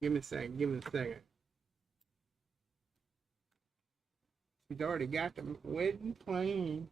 Give me a second. Give me a second. She's already got the wedding planned.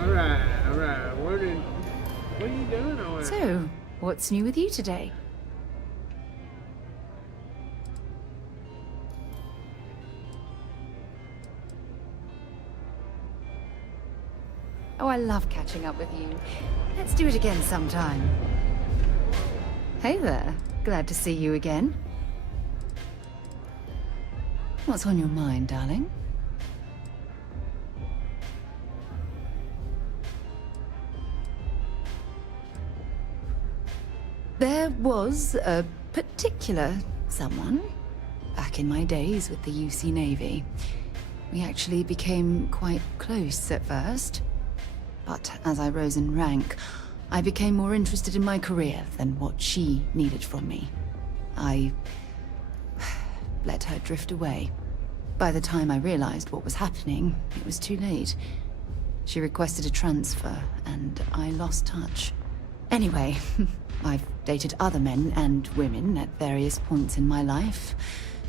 All right. What are you doing over there? So, what's new with you today? Oh, I love catching up with you. Let's do it again sometime. Hey there. Glad to see you again. What's on your mind, darling? There was a particular someone back in my days with the UC Navy. We actually became quite close at first. But as I rose in rank, I became more interested in my career than what she needed from me. I let her drift away. By the time I realized what was happening, it was too late. She requested a transfer, and I lost touch. Anyway, I've dated other men and women at various points in my life,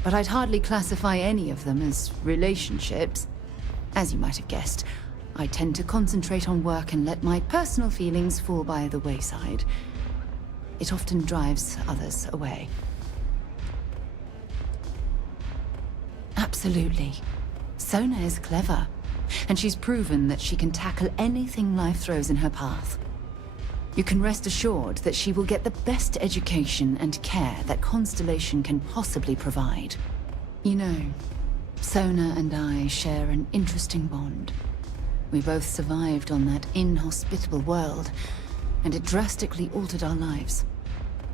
but I'd hardly classify any of them as relationships. As you might have guessed, I tend to concentrate on work and let my personal feelings fall by the wayside. It often drives others away. Absolutely. Sona is clever, and she's proven that she can tackle anything life throws in her path. You can rest assured that she will get the best education and care that Constellation can possibly provide. You know, Sona and I share an interesting bond. We both survived on that inhospitable world, and it drastically altered our lives.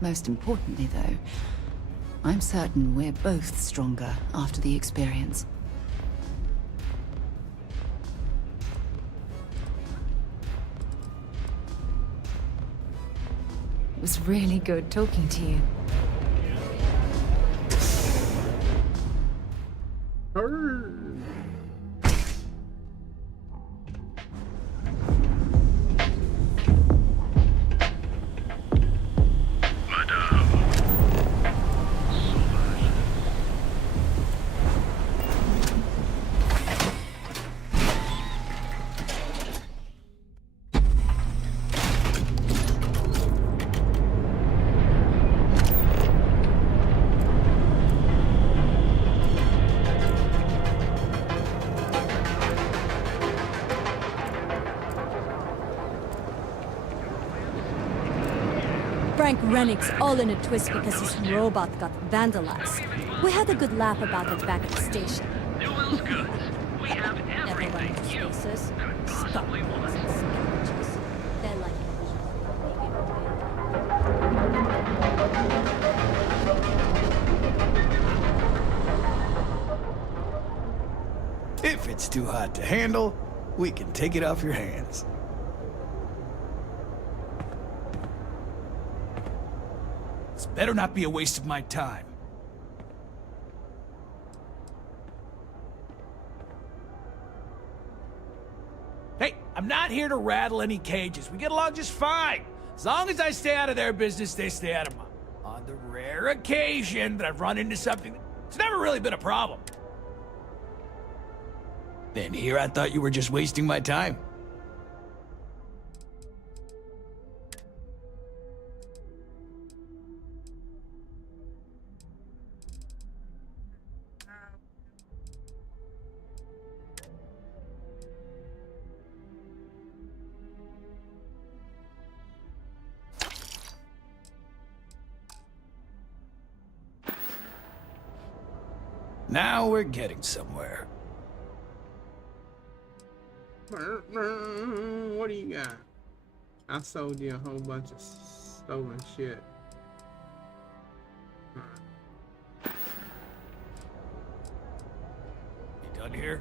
Most importantly, though, I'm certain we're both stronger after the experience. It was really good talking to you. Rennick's all in a twist because his robot got vandalized. We had a good laugh about it back at the station. Newell's goods. We have Everyone everything into you spaces. Stop. possibly want. They're like... If it's too hot to handle, we can take it off your hands. This better not be a waste of my time. Hey, I'm not here to rattle any cages. We get along just fine. As long as I stay out of their business, they stay out of mine. On the rare occasion that I've run into something, it's never really been a problem. Then here I thought you were just wasting my time. Now we're getting somewhere. What do you got? I sold you a whole bunch of stolen shit. You done here?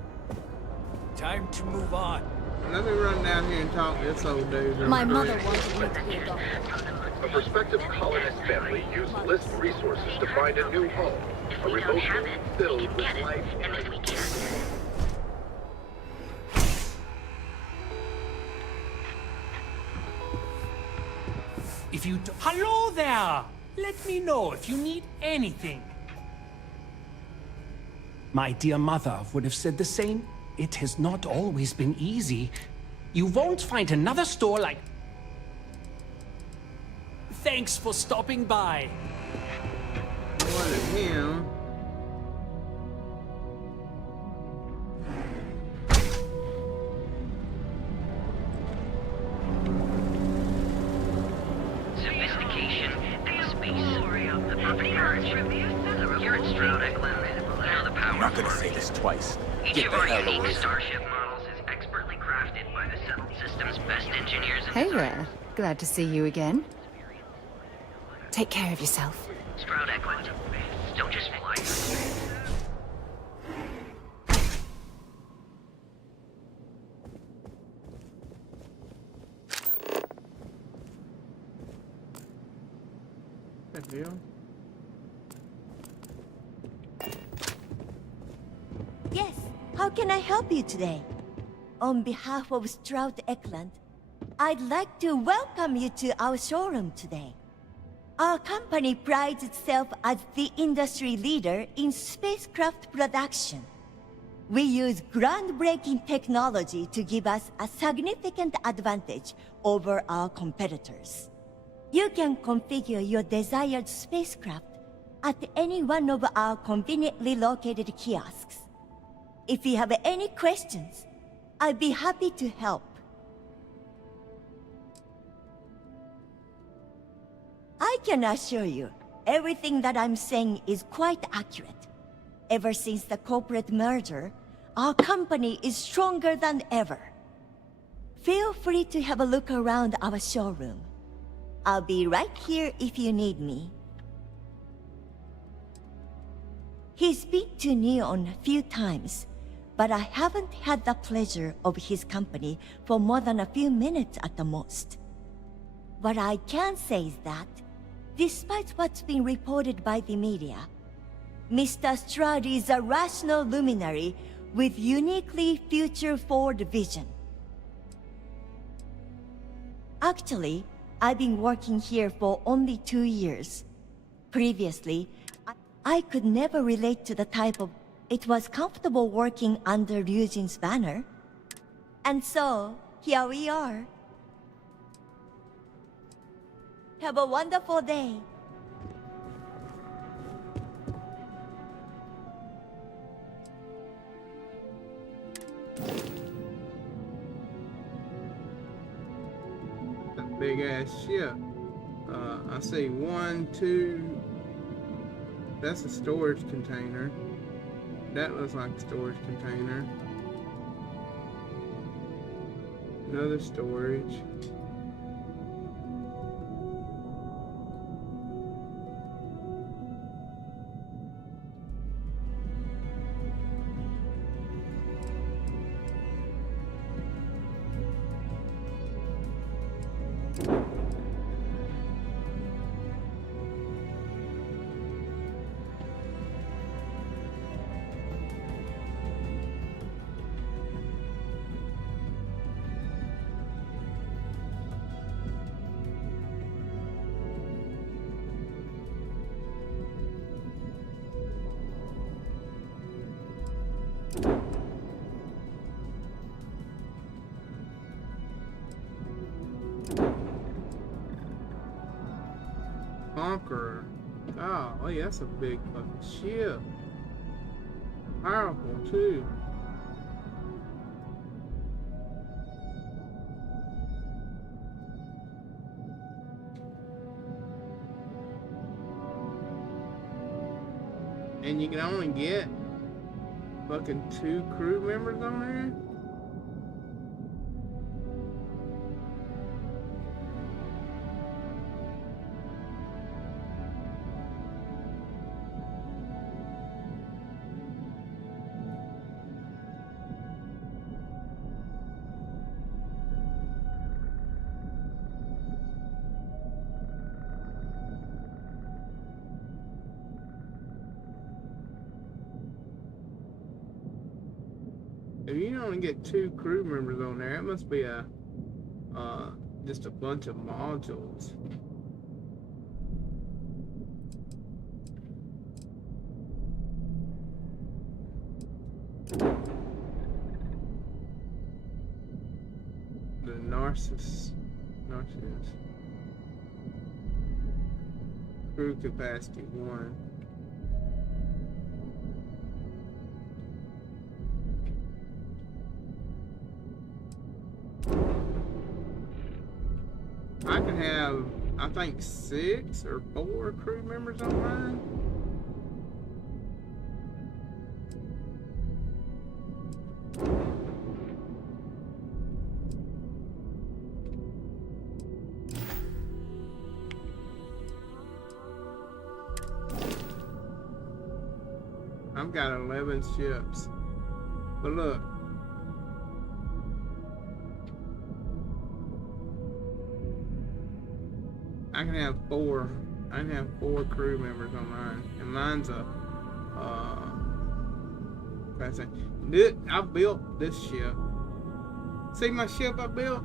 Time to move on. Let me run down here and talk to this old dude. My mother wanted me to be a doctor. A prospective colonist family used list resources to find a new home. A remote home filled with life. And if we can. If you Hello there! Let me know if you need anything. My dear mother would have said the same. It has not always been easy. You won't find another store like... Thanks for stopping by. More than him. Sophistication and space. The perfect merge. Here at Stroud Eklund, now the power. I'm not gonna say this twice. Each Get of the our hell unique away from starship models is expertly crafted by the settled system's best engineers and Hey designers. there. Glad to see you again. Take care of yourself. Stroud Eklund. Don't just fly. That deal. Yes, how can I help you today? On behalf of Stroud Eklund, I'd like to welcome you to our showroom today. Our company prides itself as the industry leader in spacecraft production. We use groundbreaking technology to give us a significant advantage over our competitors. You can configure your desired spacecraft at any one of our conveniently located kiosks. If you have any questions, I'd be happy to help. I can assure you, everything that I'm saying is quite accurate. Ever since the corporate merger, our company is stronger than ever. Feel free to have a look around our showroom. I'll be right here if you need me. He's been to Neon a few times, but I haven't had the pleasure of his company for more than a few minutes at the most. What I can say is that, despite what's been reported by the media, Mr. Stroud is a rational luminary with uniquely future-forward vision. Actually, I've been working here for only 2 years. Previously, I could never relate to the type of... It was comfortable working under Ryujin's banner. And so, here we are. Have a wonderful day. That big ass ship. I see one, two. That's a storage container. That looks like a storage container. Another storage. Conqueror. Oh, yeah, that's a big fucking ship. Powerful too. And you can only get fucking 2 crew members on there? If you only get 2 crew members on there, it must be a just a bunch of modules. The Narcissus. Crew capacity 1. I can have, I think, 6 or 4 crew members on mine. I've got 11 ships. But look. I can have 4. I can have 4 crew members on mine. And mine's a I built this ship. See my ship I built?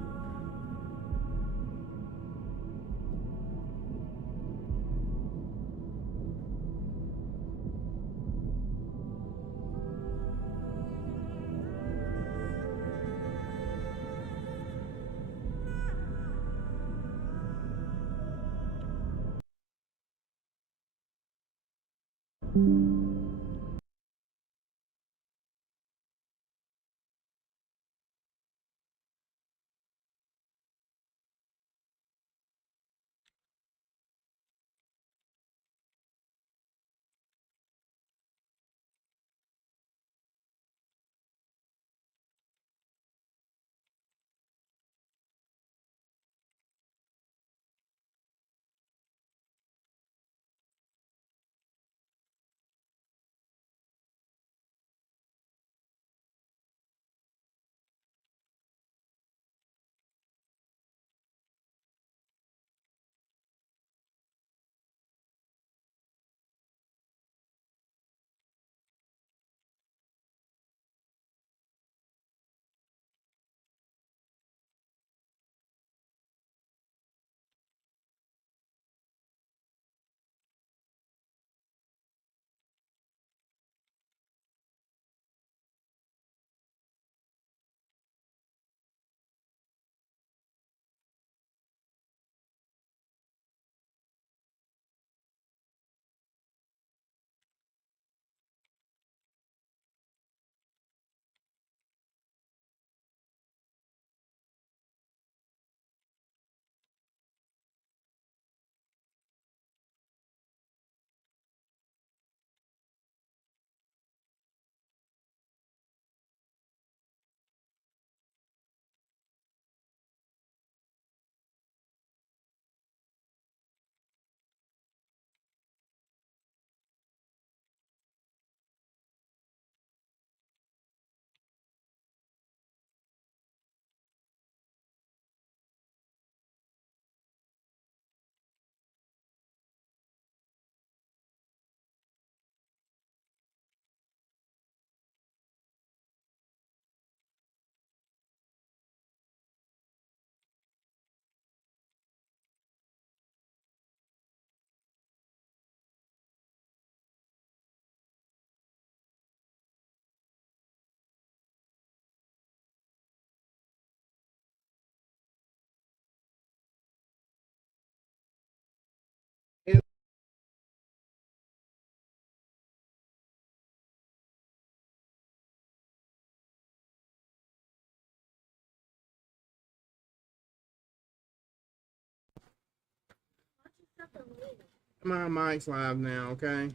My mic's live now, okay?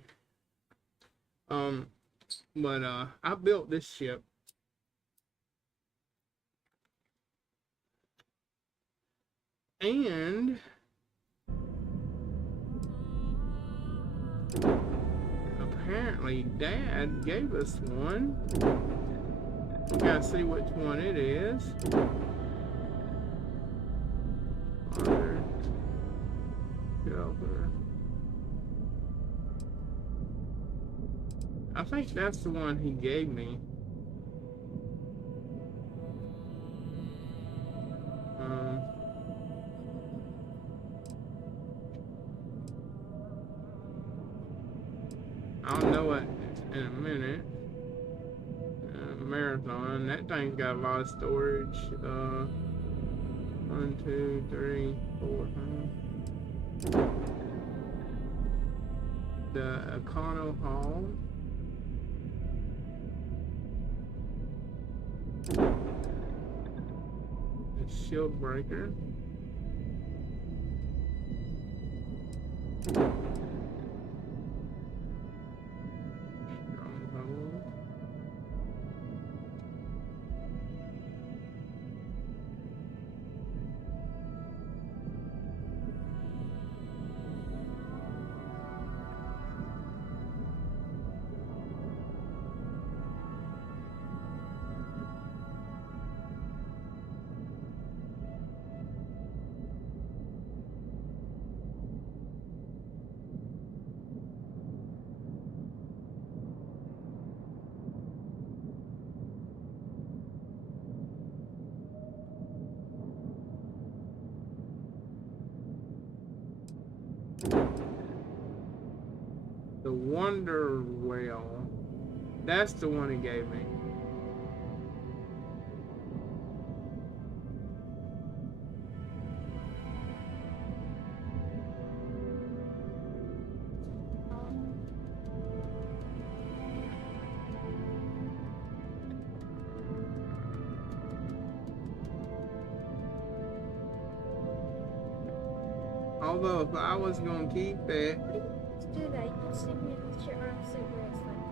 But I built this ship. And apparently Dad gave us one. We gotta see which one it is. Water. Shelter. I think that's the one he gave me. I'll know it in a minute. Marathon. That thing's got a lot of storage. 1, 2, 3, 4, 5. The Econo Hall. The Shield Breaker. The Wonder Well. That's the one he gave me. Although if I was gonna keep it, do that. You can send me this shit around cigarettes like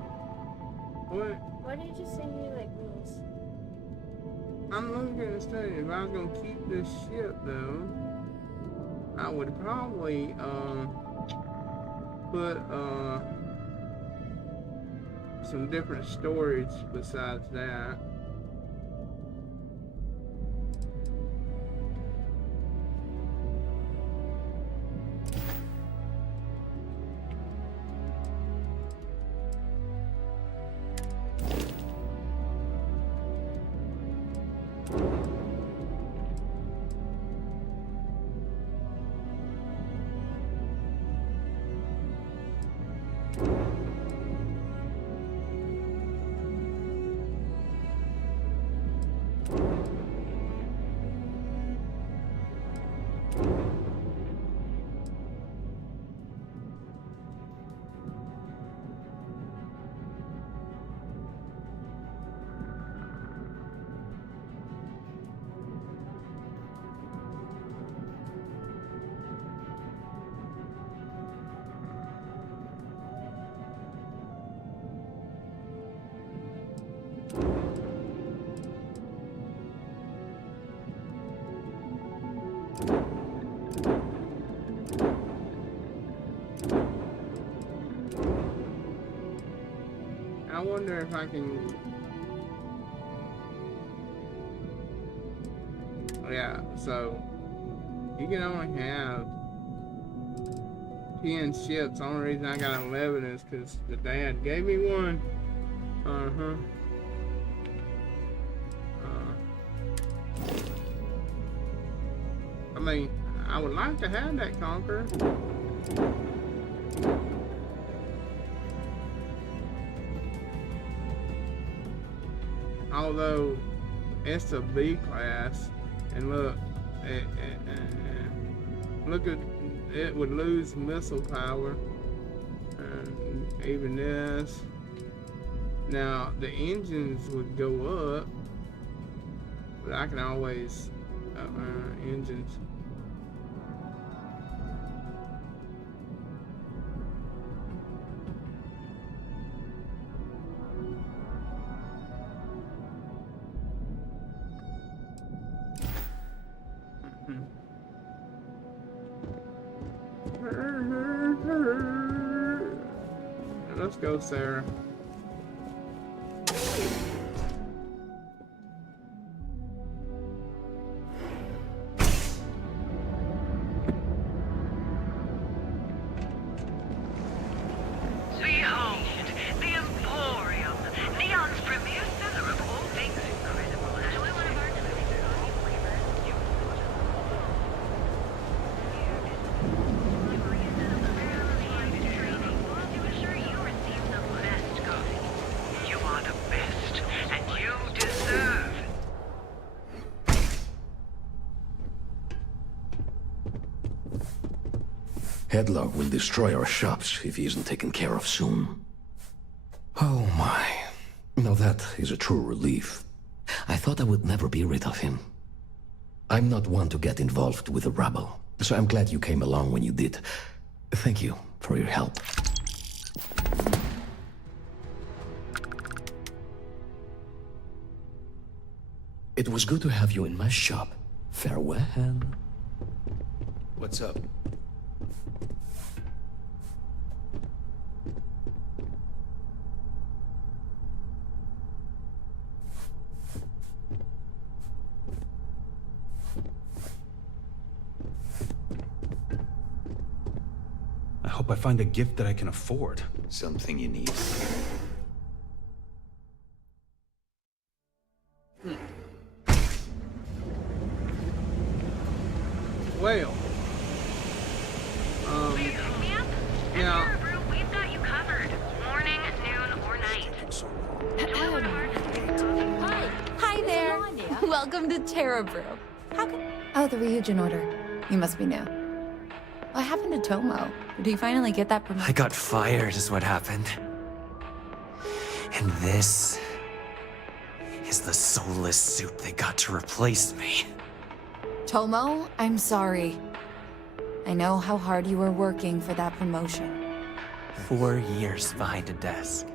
what? why did you send me like rules? I'm looking at the study. If I was gonna keep this ship though, I would probably put some different storage besides that. I wonder if I can. Yeah, so you can only have 10 ships. The only reason I got 11 is because the dad gave me one. I mean, I would like to have that Conqueror. Although it's a B class, and look, look at it would lose missile power, and even this. Now the engines would go up, but I can always engines. Let's go, Sarah. Sweet home, the Emporium, Neon's premier seller of all things incredible. Enjoy one of our delicious flavors. To ensure you receive the best coffee. You are the best, and you deserve. Headlock will destroy our shops if he isn't taken care of soon. Oh my. Now that is a true relief. I thought I would never be rid of him. I'm not one to get involved with the rabble, so I'm glad you came along when you did. Thank you for your help. It was good to have you in my shop. Farewell. What's up? I hope I find a gift that I can afford. Something you need. Well. Yeah. We've got you covered. Morning, noon, or night. Hi there. Welcome to Terra Brew. Oh, the Ryujin order. You must be new. What happened to Tomo? Did he finally get that promotion? I got fired is what happened. And this is the soulless suit they got to replace me. Tomo, I'm sorry. I know how hard you were working for that promotion. 4 years behind a desk,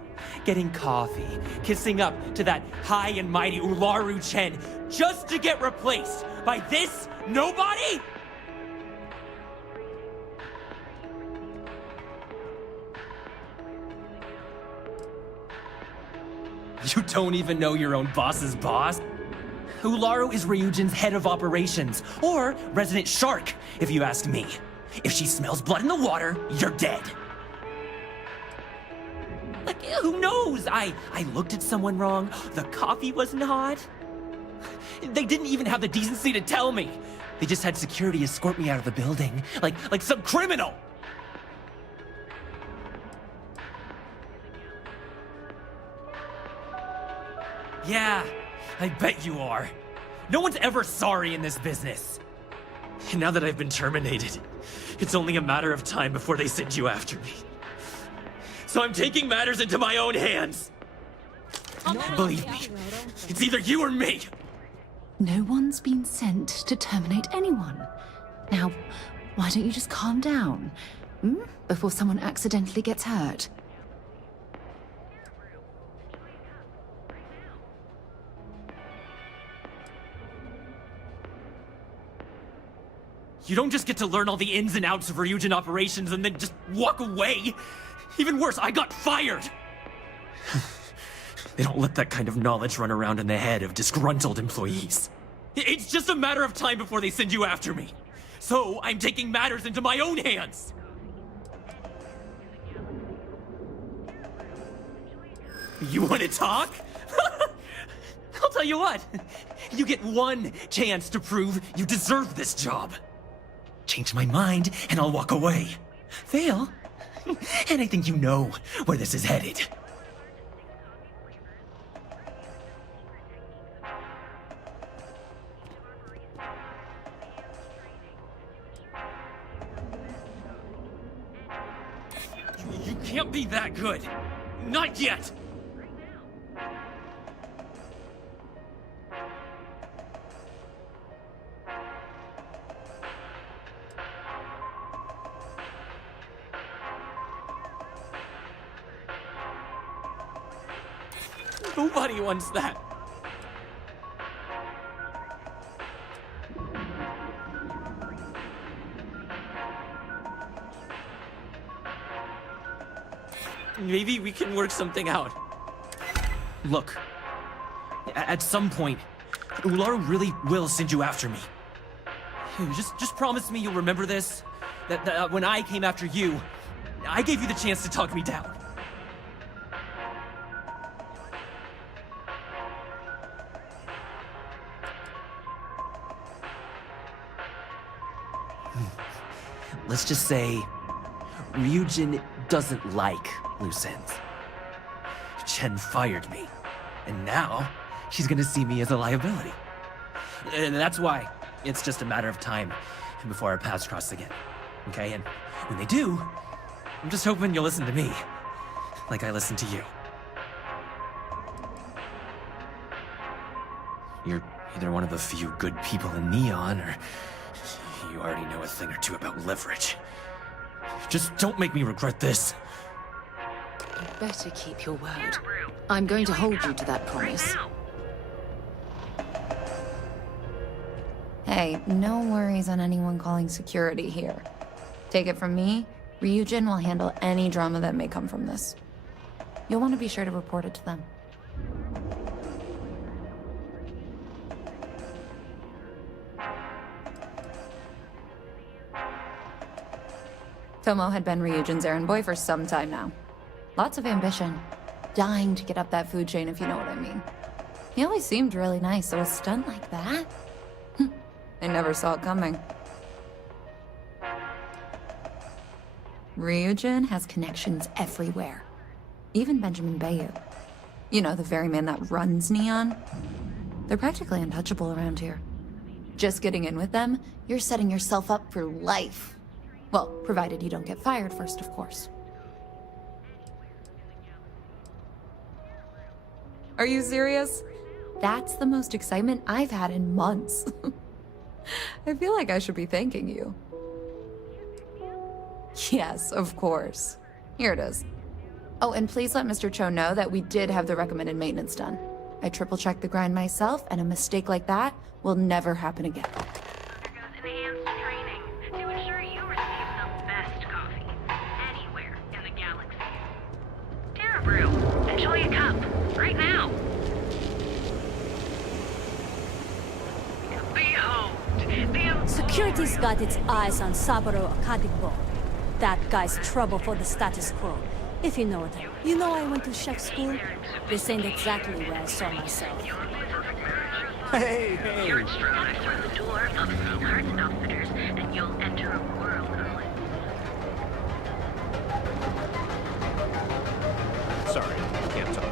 getting coffee, kissing up to that high and mighty Ularu Chen, just to get replaced by this nobody? You don't even know your own boss's boss? Ularu is Ryujin's head of operations, or resident shark, if you ask me. If she smells blood in the water, you're dead. Like, who knows? I looked at someone wrong, the coffee wasn't hot. They didn't even have the decency to tell me. They just had security escort me out of the building, like some criminal. Yeah, I bet you are. No one's ever sorry in this business. And now that I've been terminated, it's only a matter of time before they send you after me. So I'm taking matters into my own hands. Believe me, it's either you or me. No one's been sent to terminate anyone. Now, why don't you just calm down? Before someone accidentally gets hurt. You don't just get to learn all the ins and outs of Ryujin operations and then just walk away. Even worse, I got fired. They don't let that kind of knowledge run around in the head of disgruntled employees. It's just a matter of time before they send you after me. So I'm taking matters into my own hands. You want to talk? I'll tell you what. You get one chance to prove you deserve this job. Change my mind, and I'll walk away. Fail, and I think you know where this is headed. You can't be that good. Not yet. Nobody wants that. Maybe we can work something out. Look, at some point, Ularu really will send you after me. Just promise me you'll remember this. That when I came after you, I gave you the chance to talk me down. Let's just say, Ryujin doesn't like loose ends. Chen fired me, and now she's gonna see me as a liability. And that's why it's just a matter of time before our paths cross again. Okay, and when they do, I'm just hoping you'll listen to me, like I listened to you. You're either one of the few good people in Neon, or you already know a thing or two about leverage. Just don't make me regret this. You better keep your word. I'm going to hold you to that promise. Hey, no worries on anyone calling security here. Take it from me, Ryujin will handle any drama that may come from this. You'll want to be sure to report it to them. Tomo had been Ryujin's errand boy for some time now. Lots of ambition. Dying to get up that food chain, if you know what I mean. He always seemed really nice, so a stunt like that? I never saw it coming. Ryujin has connections everywhere. Even Benjamin Bayu. You know, the very man that runs Neon. They're practically untouchable around here. Just getting in with them, you're setting yourself up for life. Well, provided you don't get fired first, of course. Are you serious? That's the most excitement I've had in months. I feel like I should be thanking you. Yes, of course. Here it is. Oh, and please let Mr. Cho know that we did have the recommended maintenance done. I triple-checked the grind myself, and a mistake like that will never happen again. Enhanced training to ensure you receive the best coffee anywhere in the galaxy. Terra Brew, enjoy a cup right now. Behold, the Security's got its eyes on Saburo Akadigbo. That guy's trouble for the status quo. If you know them. You know I went to chef school? This ain't exactly where I saw myself. Hey! You're instructed through the door of St. Hearts Outfitters, and you'll enter a world of... Sorry, can't talk.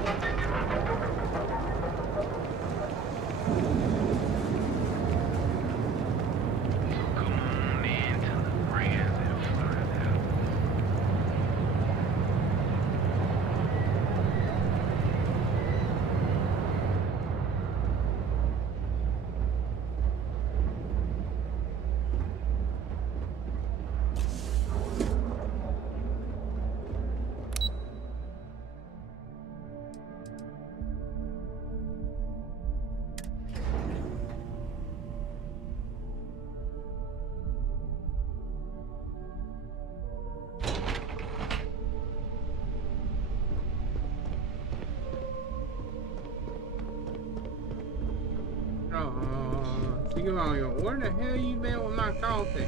Where the hell you been with my coffee?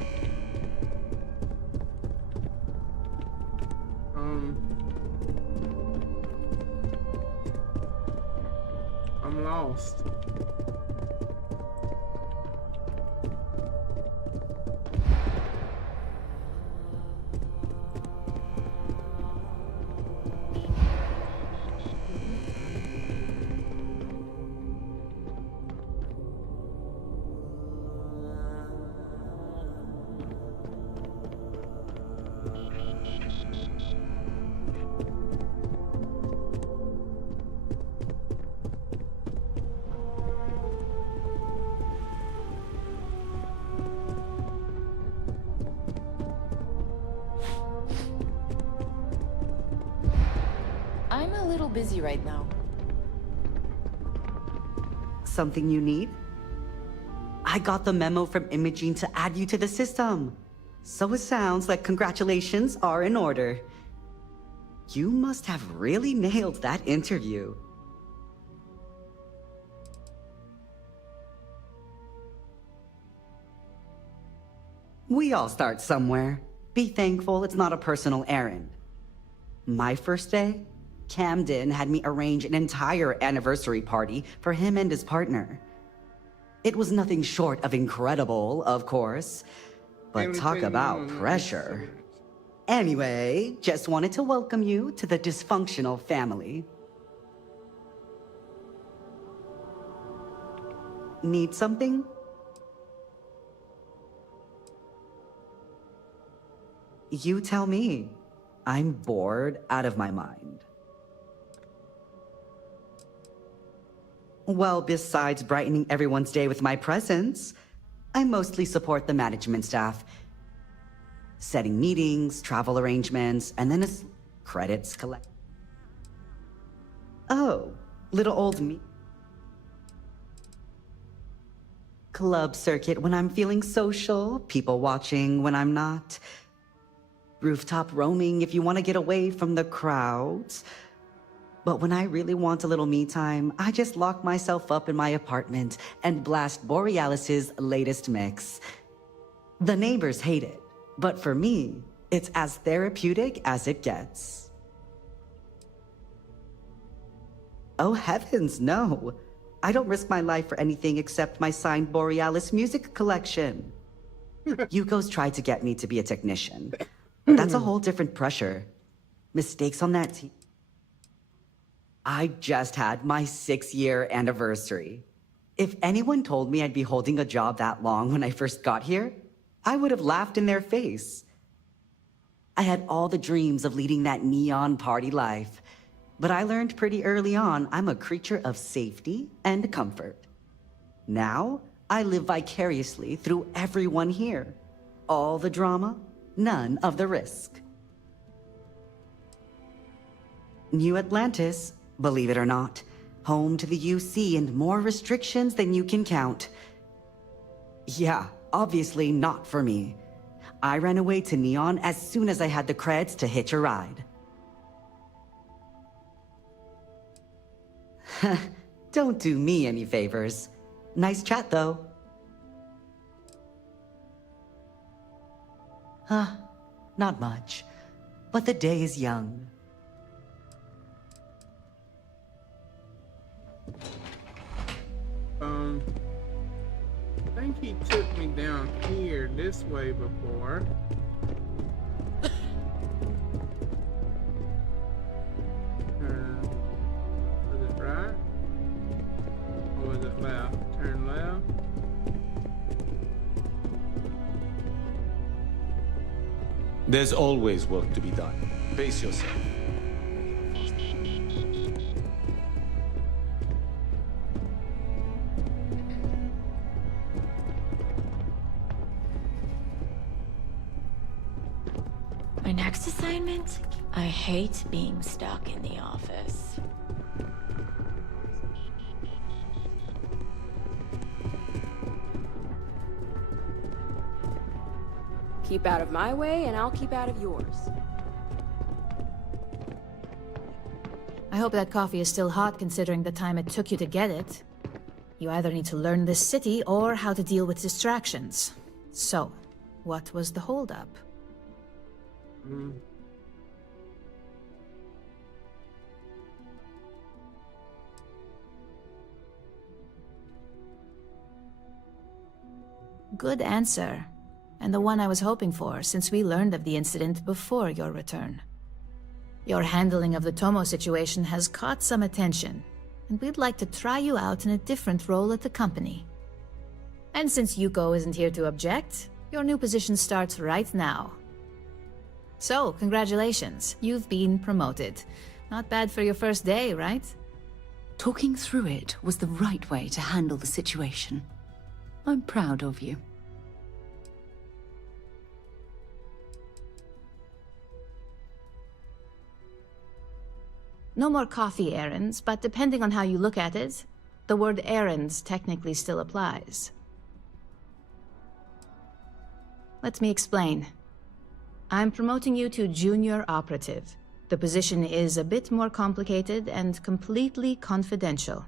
I'm lost. I'm a little busy right now. Something you need? I got the memo from Imogene to add you to the system. So it sounds like congratulations are in order. You must have really nailed that interview. We all start somewhere. Be thankful it's not a personal errand. My first day, Camden had me arrange an entire anniversary party for him and his partner. It was nothing short of incredible, of course, but talk about pressure. Anyway, just wanted to welcome you to the dysfunctional family. Need something? You tell me. I'm bored out of my mind. Well, besides brightening everyone's day with my presence, I mostly support the management staff. Setting meetings, travel arrangements, and then as credits collect. Oh, little old me. Club circuit when I'm feeling social, people watching when I'm not. Rooftop roaming if you want to get away from the crowds. But when I really want a little me time, I just lock myself up in my apartment and blast Borealis's latest mix. The neighbors hate it, but for me, it's as therapeutic as it gets. Oh heavens, no. I don't risk my life for anything except my signed Borealis music collection. Yuko's tried to get me to be a technician. That's a whole different pressure. Mistakes on that team. I just had my 6-year anniversary. If anyone told me I'd be holding a job that long when I first got here, I would have laughed in their face. I had all the dreams of leading that neon party life, but I learned pretty early on I'm a creature of safety and comfort. Now, I live vicariously through everyone here. All the drama, none of the risk. New Atlantis, believe it or not, home to the UC and more restrictions than you can count. Yeah, obviously not for me. I ran away to Neon as soon as I had the creds to hitch a ride. Don't do me any favors. Nice chat, though. Not much. But the day is young. I think he took me down here this way before. Was it right? Or was it left? Turn left. There's always work to be done. Pace yourself. My next assignment? I hate being stuck in the office. Keep out of my way, and I'll keep out of yours. I hope that coffee is still hot considering the time it took you to get it. You either need to learn this city or how to deal with distractions. So, what was the holdup? Good answer. And the one I was hoping for, since we learned of the incident before your return. Your handling of the Tomo situation has caught some attention, and we'd like to try you out in a different role at the company. And since Yuko isn't here to object, your new position starts right now. So, congratulations, you've been promoted. Not bad for your first day, right? Talking through it was the right way to handle the situation. I'm proud of you. No more coffee errands, but depending on how you look at it, the word errands technically still applies. Let me explain. I'm promoting you to junior operative. The position is a bit more complicated and completely confidential.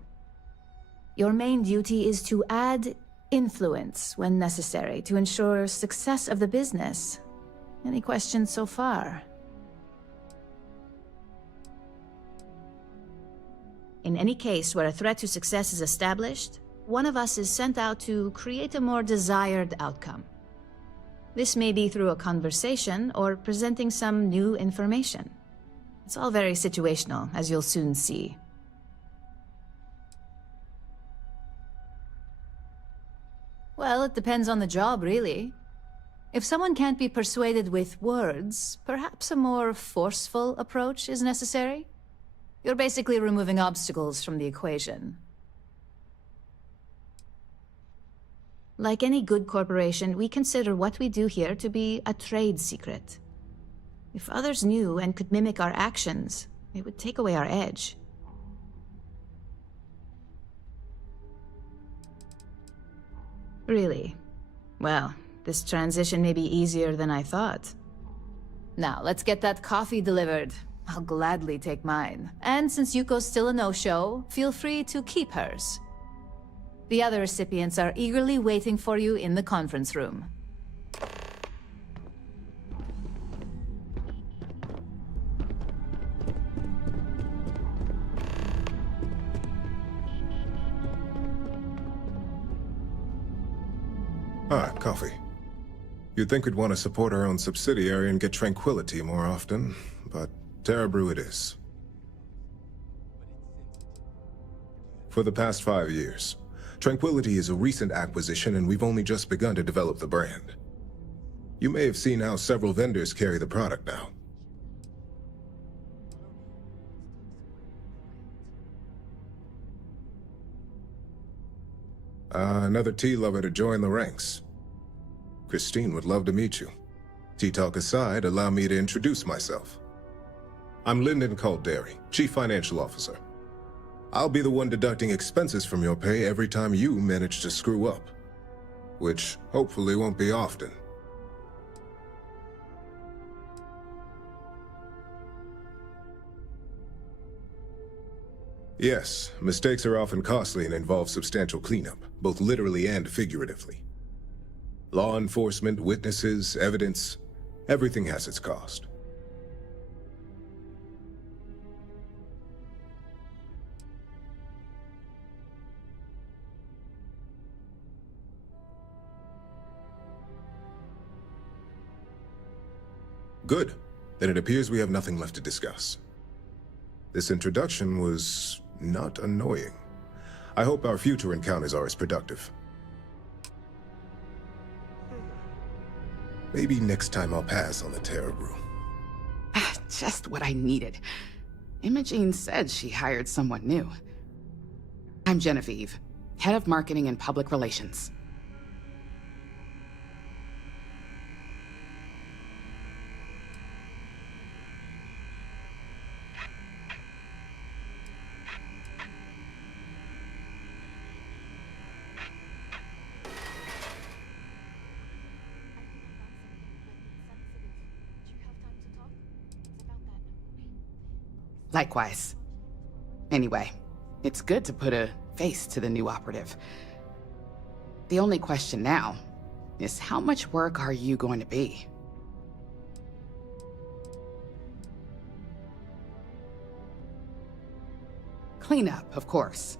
Your main duty is to add influence when necessary to ensure success of the business. Any questions so far? In any case where a threat to success is established, one of us is sent out to create a more desired outcome. This may be through a conversation or presenting some new information. It's all very situational, as you'll soon see. Well, it depends on the job, really. If someone can't be persuaded with words, perhaps a more forceful approach is necessary. You're basically removing obstacles from the equation. Like any good corporation, we consider what we do here to be a trade secret. If others knew and could mimic our actions, it would take away our edge. Really? Well, this transition may be easier than I thought. Now, let's get that coffee delivered. I'll gladly take mine. And since Yuko's still a no-show, feel free to keep hers. The other recipients are eagerly waiting for you in the conference room. Ah, coffee. You'd think we'd want to support our own subsidiary and get tranquility more often, but Terra Brew it is. For the past 5 years, Tranquility is a recent acquisition and we've only just begun to develop the brand. You may have seen how several vendors carry the product now. Another tea lover to join the ranks. Christine would love to meet you. Tea talk aside, allow me to introduce myself. I'm Lyndon Calderi, Chief Financial Officer. I'll be the one deducting expenses from your pay every time you manage to screw up. Which hopefully won't be often. Yes, mistakes are often costly and involve substantial cleanup, both literally and figuratively. Law enforcement, witnesses, evidence, everything has its cost. Good. Then it appears we have nothing left to discuss. This introduction was not annoying. I hope our future encounters are as productive. Maybe next time I'll pass on the Terra Brew. Just what I needed. Imogene said she hired someone new. I'm Genevieve, Head of Marketing and Public Relations. Likewise. Anyway, it's good to put a face to the new operative. The only question now is how much work are you going to be? Cleanup, of course.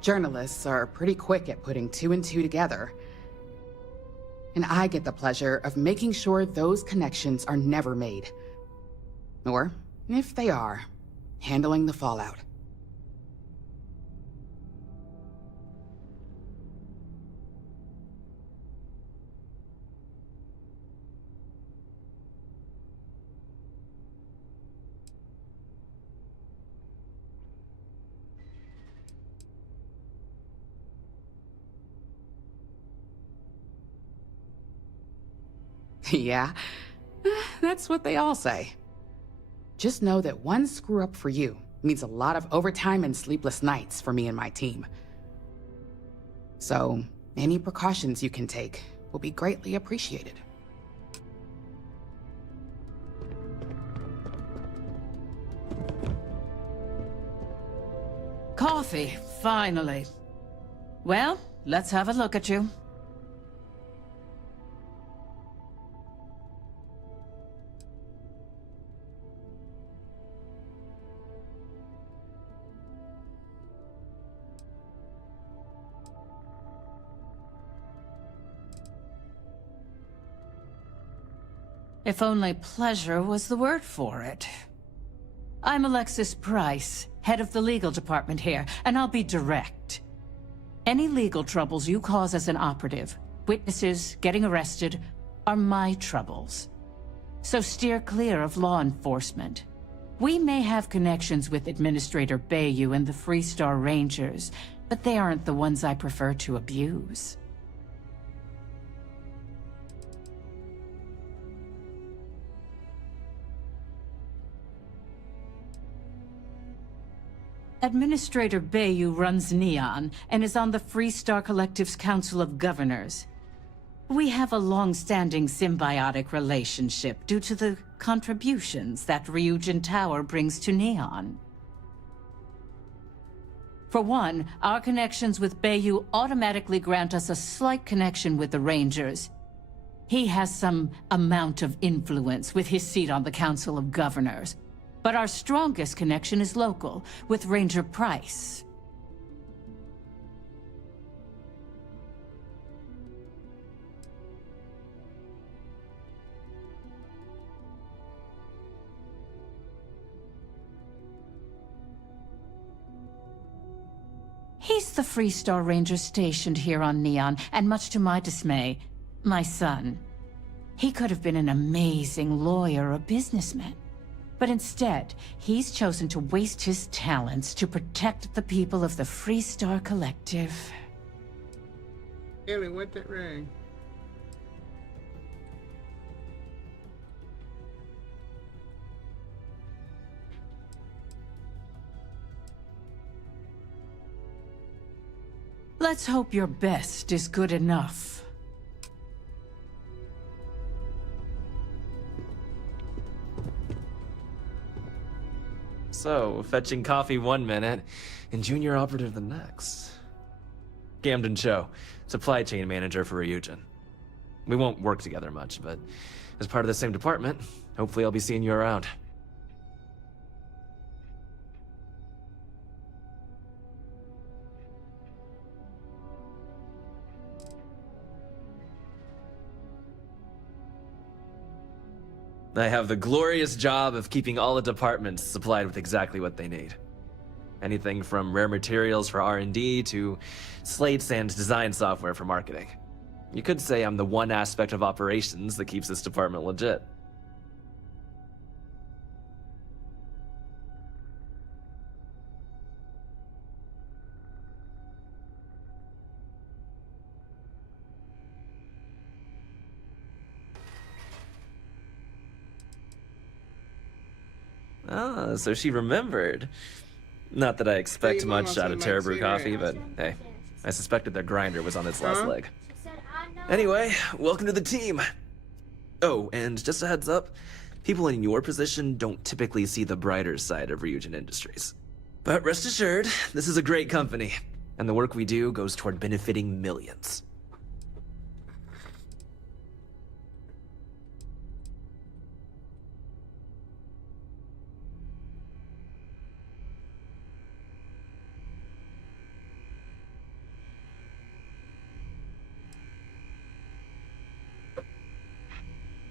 Journalists are pretty quick at putting 2 and 2 together. And I get the pleasure of making sure those connections are never made. Or, if they are, handling the fallout. Yeah, that's what they all say. Just know that one screw-up for you means a lot of overtime and sleepless nights for me and my team. So, any precautions you can take will be greatly appreciated. Coffee, finally. Well, let's have a look at you. If only pleasure was the word for it. I'm Alexis Price, head of the legal department here, and I'll be direct. Any legal troubles you cause as an operative, witnesses, getting arrested, are my troubles. So steer clear of law enforcement. We may have connections with Administrator Bayou and the Freestar Rangers, but they aren't the ones I prefer to abuse. Administrator Bayou runs Neon and is on the Freestar Collective's Council of Governors. We have a long-standing symbiotic relationship due to the contributions that Ryujin Tower brings to Neon. For one, our connections with Bayou automatically grant us a slight connection with the Rangers. He has some amount of influence with his seat on the Council of Governors. But our strongest connection is local, with Ranger Price. He's the Freestar Ranger stationed here on Neon, and much to my dismay, my son. He could have been an amazing lawyer or businessman. But instead, he's chosen to waste his talents to protect the people of the Freestar Collective. Ellie, what that ring? Let's hope your best is good enough. So, fetching coffee one minute, and junior operative the next. Camden Cho, supply chain manager for Ryujin. We won't work together much, but as part of the same department, hopefully I'll be seeing you around. I have the glorious job of keeping all the departments supplied with exactly what they need. Anything from rare materials for R&D to slates and design software for marketing. You could say I'm the one aspect of operations that keeps this department legit. Ah, so she remembered. Not that I expect much out of Terrabrew Coffee, but hey, I suspected their grinder was on its last leg. Anyway, welcome to the team. Oh, and just a heads up, people in your position don't typically see the brighter side of Ryujin Industries. But rest assured, this is a great company, and the work we do goes toward benefiting millions.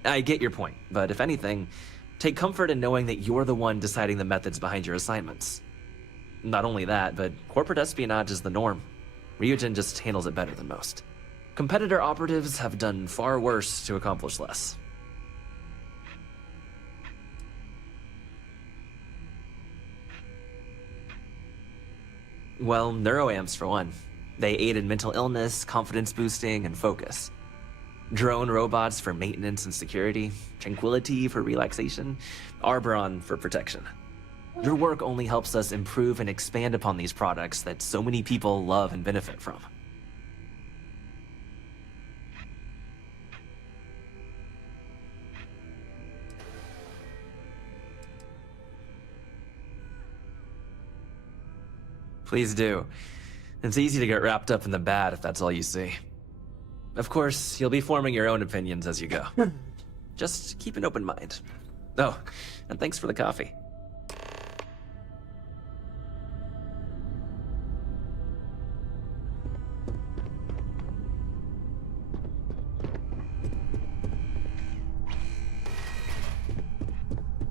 I get your point, but if anything, take comfort in knowing that you're the one deciding the methods behind your assignments. Not only that, but corporate espionage is the norm. Ryujin just handles it better than most. Competitor operatives have done far worse to accomplish less. Well, neuroamps for one. They aid in mental illness, confidence boosting, and focus. Drone robots for maintenance and security, Tranquility for relaxation, Arboron for protection. Your work only helps us improve and expand upon these products that so many people love and benefit from. Please do. It's easy to get wrapped up in the bad if that's all you see. Of course, you'll be forming your own opinions as you go. Just keep an open mind. Oh, and thanks for the coffee.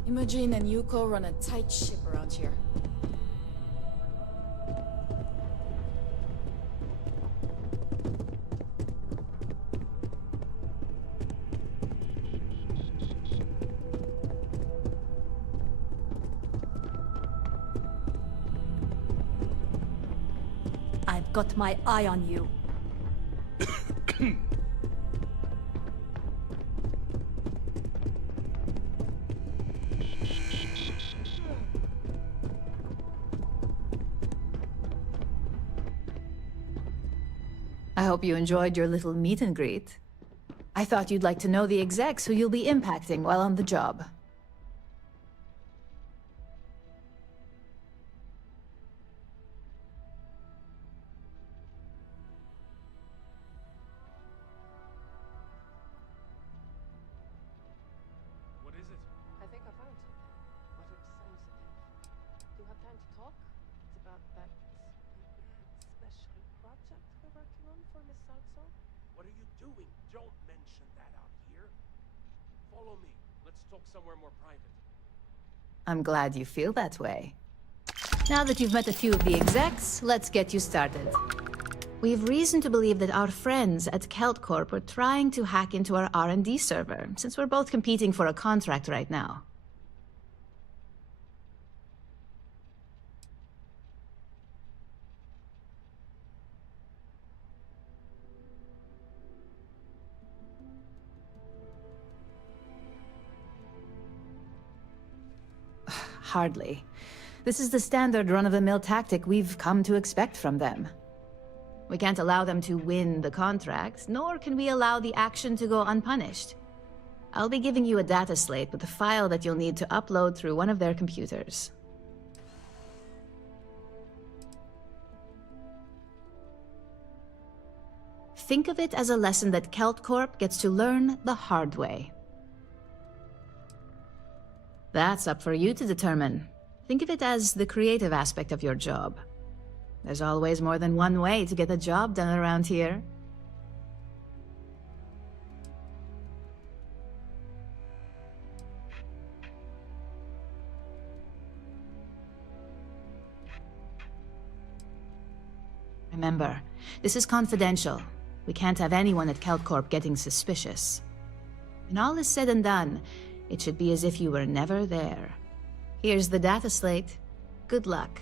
Imogen and Yuko run a tight ship around here. I've got my eye on you. I hope you enjoyed your little meet and greet. I thought you'd like to know the execs who you'll be impacting while on the job. What is it? I think I found something, but it's sensitive. Do you have time to talk? It's about that special project we're working on for Miss Salzo. What are you doing? Don't mention that out here. Follow me. Let's talk somewhere more private. I'm glad you feel that way. Now that you've met a few of the execs, let's get you started. We've reason to believe that our friends at Kelt Corp are trying to hack into our R&D server, since we're both competing for a contract right now. Hardly. This is the standard run-of-the-mill tactic we've come to expect from them. We can't allow them to win the contract, nor can we allow the action to go unpunished. I'll be giving you a data slate with a file that you'll need to upload through one of their computers. Think of it as a lesson that Kelt Corp gets to learn the hard way. That's up for you to determine. Think of it as the creative aspect of your job. There's always more than one way to get a job done around here. Remember, this is confidential. We can't have anyone at Kelt Corp getting suspicious. When all is said and done, it should be as if you were never there. Here's the data slate. Good luck.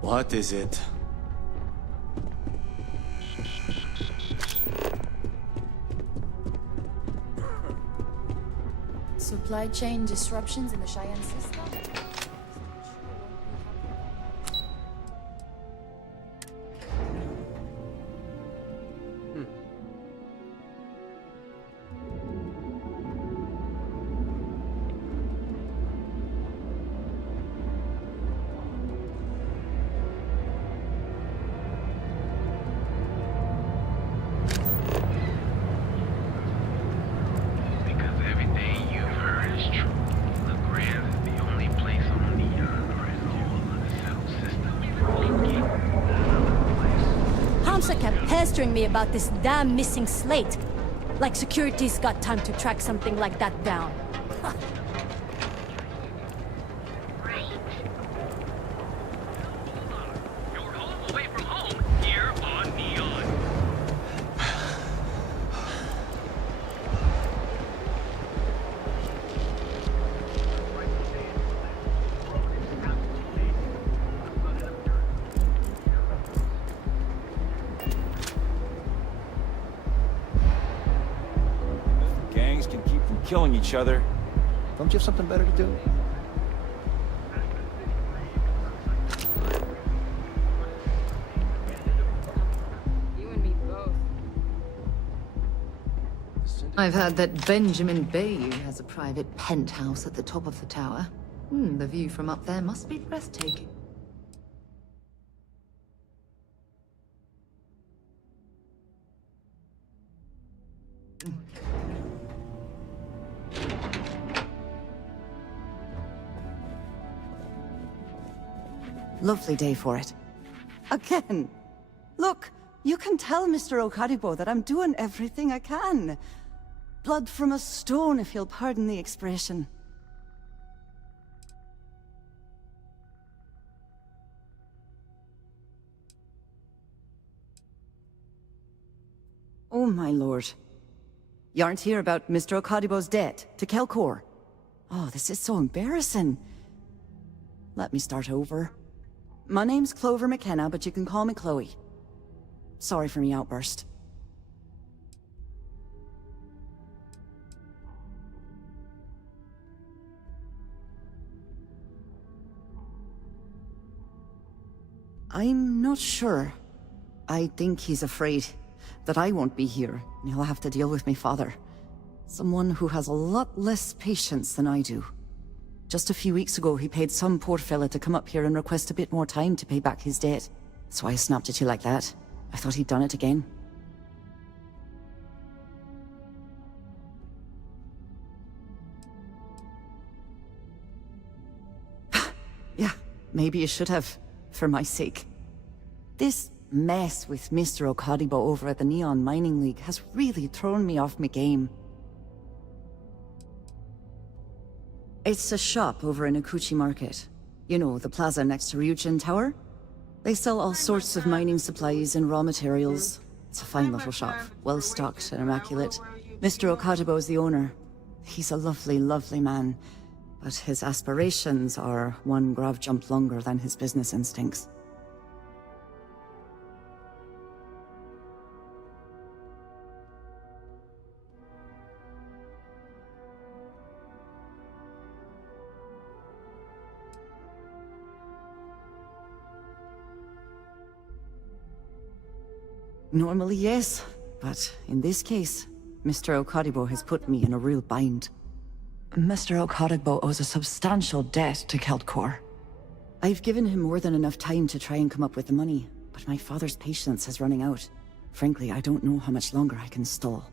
What is it? Supply chain disruptions in the Cheyenne system? Kept pestering me about this damn missing slate. Like security's got time to track something like that down. You're home away from home here on Neon. Killing each other. Don't you have something better to do? You and me both. This I've heard that Benjamin Bayou has a private penthouse at the top of the tower. The view from up there must be breathtaking. Lovely day for it. Again. Look, you can tell Mr. Okaribo that I'm doing everything I can. Blood from a stone, if you'll pardon the expression. Oh, my lord. You aren't here about Mr. Okaribo's debt to Kelkor? Oh, this is so embarrassing. Let me start over. My name's Clover McKenna, but you can call me Chloe. Sorry for me outburst. I'm not sure. I think he's afraid that I won't be here, and he'll have to deal with my father. Someone who has a lot less patience than I do. Just a few weeks ago, he paid some poor fella to come up here and request a bit more time to pay back his debt. That's why I snapped at you like that. I thought he'd done it again. Yeah, maybe you should have, for my sake. This mess with Mr. Okaribo over at the Neon Mining League has really thrown me off my game. It's a shop over in Akuchi Market. You know, the plaza next to Ryujin Tower? They sell all sorts of mining supplies and raw materials. It's a fine little shop, well stocked and immaculate. Mr. Okaribo is the owner. He's a lovely, lovely man, but his aspirations are one grav jump longer than his business instincts. Normally, yes, but in this case, Mr. Okaribo has put me in a real bind. Mr. Okaribo owes a substantial debt to Keltkor. I've given him more than enough time to try and come up with the money, but my father's patience is running out. Frankly, I don't know how much longer I can stall.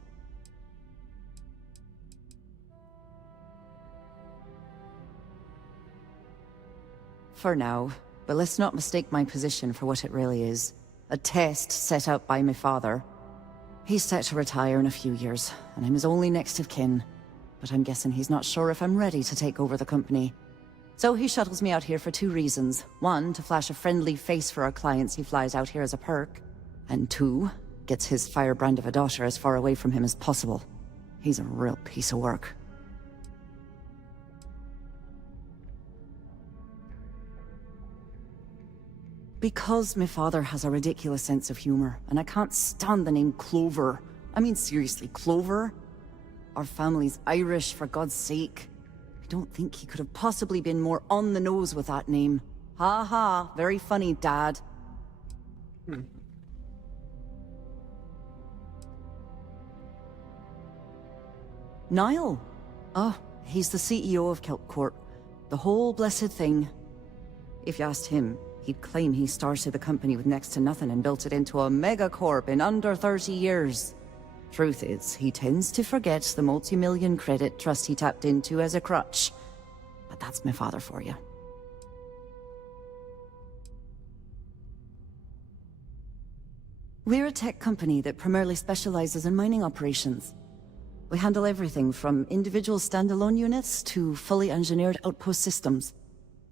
For now, but let's not mistake my position for what it really is. A test set out by my father. He's set to retire in a few years, and I'm his only next of kin. But I'm guessing he's not sure if I'm ready to take over the company. So he shuttles me out here for two reasons. One, to flash a friendly face for our clients he flies out here as a perk. And two, gets his firebrand of a daughter as far away from him as possible. He's a real piece of work. Because my father has a ridiculous sense of humor, and I can't stand the name Clover. I mean, seriously, Clover? Our family's Irish, for God's sake. I don't think he could have possibly been more on the nose with that name. Ha ha, very funny, Dad. Niall? Oh, he's the CEO of Kelpcorp. The whole blessed thing. If you asked him, he'd claim he started the company with next to nothing and built it into a megacorp in under 30 years. Truth is, he tends to forget the multi-million credit trust he tapped into as a crutch. But that's my father for you. We're a tech company that primarily specializes in mining operations. We handle everything from individual standalone units to fully engineered outpost systems.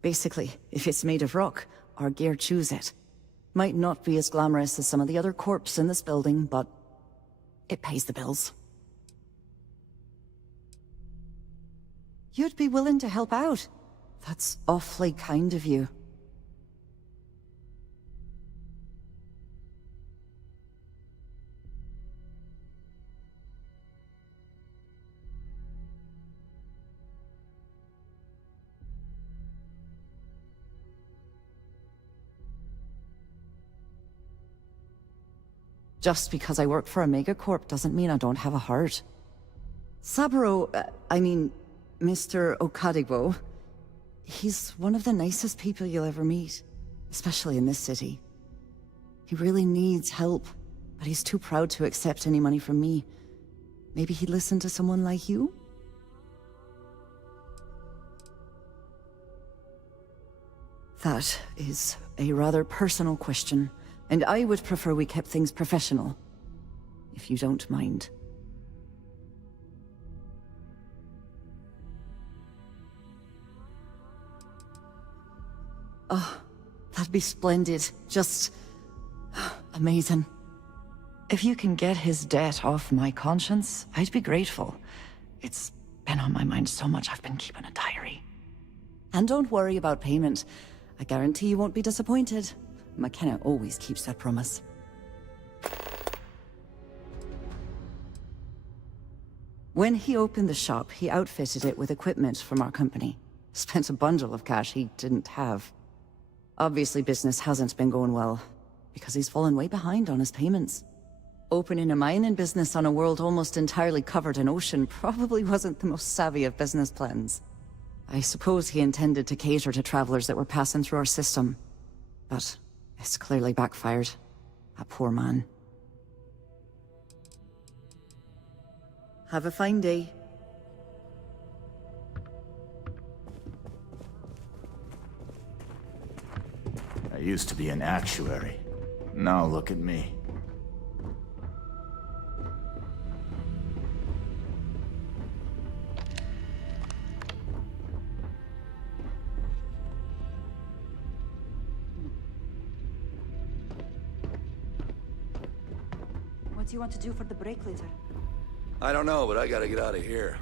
Basically, if it's made of rock, our gear chews it. Might not be as glamorous as some of the other corps in this building, but it pays the bills. You'd be willing to help out. That's awfully kind of you. Just because I work for a megacorp doesn't mean I don't have a heart. Saburo, I mean, Mr. Okadigbo, he's one of the nicest people you'll ever meet, especially in this city. He really needs help, but he's too proud to accept any money from me. Maybe he'd listen to someone like you? That is a rather personal question, and I would prefer we kept things professional, if you don't mind. Oh, that'd be splendid. Just amazing. If you can get his debt off my conscience, I'd be grateful. It's been on my mind so much I've been keeping a diary. And don't worry about payment. I guarantee you won't be disappointed. McKenna always keeps that promise. When he opened the shop, he outfitted it with equipment from our company. Spent a bundle of cash he didn't have. Obviously, business hasn't been going well, because he's fallen way behind on his payments. Opening a mining business on a world almost entirely covered in ocean probably wasn't the most savvy of business plans. I suppose he intended to cater to travelers that were passing through our system. But it's clearly backfired. A poor man. Have a fine day. I used to be an actuary. Now look at me. What do you want to do for the break later? I don't know, but I gotta get out of here.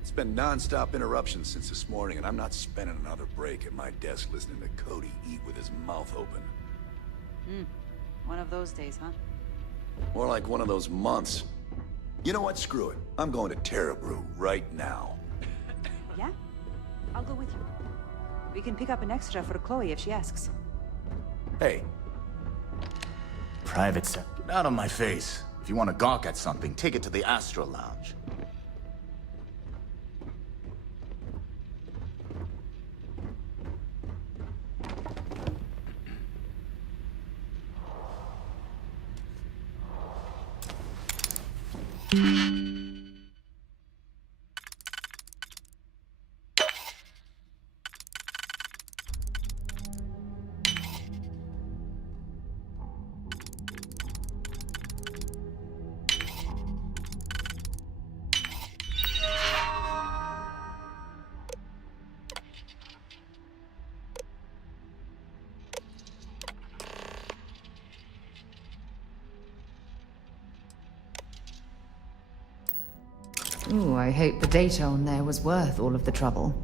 It's been non-stop interruptions since this morning, and I'm not spending another break at my desk listening to Cody eat with his mouth open. One of those days, huh? More like one of those months. You know what? Screw it. I'm going to Terrabrew right now. Yeah? I'll go with you. We can pick up an extra for Chloe if she asks. Hey. Private Get out of my face. If you want to gawk at something, take it to the Astro Lounge. Ooh, I hope the data on there was worth all of the trouble.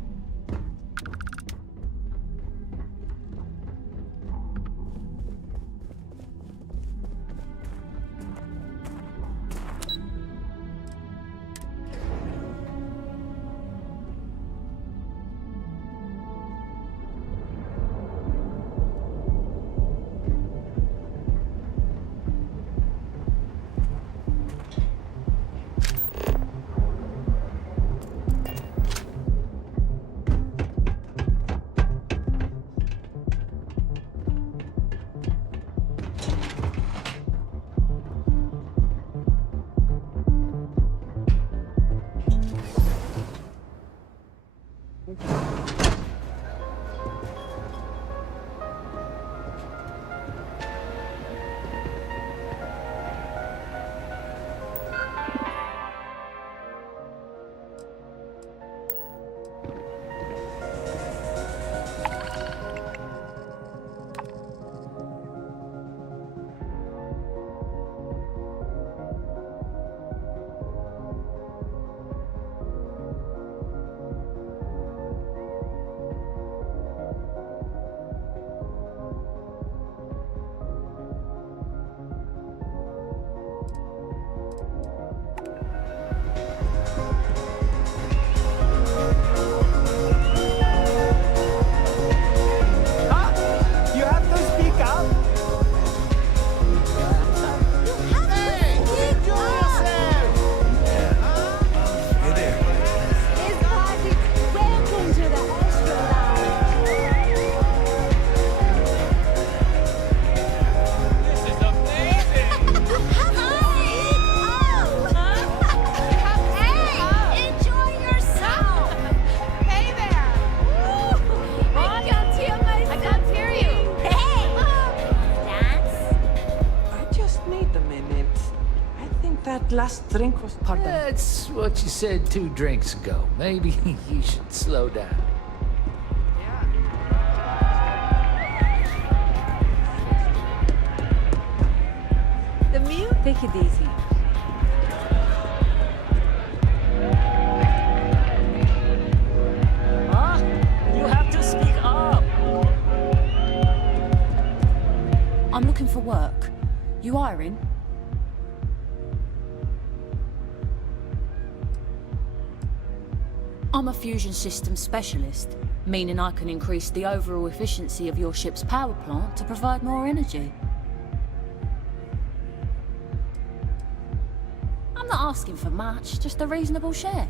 last drink was... Pardon? That's what you said 2 drinks ago. Maybe you should slow down. The mute? Take it easy. You have to speak up! I'm looking for work. You hiring? I'm a fusion systems specialist, meaning I can increase the overall efficiency of your ship's power plant to provide more energy. I'm not asking for much, just a reasonable share.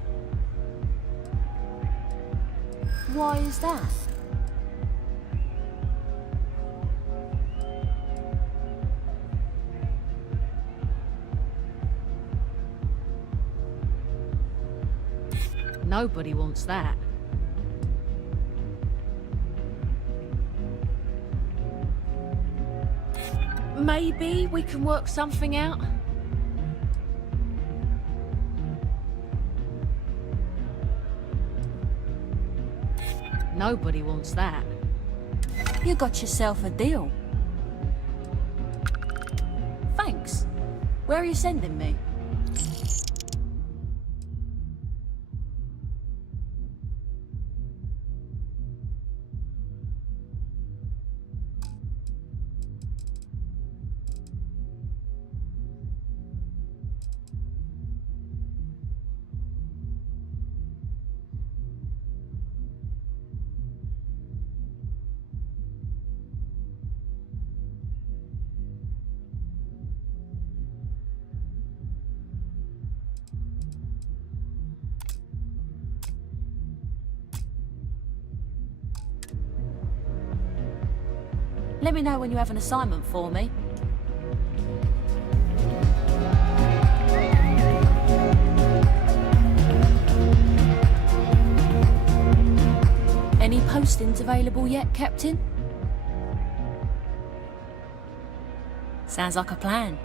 Why is that? Nobody wants that. Maybe we can work something out? Nobody wants that. You got yourself a deal. Thanks. Where are you sending me? Let me know when you have an assignment for me. Any postings available yet, Captain? Sounds like a plan.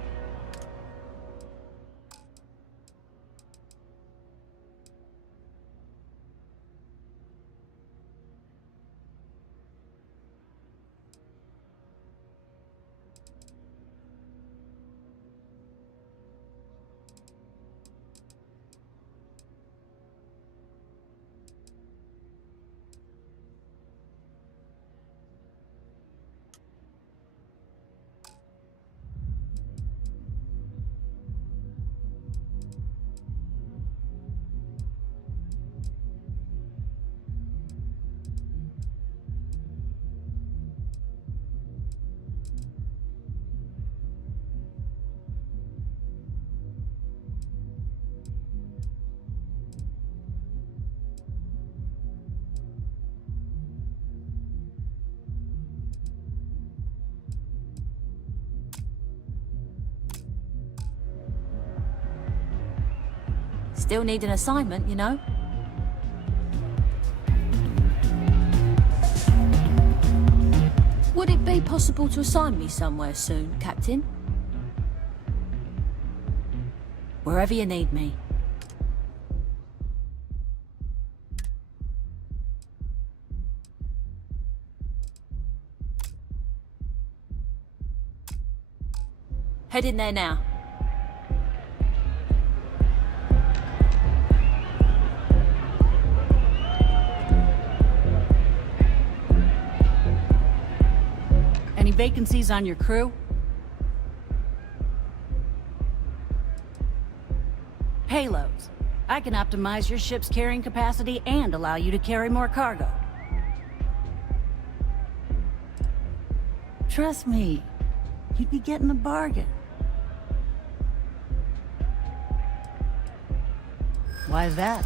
Still need an assignment, you know? Would it be possible to assign me somewhere soon, Captain? Wherever you need me. Head in there now. Any vacancies on your crew? Payloads. I can optimize your ship's carrying capacity and allow you to carry more cargo. Trust me, you'd be getting a bargain. Why is that?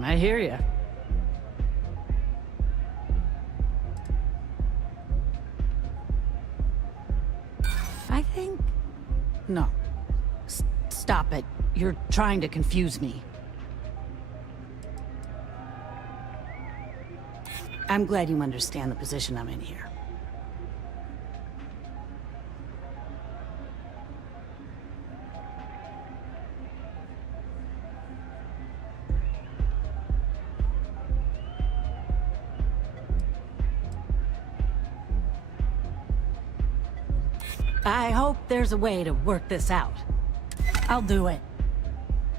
I hear ya. I think... No. Stop it. You're trying to confuse me. I'm glad you understand the position I'm in here. I hope there's a way to work this out. I'll do it.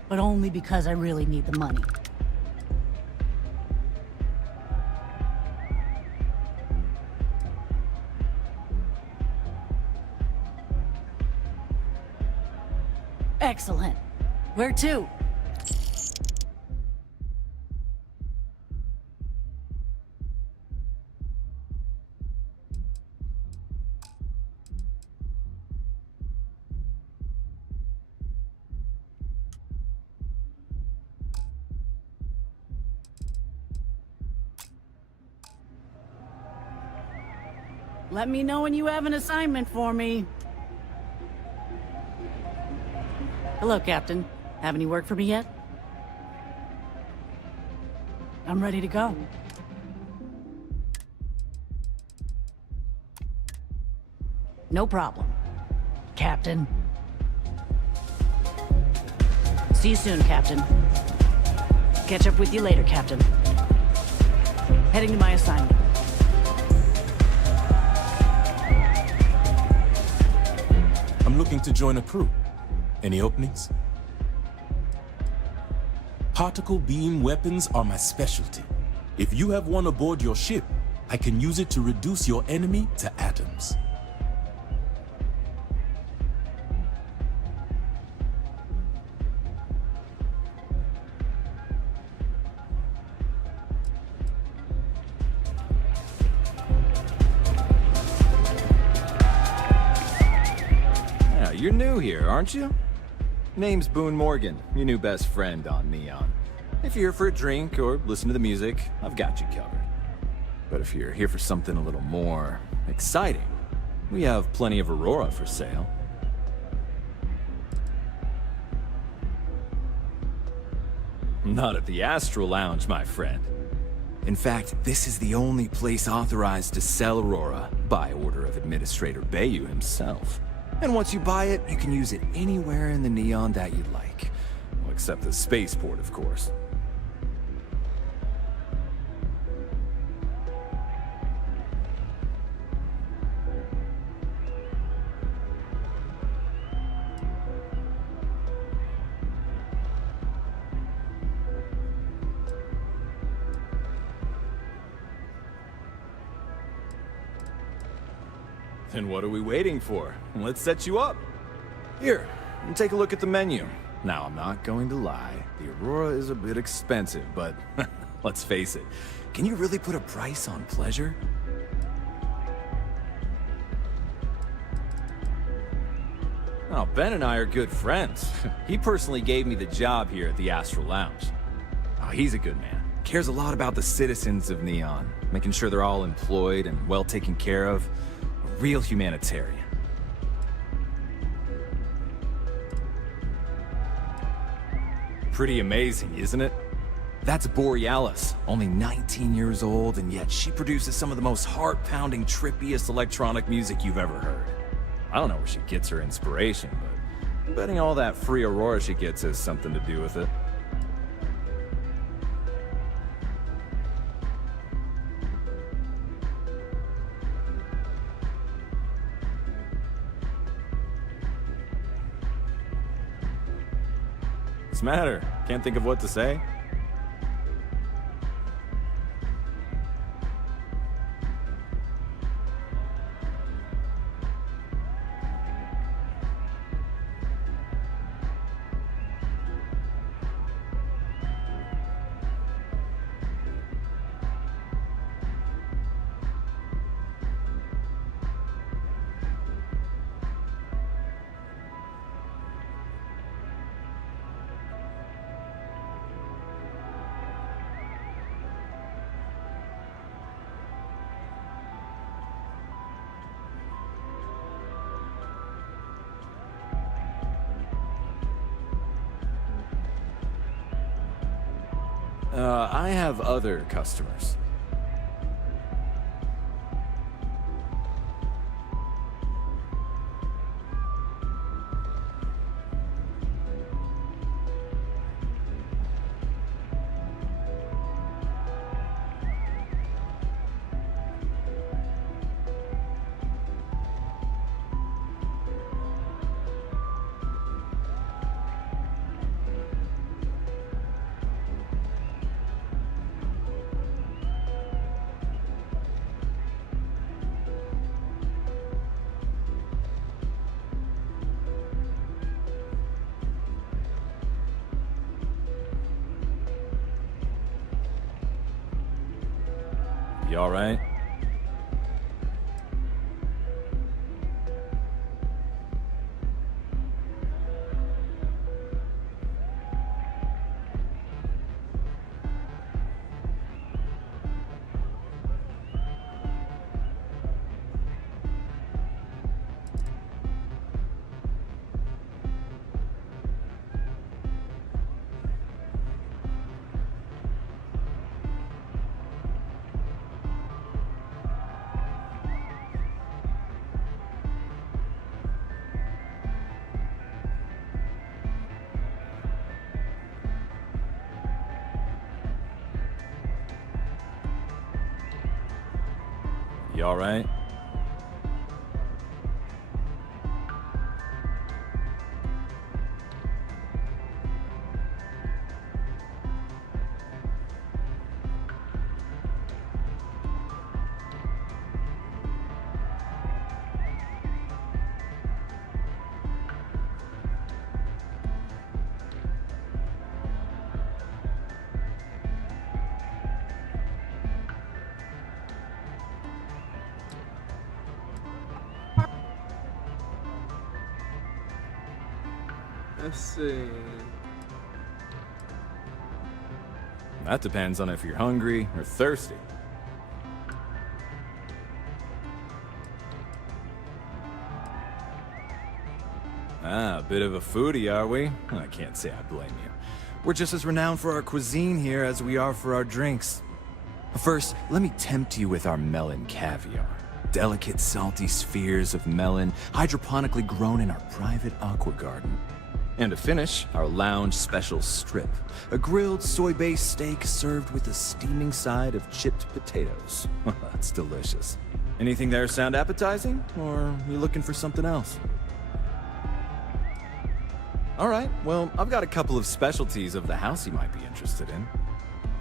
But only because I really need the money. Excellent. Where to? Let me know when you have an assignment for me. Hello, Captain. Have any work for me yet? I'm ready to go. No problem, Captain. See you soon, Captain. Catch up with you later, Captain. Heading to my assignment. I'm looking to join a crew. Any openings? Particle beam weapons are my specialty. If you have one aboard your ship, I can use it to reduce your enemy to atoms. You're new here, aren't you? Name's Boone Morgan, your new best friend on Neon. If you're here for a drink or listen to the music, I've got you covered. But if you're here for something a little more exciting, we have plenty of Aurora for sale. Not at the Astral Lounge, my friend. In fact, this is the only place authorized to sell Aurora by order of Administrator Bayou himself. And once you buy it, you can use it anywhere in the Neon that you'd like. Well, except the spaceport, of course. Then what are we waiting for? Let's set you up. Here, take a look at the menu. Now, I'm not going to lie. The Aurora is a bit expensive, but let's face it. Can you really put a price on pleasure? Oh, Ben and I are good friends. He personally gave me the job here at the Astral Lounge. Oh, he's a good man. Cares a lot about the citizens of Neon, making sure they're all employed and well taken care of. Real humanitarian. Pretty amazing, isn't it? That's Borealis, only 19 years old, and yet she produces some of the most heart-pounding, trippiest electronic music you've ever heard. I don't know where she gets her inspiration, but I'm betting all that free Aurora she gets has something to do with it. What's the matter? Can't think of what to say? I have other customers. You alright? You alright? Let's see. That depends on if you're hungry or thirsty. Ah, a bit of a foodie, are we? I can't say I blame you. We're just as renowned for our cuisine here as we are for our drinks. First, let me tempt you with our melon caviar. Delicate, salty spheres of melon, hydroponically grown in our private aqua garden. And to finish, our lounge special strip. A grilled soy-based steak served with a steaming side of chipped potatoes. That's delicious. Anything there sound appetizing? Or are you looking for something else? Alright, well, I've got a couple of specialties of the house you might be interested in.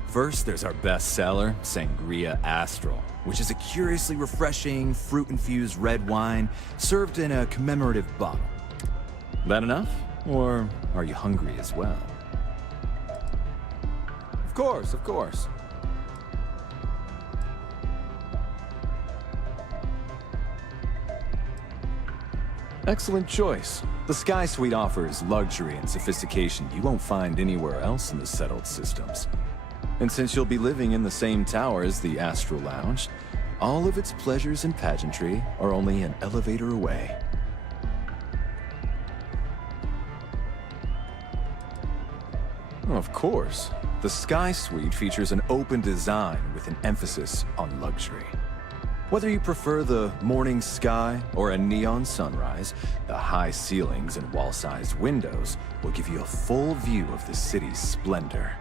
First, there's our best seller, Sangria Astral, which is a curiously refreshing, fruit-infused red wine served in a commemorative bottle. That enough? Or are you hungry as well? Of course, of course. Excellent choice. The Sky Suite offers luxury and sophistication you won't find anywhere else in the settled systems. And since you'll be living in the same tower as the Astral Lounge, all of its pleasures and pageantry are only an elevator away. Of course. The Sky Suite features an open design with an emphasis on luxury. Whether you prefer the morning sky or a neon sunrise, the high ceilings and wall-sized windows will give you a full view of the city's splendor.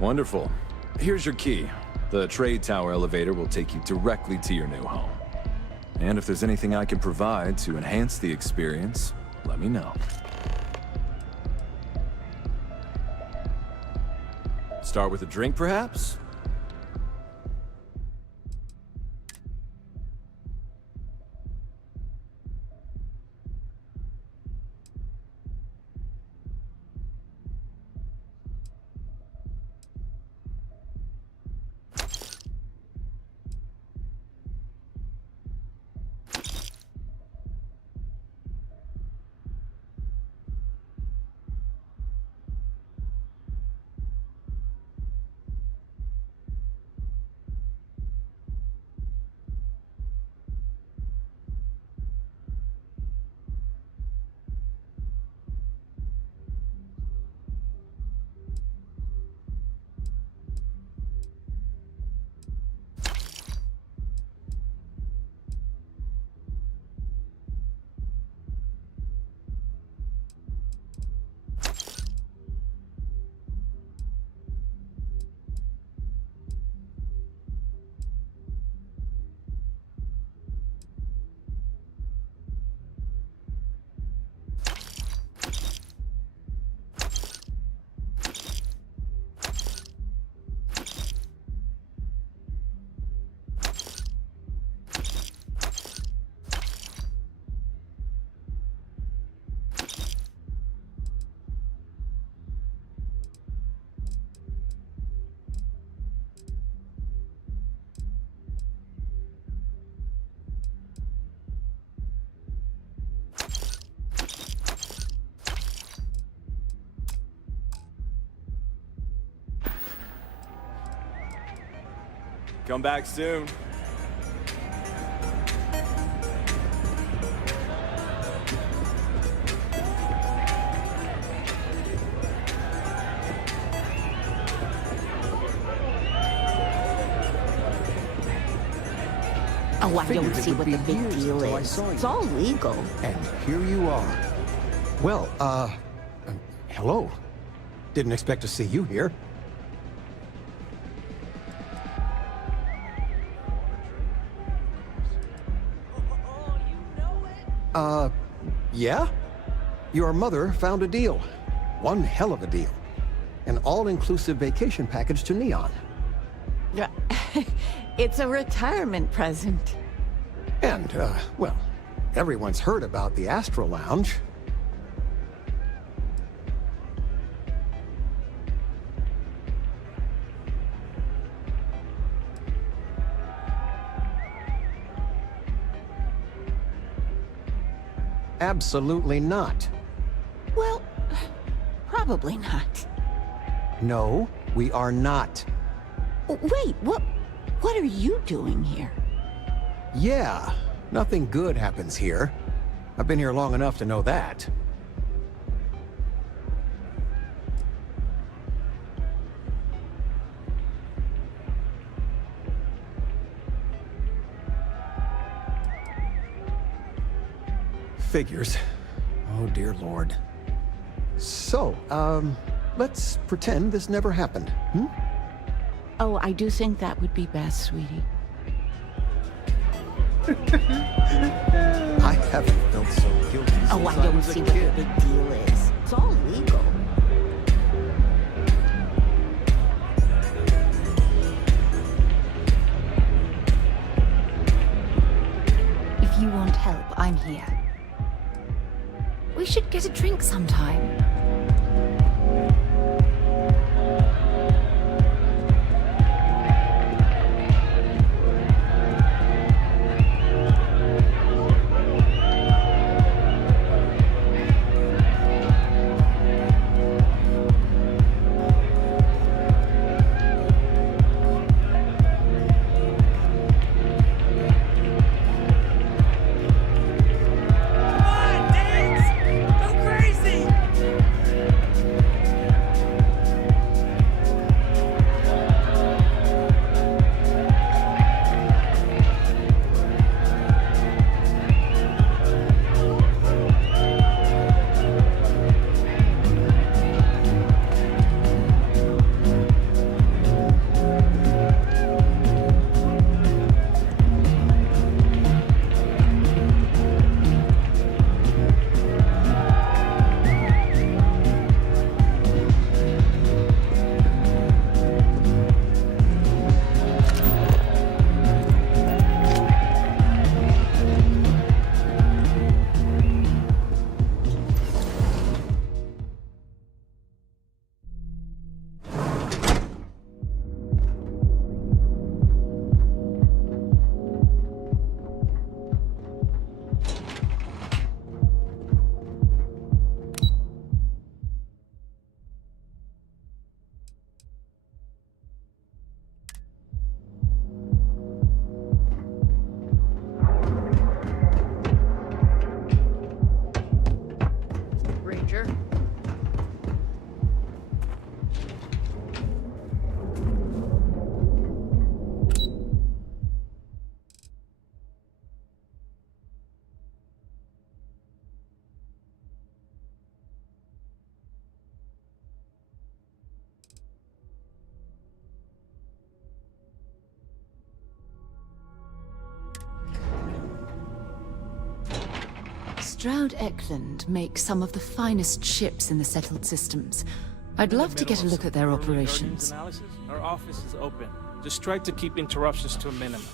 Wonderful. Here's your key. The trade tower elevator will take you directly to your new home. And if there's anything I can provide to enhance the experience, let me know. Start with a drink, perhaps? Come back soon. Oh, I don't see what the big deal is. It's all legal. And here you are. Well, hello. Didn't expect to see you here. Yeah? Your mother found a deal. One hell of a deal. An all-inclusive vacation package to Neon. It's a retirement present. And, well, everyone's heard about the Astral Lounge. Absolutely not. Well, probably not. No, we are not. Wait, what are you doing here? Yeah, nothing good happens here. I've been here long enough to know that. Figures. Oh, dear Lord. So, let's pretend this never happened, hmm? Oh, I do think that would be best, sweetie. I haven't felt so guilty since Oh, I don't was a see what kid. the big deal is. It's all legal. If you want help, I'm here. We should get a drink sometime. Ranger. Stroud Eklund makes some of the finest ships in the settled systems. I'd love to get a look at their operations. Our office is open. Just try to keep interruptions to a minimum.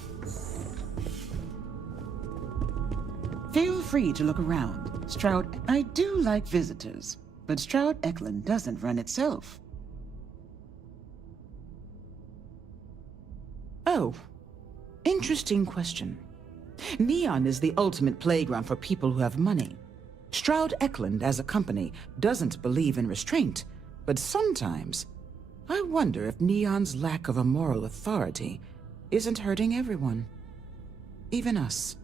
Feel free to look around. Stroud, I do like visitors, but Stroud Eklund doesn't run itself. Oh, interesting question. Neon is the ultimate playground for people who have money. Stroud Eklund, as a company, doesn't believe in restraint, but sometimes I wonder if Neon's lack of a moral authority isn't hurting everyone. Even us.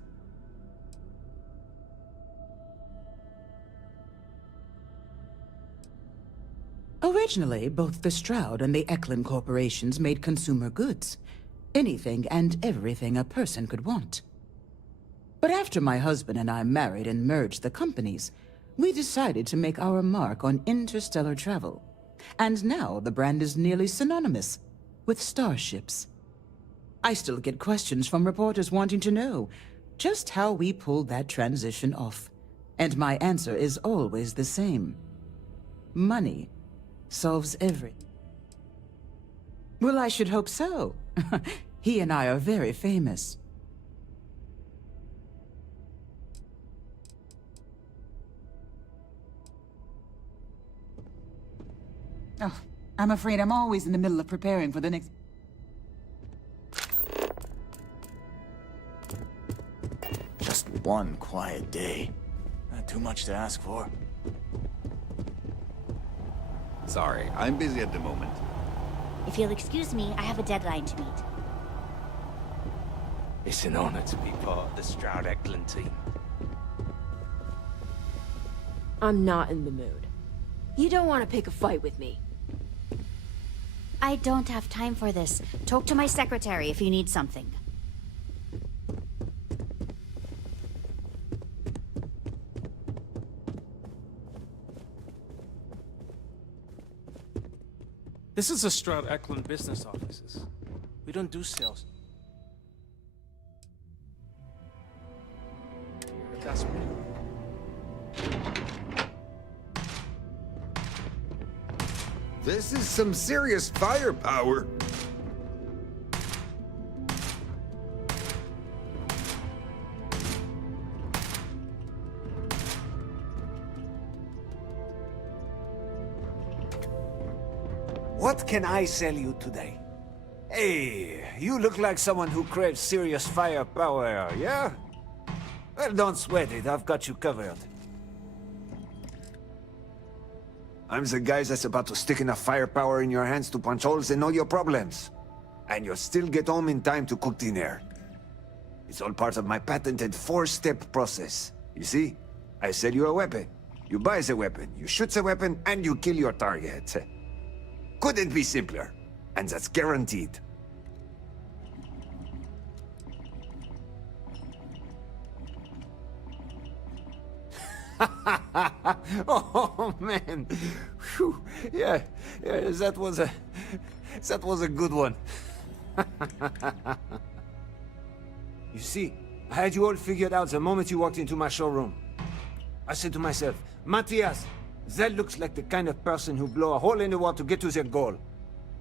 Originally, both the Stroud and the Eklund corporations made consumer goods. Anything and everything a person could want. But after my husband and I married and merged the companies, we decided to make our mark on interstellar travel. And now the brand is nearly synonymous with starships. I still get questions from reporters wanting to know just how we pulled that transition off. And my answer is always the same. Money solves everything. Well, I should hope so. He and I are very famous. Oh, I'm afraid I'm always in the middle of preparing for the next... Just one quiet day. Not too much to ask for. Sorry, I'm busy at the moment. If you'll excuse me, I have a deadline to meet. It's an honor to be part of the Stroud Eklund team. I'm not in the mood. You don't want to pick a fight with me. I don't have time for this. Talk to my secretary if you need something. This is the Stroud Eklund business offices. We don't do sales. That's me. This is some serious firepower. What can I sell you today? Hey, you look like someone who craves serious firepower, yeah? Well, don't sweat it. I've got you covered. I'm the guy that's about to stick enough firepower in your hands to punch holes in all your problems. And you'll still get home in time to cook dinner. It's all part of my patented 4-step process. You see? I sell you a weapon. You buy the weapon, you shoot the weapon, and you kill your target. Couldn't be simpler. And that's guaranteed. Oh man, whew. Yeah, that was a good one. You see, I had you all figured out the moment you walked into my showroom. I said to myself, Matthias, that looks like the kind of person who blow a hole in the wall to get to their goal.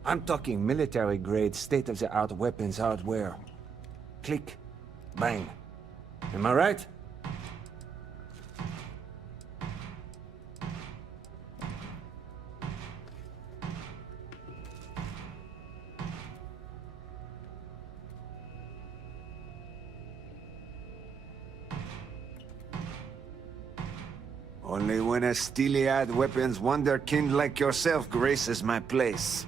I'm talking military-grade, state-of-the-art weapons hardware. Click, bang. Am I right? Only when a steely-eyed weapons wonderkind like yourself graces my place.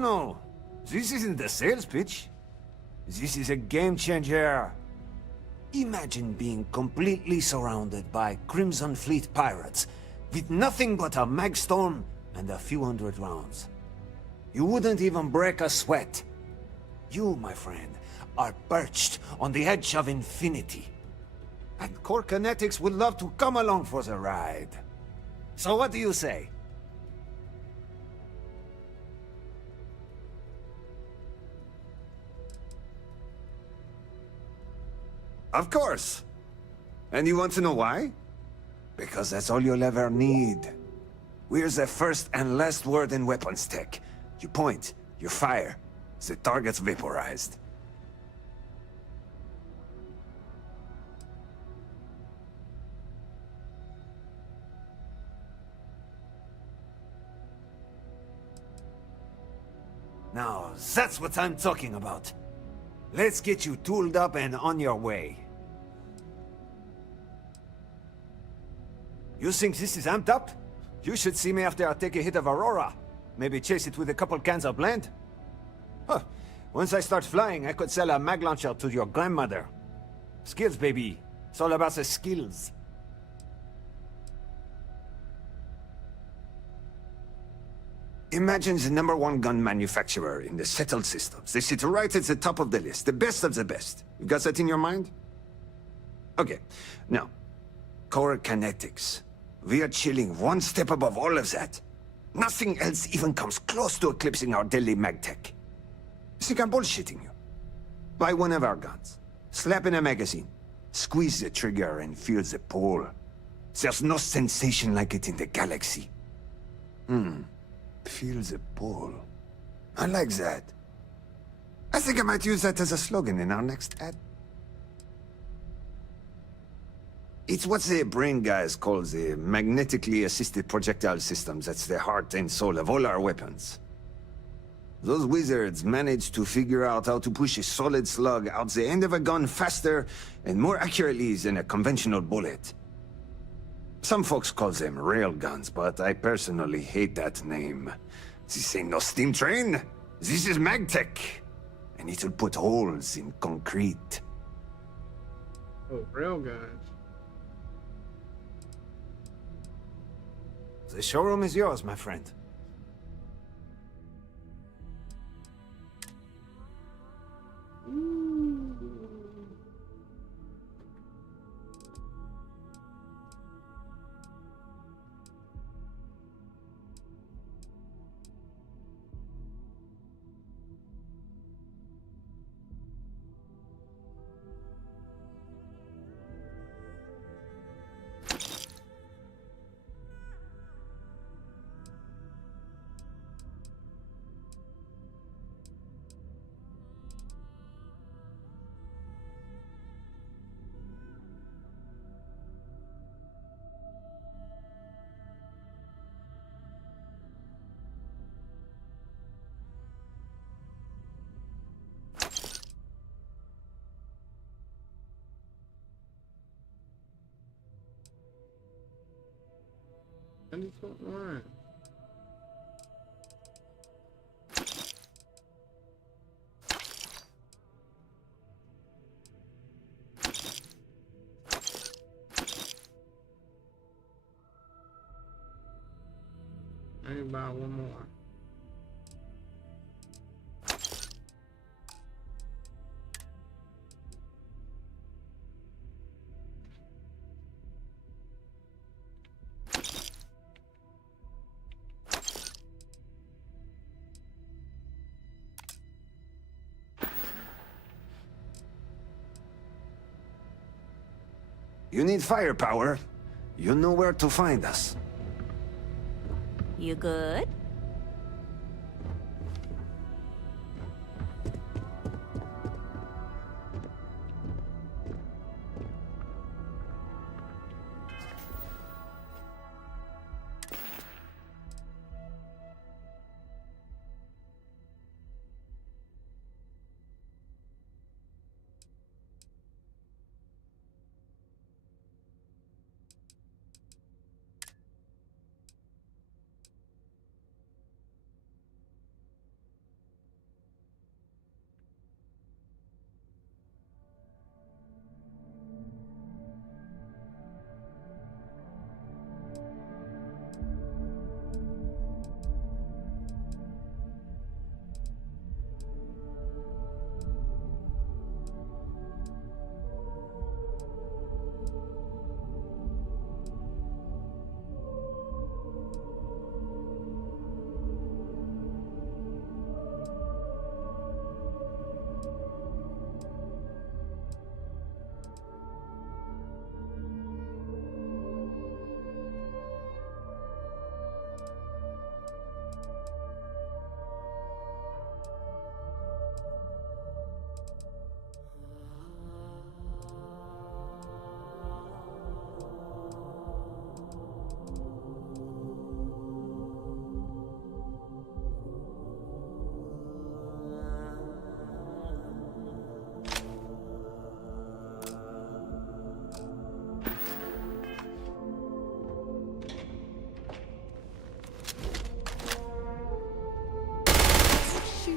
No. This isn't a sales pitch. This is a game changer. Imagine being completely surrounded by Crimson Fleet pirates, with nothing but a magstorm and a few hundred rounds. You wouldn't even break a sweat. You, my friend, are perched on the edge of infinity. And Core Kinetics would love to come along for the ride. So what do you say? Of course. And you want to know why? Because that's all you'll ever need. We're the first and last word in weapons tech. You point, you fire. The target's vaporized. Now, that's what I'm talking about. Let's get you tooled up and on your way. You think this is amped up? You should see me after I take a hit of Aurora. Maybe chase it with a couple cans of blend. Huh. Once I start flying, I could sell a mag launcher to your grandmother. Skills, baby. It's all about the skills. Imagine the #1 gun manufacturer in the settled systems. They sit right at the top of the list, the best of the best. You got that in your mind? Okay, now, core kinetics. We are chilling one step above all of that. Nothing else even comes close to eclipsing our deadly magtech. You think I'm bullshitting you? Buy one of our guns, slap in a magazine, squeeze the trigger and feel the pull. There's no sensation like it in the galaxy. Feel the pull. I like that. I think I might use that as a slogan in our next ad. It's what the brain guys call the magnetically assisted projectile systems. That's the heart and soul of all our weapons. Those wizards managed to figure out how to push a solid slug out the end of a gun faster and more accurately than a conventional bullet. Some folks call them railguns, but I personally hate that name. This ain't no steam train. This is magtech. And it'll put holes in concrete. Oh, railguns. The showroom is yours, my friend. I just want one. I need to buy one more. You need firepower. You know where to find us. You good?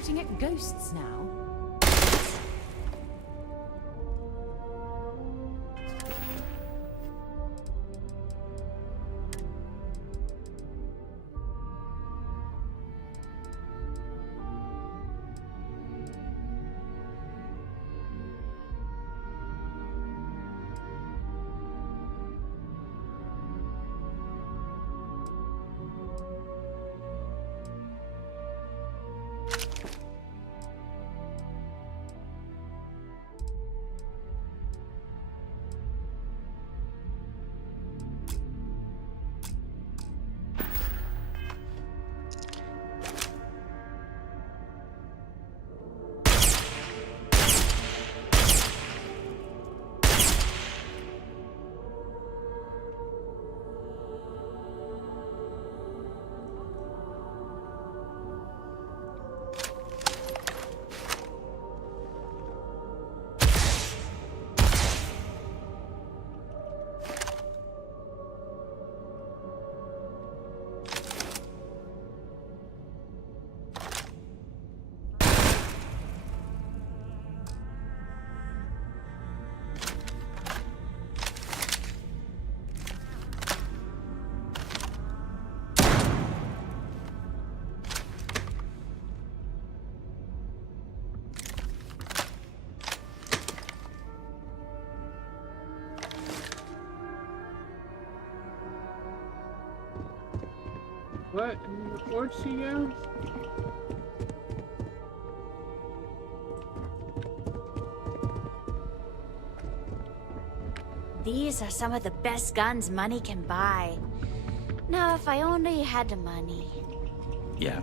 shooting at ghosts now? What? Where'd she go? These are some of the best guns money can buy. Now, if I only had the money. Yeah.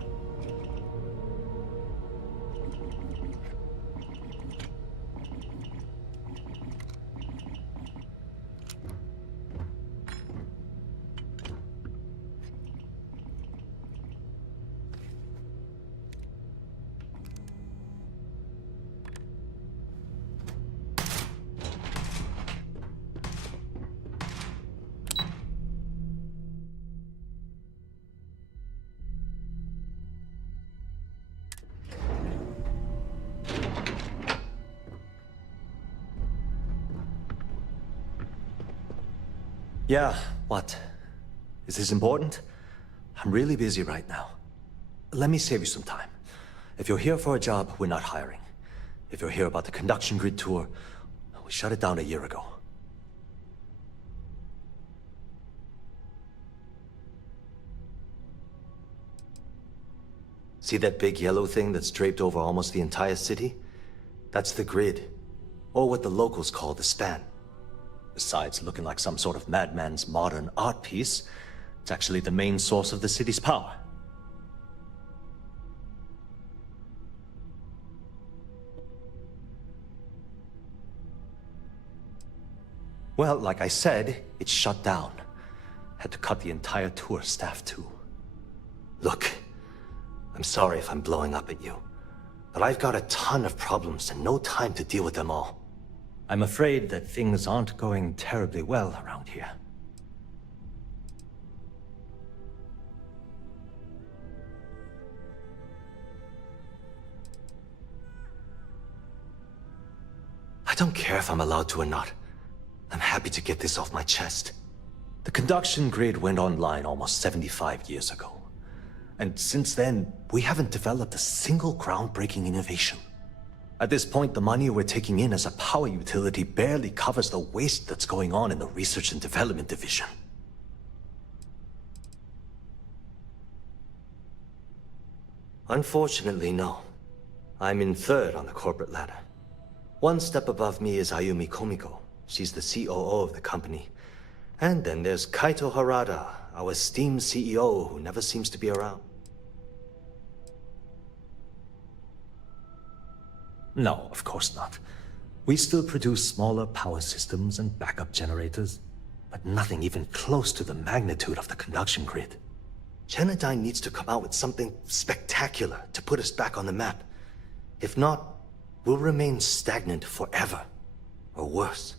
Yeah, what? Is this important? I'm really busy right now. Let me save you some time. If you're here for a job, we're not hiring. If you're here about the conduction grid tour, we shut it down a year ago. See that big yellow thing that's draped over almost the entire city? That's the grid, or what the locals call the span. Besides looking like some sort of madman's modern art piece, it's actually the main source of the city's power. Well, like I said, it's shut down. Had to cut the entire tour staff too. Look, I'm sorry if I'm blowing up at you, but I've got a ton of problems and no time to deal with them all. I'm afraid that things aren't going terribly well around here. I don't care if I'm allowed to or not. I'm happy to get this off my chest. The conduction grid went online almost 75 years ago. And since then, we haven't developed a single groundbreaking innovation. At this point, the money we're taking in as a power utility barely covers the waste that's going on in the research and development division. Unfortunately, no. I'm in third on the corporate ladder. One step above me is Ayumi Komiko. She's the COO of the company. And then there's Kaito Harada, our esteemed CEO who never seems to be around. No, of course not. We still produce smaller power systems and backup generators, but nothing even close to the magnitude of the conduction grid. Genodyne needs to come out with something spectacular to put us back on the map. If not, we'll remain stagnant forever, or worse.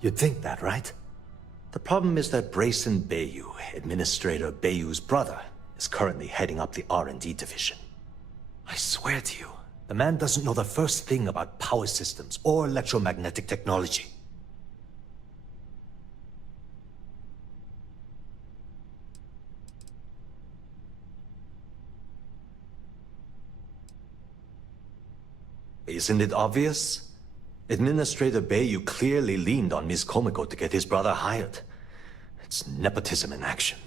You'd think that, right? The problem is that Brayson Bayou, Administrator Bayou's brother, is currently heading up the R&D division. I swear to you, the man doesn't know the first thing about power systems or electromagnetic technology. Isn't it obvious? Administrator Bayou clearly leaned on Ms. Komiko to get his brother hired. It's nepotism in action.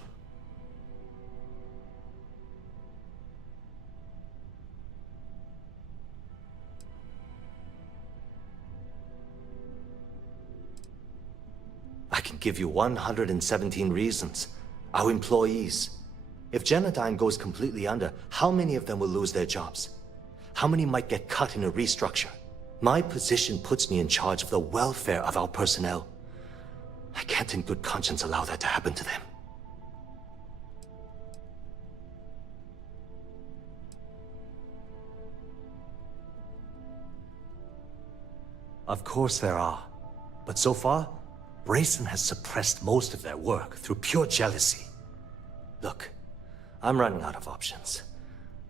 I can give you 117 reasons. Our employees. If Genodyne goes completely under, how many of them will lose their jobs? How many might get cut in a restructure? My position puts me in charge of the welfare of our personnel. I can't in good conscience allow that to happen to them. Of course there are. But so far, Brayson has suppressed most of their work through pure jealousy. Look, I'm running out of options.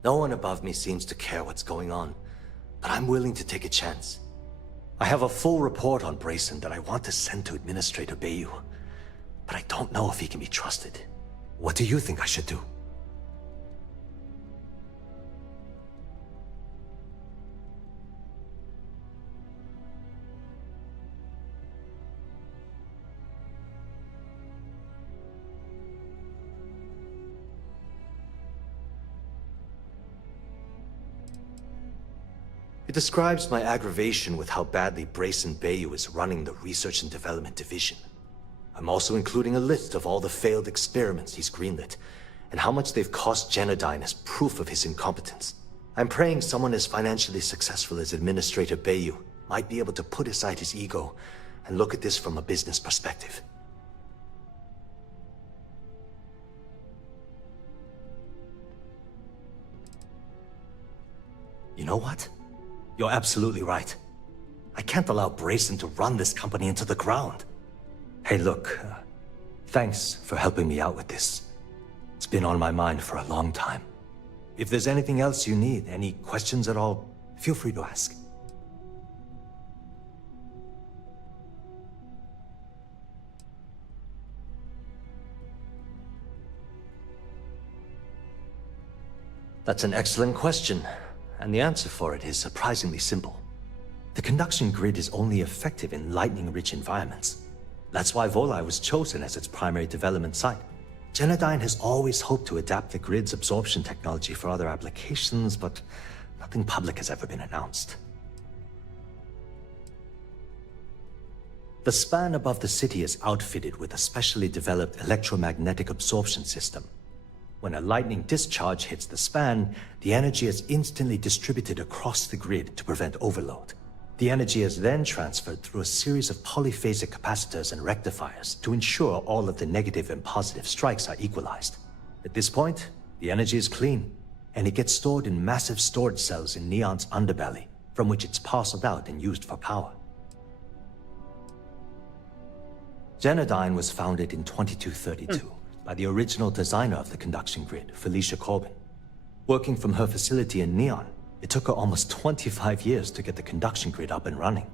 No one above me seems to care what's going on, but I'm willing to take a chance. I have a full report on Brayson that I want to send to Administrator Bayou, but I don't know if he can be trusted. What do you think I should do? It describes my aggravation with how badly Brayson Bayou is running the Research and Development Division. I'm also including a list of all the failed experiments he's greenlit, and how much they've cost Genodyne as proof of his incompetence. I'm praying someone as financially successful as Administrator Bayou might be able to put aside his ego and look at this from a business perspective. You know what? You're absolutely right. I can't allow Brayson to run this company into the ground. Hey, look, thanks for helping me out with this. It's been on my mind for a long time. If there's anything else you need, any questions at all, feel free to ask. That's an excellent question. And the answer for it is surprisingly simple. The conduction grid is only effective in lightning-rich environments. That's why Volai was chosen as its primary development site. Genodyne has always hoped to adapt the grid's absorption technology for other applications, but nothing public has ever been announced. The span above the city is outfitted with a specially developed electromagnetic absorption system. When a lightning discharge hits the span, the energy is instantly distributed across the grid to prevent overload. The energy is then transferred through a series of polyphasic capacitors and rectifiers to ensure all of the negative and positive strikes are equalized. At this point, the energy is clean, and it gets stored in massive storage cells in Neon's underbelly, from which it's parceled out and used for power. Genodyne was founded in 2232. By the original designer of the conduction grid, Felicia Corbin. Working from her facility in Neon, it took her almost 25 years to get the conduction grid up and running.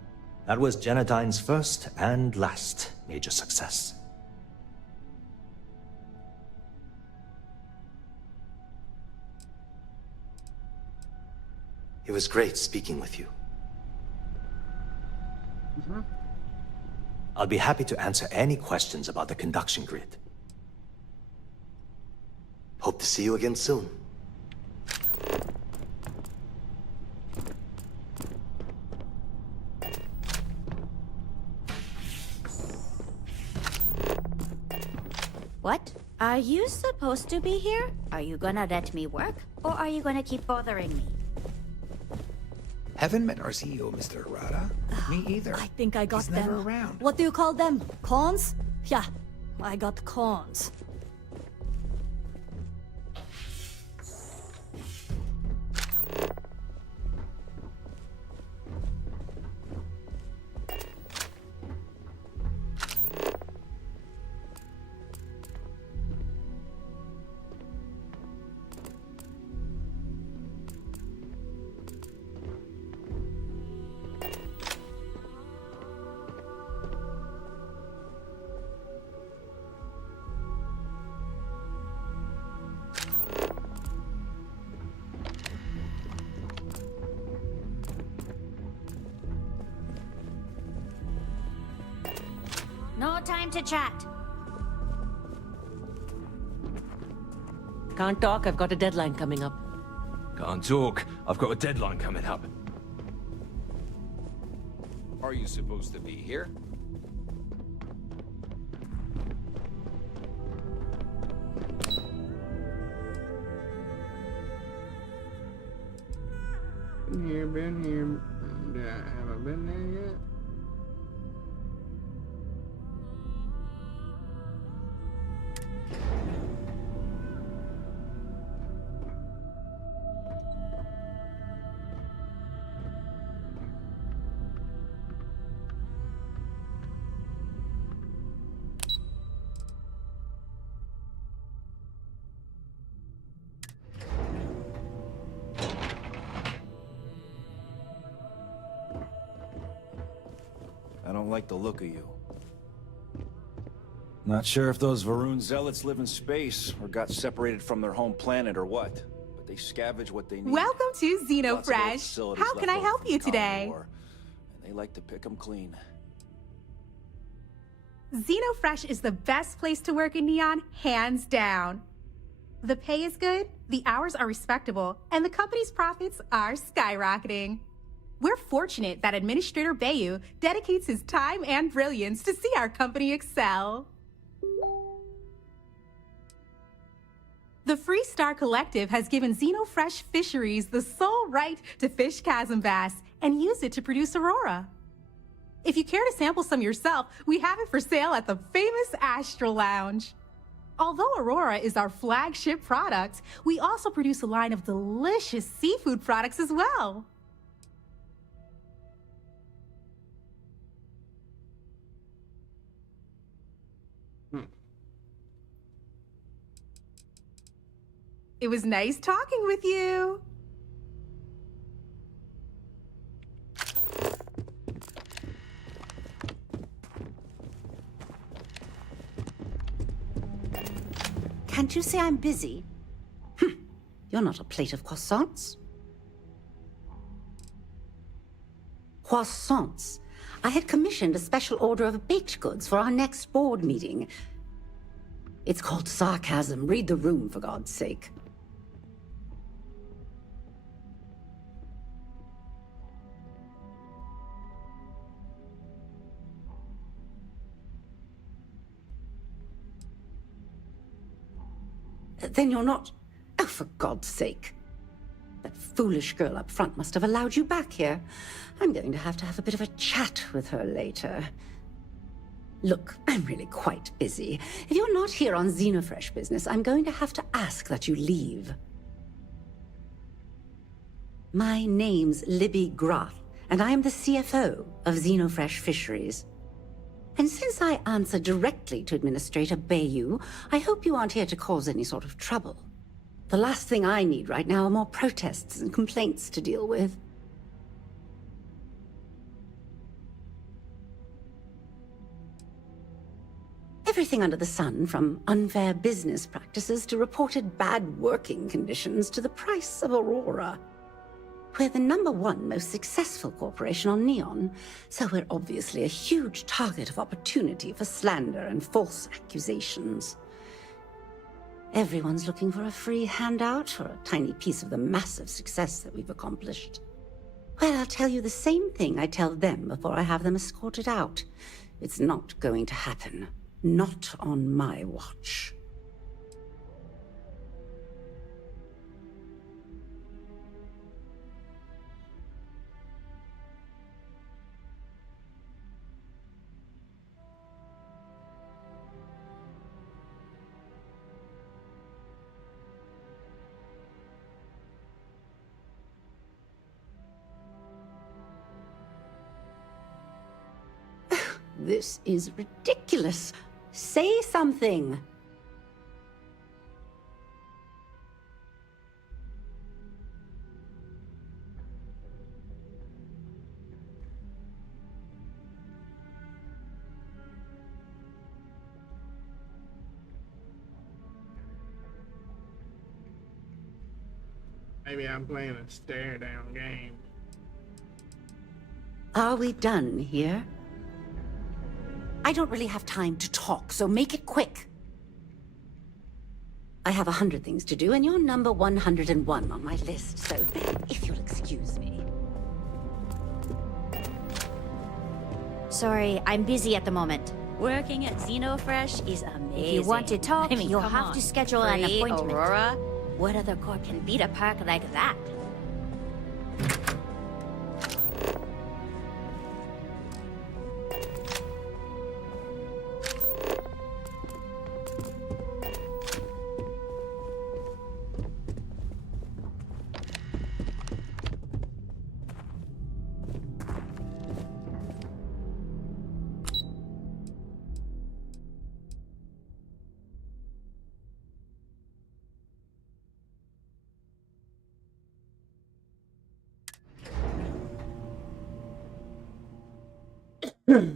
That was Genodyne's first and last major success. It was great speaking with you. I'll be happy to answer any questions about the conduction grid. Hope to see you again soon. What? Are you supposed to be here? Are you gonna let me work? Or are you gonna keep bothering me? Haven't met our CEO, Mr. Harada. Me either. I think I got He's them. never around. What do you call them? Cons? Yeah, I got cons. No time to chat. Can't talk, I've got a deadline coming up. Can't talk. I've got a deadline coming up. Are you supposed to be here? Been here. Have I been there yet? I don't like the look of you. Not sure if those Varun zealots live in space, or got separated from their home planet, or what. But they scavenge what they need. Welcome to Lots of old Xenofresh. facilities How left can I over help from the you Common today? War, and they like to pick them clean. Xenofresh is the best place to work in Neon, hands down. The pay is good, the hours are respectable, and the company's profits are skyrocketing. We're fortunate that Administrator Bayu dedicates his time and brilliance to see our company excel. The Freestar Collective has given Xenofresh Fisheries the sole right to fish chasm bass and use it to produce Aurora. If you care to sample some yourself, we have it for sale at the famous Astral Lounge. Although Aurora is our flagship product, we also produce a line of delicious seafood products as well. It was nice talking with you. Can't you say I'm busy? You're not a plate of croissants. Croissants. I had commissioned a special order of baked goods for our next board meeting. It's called sarcasm. Read the room, for God's sake. Then you're not... Oh, for God's sake. That foolish girl up front must have allowed you back here. I'm going to have a bit of a chat with her later. Look, I'm really quite busy. If you're not here on Xenofresh business, I'm going to have to ask that you leave. My name's Libby Groth, and I am the CFO of Xenofresh Fisheries. And since I answer directly to Administrator Bayu, I hope you aren't here to cause any sort of trouble. The last thing I need right now are more protests and complaints to deal with. Everything under the sun, from unfair business practices to reported bad working conditions to the price of Aurora. We're the #1 most successful corporation on Neon, so we're obviously a huge target of opportunity for slander and false accusations. Everyone's looking for a free handout or a tiny piece of the massive success that we've accomplished. Well, I'll tell you the same thing I tell them before I have them escorted out. It's not going to happen. Not on my watch. This is ridiculous. Say something. Maybe I'm playing a stare-down game. Are we done here? I don't really have time to talk, so make it quick. I have 100 things to do, and you're number 101 on my list, so if you'll excuse me. Sorry, I'm busy at the moment. Working at Xenofresh is amazing. If you want to talk, you'll have to schedule an appointment. Aurora? What other corp can beat a perk like that? um,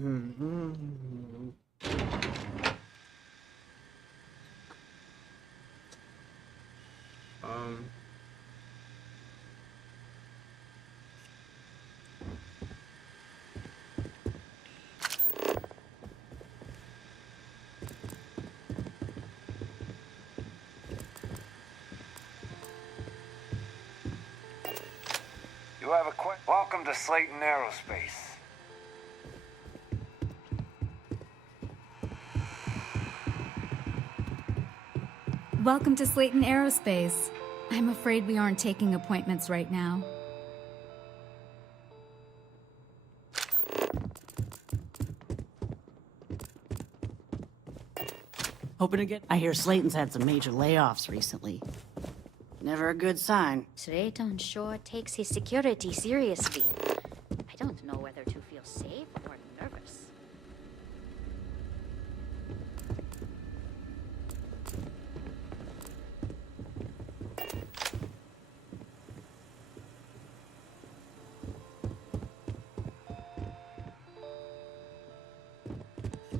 You have a welcome to Slayton Aerospace. Welcome to Slayton Aerospace. I'm afraid we aren't taking appointments right now. Hoping to get... I hear Slayton's had some major layoffs recently. Never a good sign. Slayton sure takes his security seriously. I don't know whether to feel safe or nervous.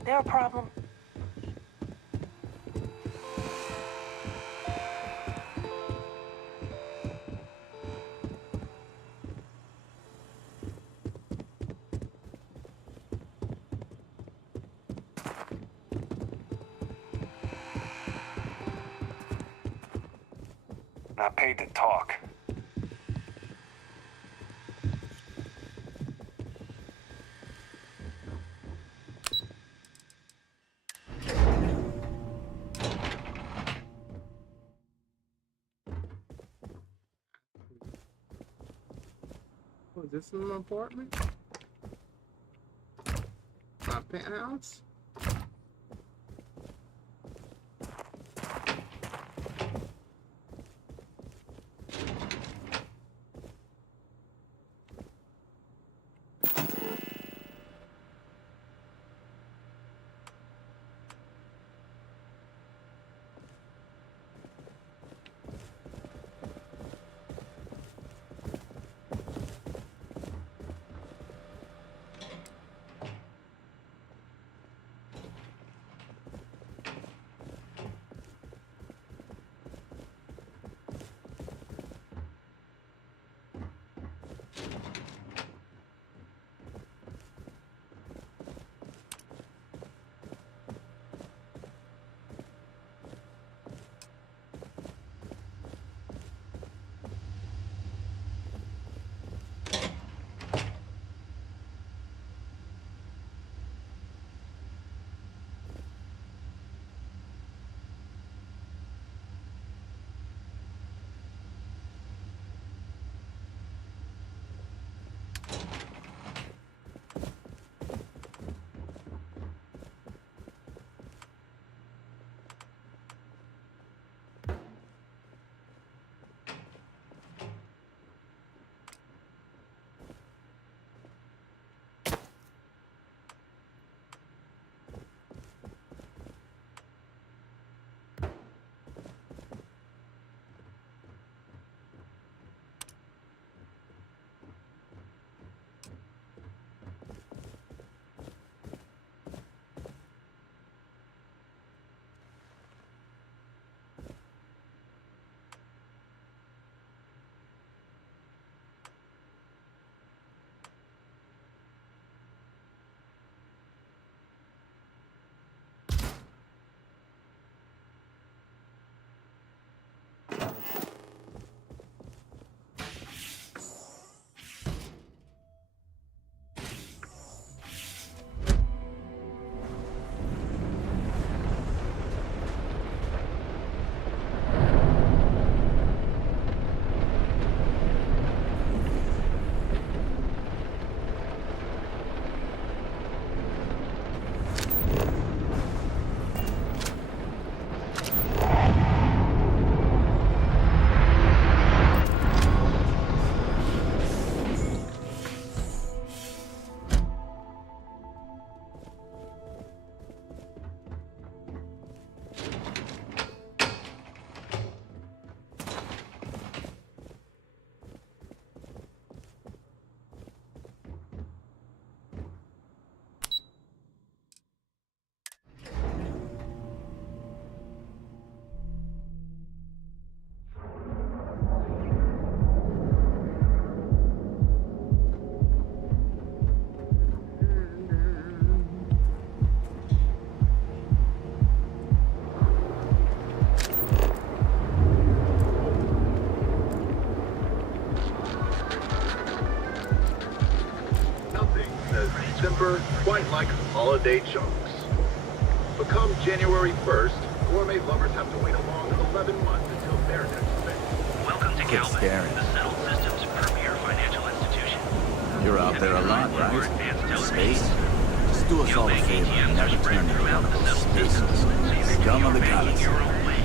There a problem? Not paid to talk. oh, is this my apartment? My penthouse? holiday chunks. But come January 1st, gourmet lovers have to wait a long 11 months until their next event. Welcome to Calvin, the Settled Systems premier financial institution. You're out there a lot, right? Space? Just do us You'll all a make favor ATMs and never spread turn into throughout one of the those settled space systems, so you can scum of the continue galaxy. your own way.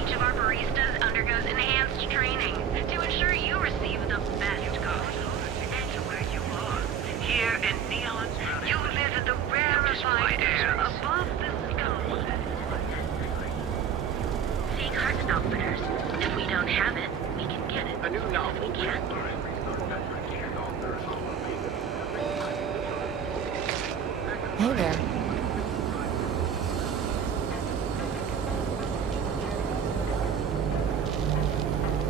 Each of our baristas undergoes enhanced training to ensure you receive the best coffee. And where you are, here in Neon, you live in the rarefied air above the sky. See Carson Outfitters. If we don't have it, we can get it. A new novel. We can. Hey there.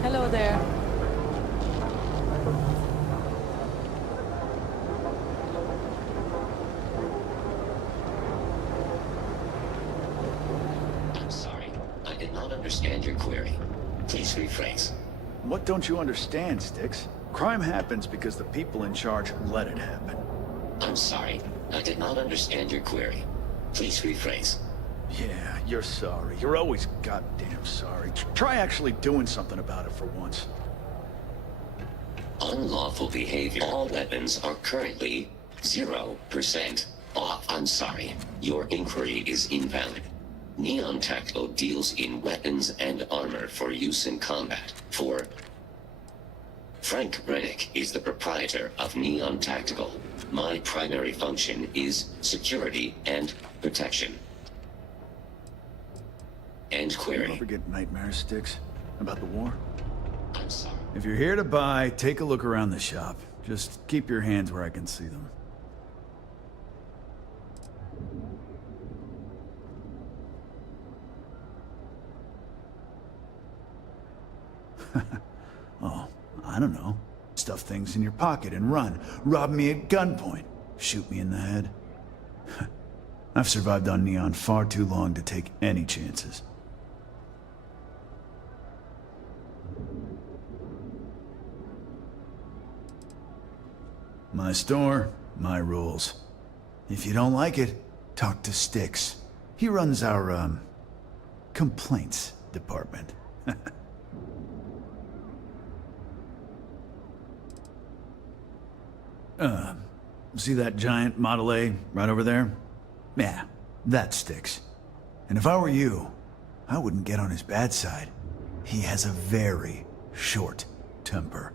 Hello there. I'm sorry. I did not understand your query. Please rephrase. What don't you understand, Styx? Crime happens because the people in charge let it happen. I'm sorry. I did not understand your query. Please rephrase. Yeah, you're sorry. You're always goddamn sorry. Try actually doing something about it for once. Unlawful behavior. All weapons are currently 0% off. I'm sorry. Your inquiry is invalid. Neon Tactical deals in weapons and armor for use in combat. Frank Rennick is the proprietor of Neon Tactical. My primary function is security and protection. End query. You ever get nightmares, Styx? About the war? I'm sorry. If you're here to buy, take a look around the shop. Just keep your hands where I can see them. Oh, I don't know. Stuff things in your pocket and run. Rob me at gunpoint. Shoot me in the head. I've survived on Neon far too long to take any chances. My store, my rules. If you don't like it, talk to Styx. He runs our, complaints department. See that giant Model A right over there? Yeah, that Styx. And if I were you, I wouldn't get on his bad side. He has a very short temper.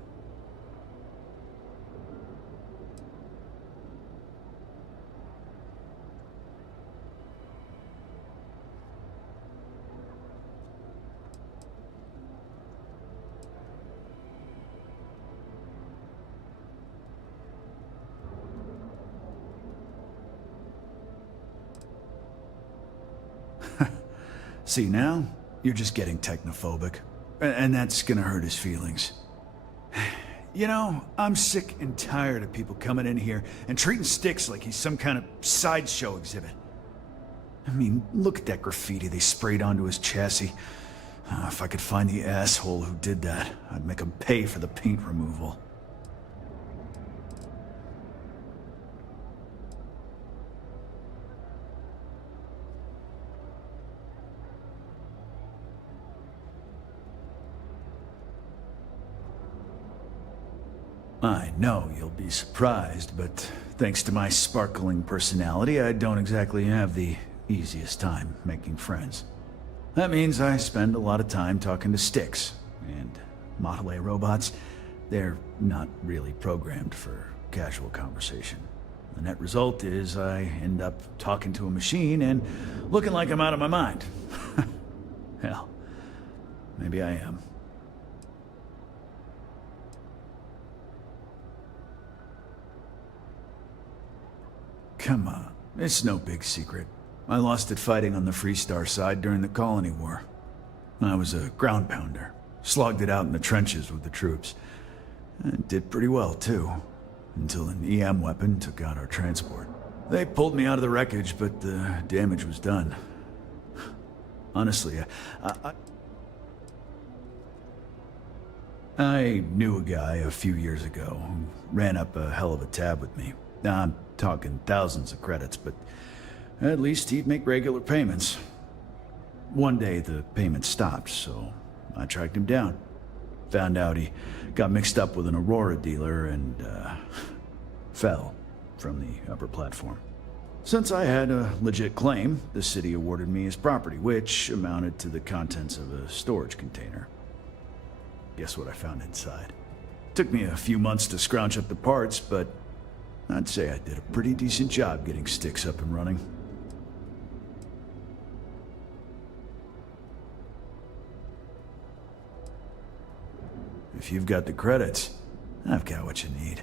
See, now, you're just getting technophobic. And that's gonna hurt his feelings. You know, I'm sick and tired of people coming in here and treating Styx like he's some kind of sideshow exhibit. I mean, look at that graffiti they sprayed onto his chassis. If I could find the asshole who did that, I'd make him pay for the paint removal. I know you'll be surprised, but thanks to my sparkling personality, I don't exactly have the easiest time making friends. That means I spend a lot of time talking to Styx, and Model A robots, they're not really programmed for casual conversation. The net result is I end up talking to a machine and looking like I'm out of my mind. Hell, maybe I am. Come on, it's no big secret. I lost it fighting on the Freestar side during the Colony War. I was a ground pounder, slogged it out in the trenches with the troops. And did pretty well, too, until an EM weapon took out our transport. They pulled me out of the wreckage, but the damage was done. Honestly, I knew a guy a few years ago who ran up a hell of a tab with me. Now, I'm talking thousands of credits, but at least he'd make regular payments. One day the payments stopped, so I tracked him down. Found out he got mixed up with an Aurora dealer and fell from the upper platform. Since I had a legit claim, the city awarded me his property, which amounted to the contents of a storage container. Guess what I found inside? Took me a few months to scrounge up the parts, but I'd say I did a pretty decent job getting Styx up and running. If you've got the credits, I've got what you need.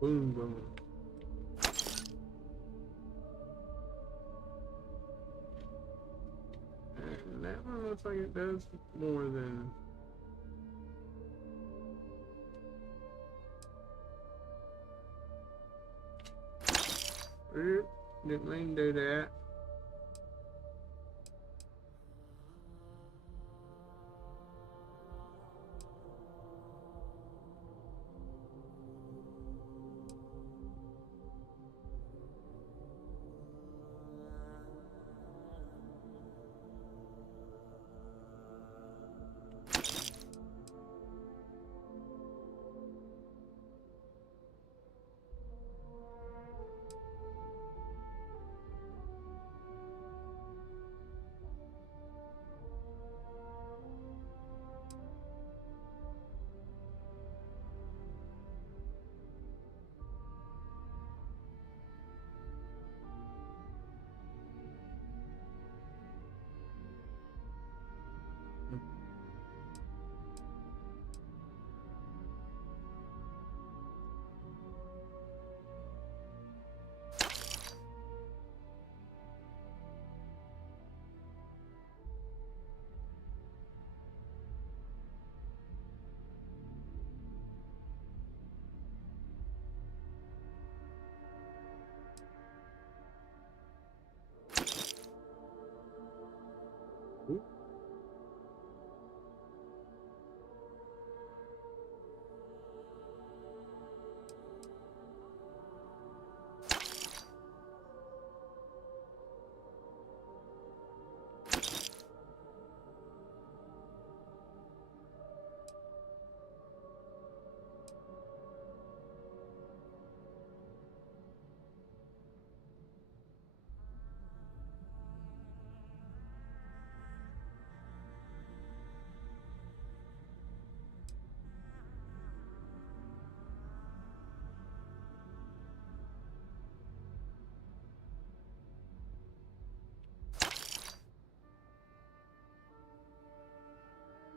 Boom, boom. And that one looks like it does more than... Didn't mean to do that.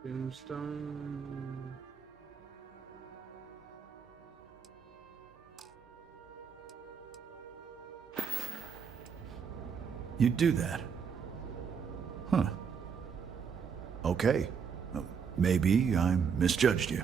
Tombstone. You'd do that? Huh. Okay. Maybe I misjudged you.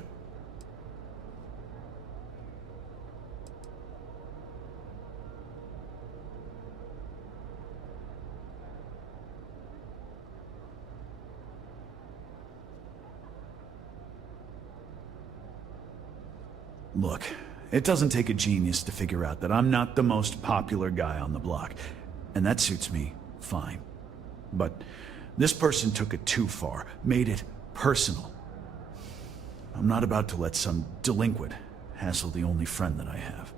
Look, it doesn't take a genius to figure out that I'm not the most popular guy on the block. And that suits me fine. But this person took it too far, made it personal. I'm not about to let some delinquent hassle the only friend that I have.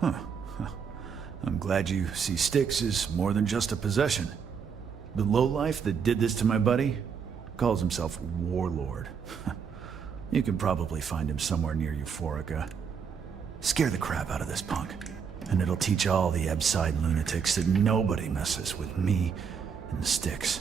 Huh. I'm glad you see Styx as more than just a possession. The lowlife that did this to my buddy calls himself Warlord. You can probably find him somewhere near Euphorica. Scare the crap out of this punk, and it'll teach all the Ebside lunatics that nobody messes with me and the Styx.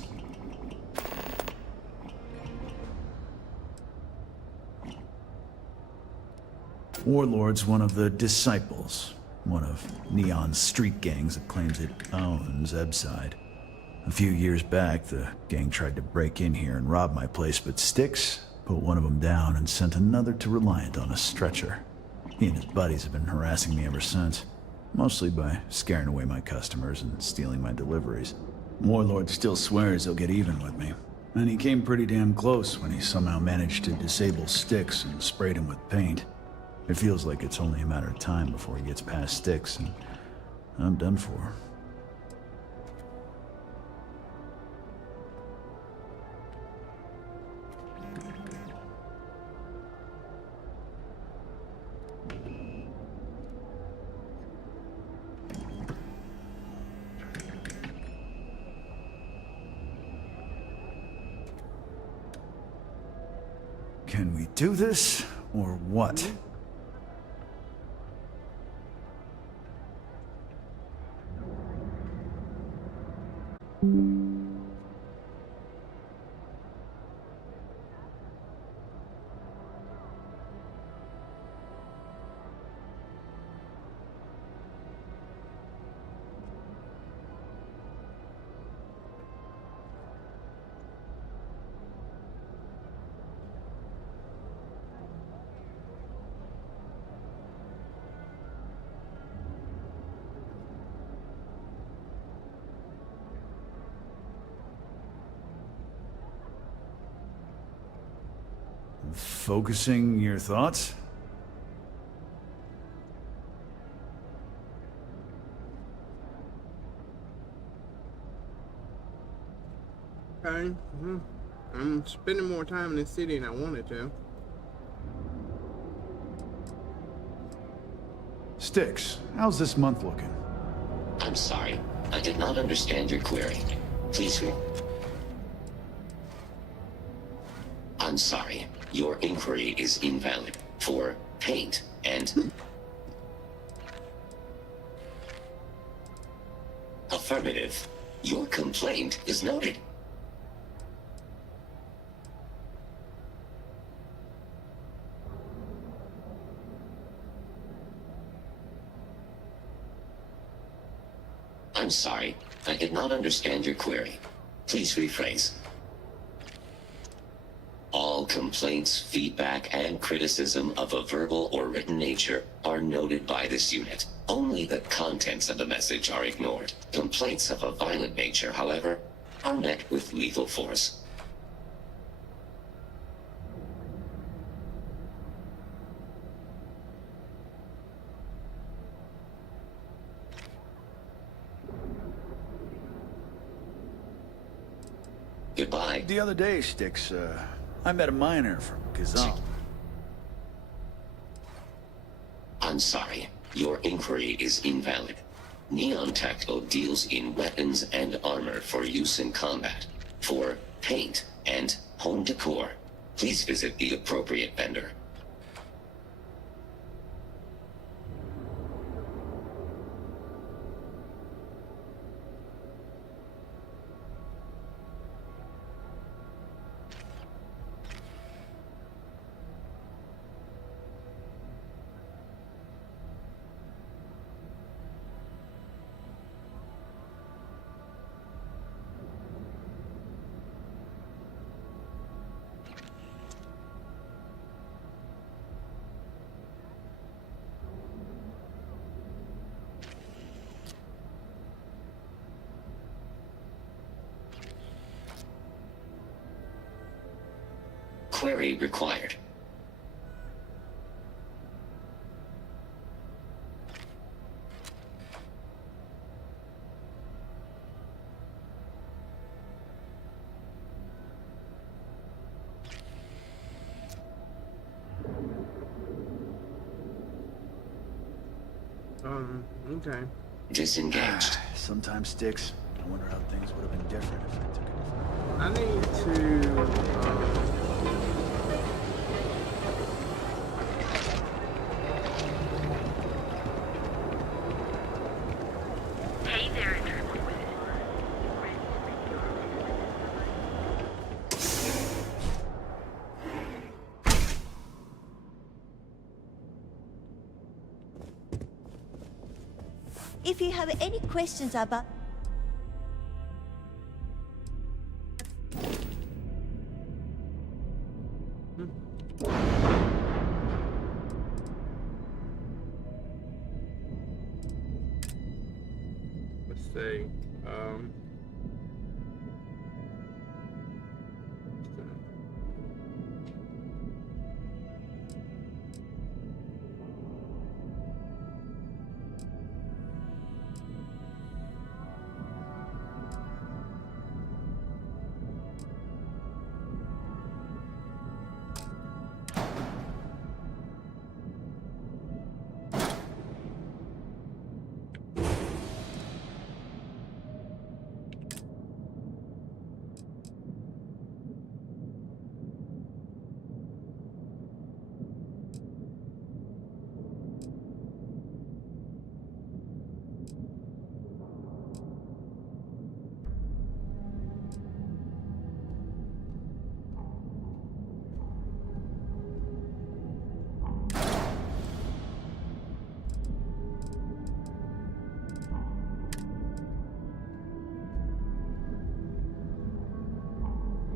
Warlord's one of the disciples. One of Neon's street gangs that claims it owns Ebside. A few years back, the gang tried to break in here and rob my place, but Styx put one of them down and sent another to Reliant on a stretcher. He and his buddies have been harassing me ever since, mostly by scaring away my customers and stealing my deliveries. Warlord still swears he'll get even with me, and he came pretty damn close when he somehow managed to disable Styx and sprayed him with paint. It feels like it's only a matter of time before he gets past Styx, and I'm done for. Can we do this, or what? Focusing your thoughts? Okay. I'm spending more time in the city than I wanted to. Styx, how's this month looking? I'm sorry. I did not understand your query. Please read. I'm sorry. Your inquiry is invalid for paint and... Affirmative. Your complaint is noted. I'm sorry. I did not understand your query. Please rephrase. All complaints, feedback, and criticism of a verbal or written nature are noted by this unit. Only the contents of the message are ignored. Complaints of a violent nature, however, are met with lethal force. Goodbye. The other day, Styx, I met a miner from Kazal. I'm sorry. Your inquiry is invalid. Neon Tactical deals in weapons and armor for use in combat, for paint and home decor. Please visit the appropriate vendor. query required. Okay. Disengaged. Sometimes sticks. I wonder how things would have been different if I took it. I need to, Hey there, If you have any questions about... let's see.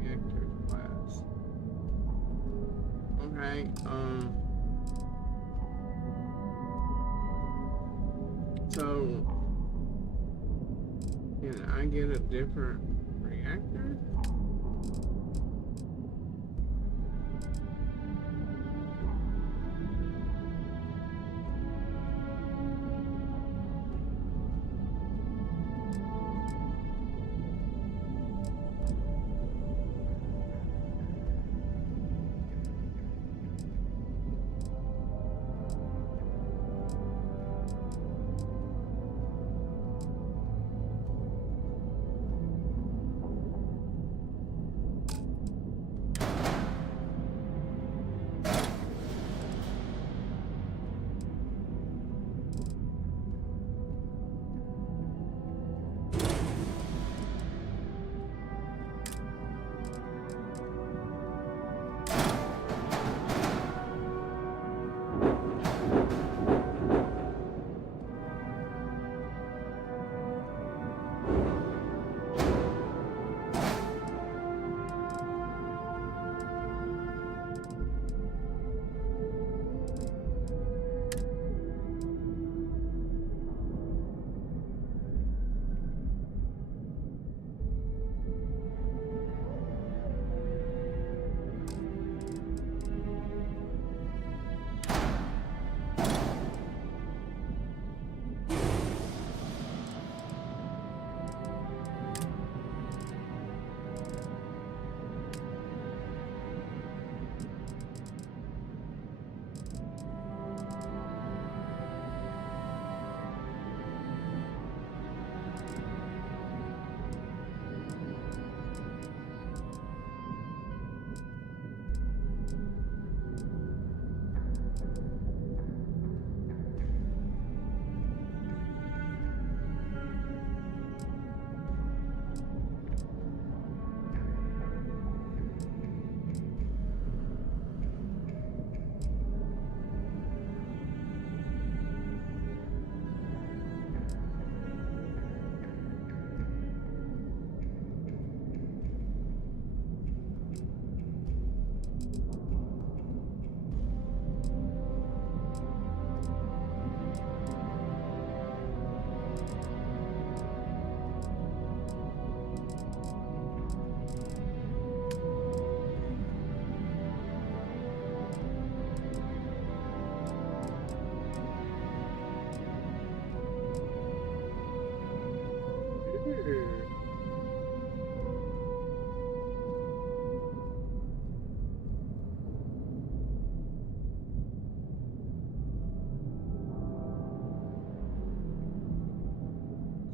Reactor class. Okay, so can I get a different reactor?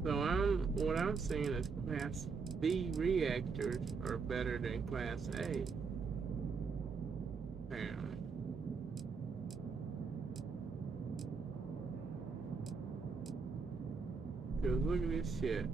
So what I'm saying is Class B reactors are better than Class A. Apparently. Cause look at this shit.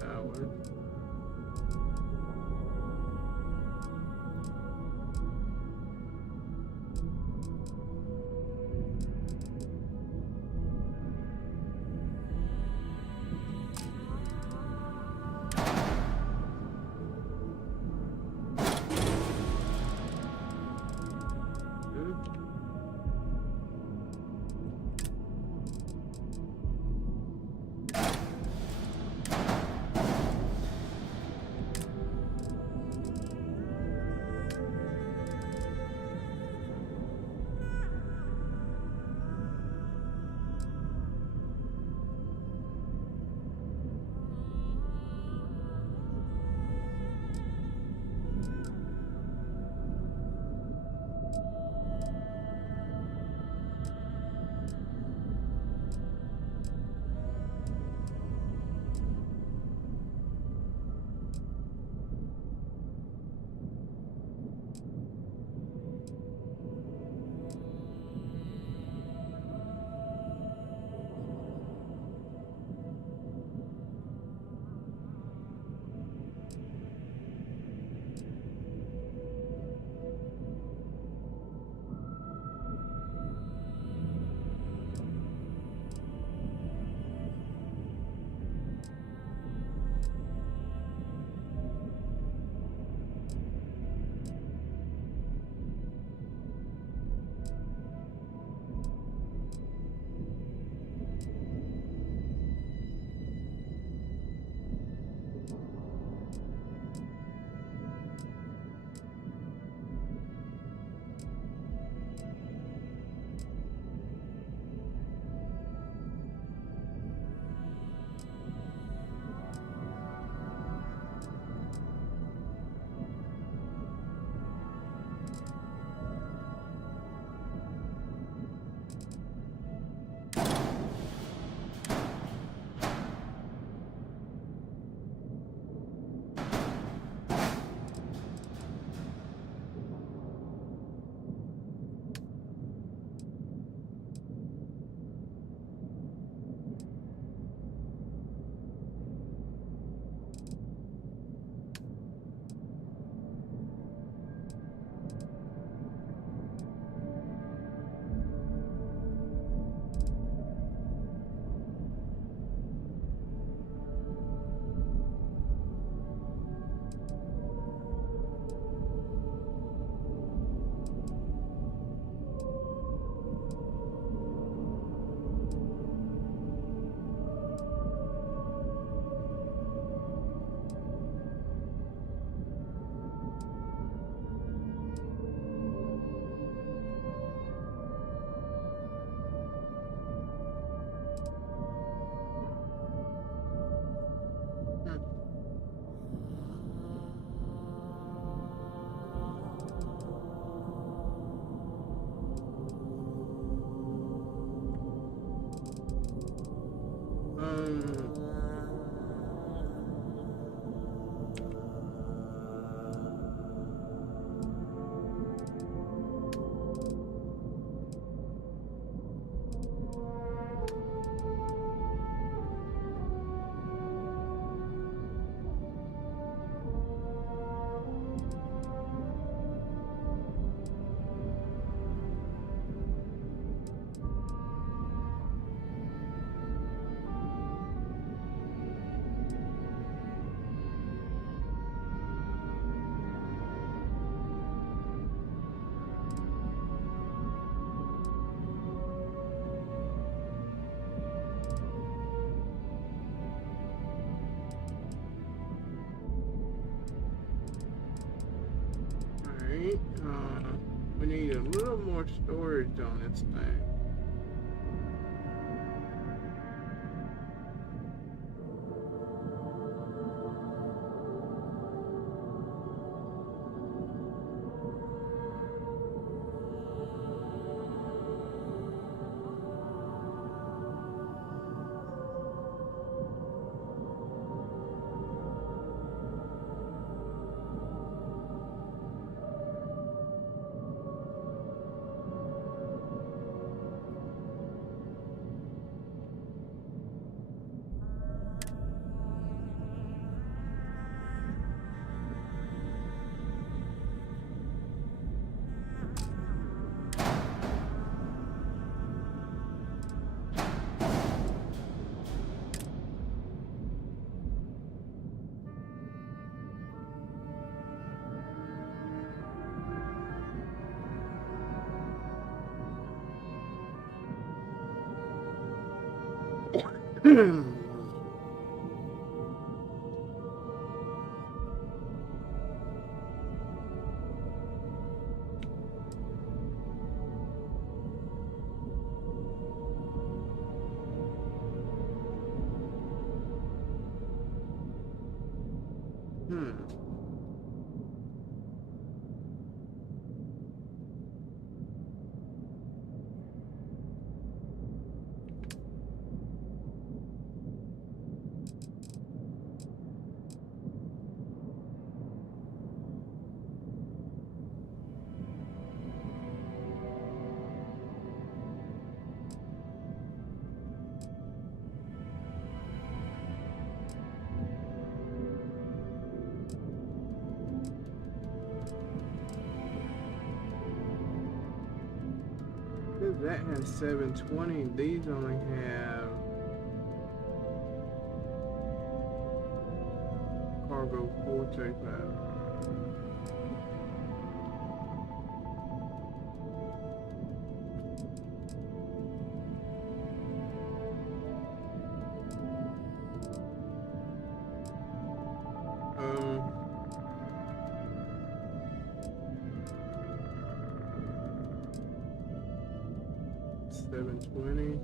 Power. a little more storage on this thing. That has 720. These only have cargo 435. $720.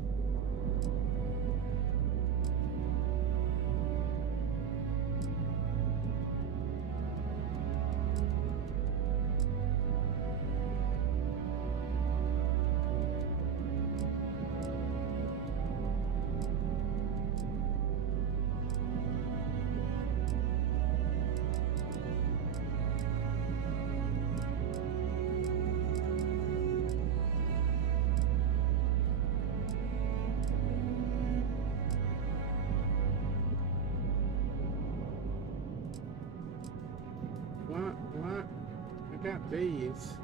What? I got these.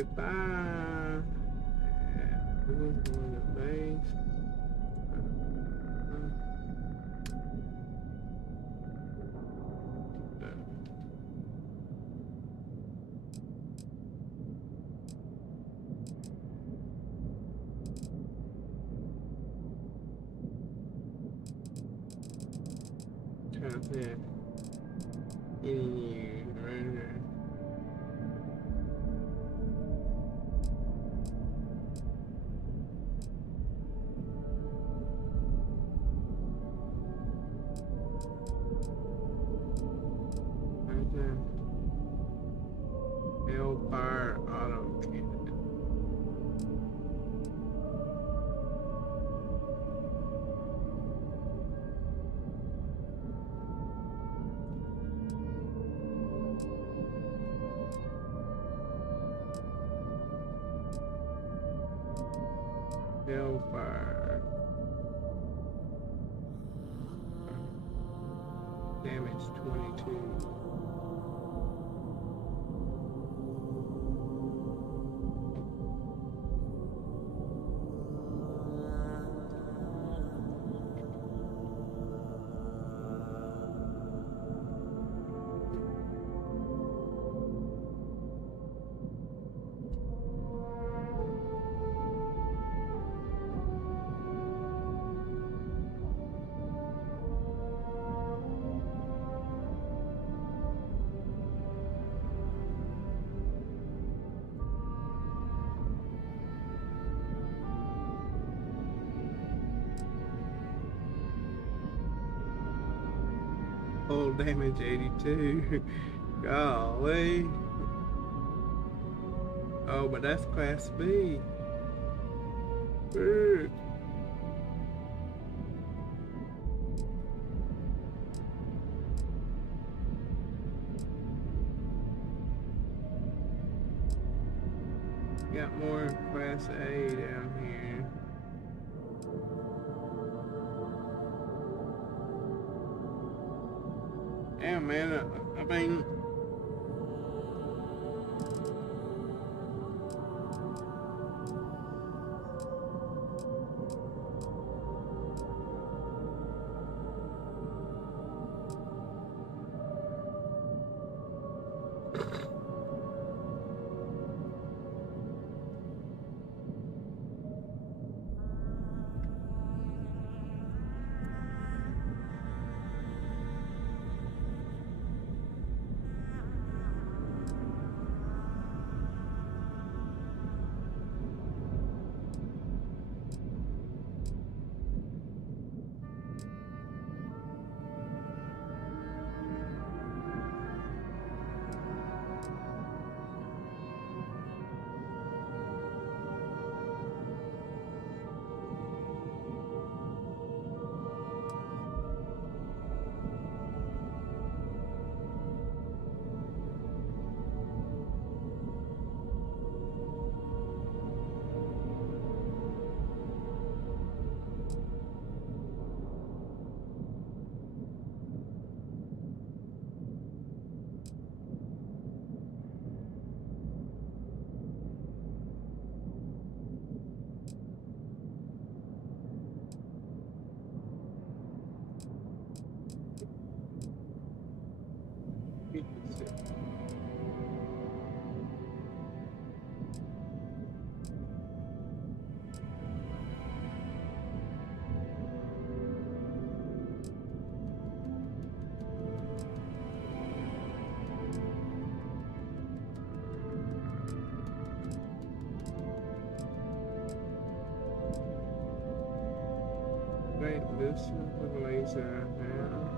if I move on the base. Trying to think any render. Hellfire auto cannon. Hellfire. Damage 22. Full damage 82. Golly. Oh, but that's class B. Ooh. Got more class A down here. Yeah, man, I mean, wait, this is the laser I have.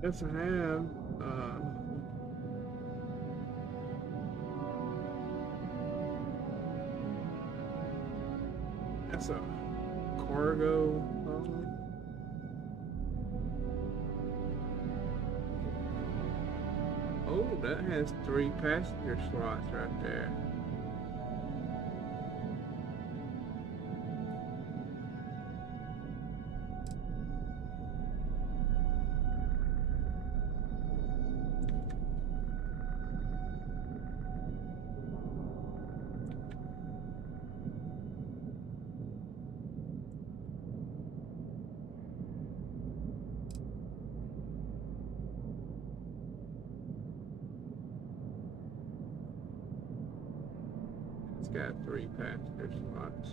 Yes, I have. That's a cargo. Oh, that has 3 passenger slots right there. It's got 3 passenger slots.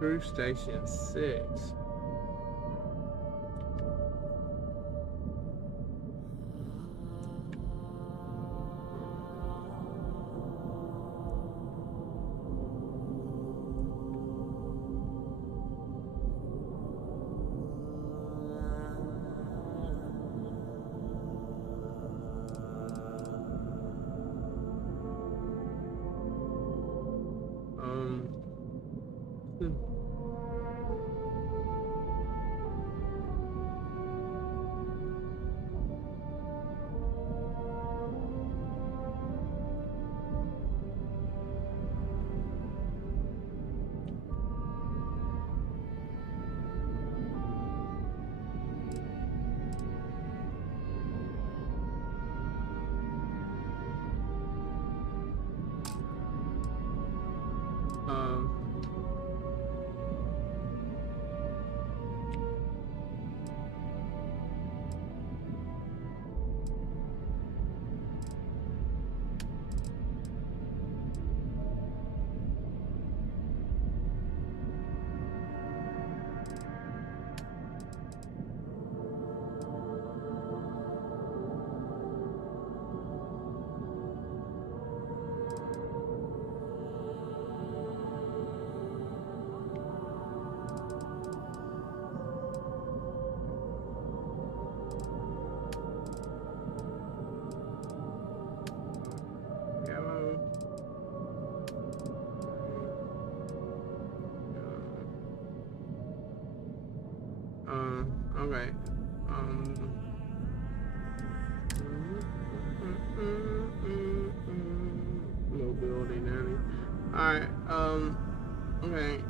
Crew Station 6. Okay. Mobility 90. Alright, okay.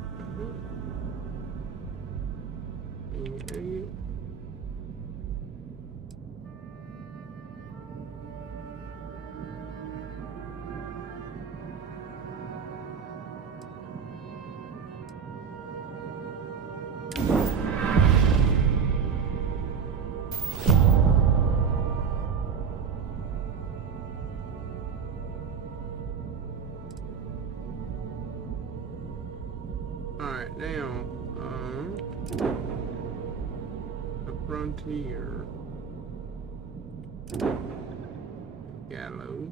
Alright, now, the frontier. Gallows.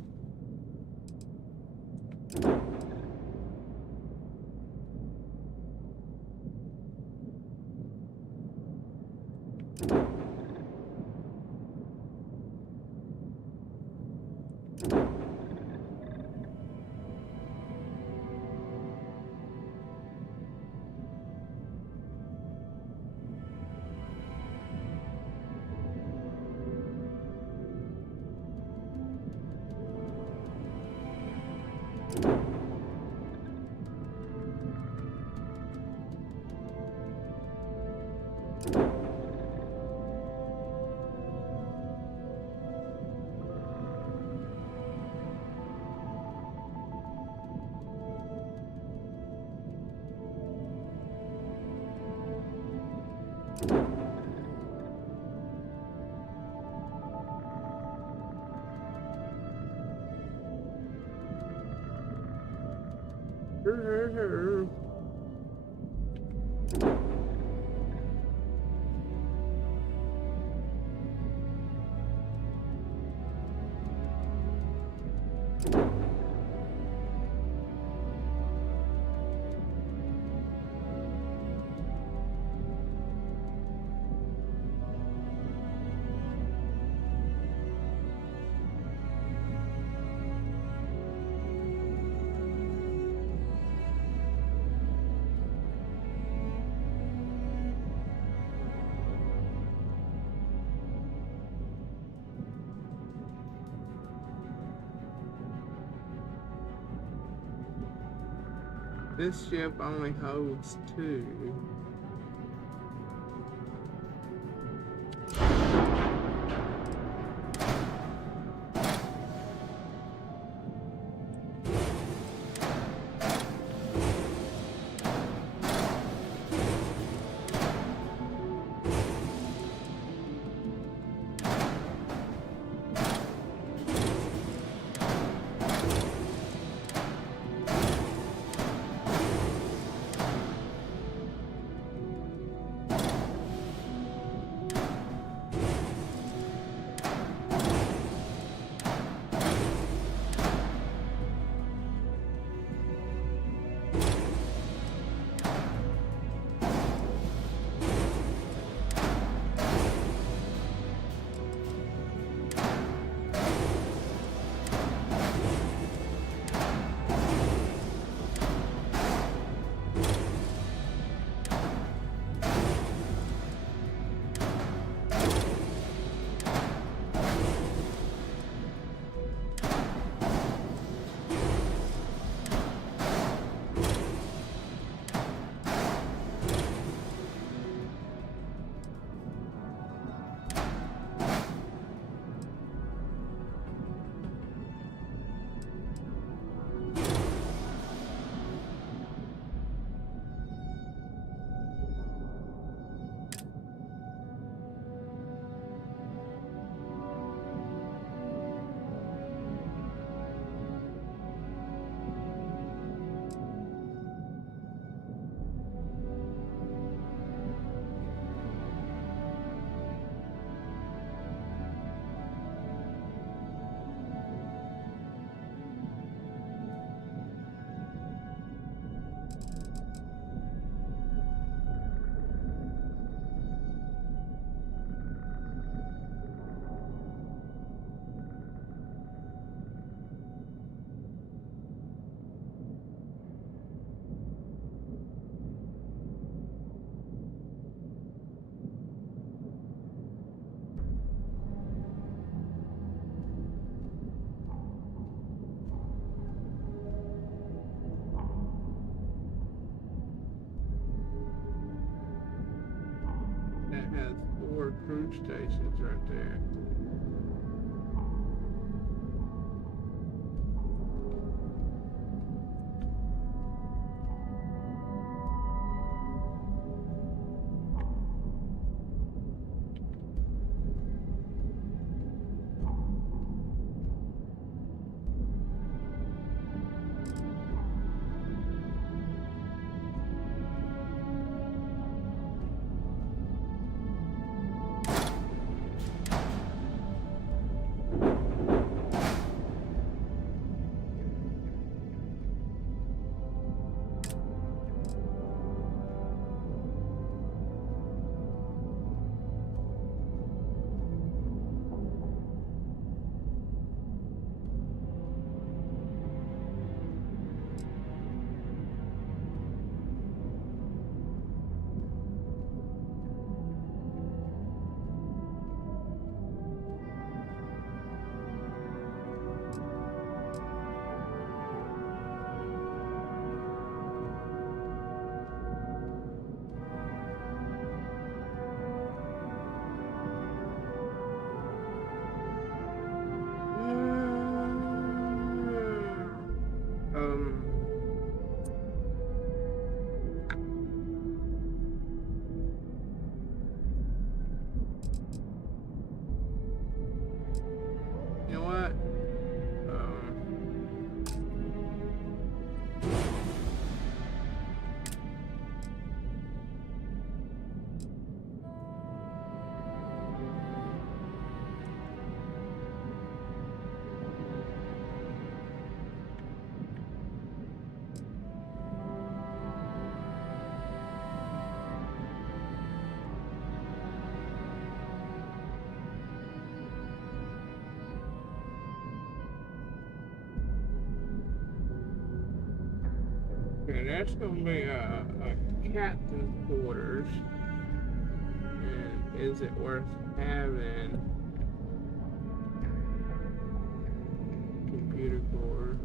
This ship only holds 2. That has 4 cruise stations right there. And that's gonna be a captain's quarters. And is it worth having? Computer core.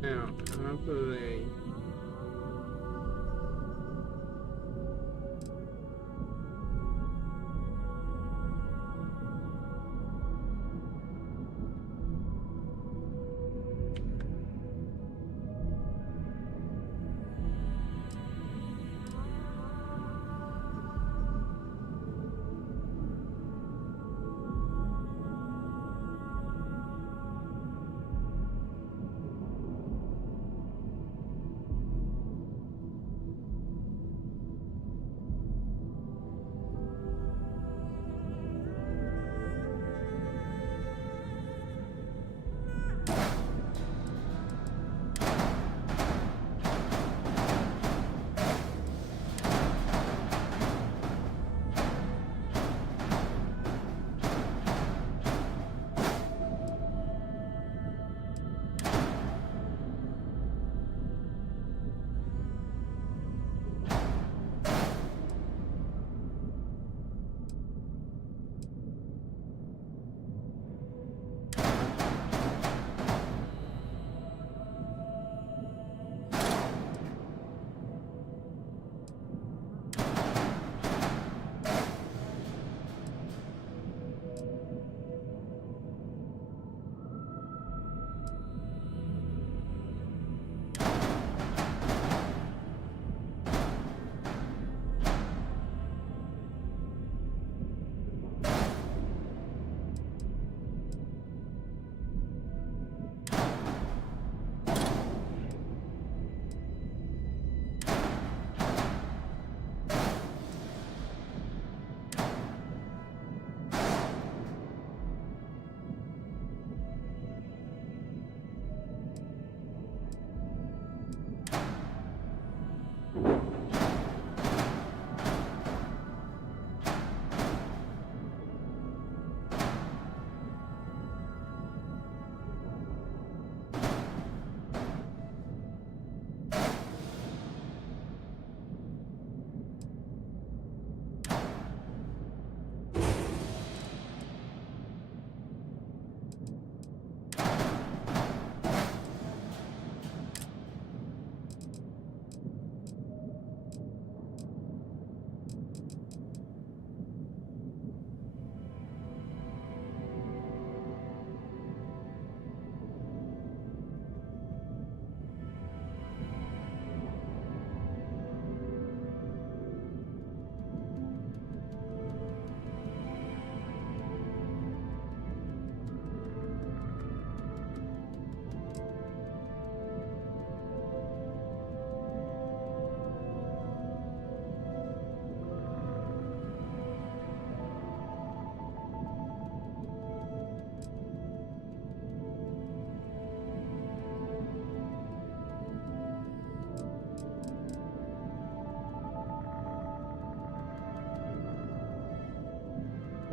Now, hopefully,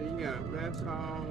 you got a mess hall.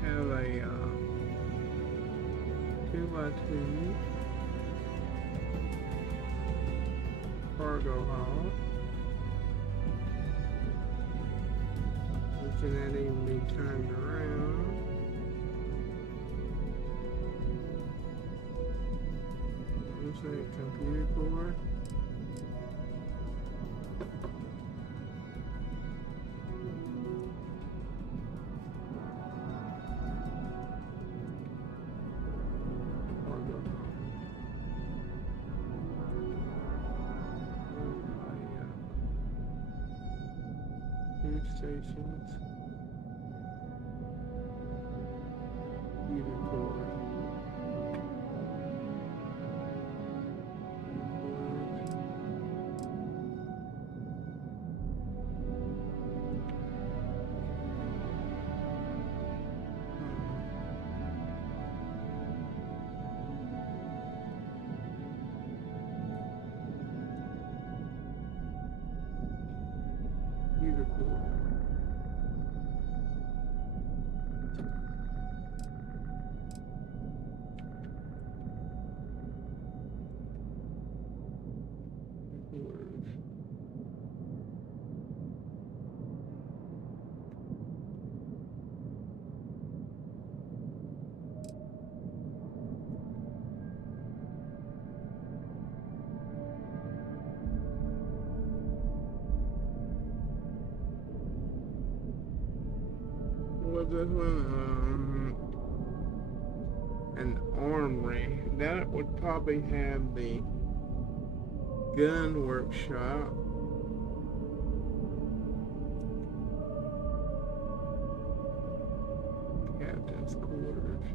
Have a 2x2 cargo hall, which can that even be turned around. There's a computer core. Stations. Even forward. Beautiful. Was this one an armory? That would probably have the gun workshop. Captain's quarters.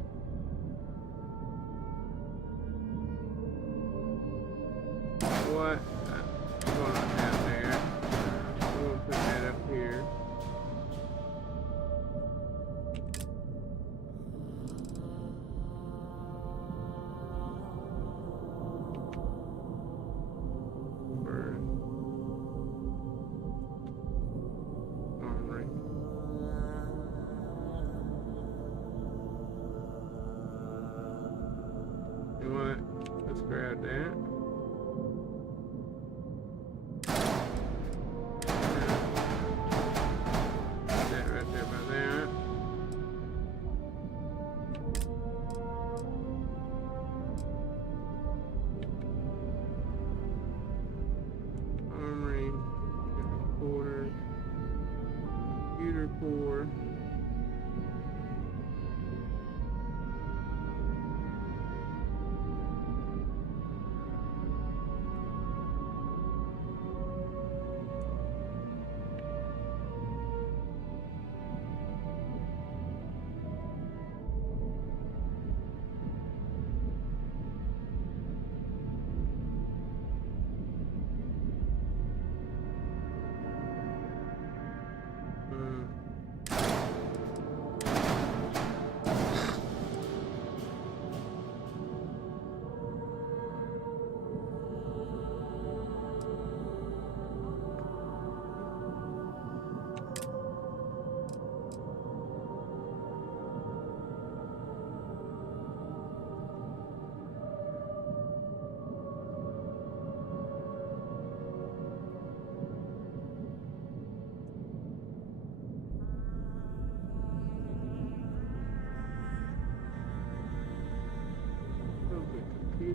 What? Going on down there. We'll put that up here. Let's grab that. That right there by that. Armory, quarters, computer core.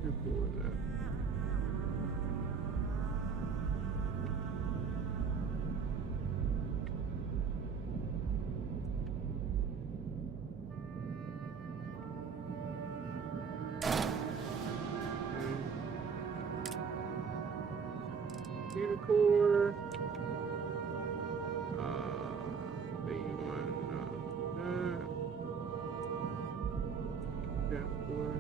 computer core though. Computer core. B1. Yeah, core.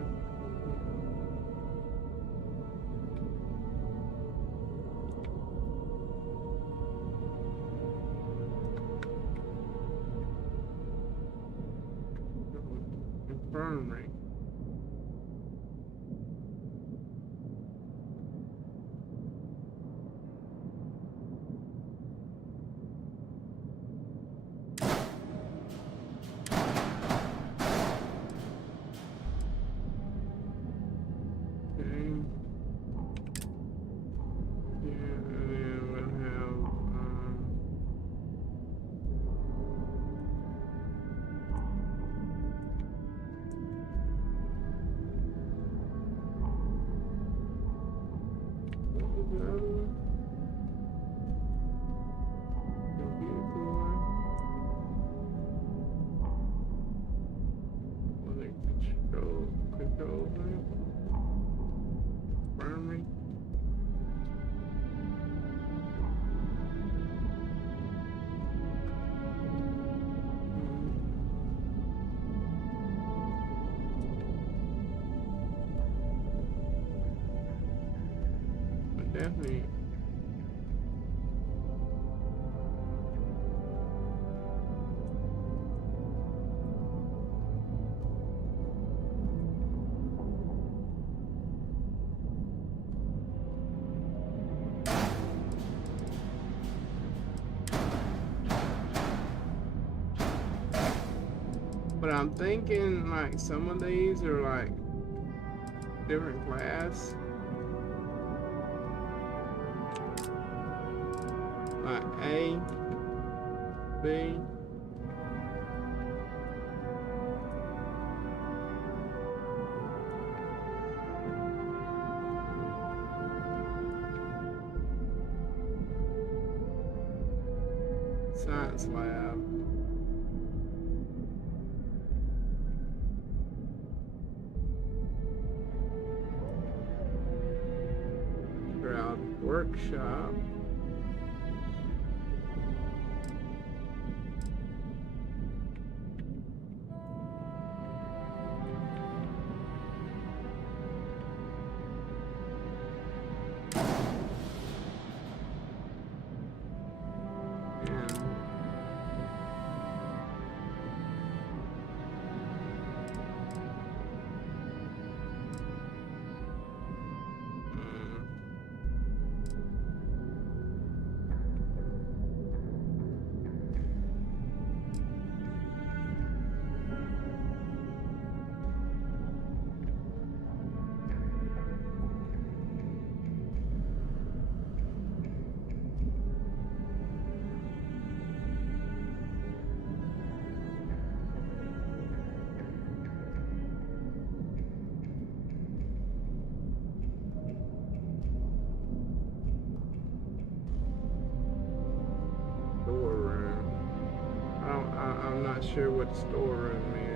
Infirmary. Definitely. But I'm thinking like some of these are like different class. Like A, B. Science lab. Crowd workshop. I'm not sure what storeroom is.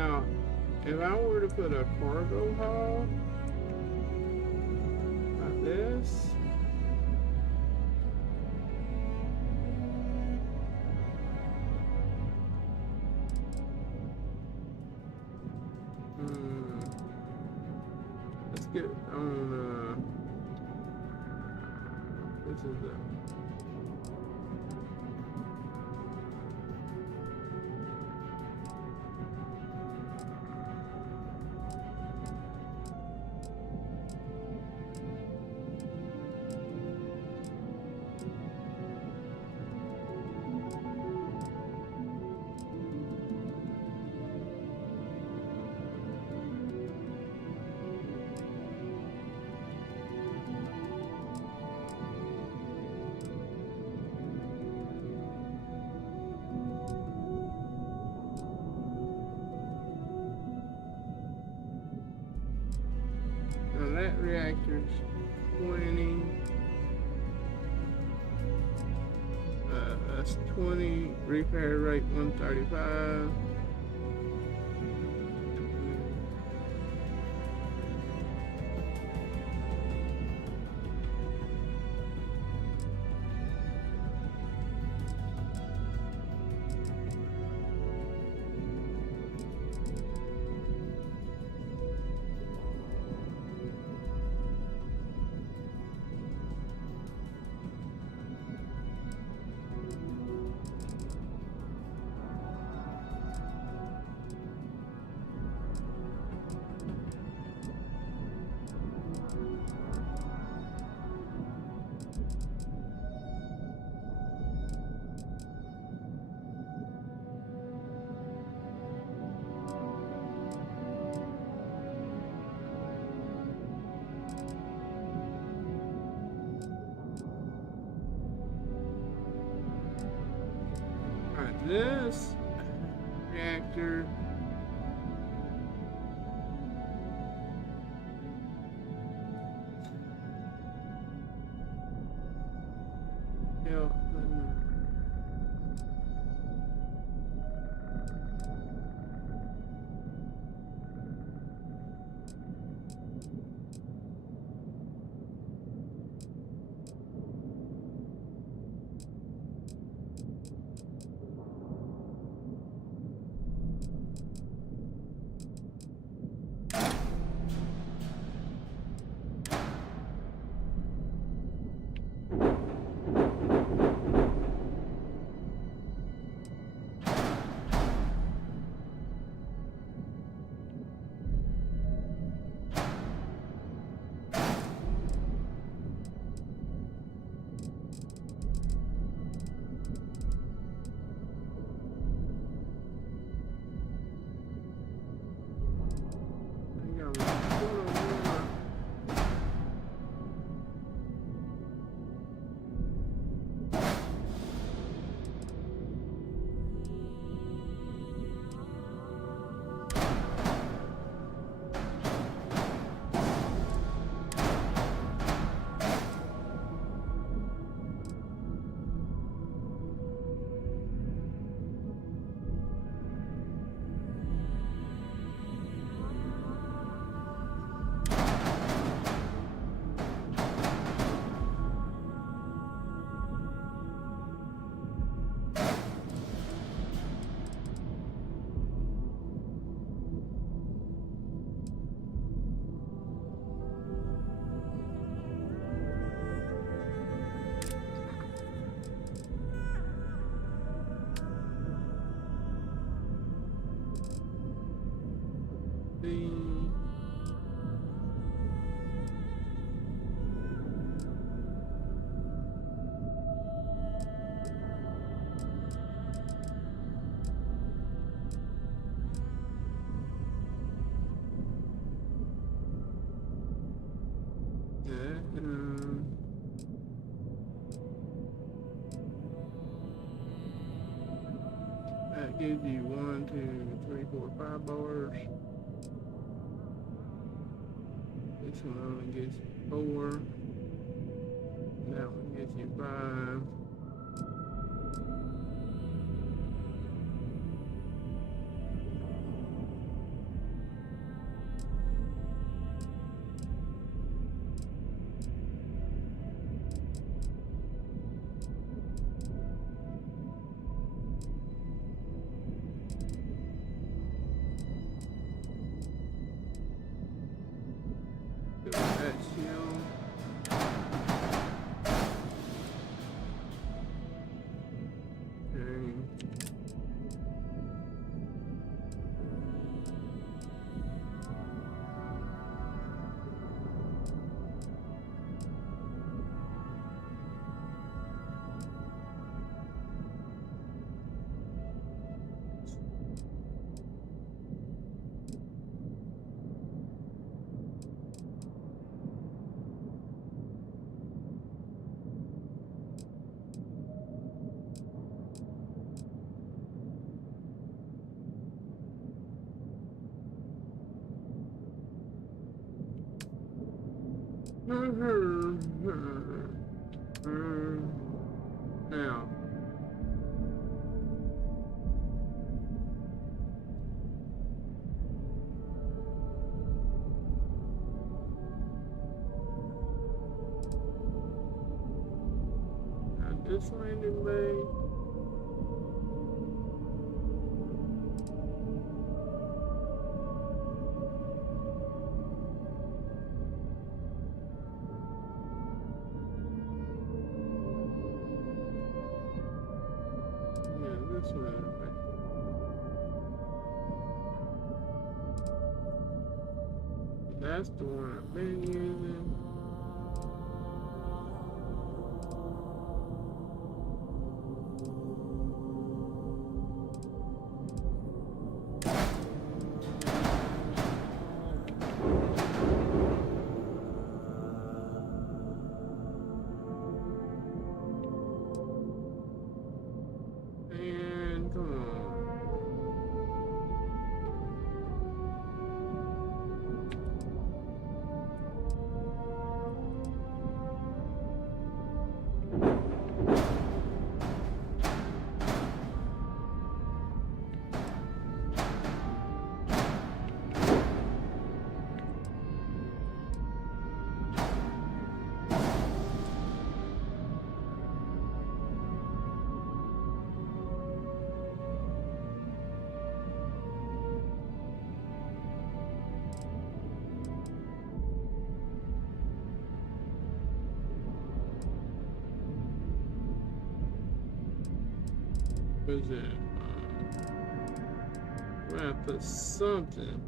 Now, if I were to put a cargo hull like this, let's get on, this is the now that reactor's 20. That's 20. Repair rate 135. This reactor that gives you 1, 2, 3, 4, 5 bars. This one only gives you 4. That one gives you 5. Now. This landing bay. Yeah, this landing bay. That's the one I've been using. And come on. What is it? I'm gonna put something.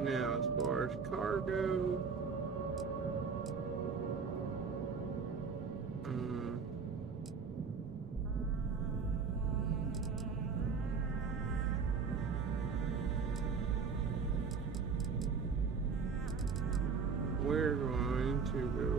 Now, as far as cargo, we're going to go.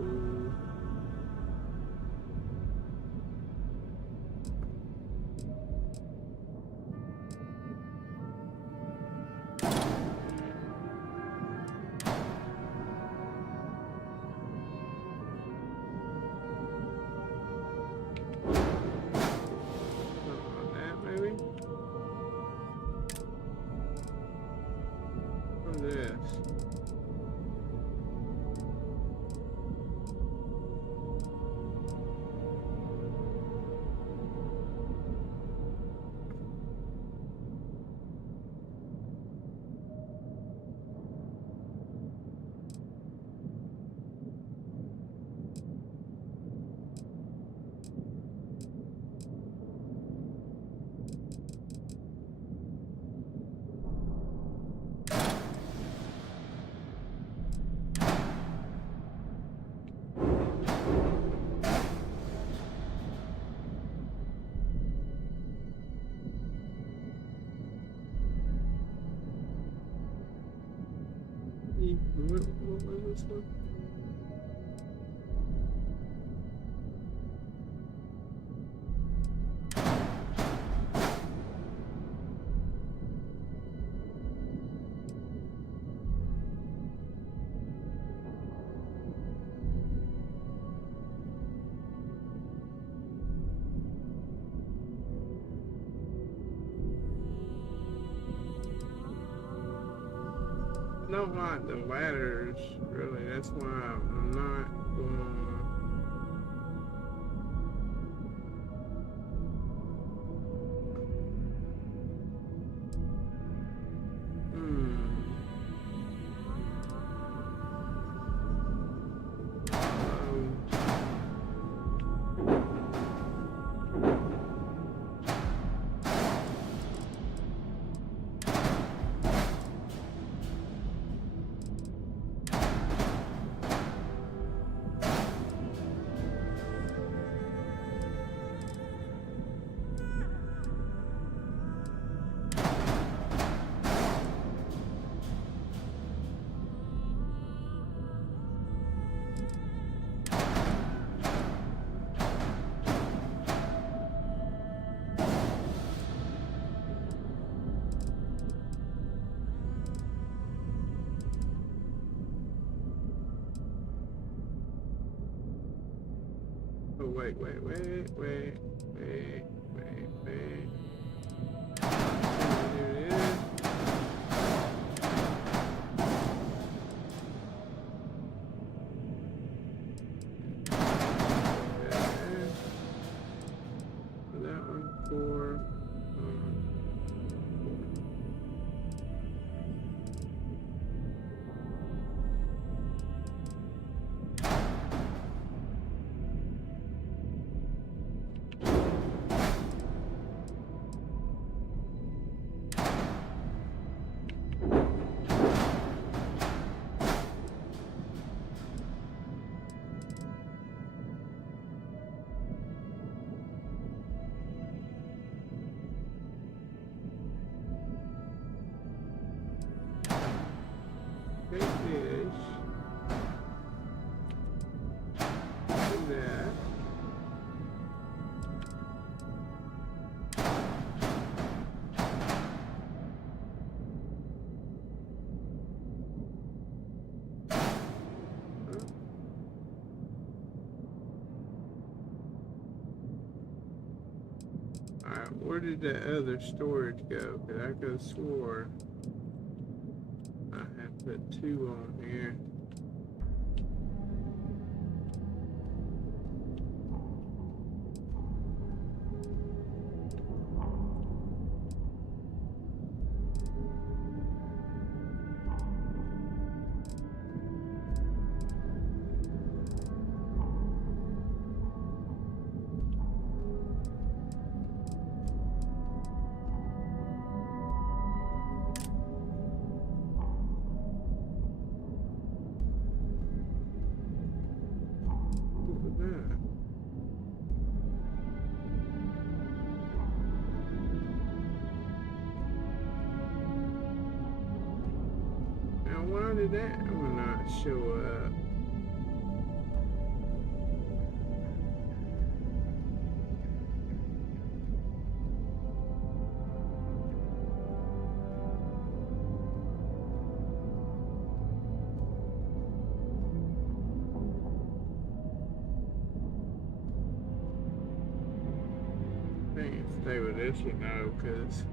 What was this one? I don't like the ladders, really. That's why I'm not going. wait. There it is. That one for big fish. Do that. Alright, where did that other storage go? Cause I could have swore I had put 2 on here. What was that? Now why did that one not show up? I can't stay with this one though, cause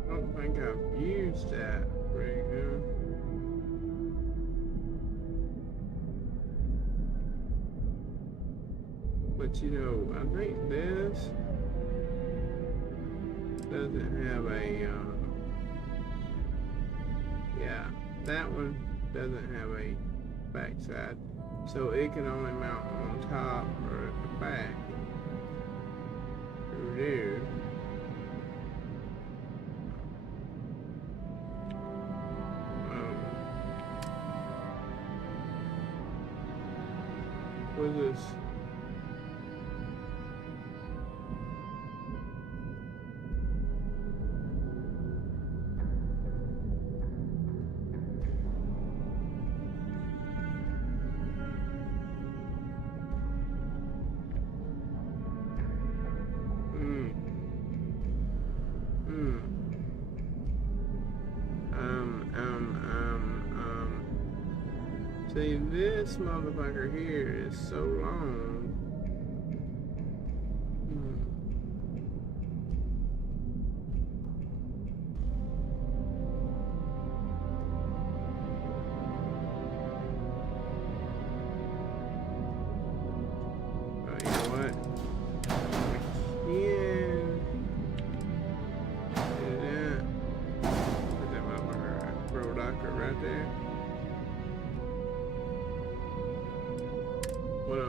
I don't think I've used that right now. But you know, I think this doesn't have a, yeah, that one doesn't have a backside. So it can only mount on top or at the back. Through there. What is this? See, this motherfucker here is so long. Oh, you know what? Put that motherfucker, Pro Doctor right there. What on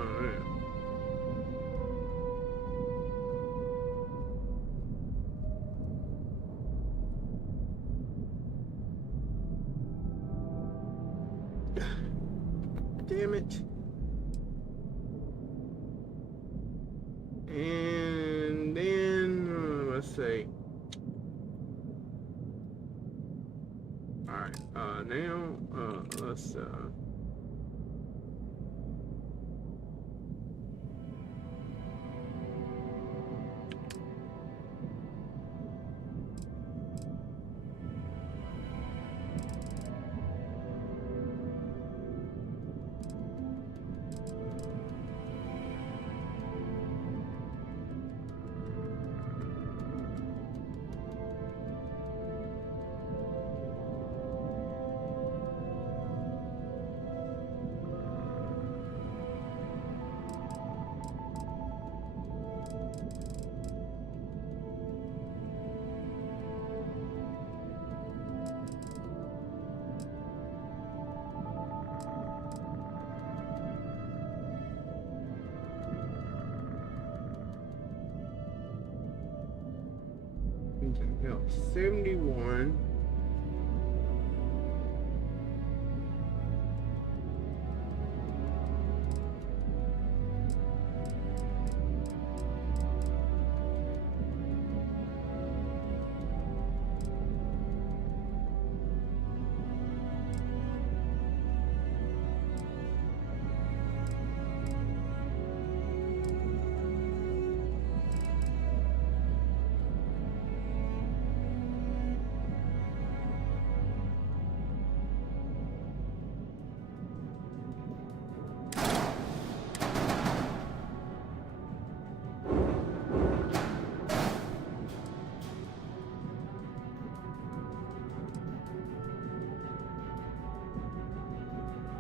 that? Damn it. And then let's see. Alright, now, let's, Hill 71.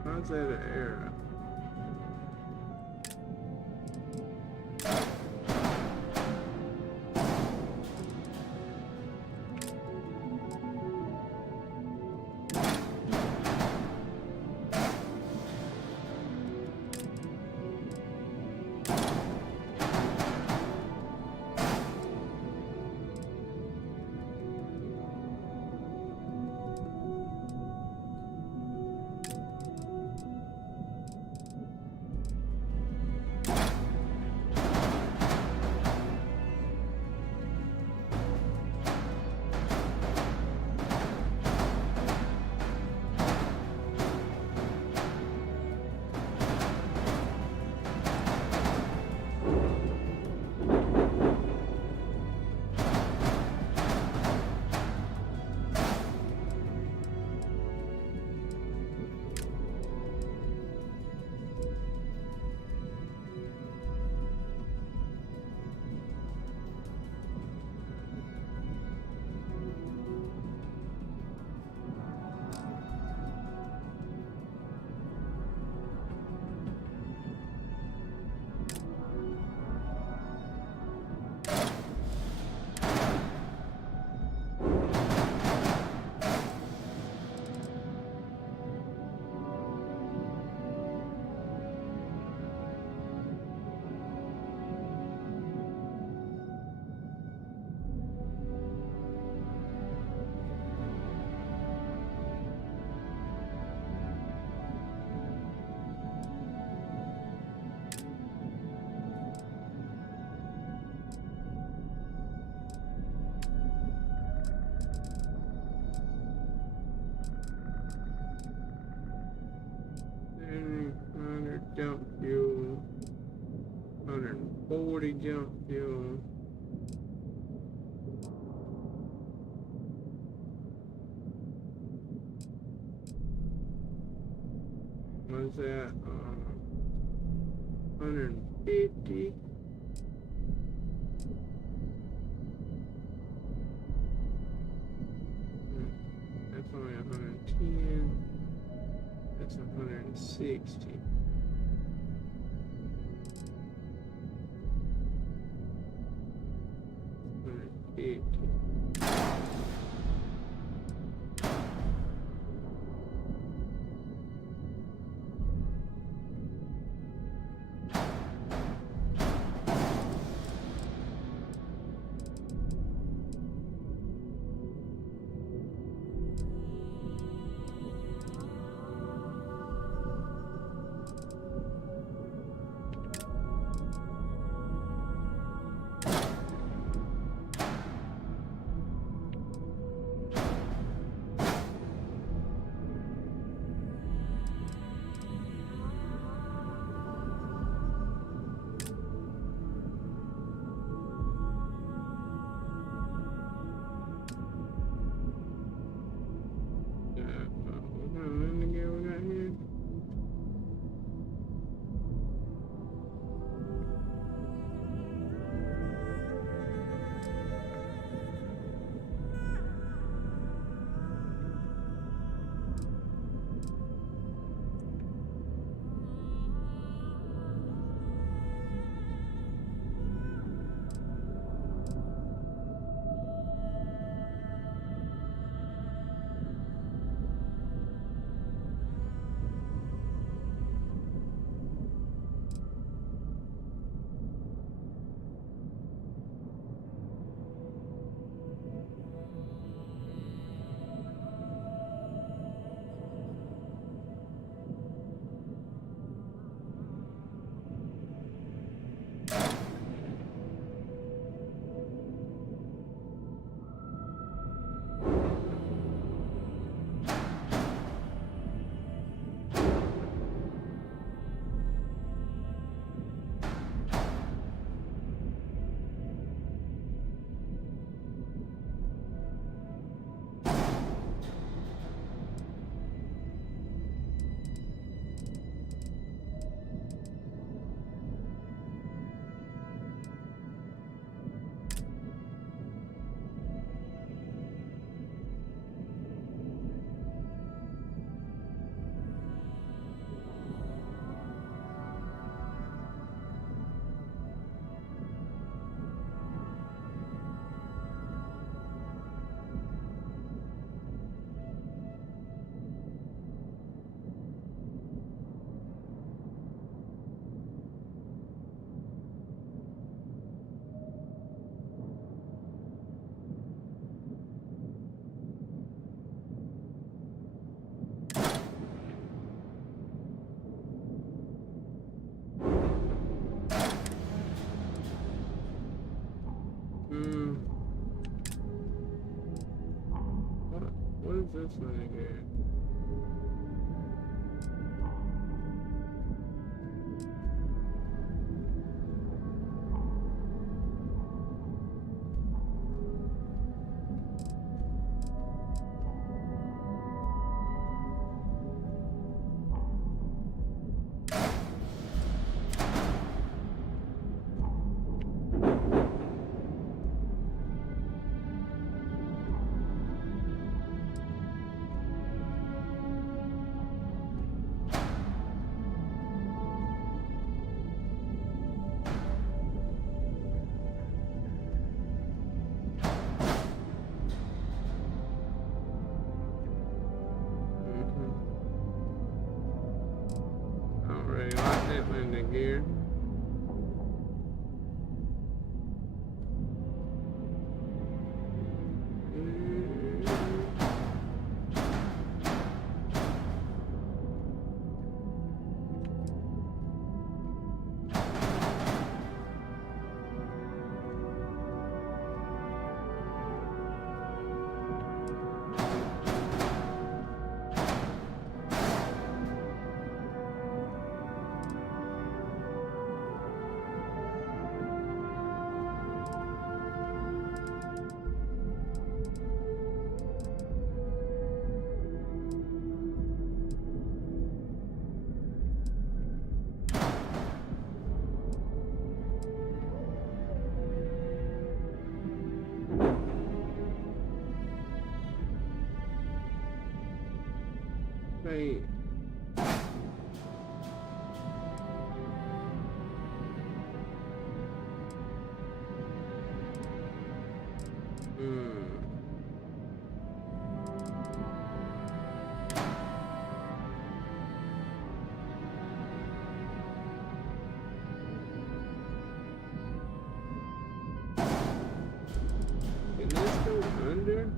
How's that an error? Jump fuel, 140 jump fuel. What's that? 150. That's only 110. That's 160. 150. this one here. Already locked that landing gear. Wait. Can this go under?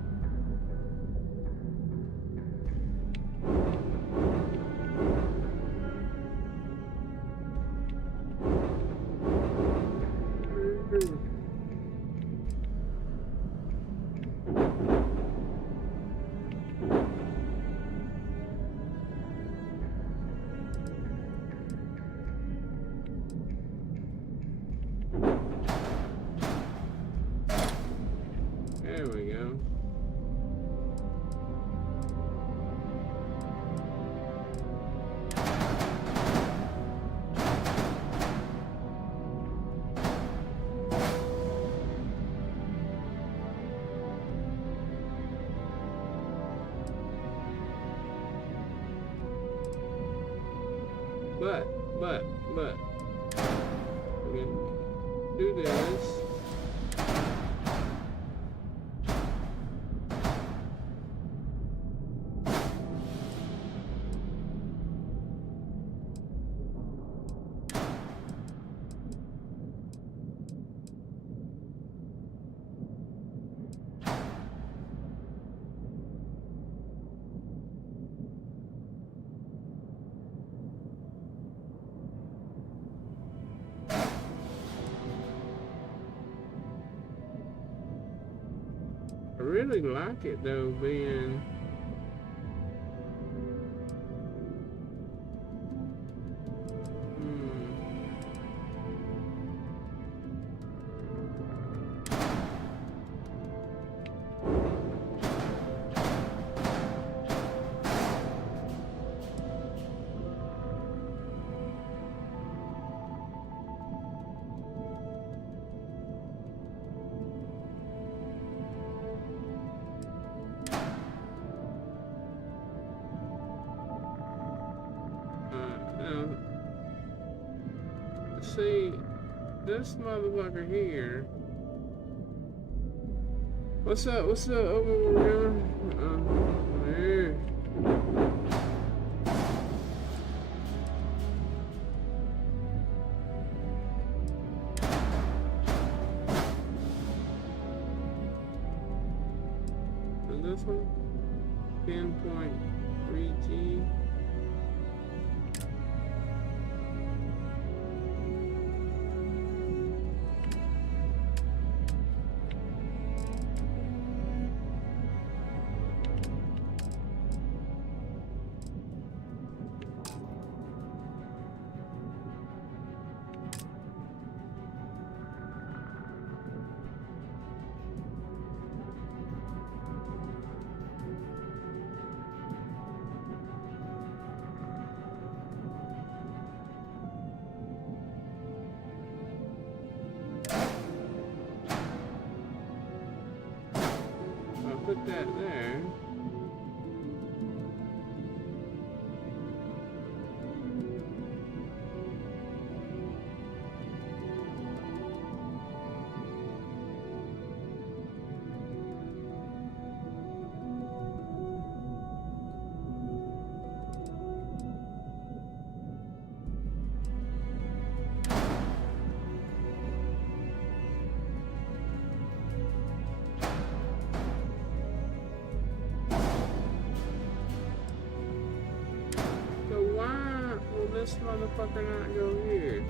There we go. But, we can do this. I really like it though, being see this motherfucker here. What's up? What's up? Over here. And this one, 10.3G. put that there. This motherfucker not go here?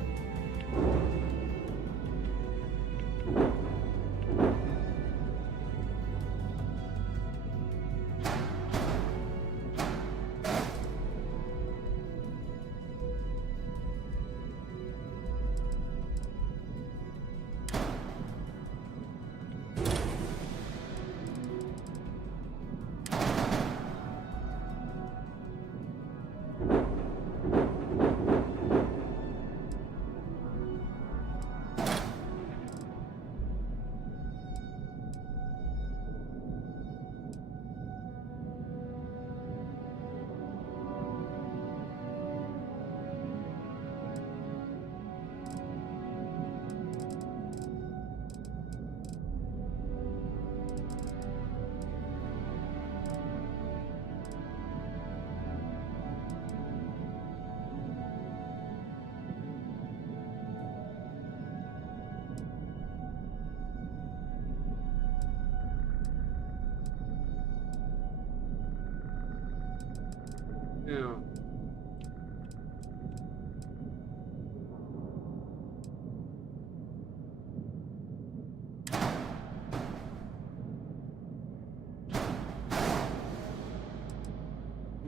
Now,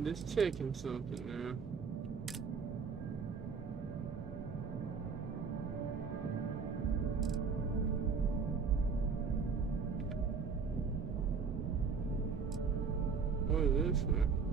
just checking something now. What is this one?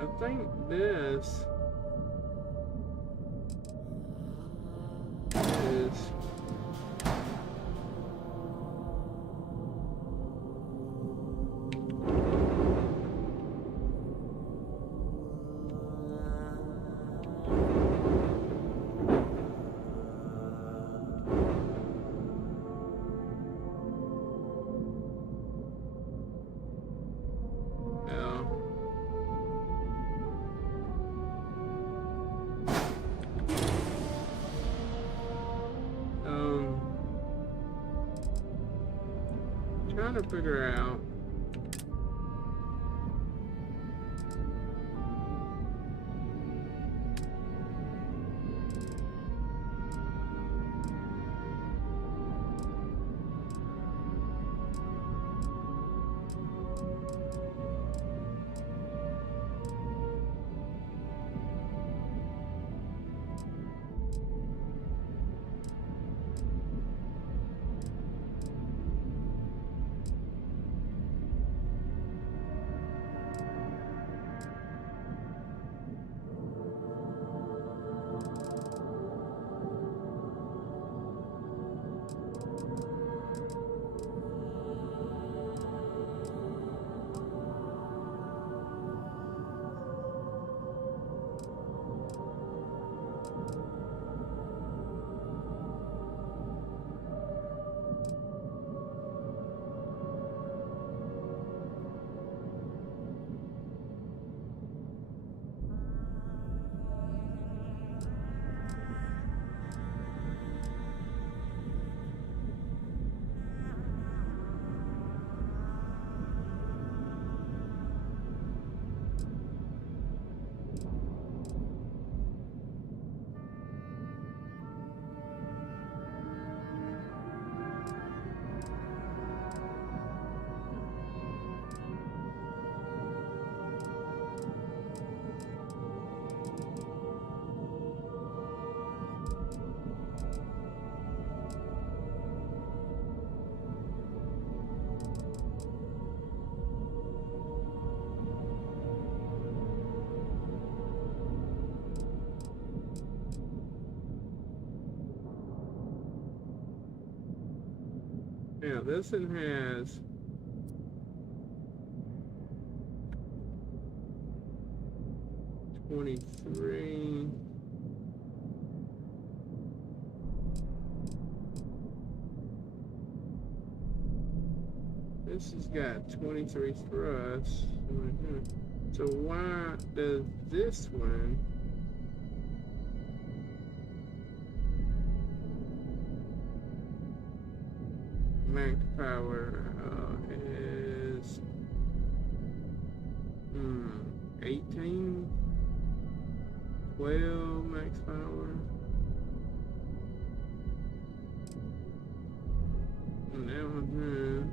I think this is trying to figure out Now this one has $23. This has got 23 thrusts. So why does this one max power is 18, 12 max power, and that one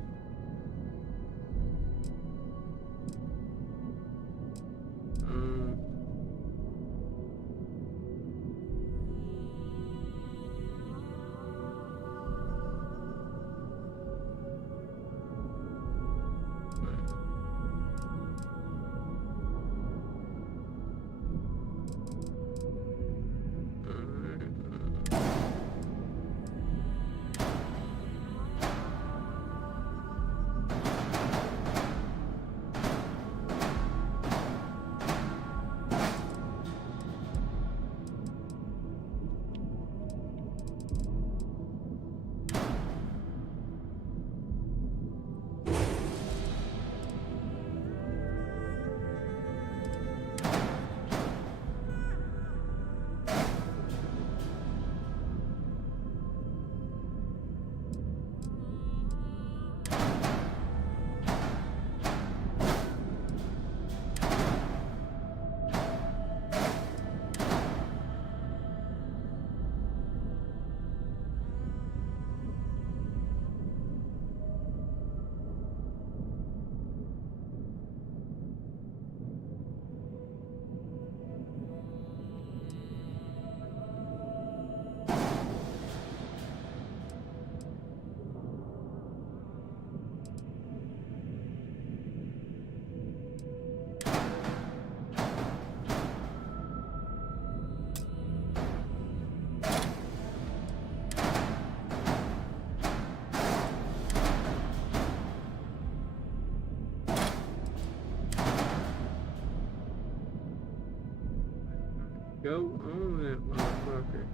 go on that motherfucker.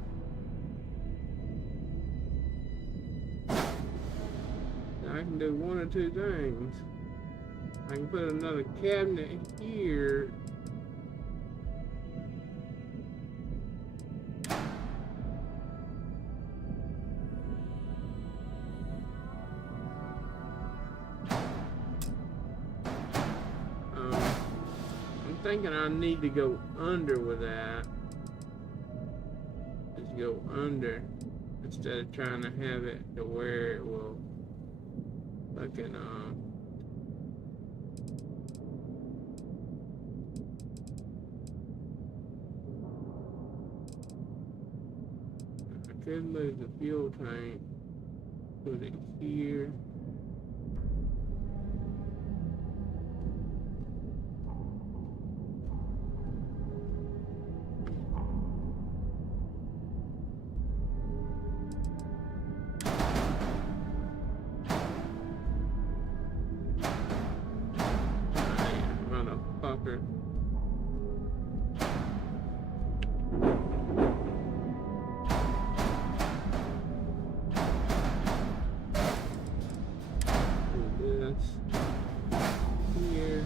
Now I can do one or two things. I can put another cabinet here. I'm thinking I need to go under with that. Just go under instead of trying to have it to where it will fucking I could move the fuel tank, put it here. Motherfucker. Here.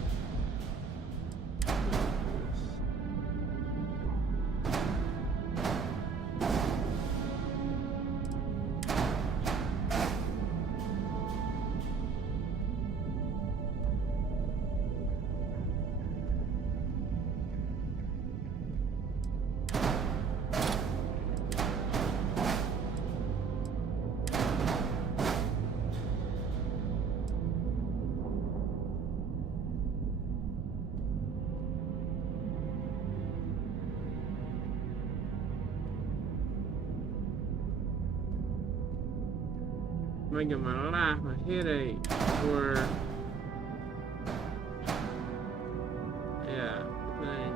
Making my life a headache. Or yeah, thing.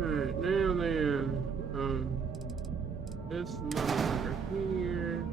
Alright, now then, this number here.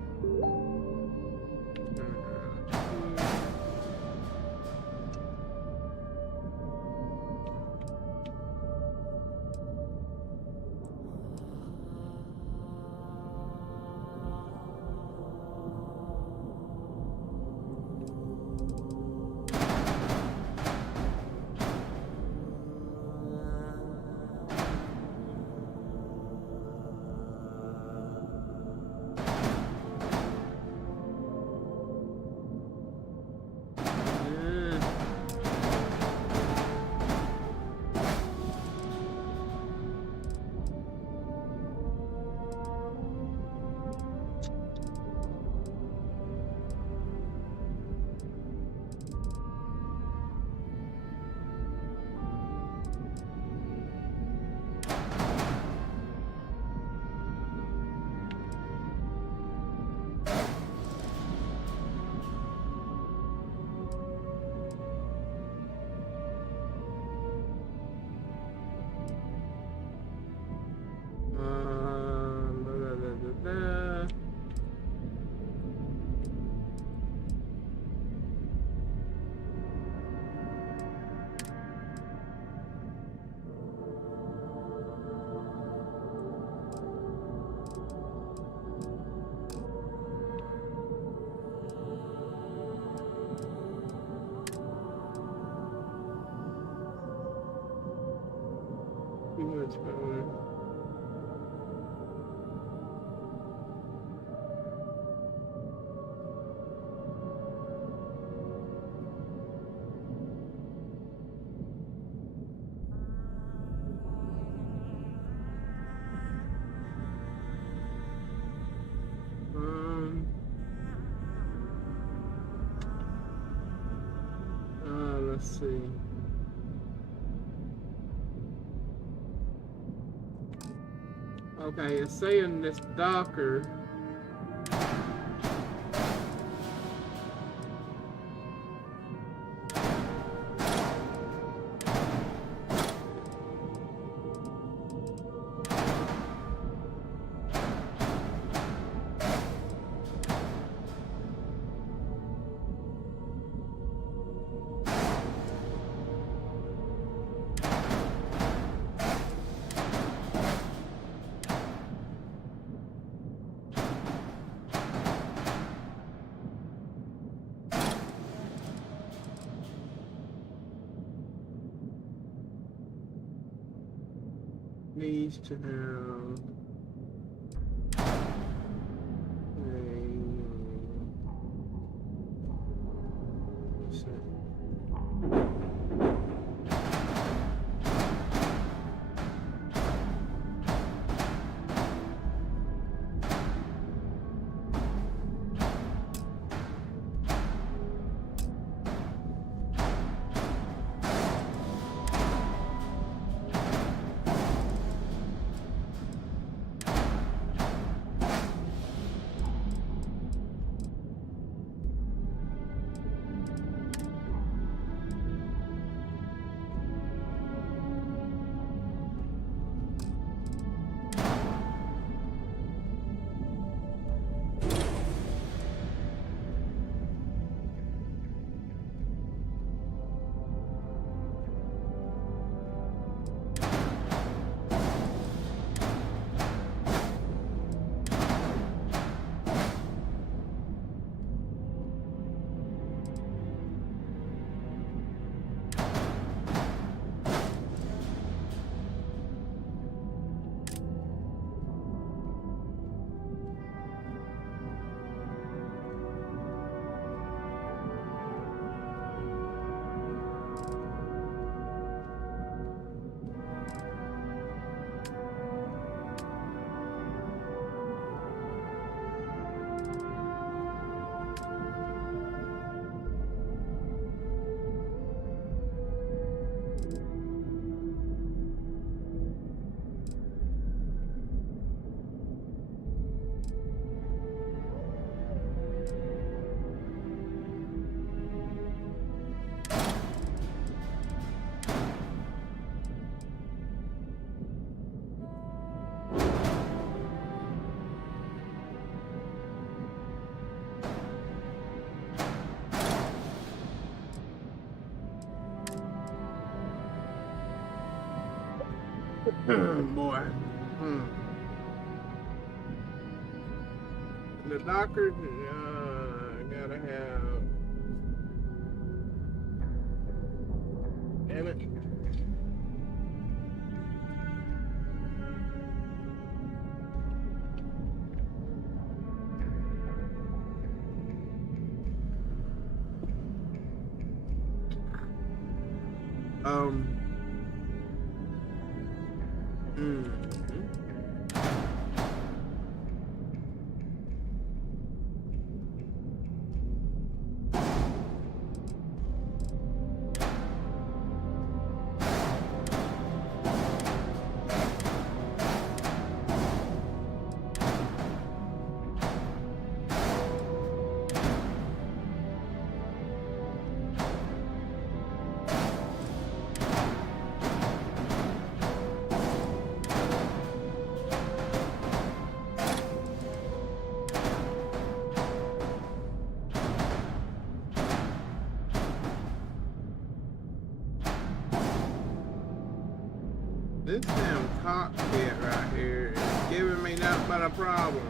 Much better. Let's see. Okay, it's saying this Docker. Needs to have Boy. The doctor gotta have. Damn it. This damn cockpit right here is giving me nothing but a problem.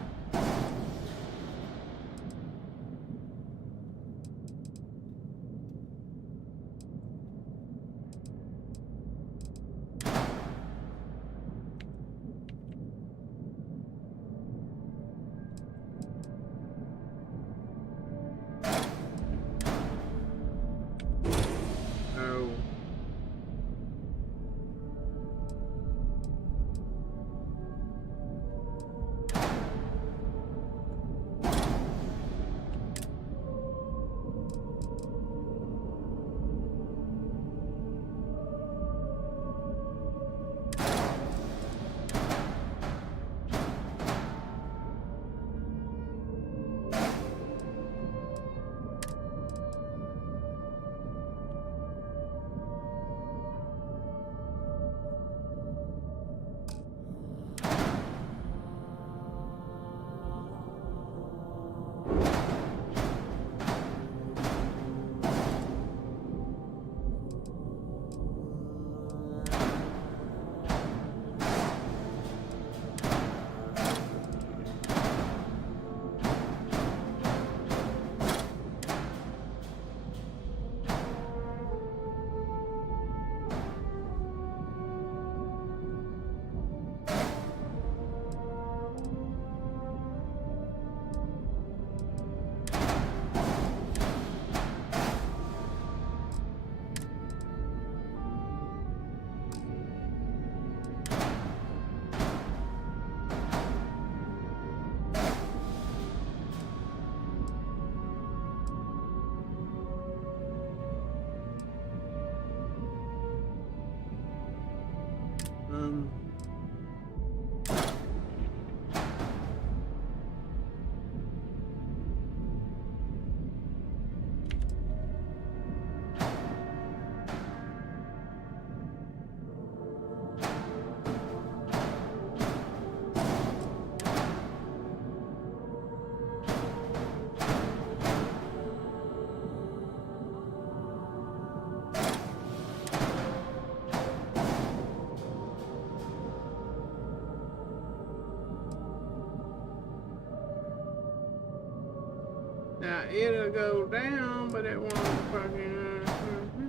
Now it'll go down, but it won't fucking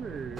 hurt.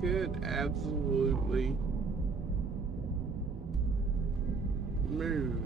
could absolutely move.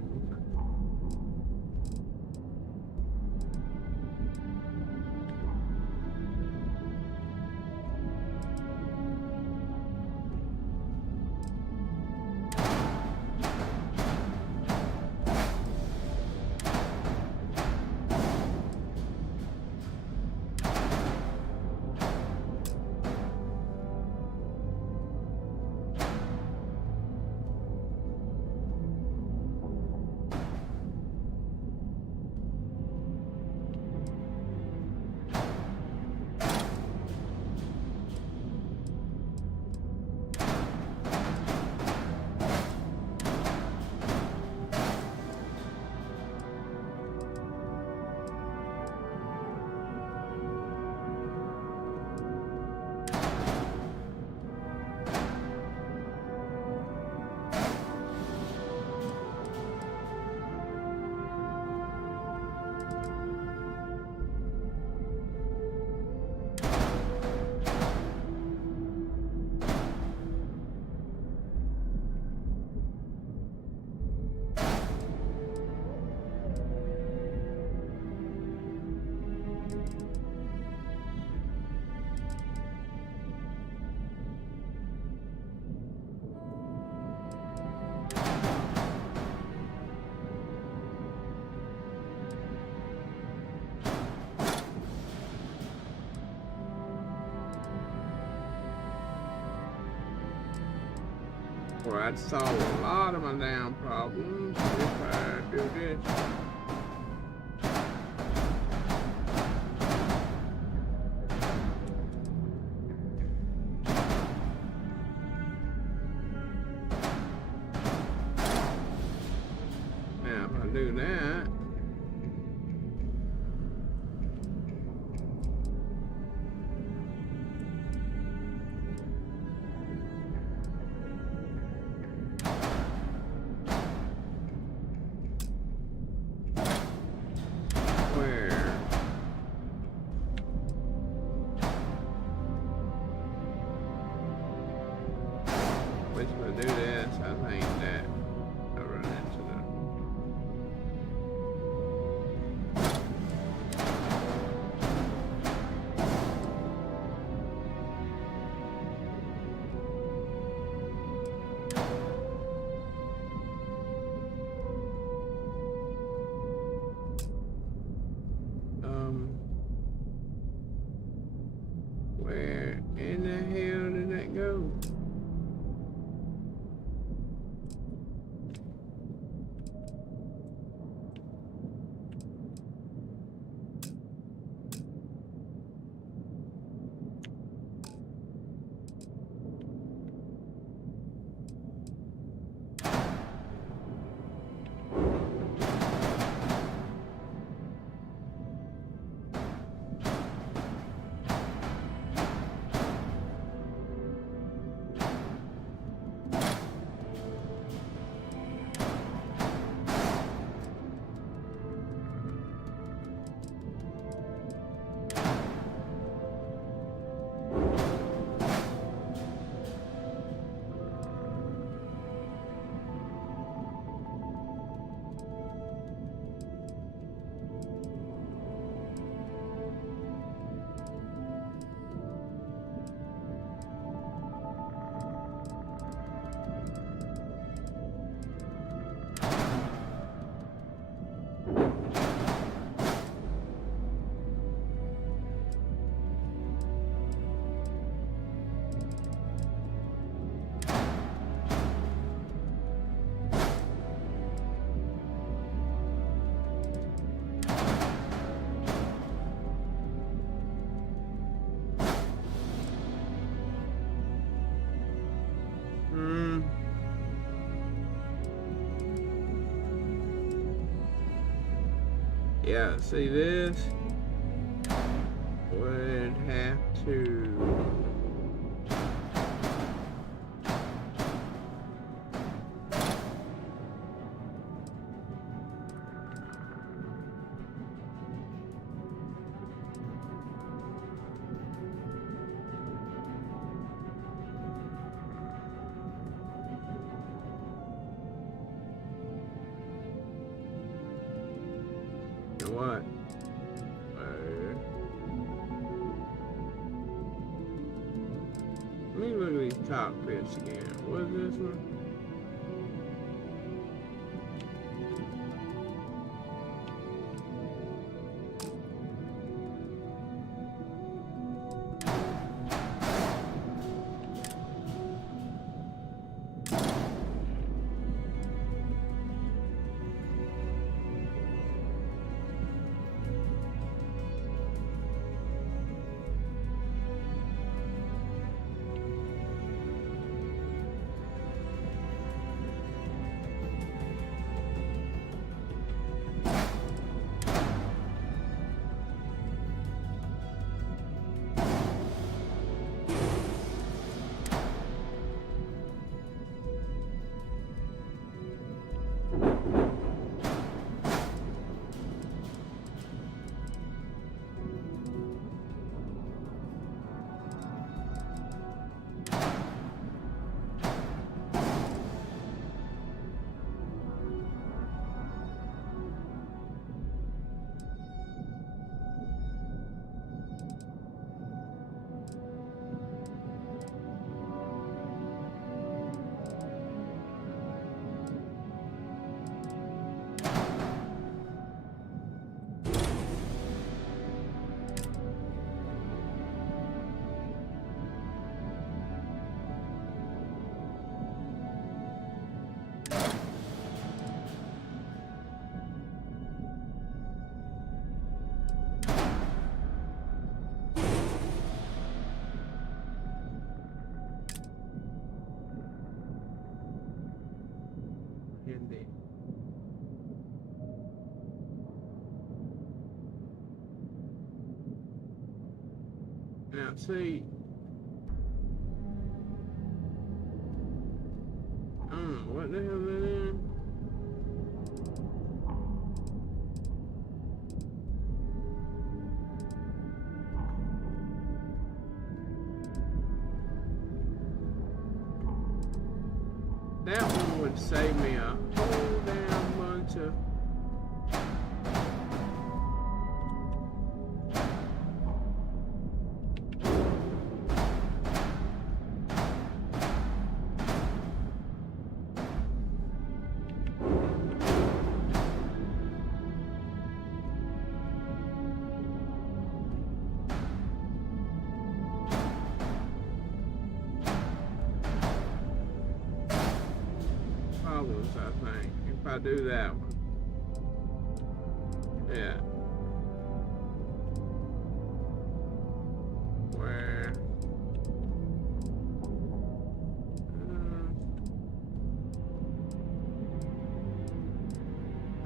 Or I'd solve a lot of my damn problems if I do this. Now if I do that, if I do this, I think that I run into the where in the hell did that go? Yeah, see this would have to what? Let me look at these cockpits again. What is this one? Indeed. Now, see, I don't know what the hell that is. That one would save me a whole damn bunch of... problems, I think, if I do that one. Yeah. Where...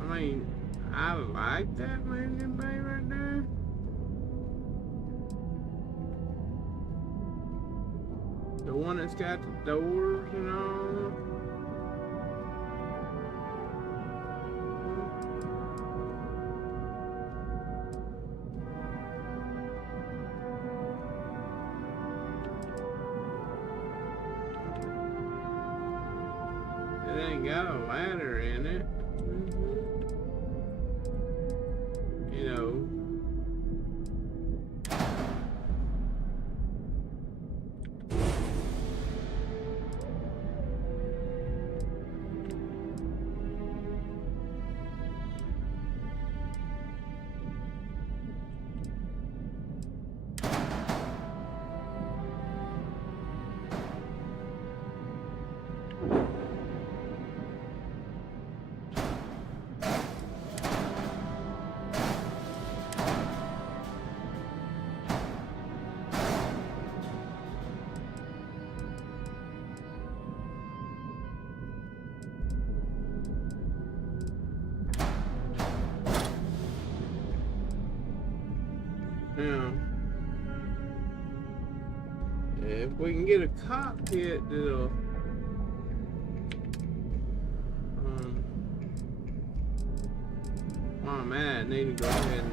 I mean, I like that landing bay right there. The one that's got the doors and all. It ain't got a ladder in it. You know. Now, if we can get a cockpit that'll while I'm at, I need to go ahead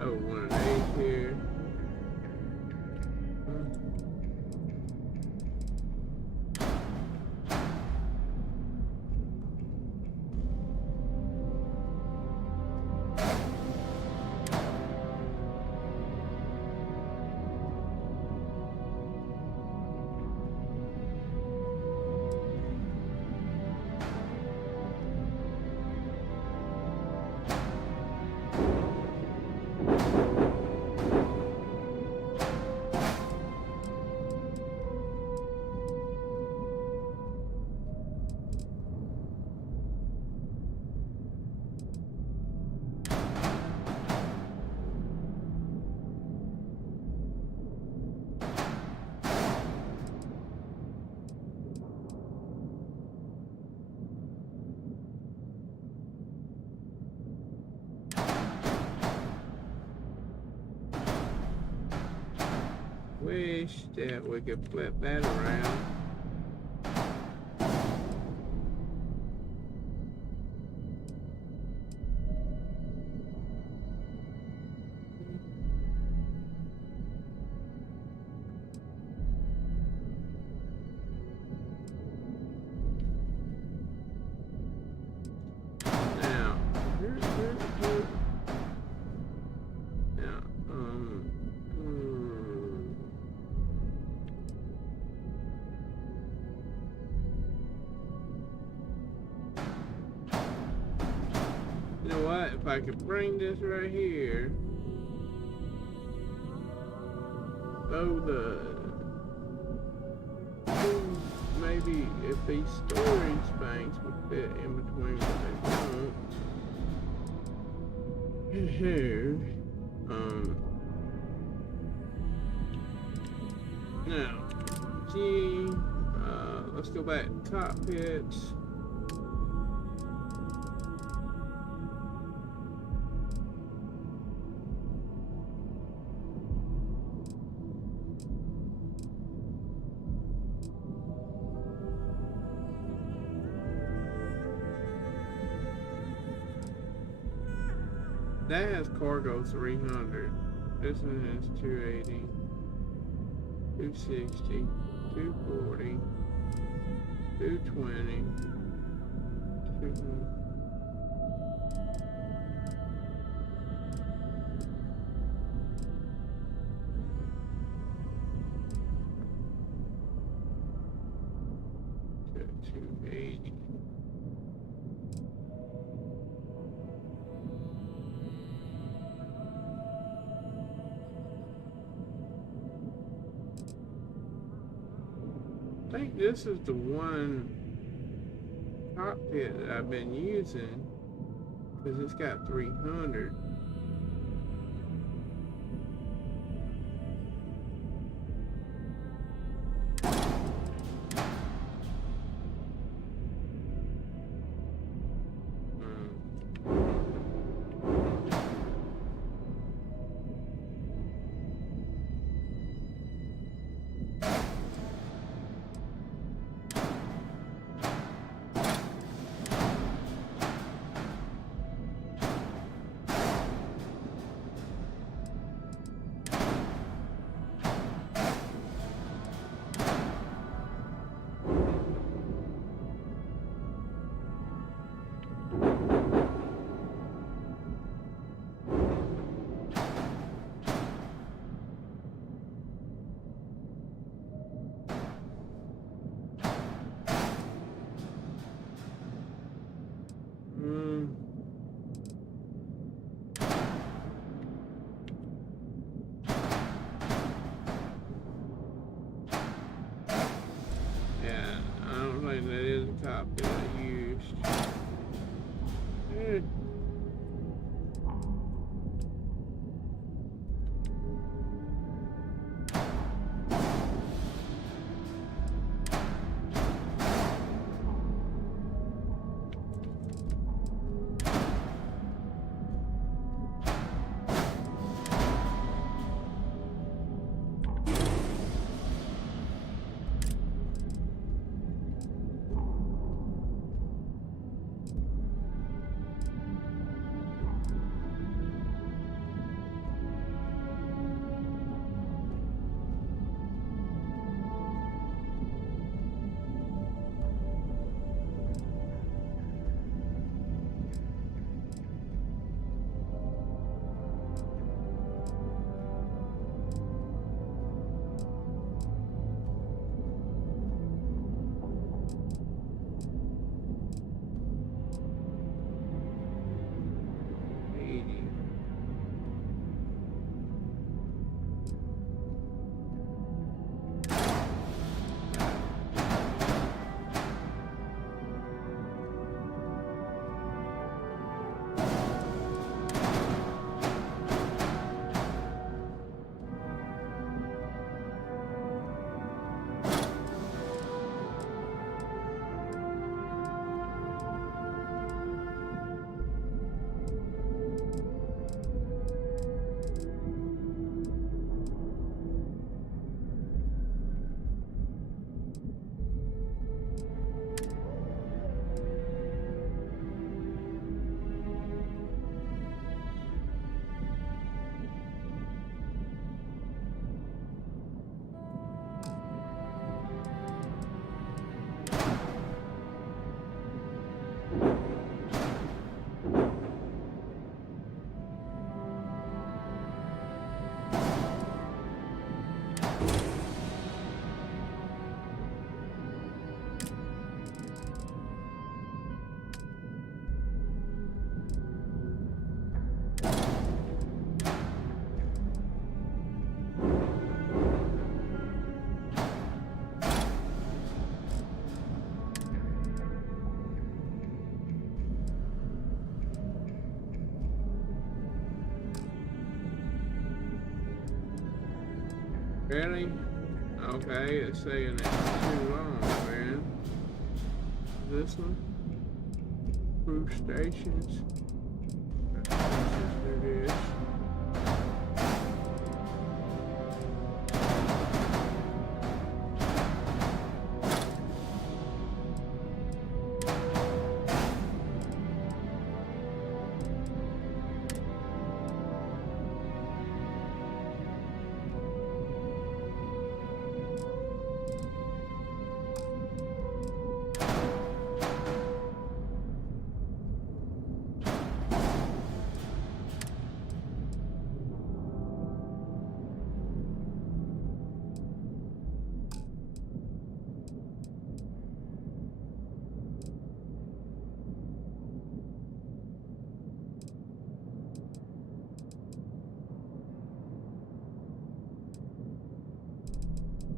and one of these here. wish that we could flip that around. You know what? If I could bring this right here, maybe if these storage banks would fit in between what they don't. Here, now, G, let's go back to cockpits. That has cargo 300. This one has 280, 260, 240, 220, 200. I think this is the one cockpit that I've been using because it's got 300. Yeah, I don't think that is a cockpit I used. Really? Okay, it's saying it's too long, man. This one? Proof stations. Let's just do this.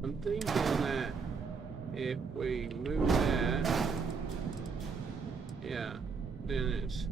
I'm thinking that if we move that, yeah, then it's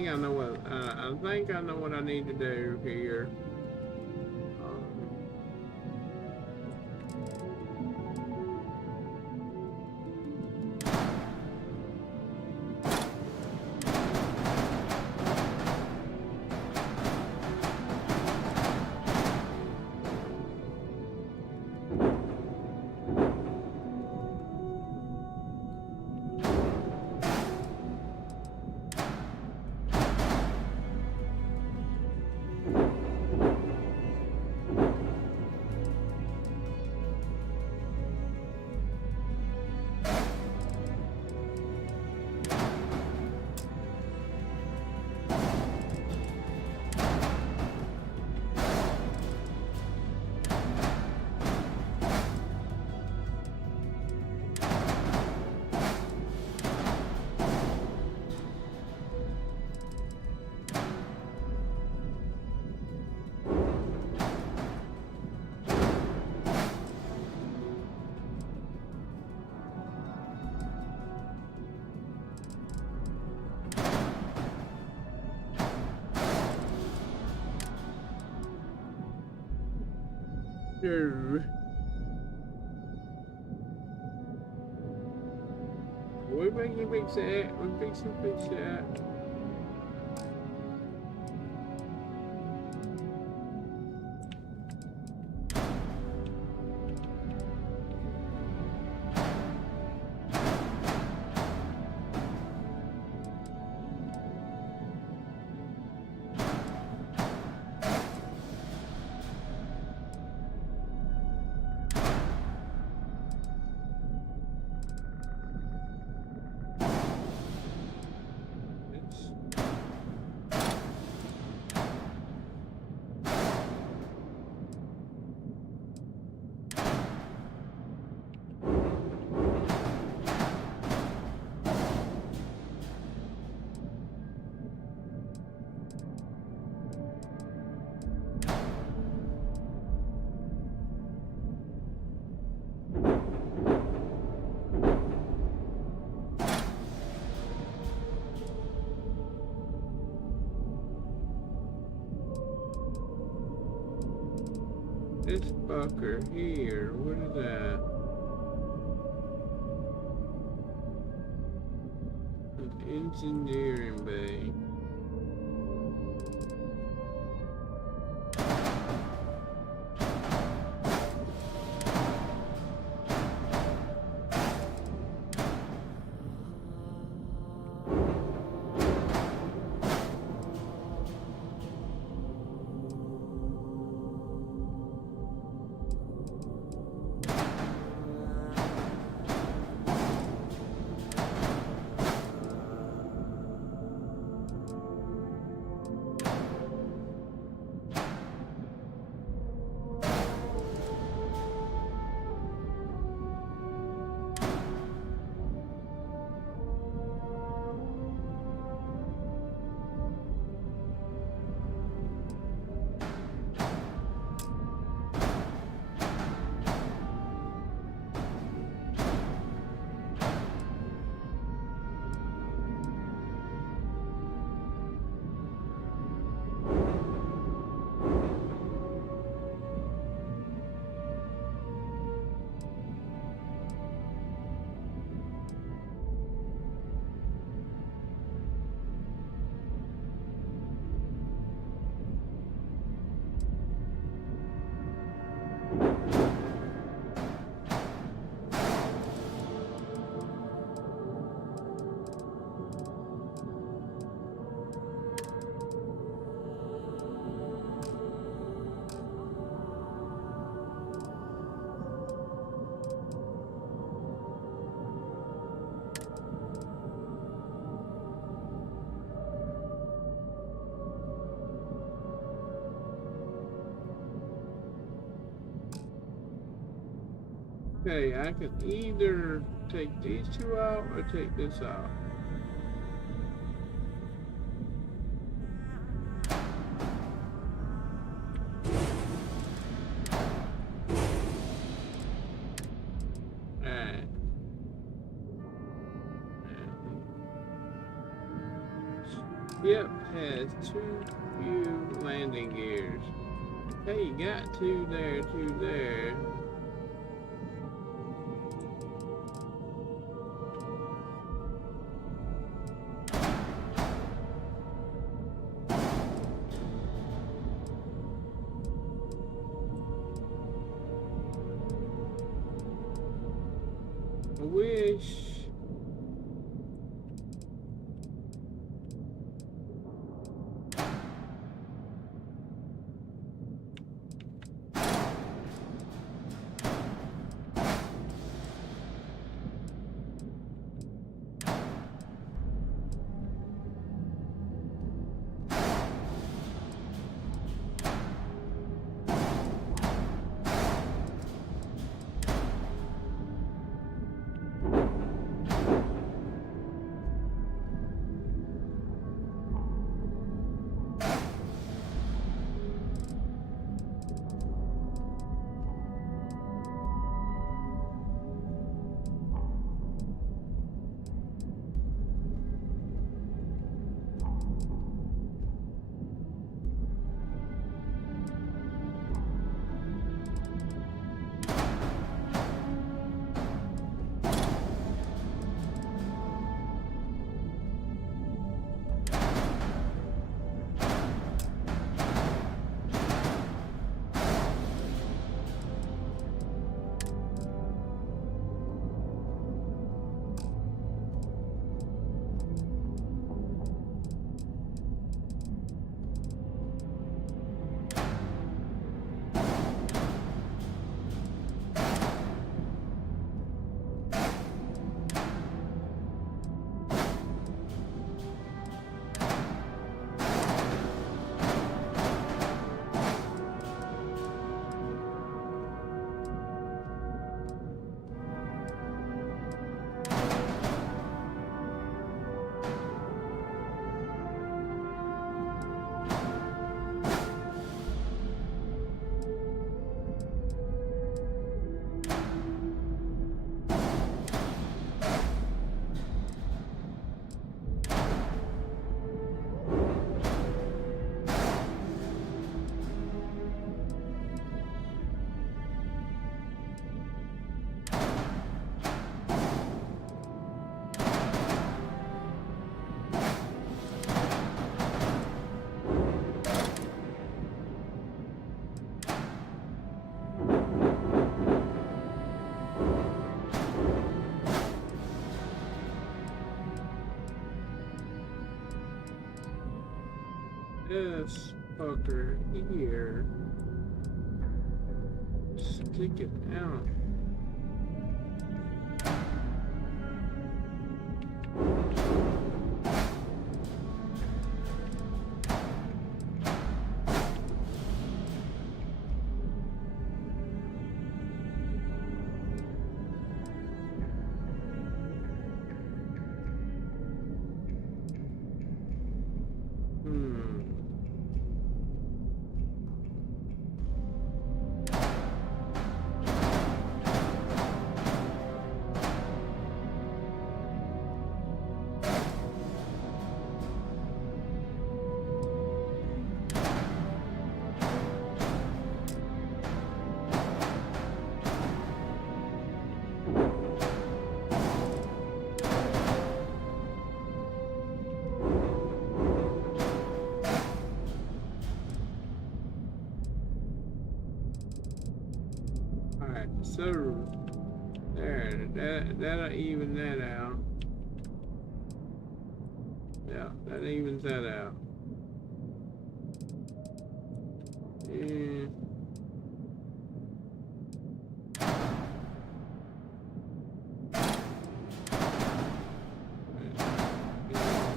think I know what I think I know what I need to do here. We can fix that. We fix that. This fucker here, what is that? An engineering bay. Okay, I can either take these two out or take this out. Alright. Ship has too few landing gears. Okay, you got two there, two there. I wish. This fucker here. Stick it out. So there, that'll even that out. Yeah, that evens that out. And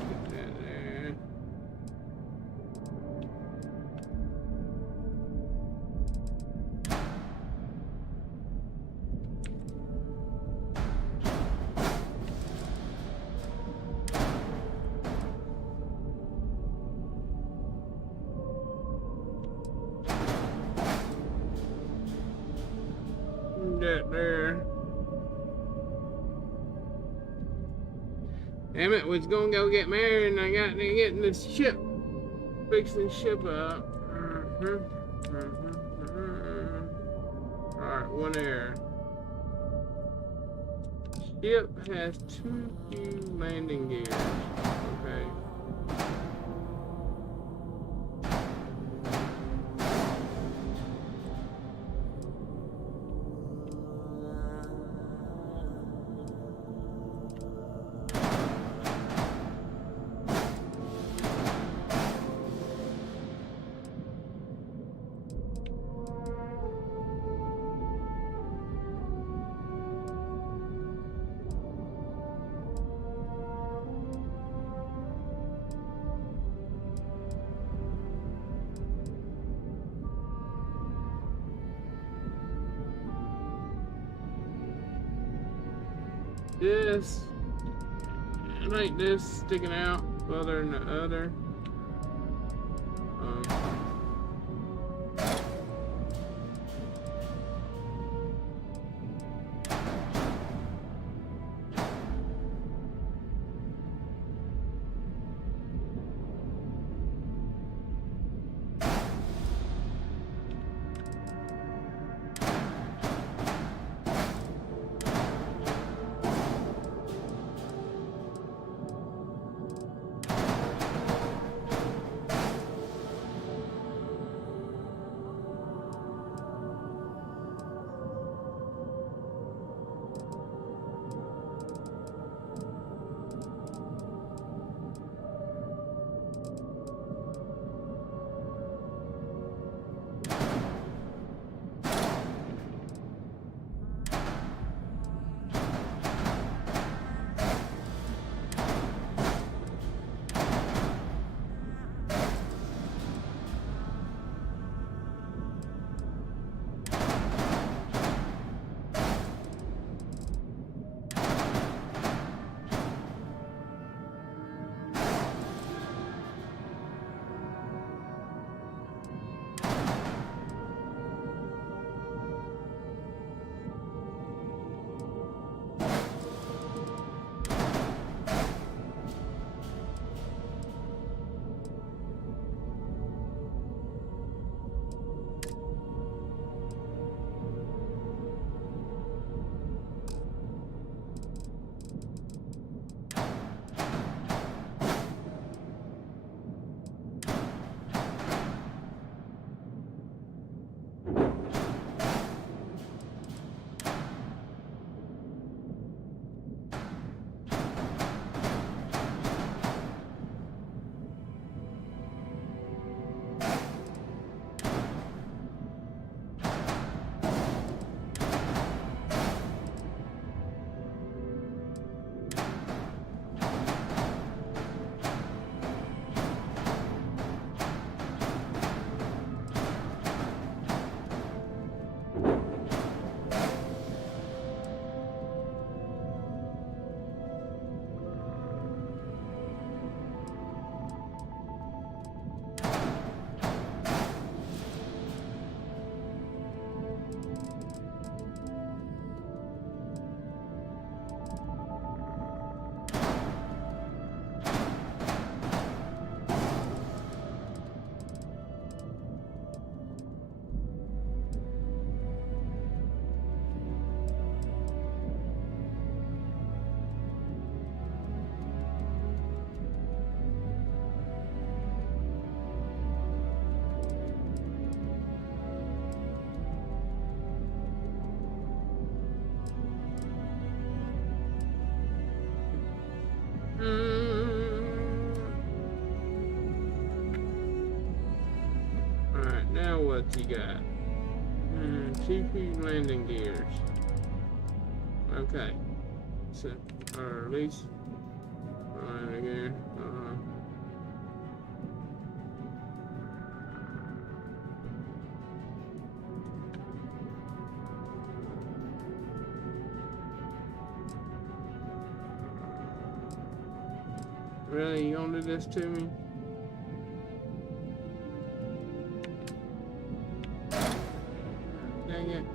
get that there. That there. Damn it, was gonna go get married and I got to get in the ship. Fixing the ship up. Alright, one error. Ship has too few landing gears. Okay. This, I like this sticking out further than the other. Alright, now what you got? TP landing gears. Okay. So, or at least landing gear. Really, you gonna do this to me? Dang it.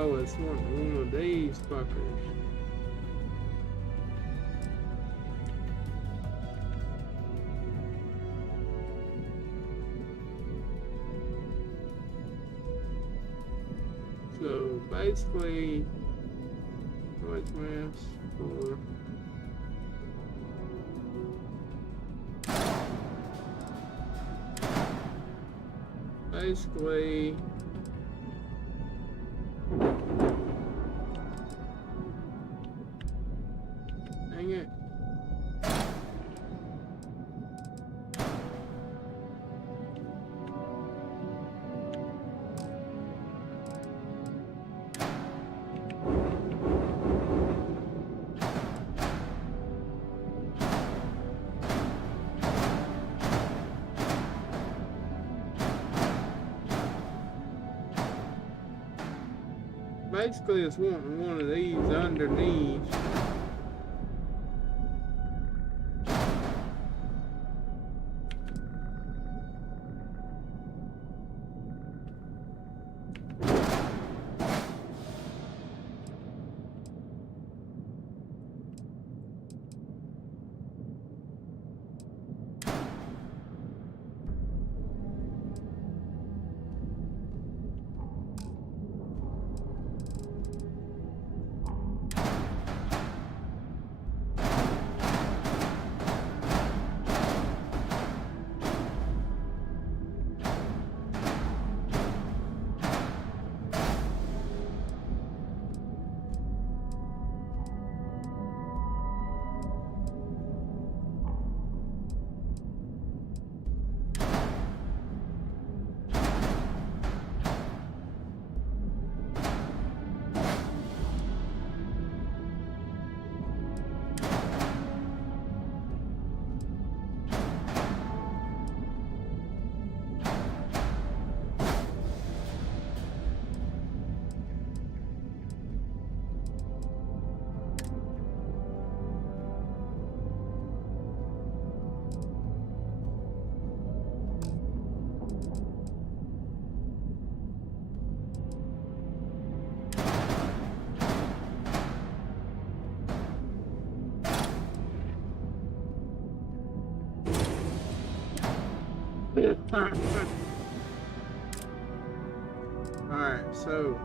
Oh, it's one of these fuckers. So basically, what's mass for? Basically, dang it. Basically, it's wanting one of these underneath. Alright, so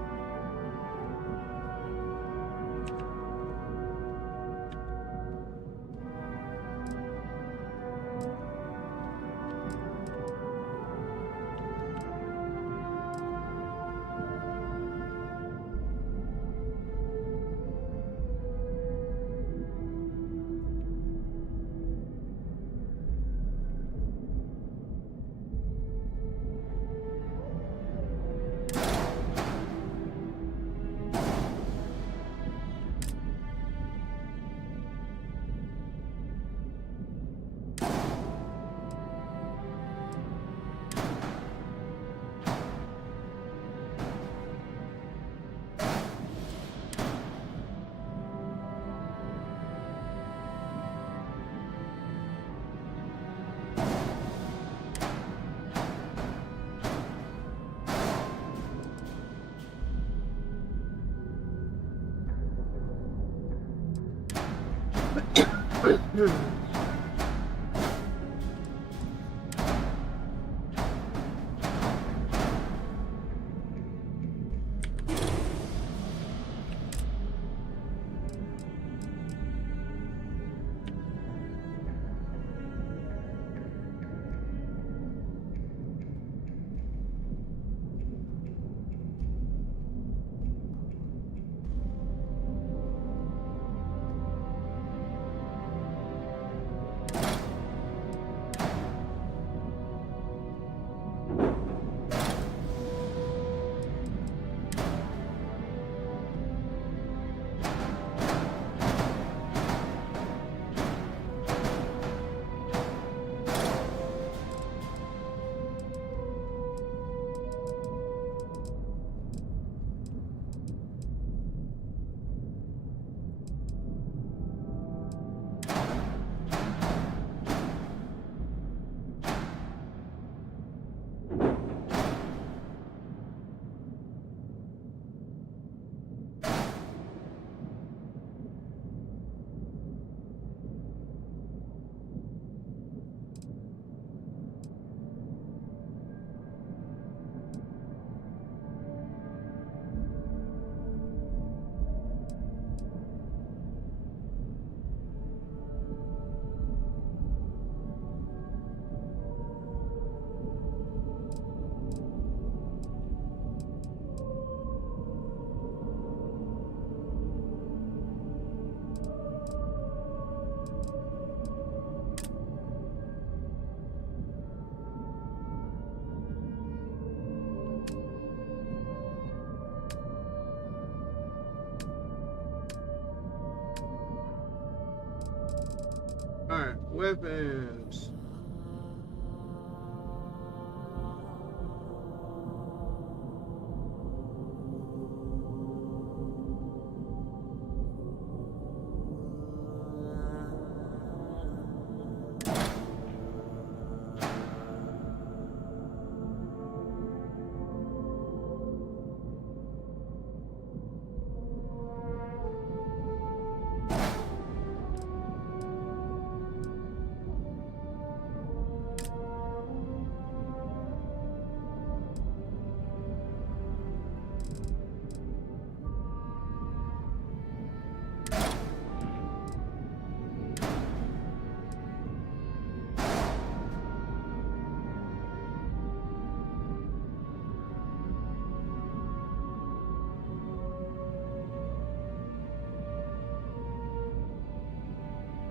Weapons.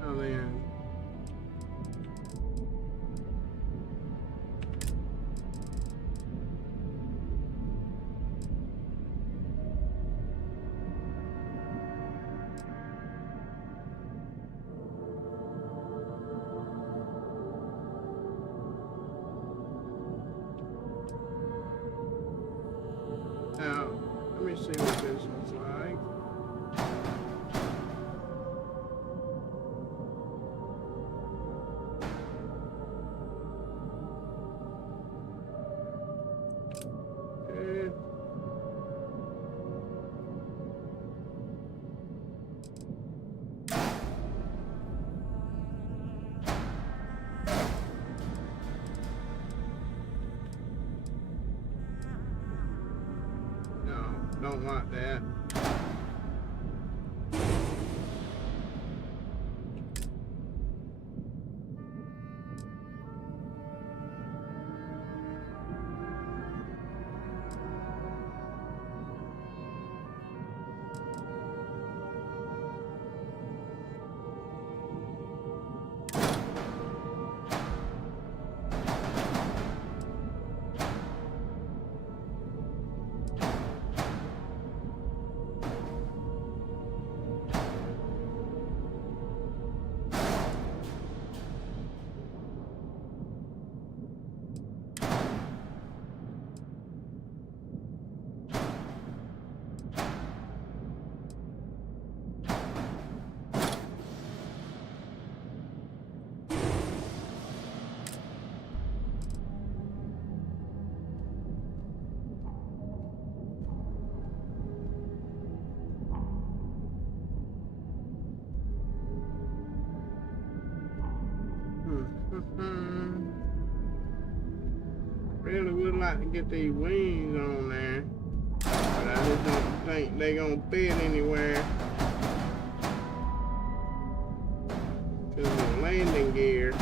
Oh man. Now, let me see what this looks like. Okay. No, don't want that. Really would like to get these wings on there, but I just don't think they gonna fit anywhere. Cause of the landing gear.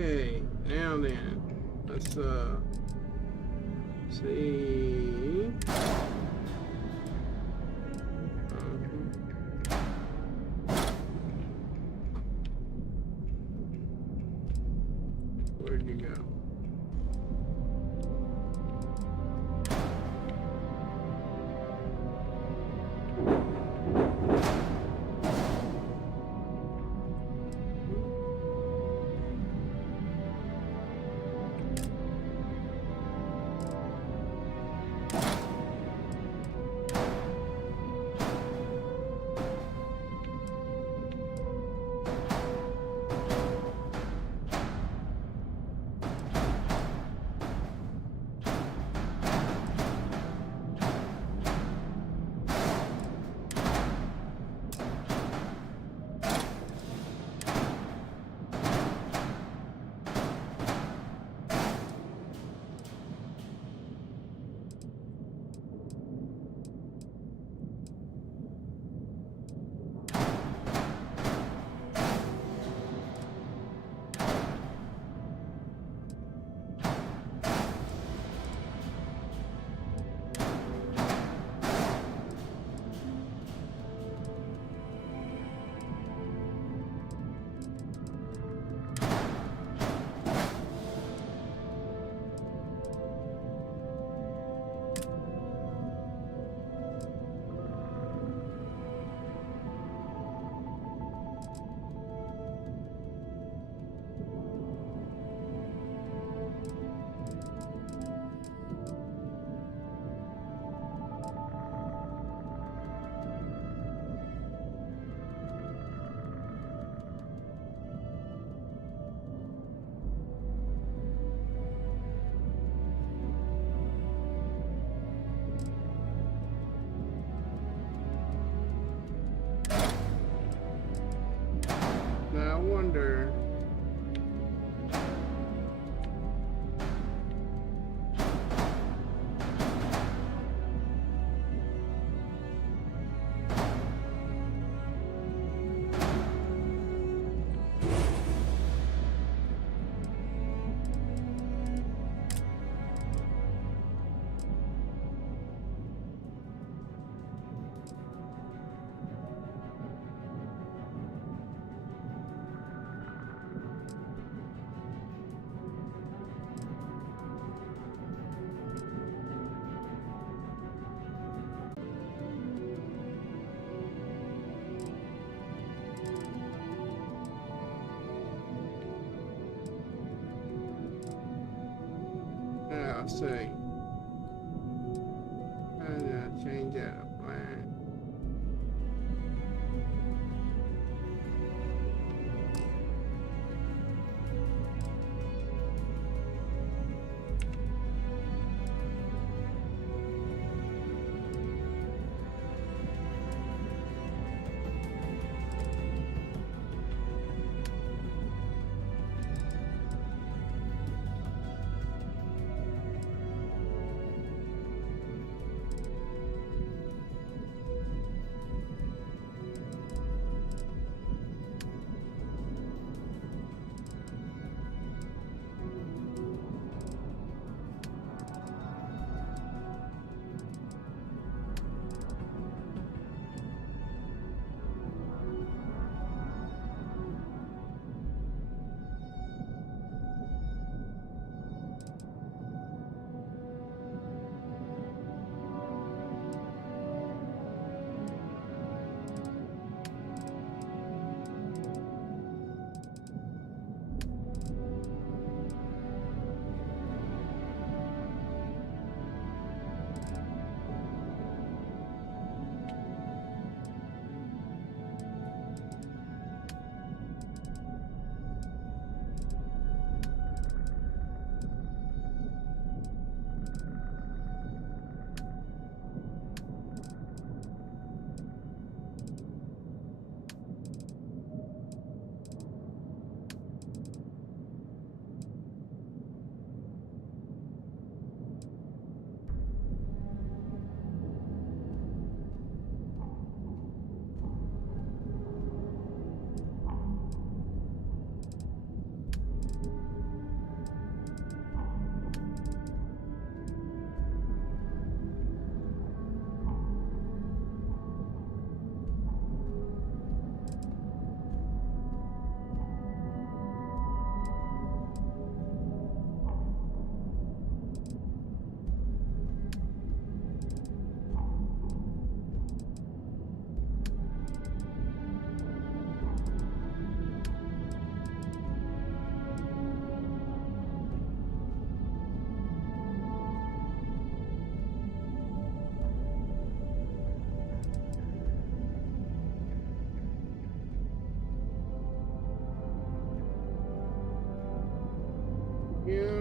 Okay, now then, let's see. Where'd you go? Now I wonder. Yeah, I'll see. I'm gonna change that plan.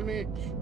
damage.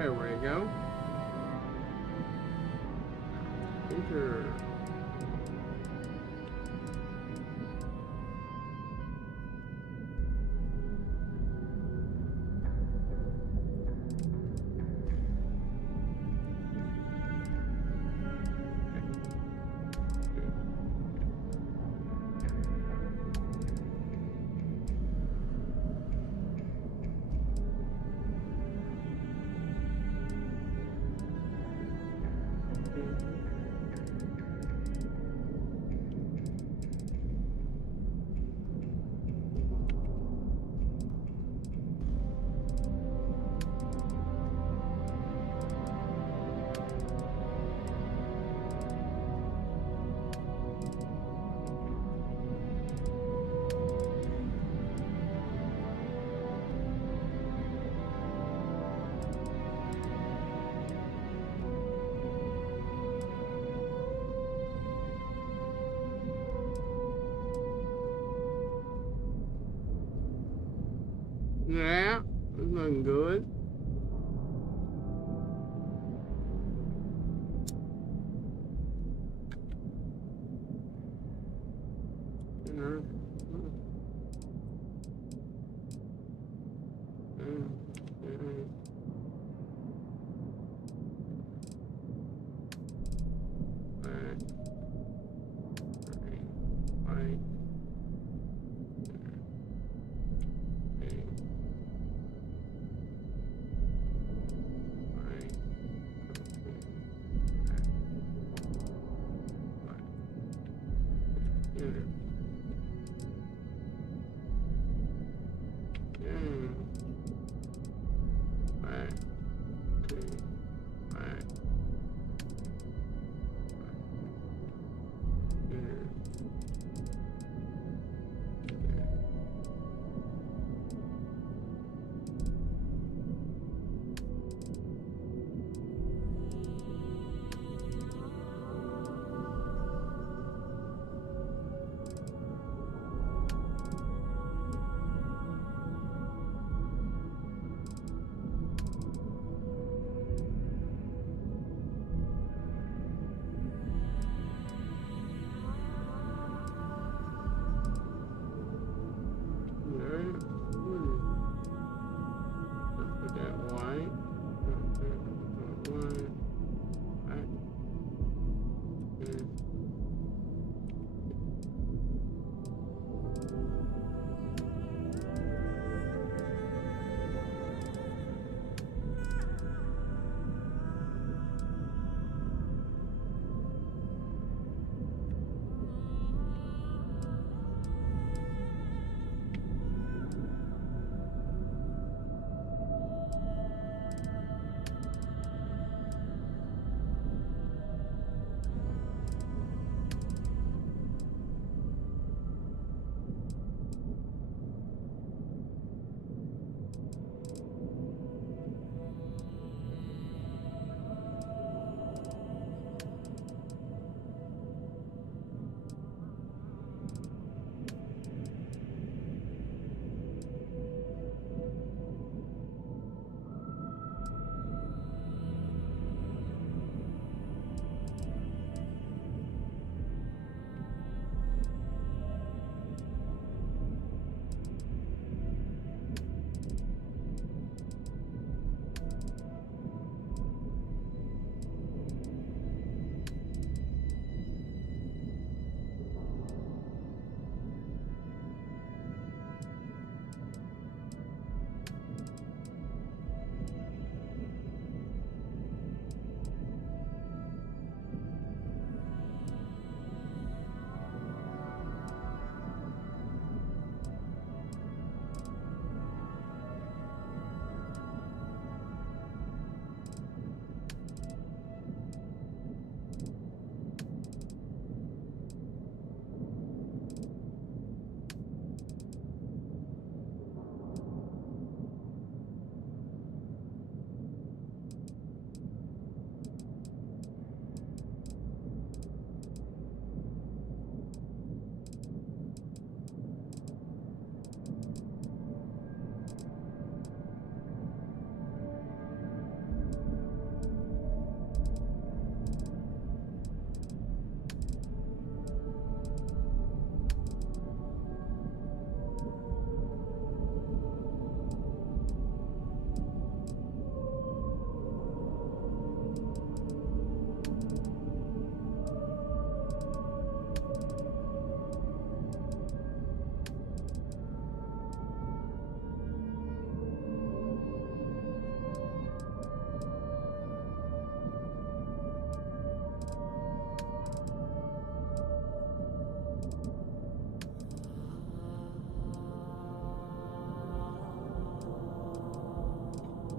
There we go. Enter. Yeah, that's looking good.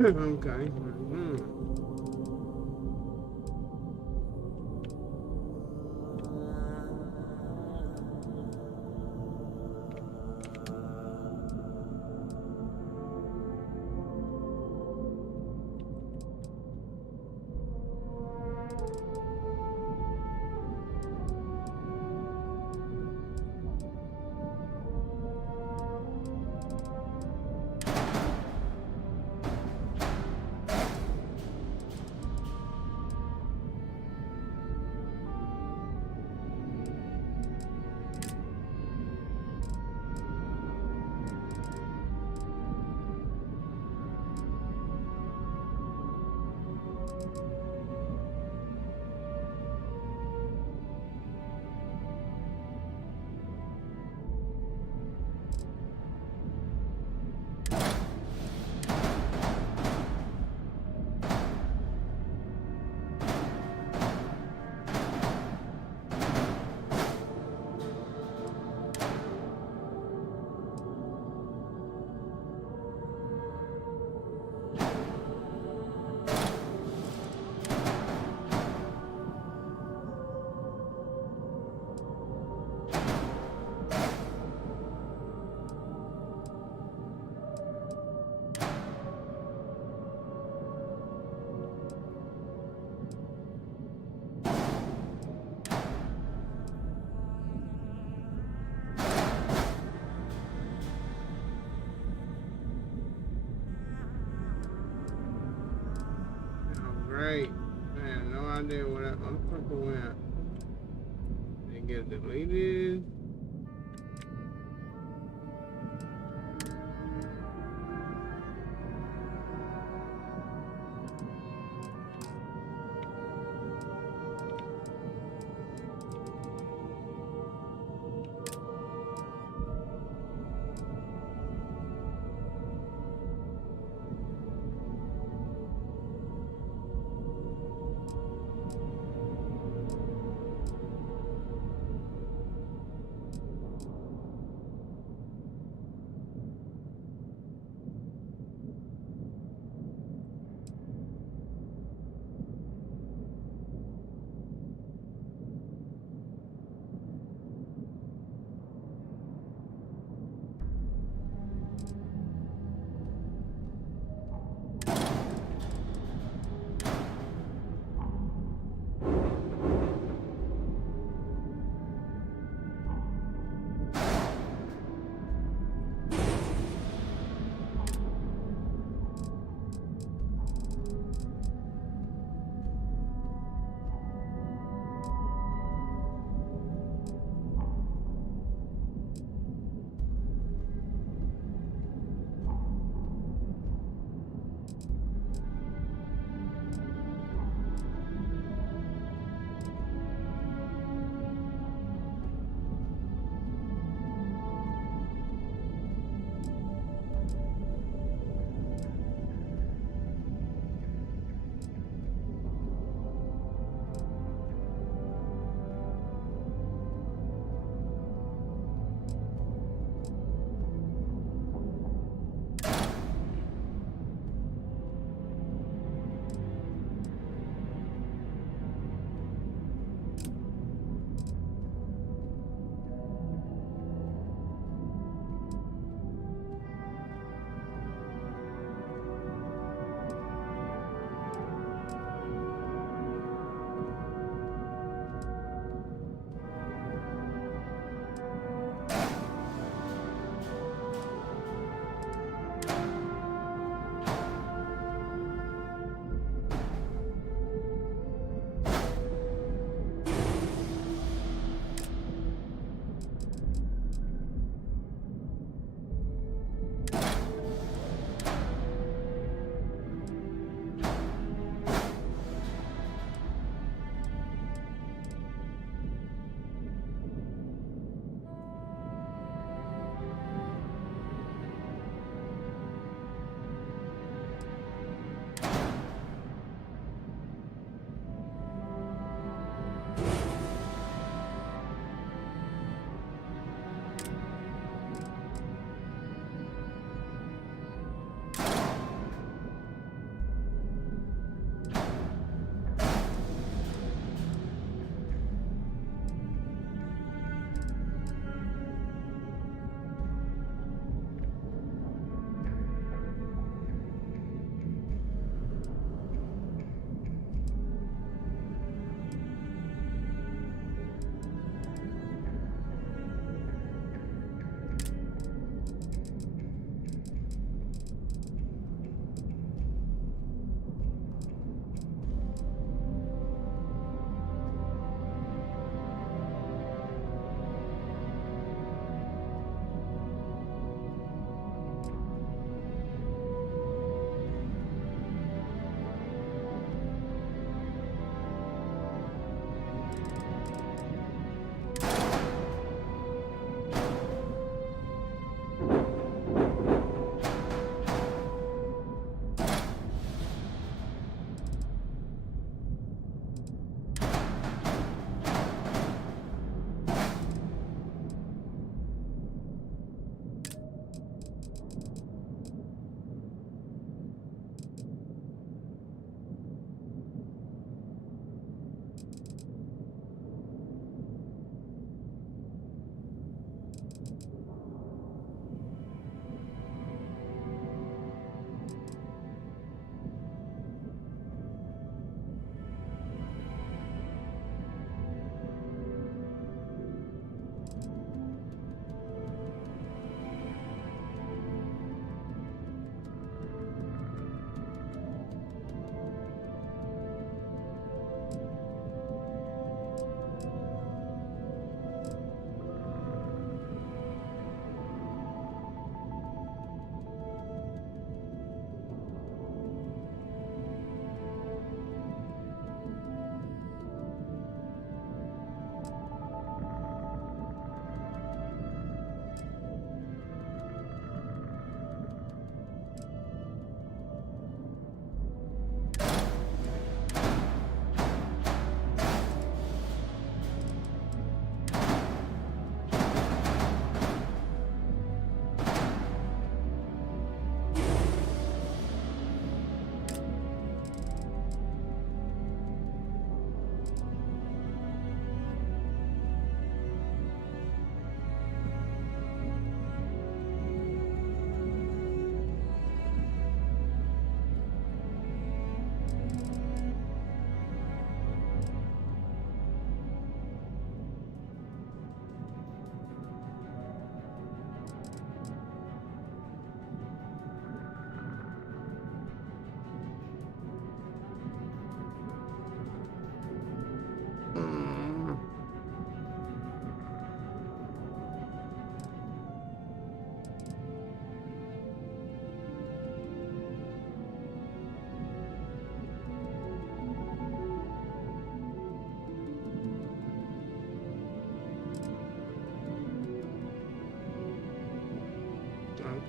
Okay. Great. I have no idea where that motherfucker went. They get deleted.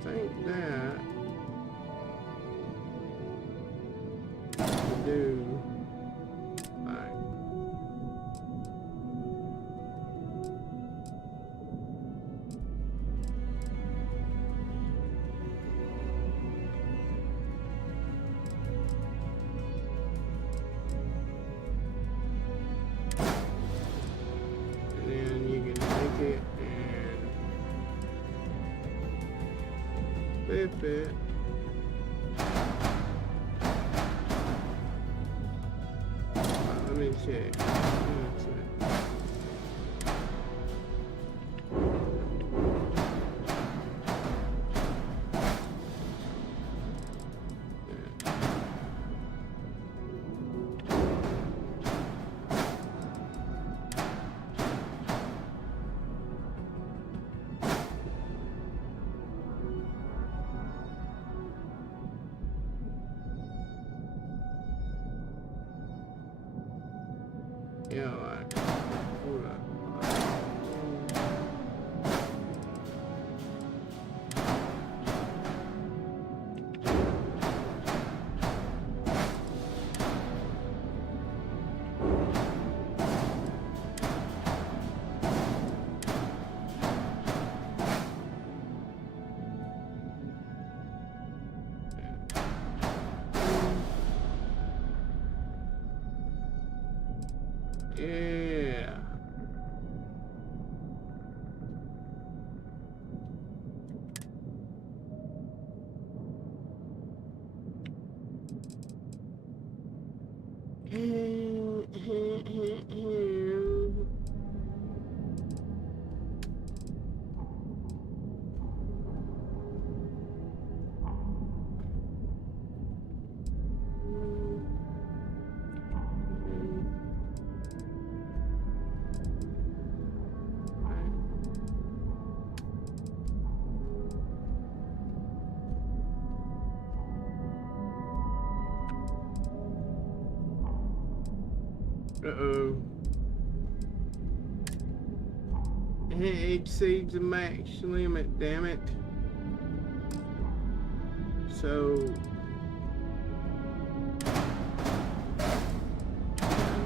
think that to do like and then you can take it and flip it. Let me check. Yeah, like, hold up. Yeah. Uh-oh. It exceeds the max limit, damn it. So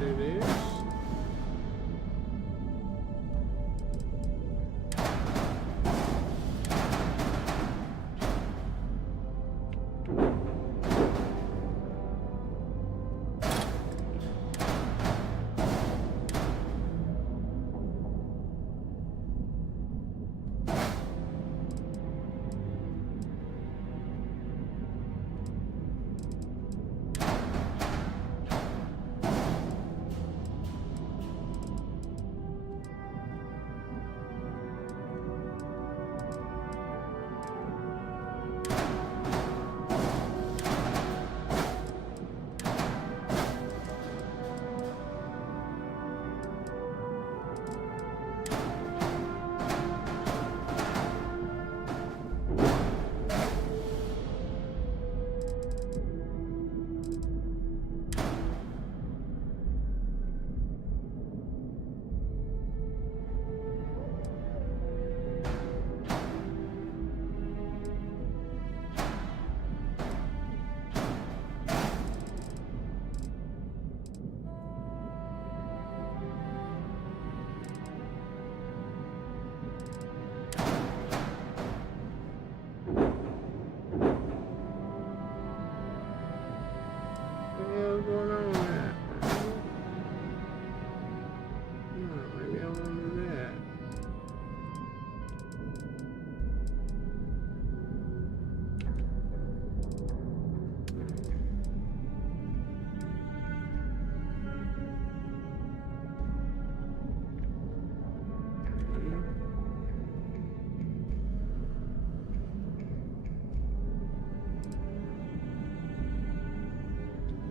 do this. What's going on with that? Maybe I want to do that.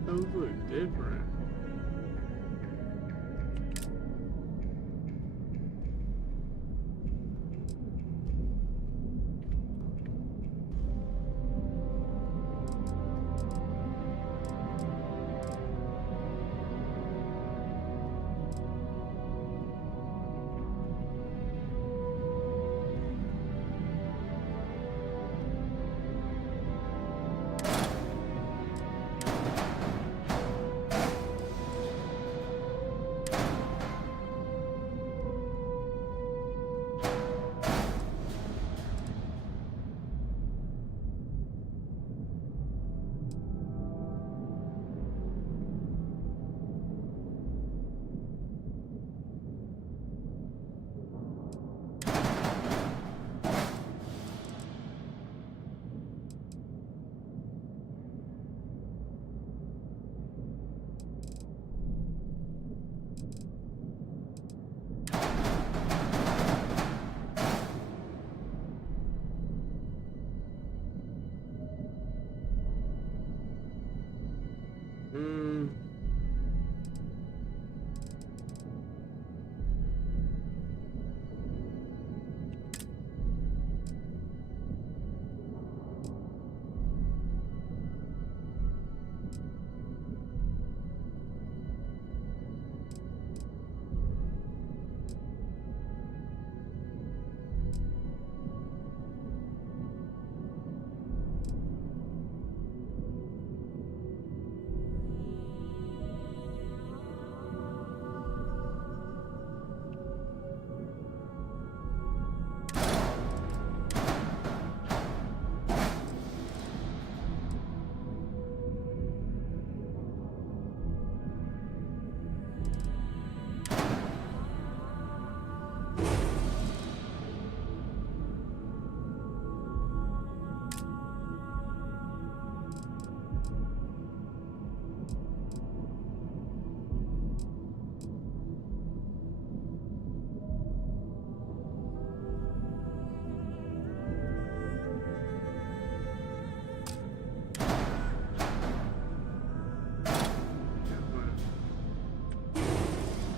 Those look different.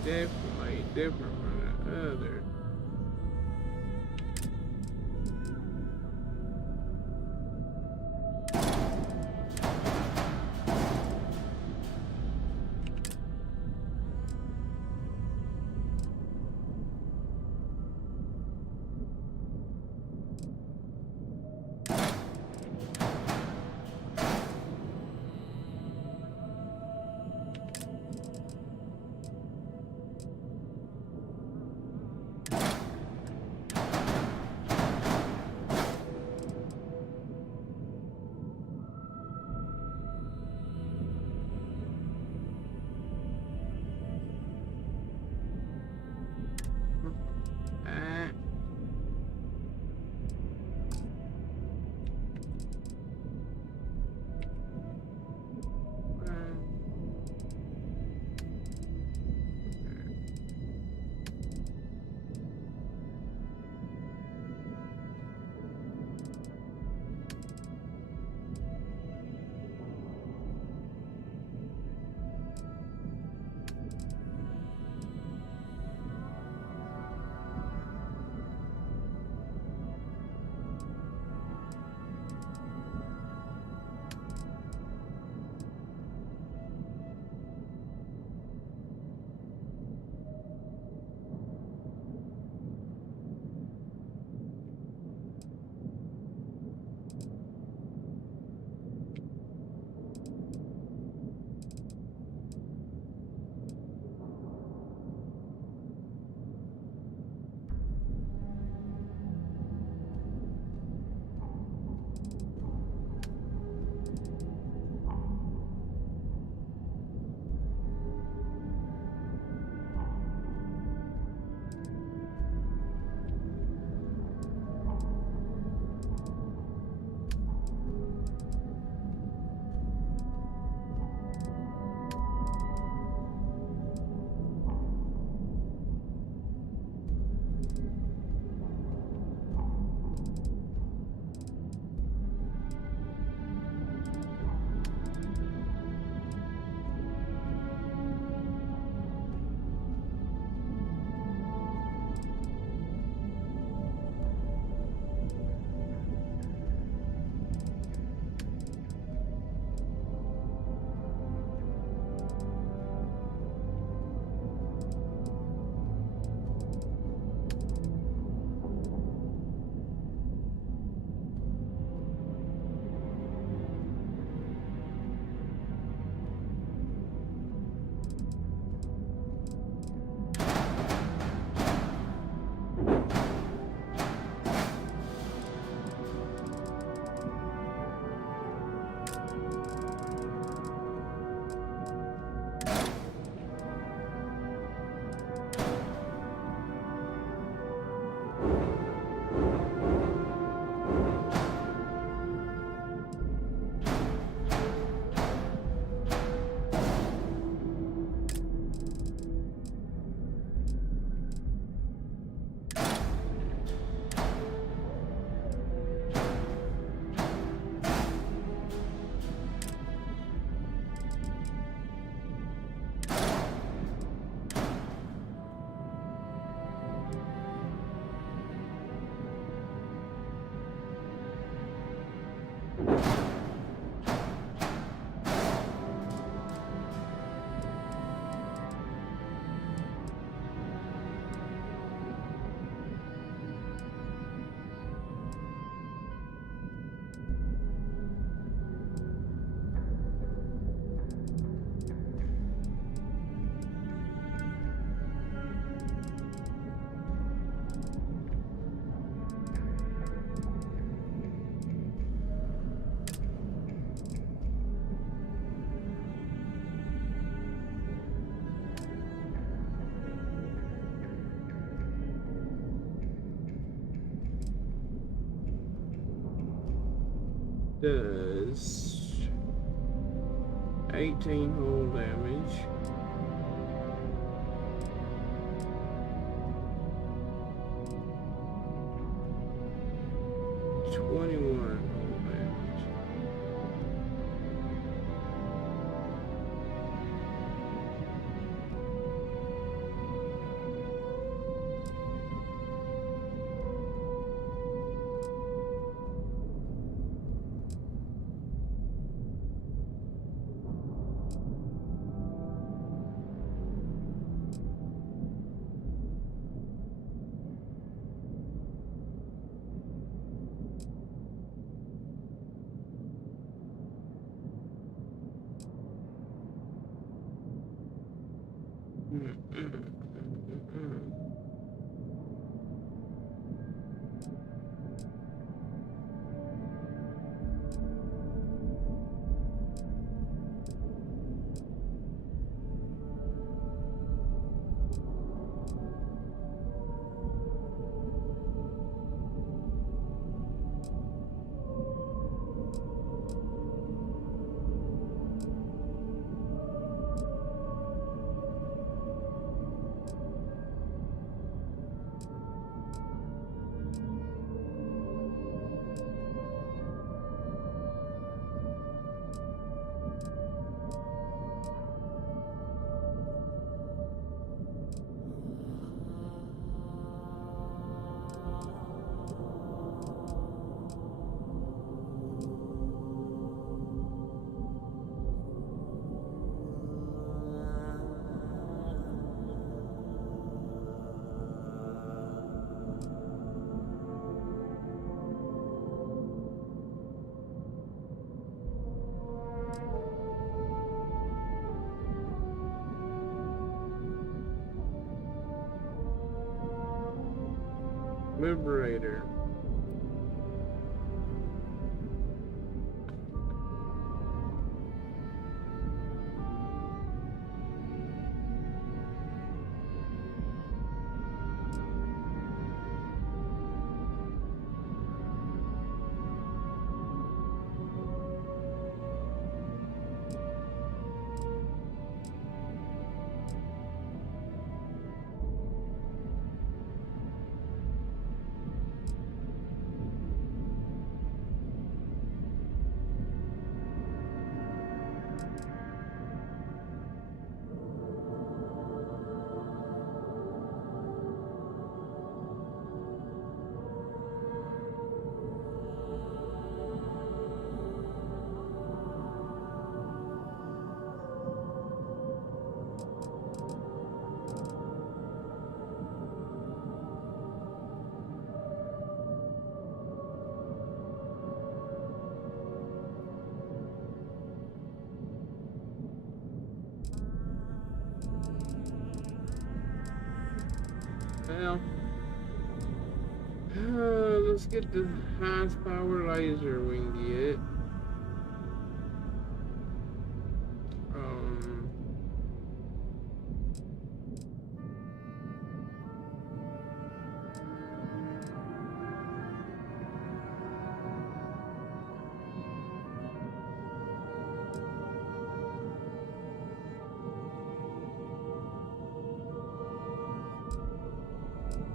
definitely different from the other. Does 18 hull damage. Liberator. Well, let's get the highest power laser we can get.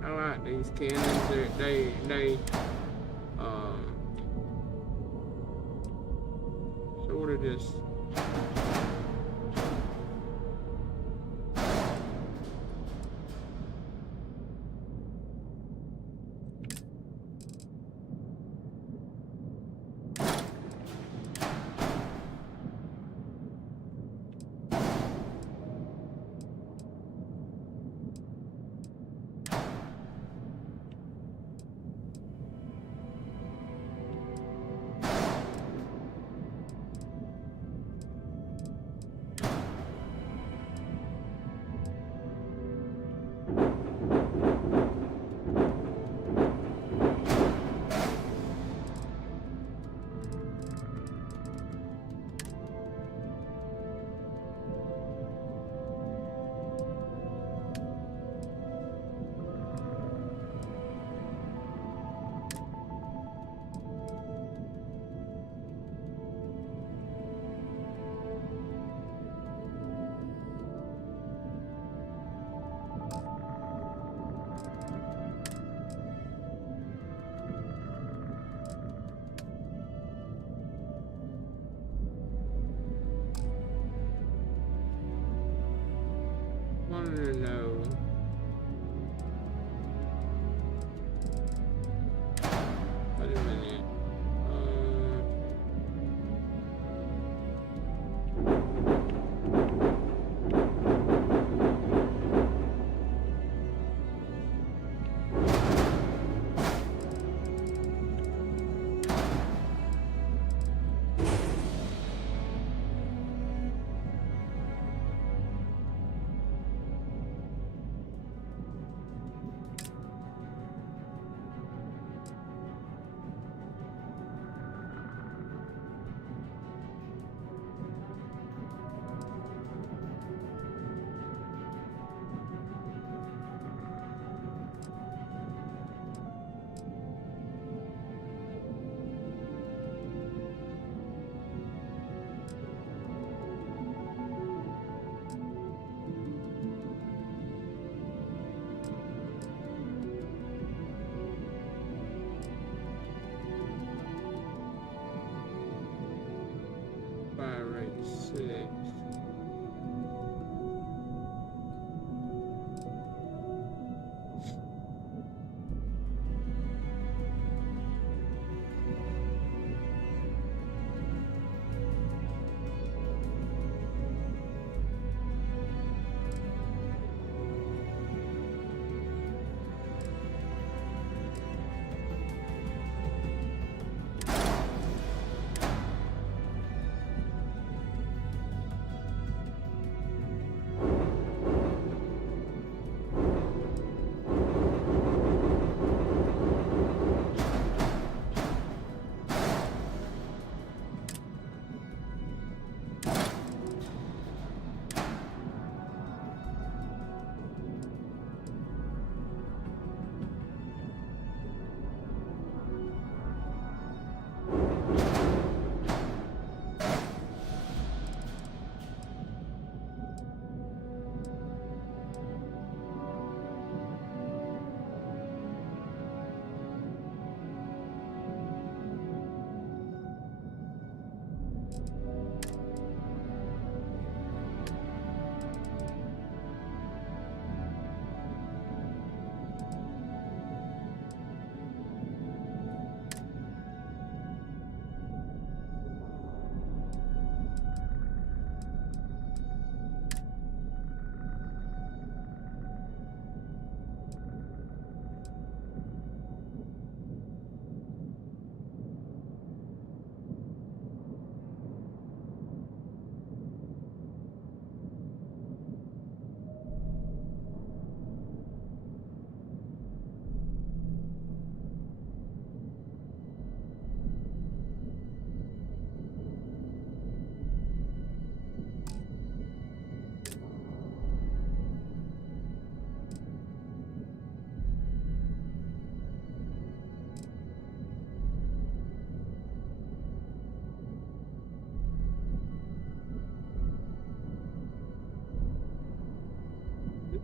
I like these cannons. They sort of just wanted to know. Wait a minute.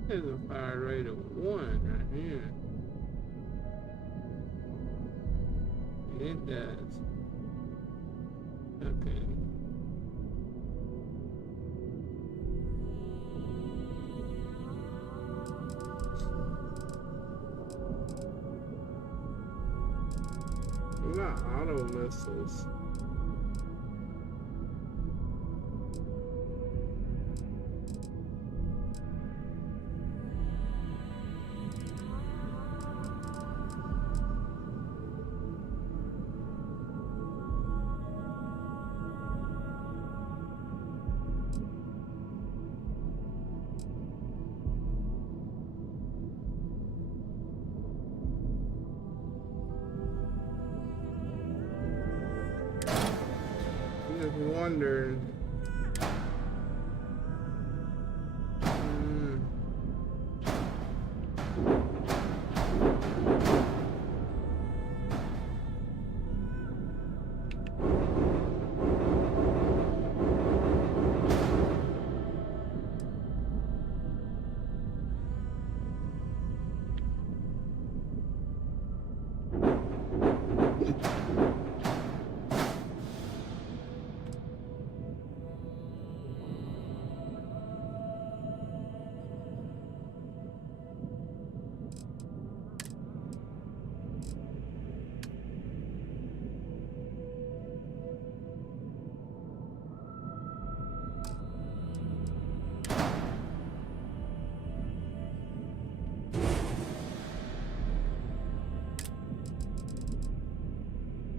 There's a fire rate of 1 right here. It does. Okay. We got auto missiles. I'm just wondering.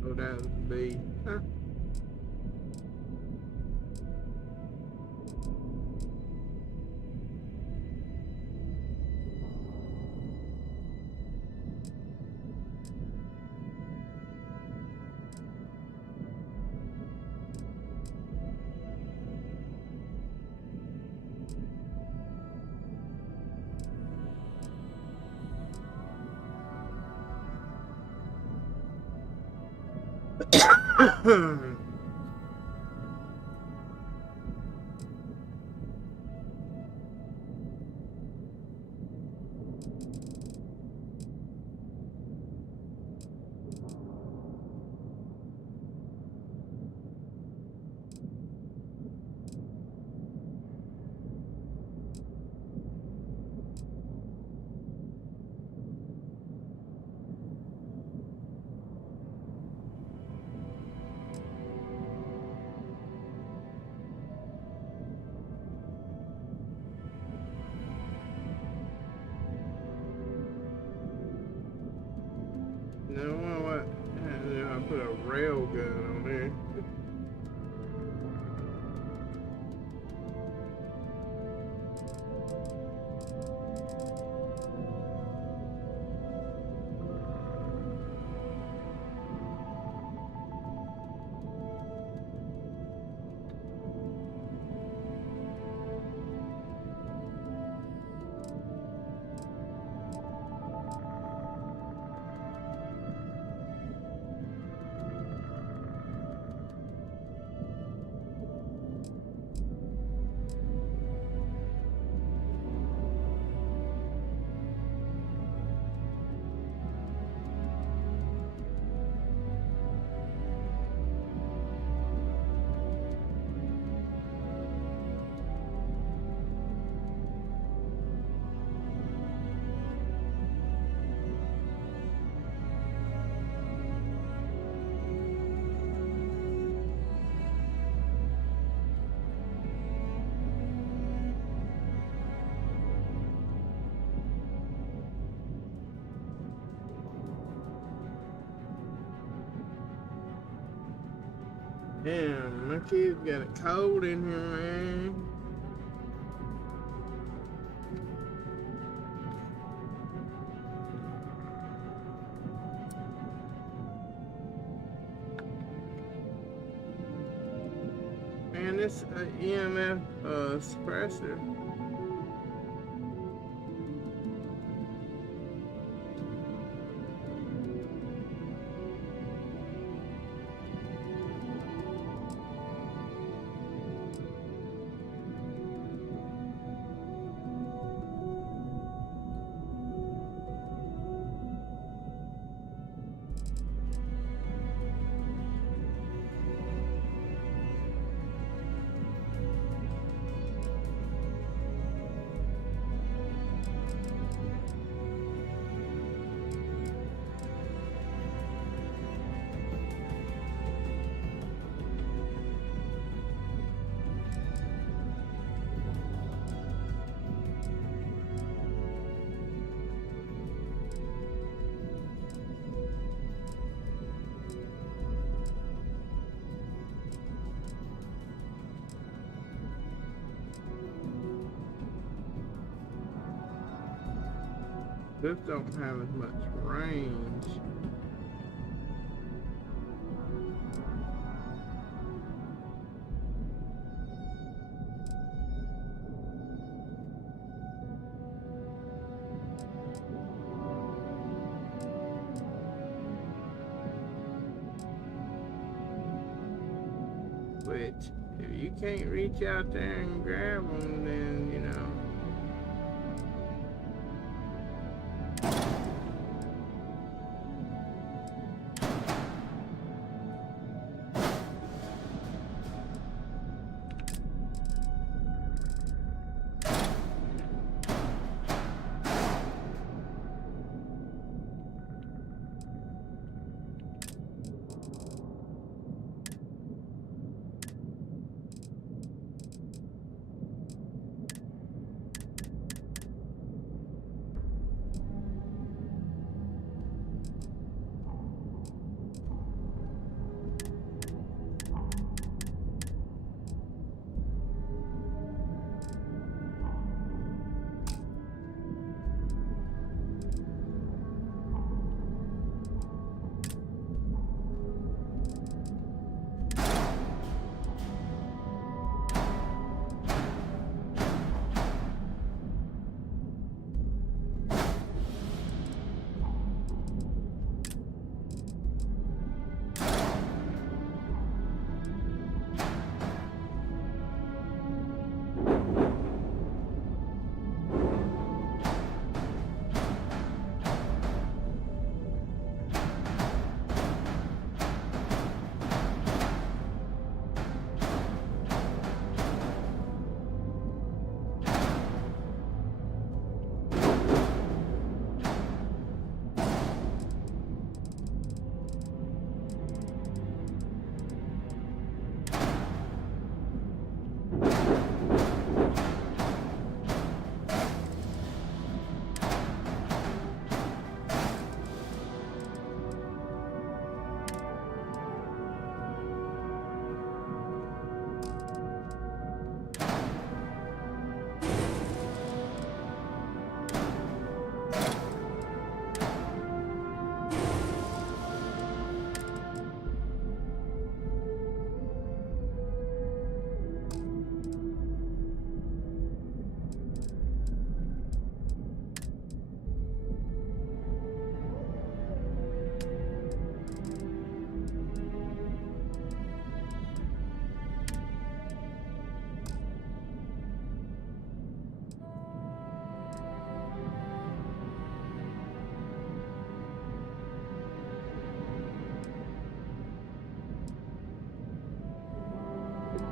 Oh, that would be. Huh? No, what? I put a rail gun on there. Damn, my kids got it cold in here, man. Man, this EMF suppressor. This don't have as much range. Which, if you can't reach out there and grab them, then, you know.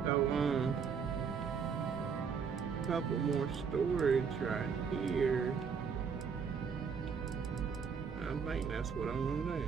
So, couple more storage right here. I think that's what I'm gonna do.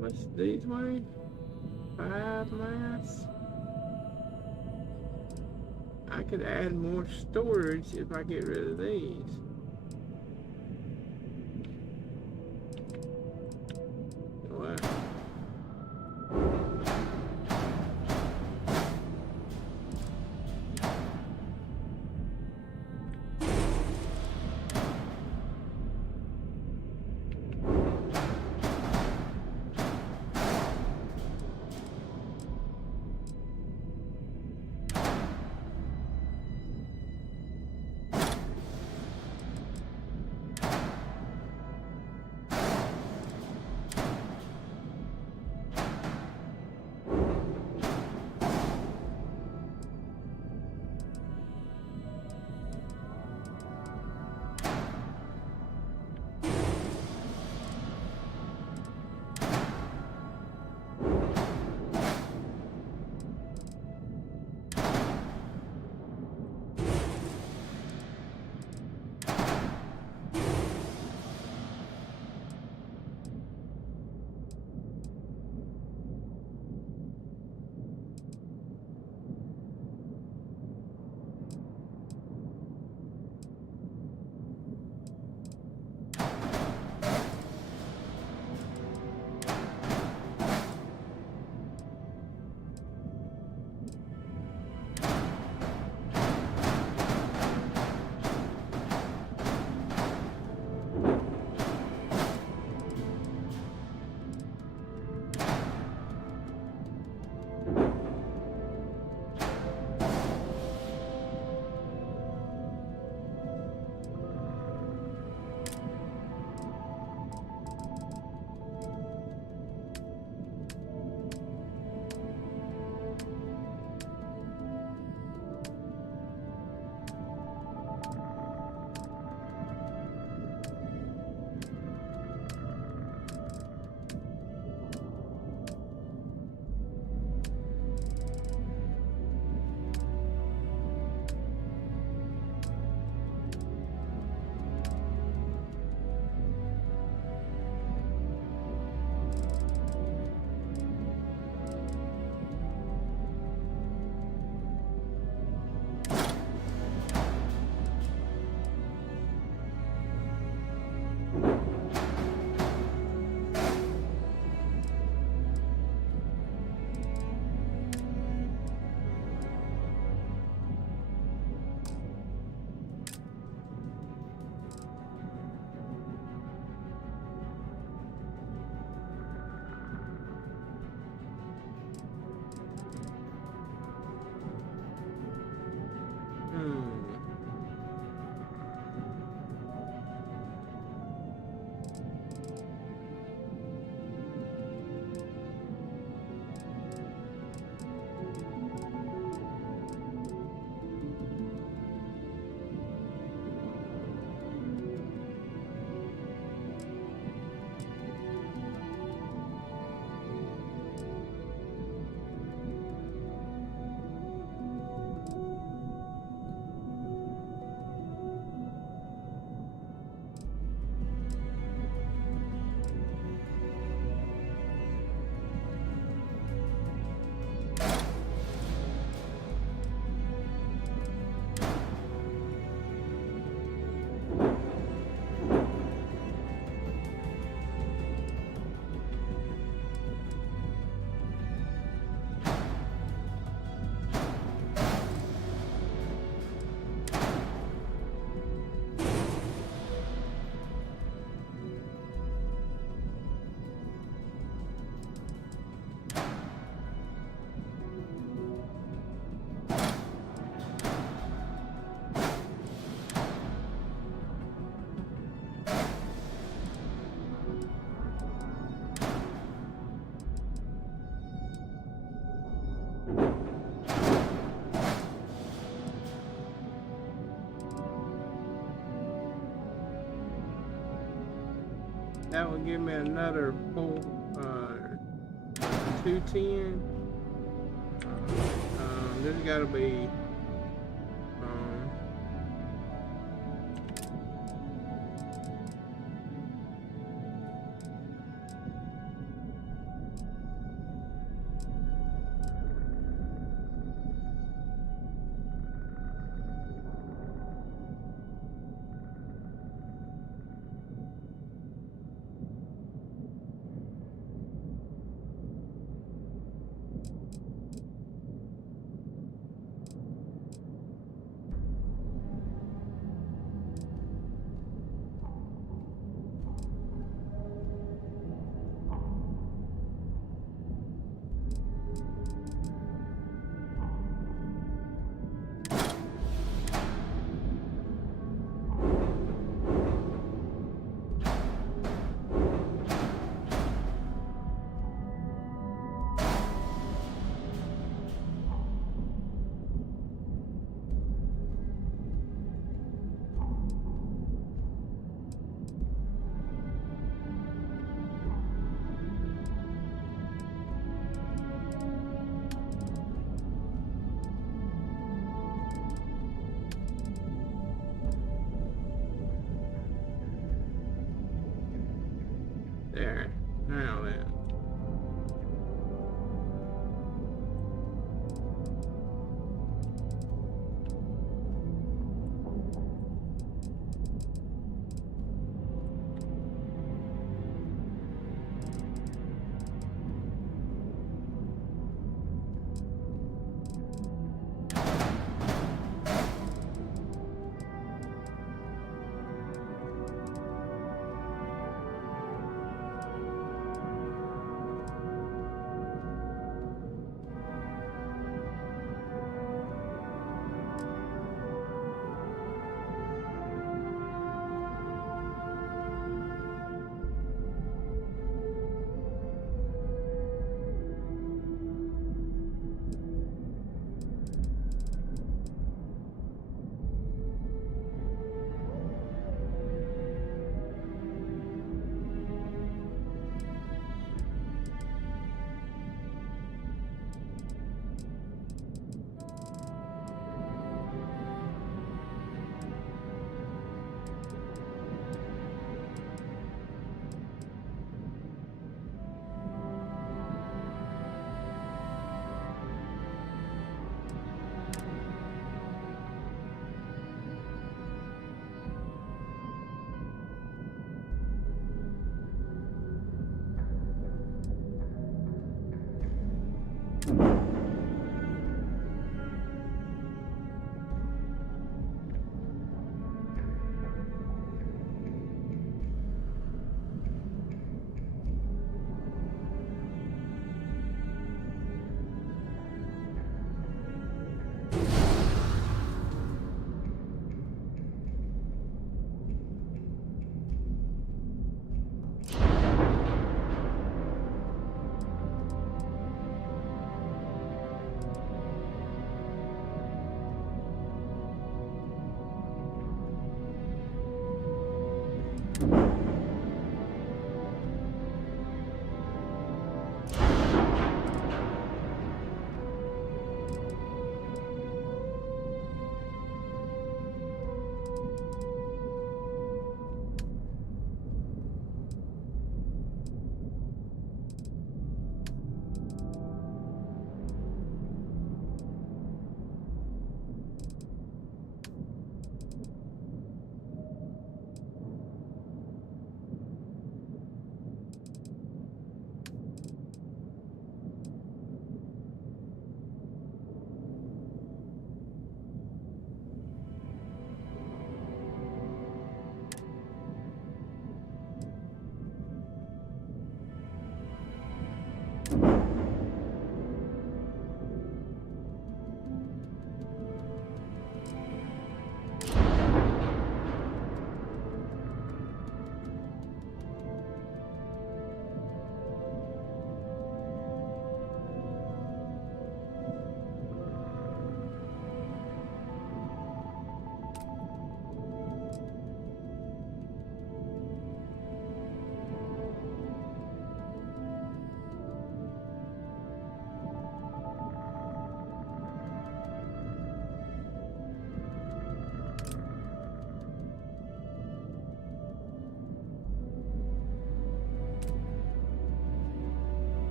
What's these way? 5 mass. I could add more storage if I get rid of these. What? That would give me another 210. This got to be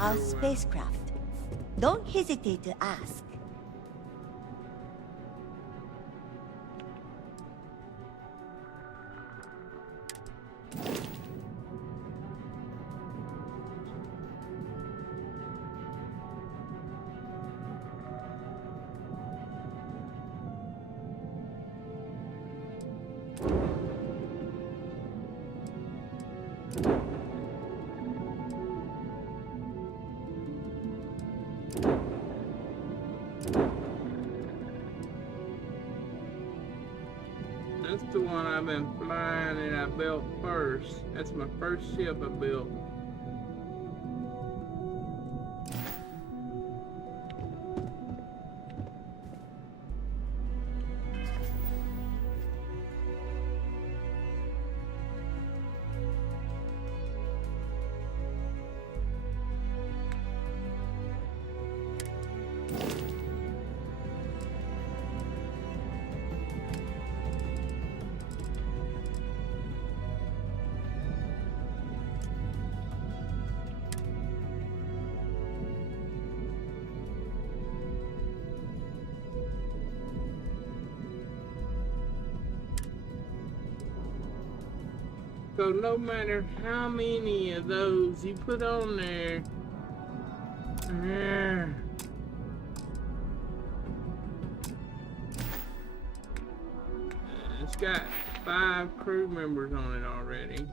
our spacecraft. Don't hesitate to ask. That's the one I've been flying and I built first. That's my first ship I built. So no matter how many of those you put on there, it's got 5 crew members on it already.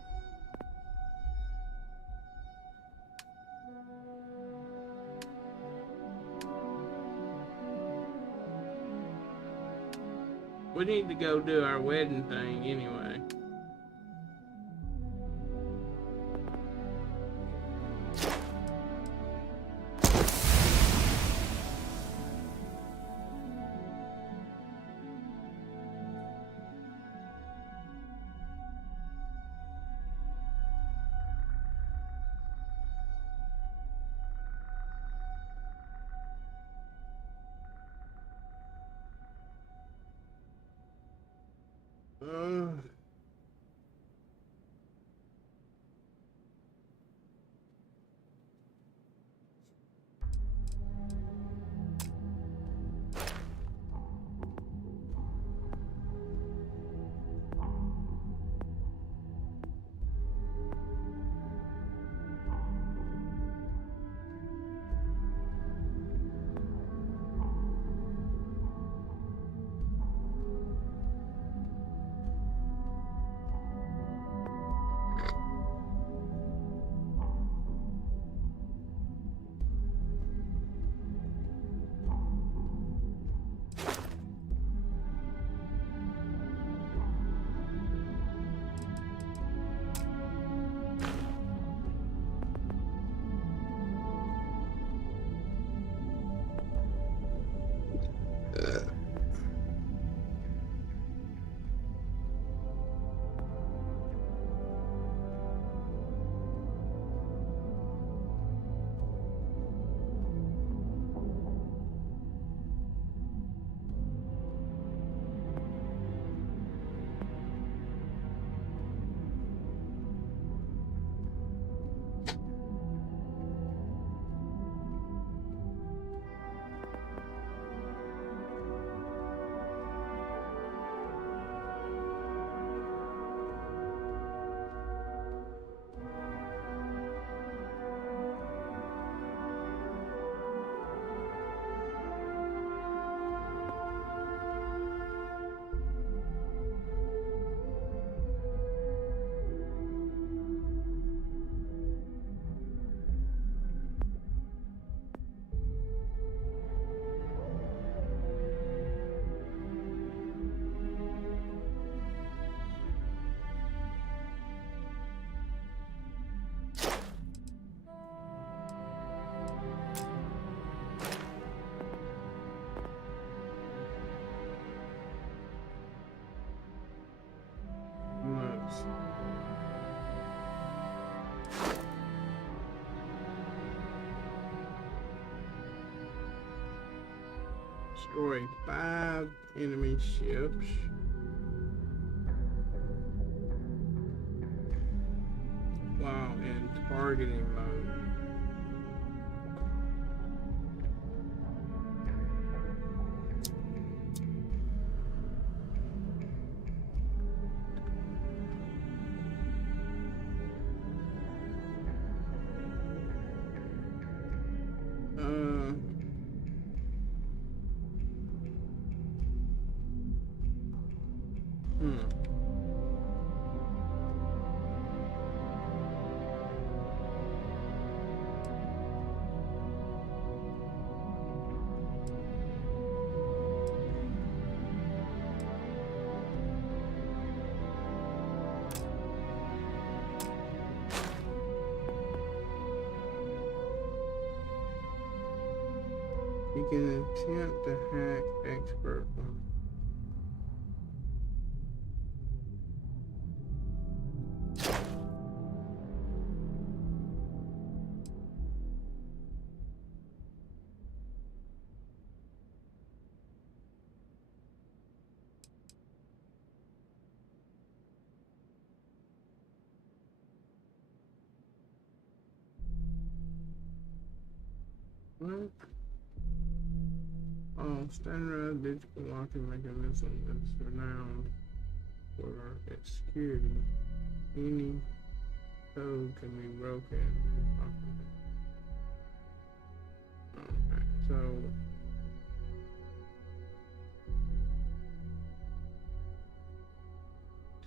We need to go do our wedding thing anyway. Destroy 5 enemy ships. While in targeting mode. You can attempt to hack expert. What? Oh, standardized digital locking mechanism is renowned for its security. Any code can be broken. Okay, so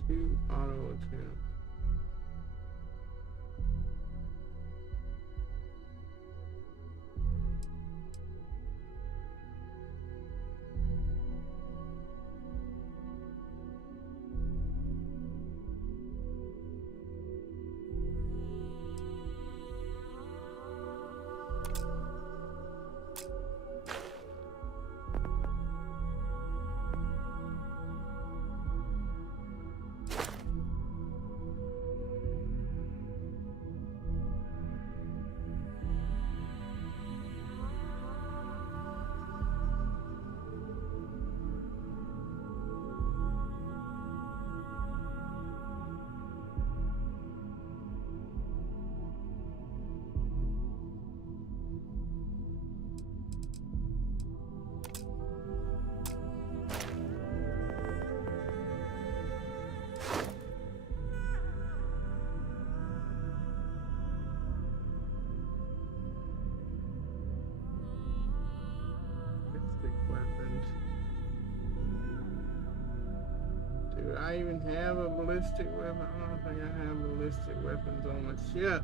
two auto attempts. Weapons. Do I even have a ballistic weapon? I don't think I have ballistic weapons on my ship.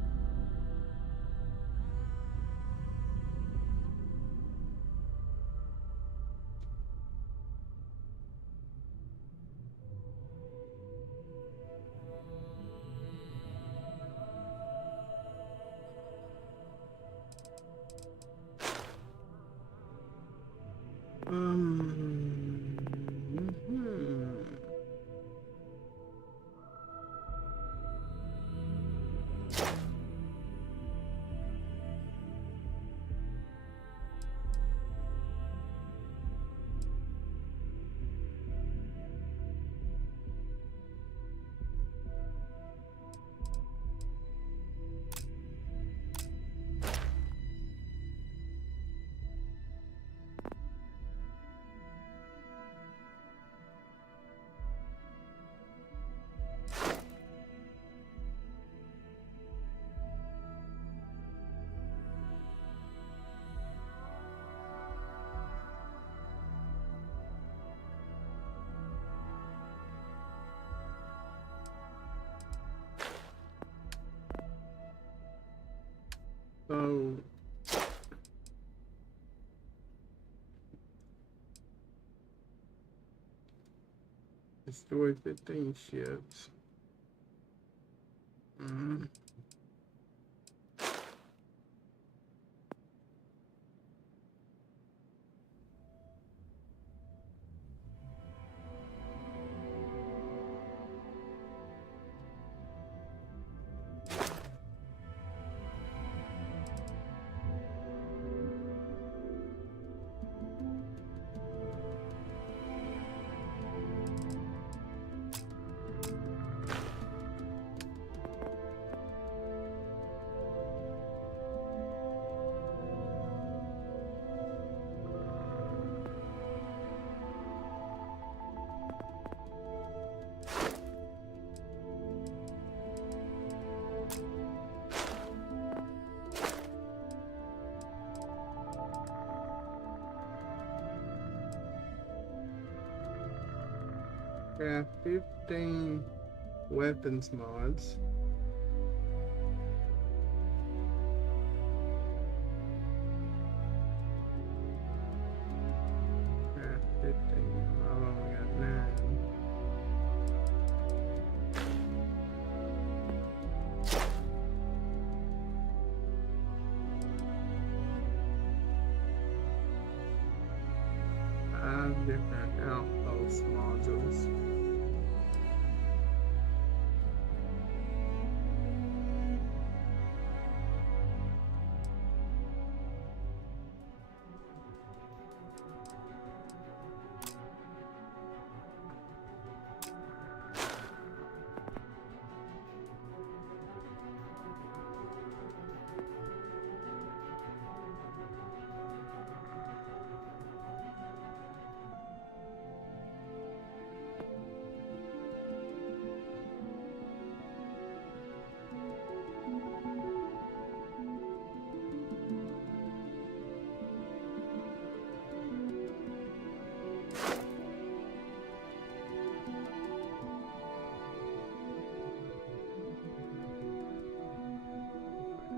So destroy 15 ships. Craft 15 weapons mods. Craft 15. I've only got 9. Different outpost modules.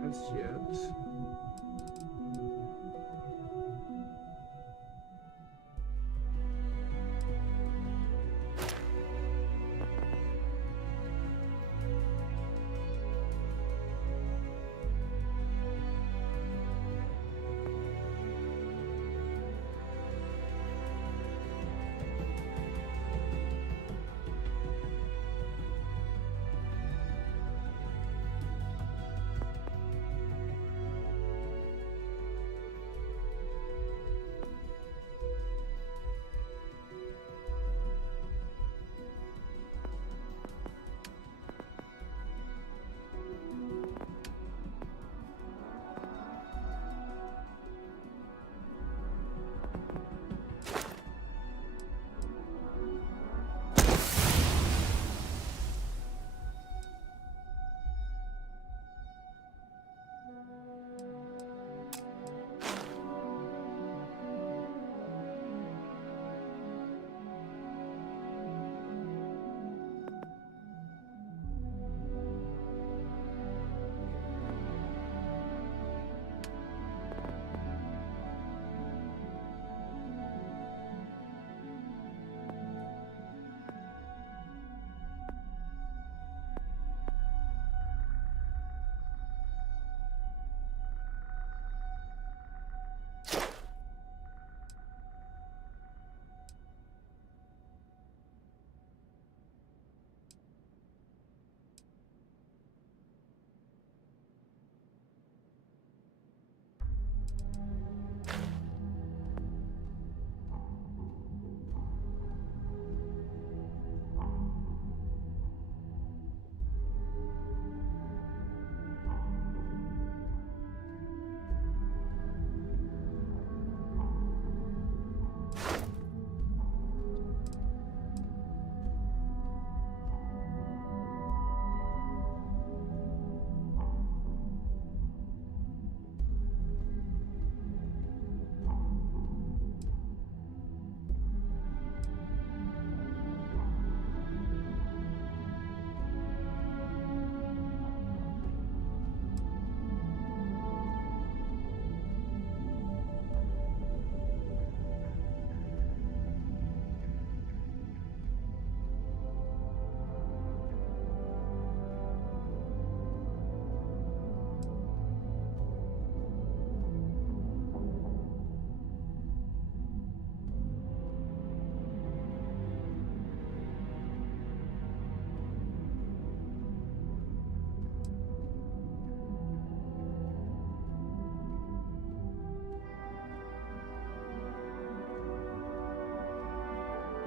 Ships.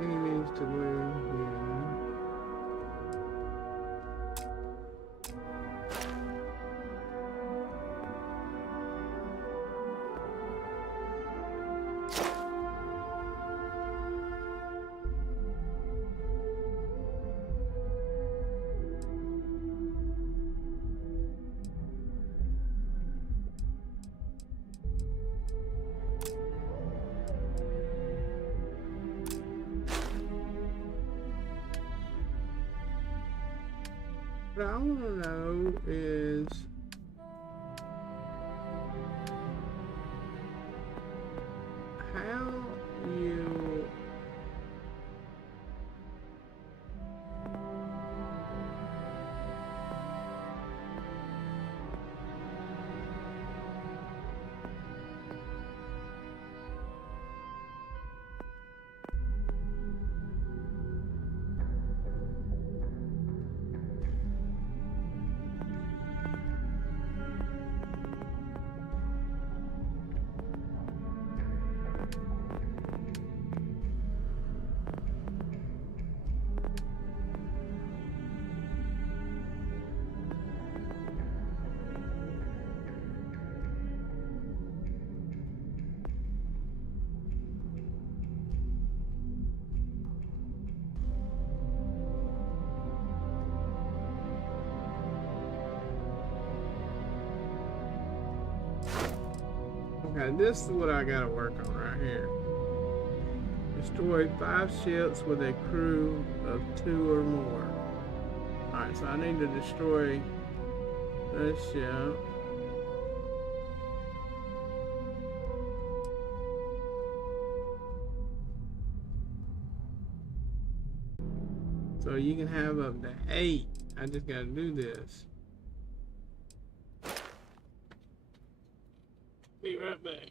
Any means to win, yeah. what I want to know is how you okay, this is what I gotta work on right here. Destroy 5 ships with a crew of 2 or more. Alright, so I need to destroy this ship. So you can have up to 8. I just gotta do this. Be right back.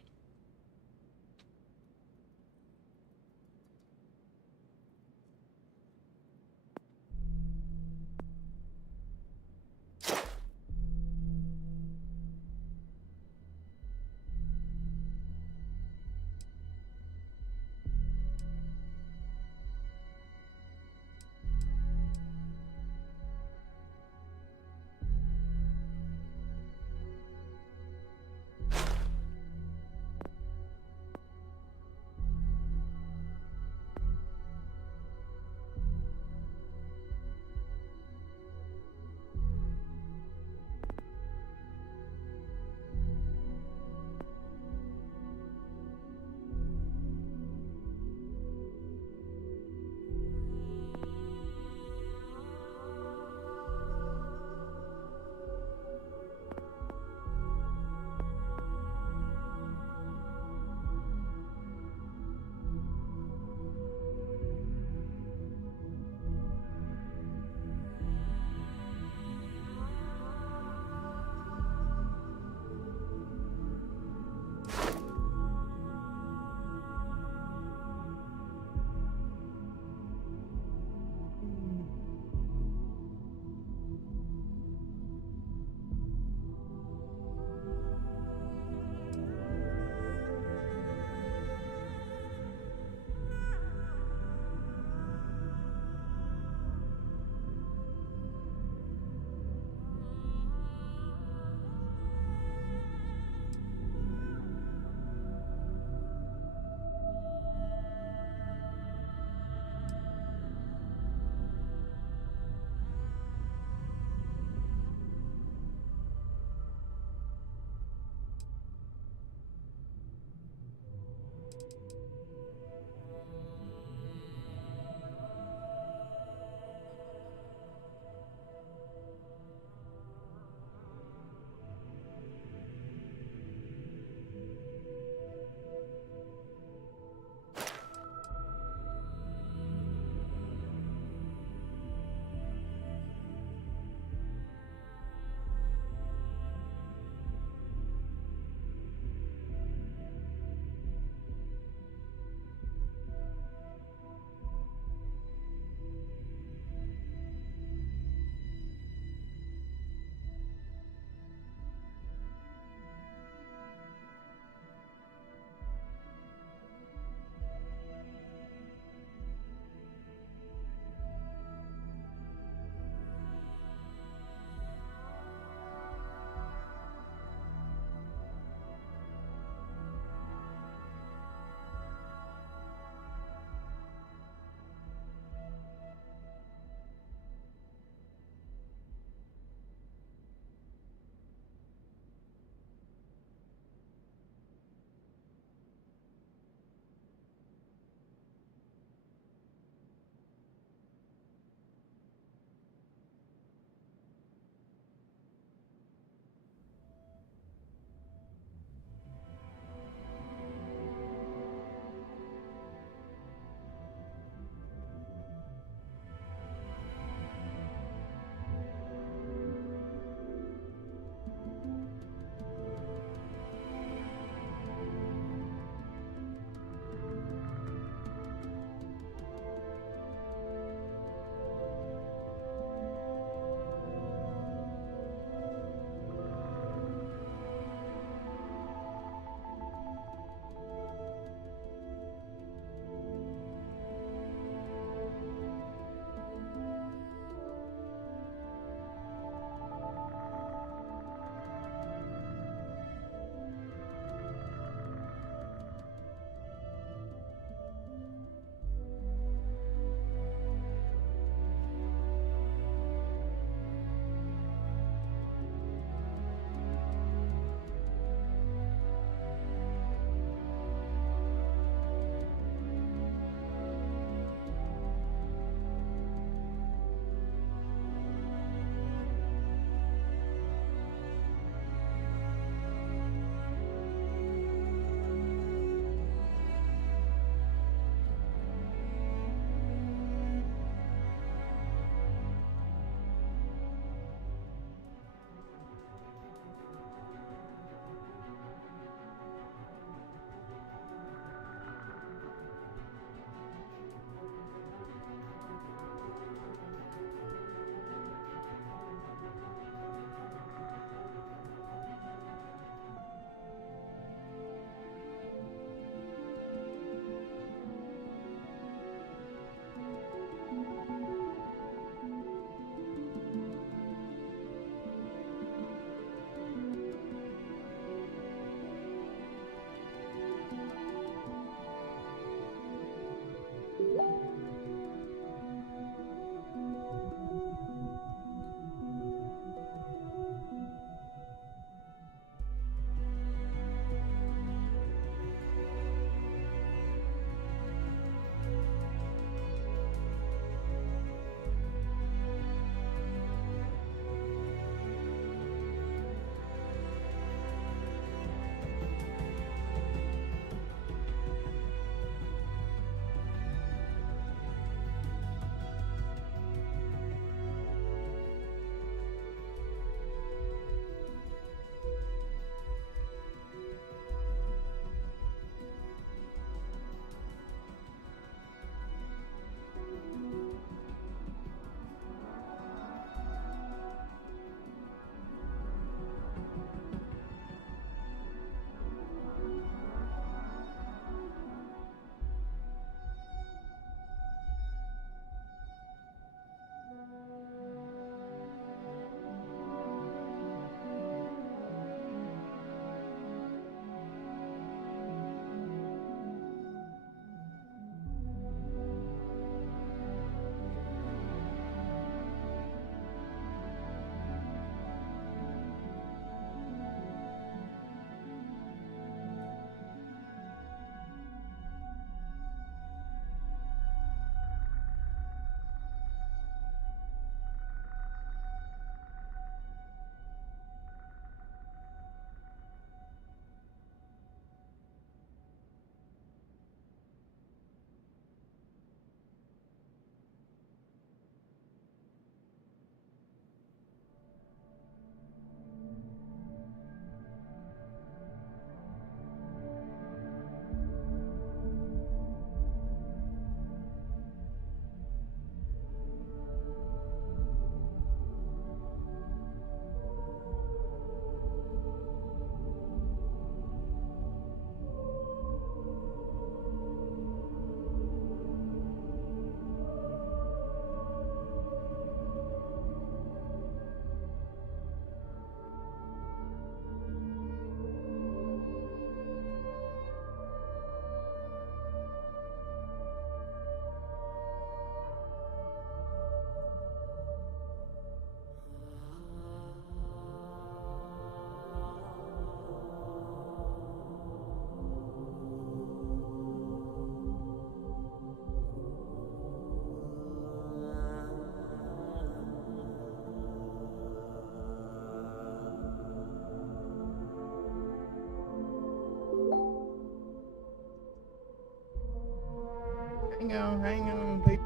hang on, please.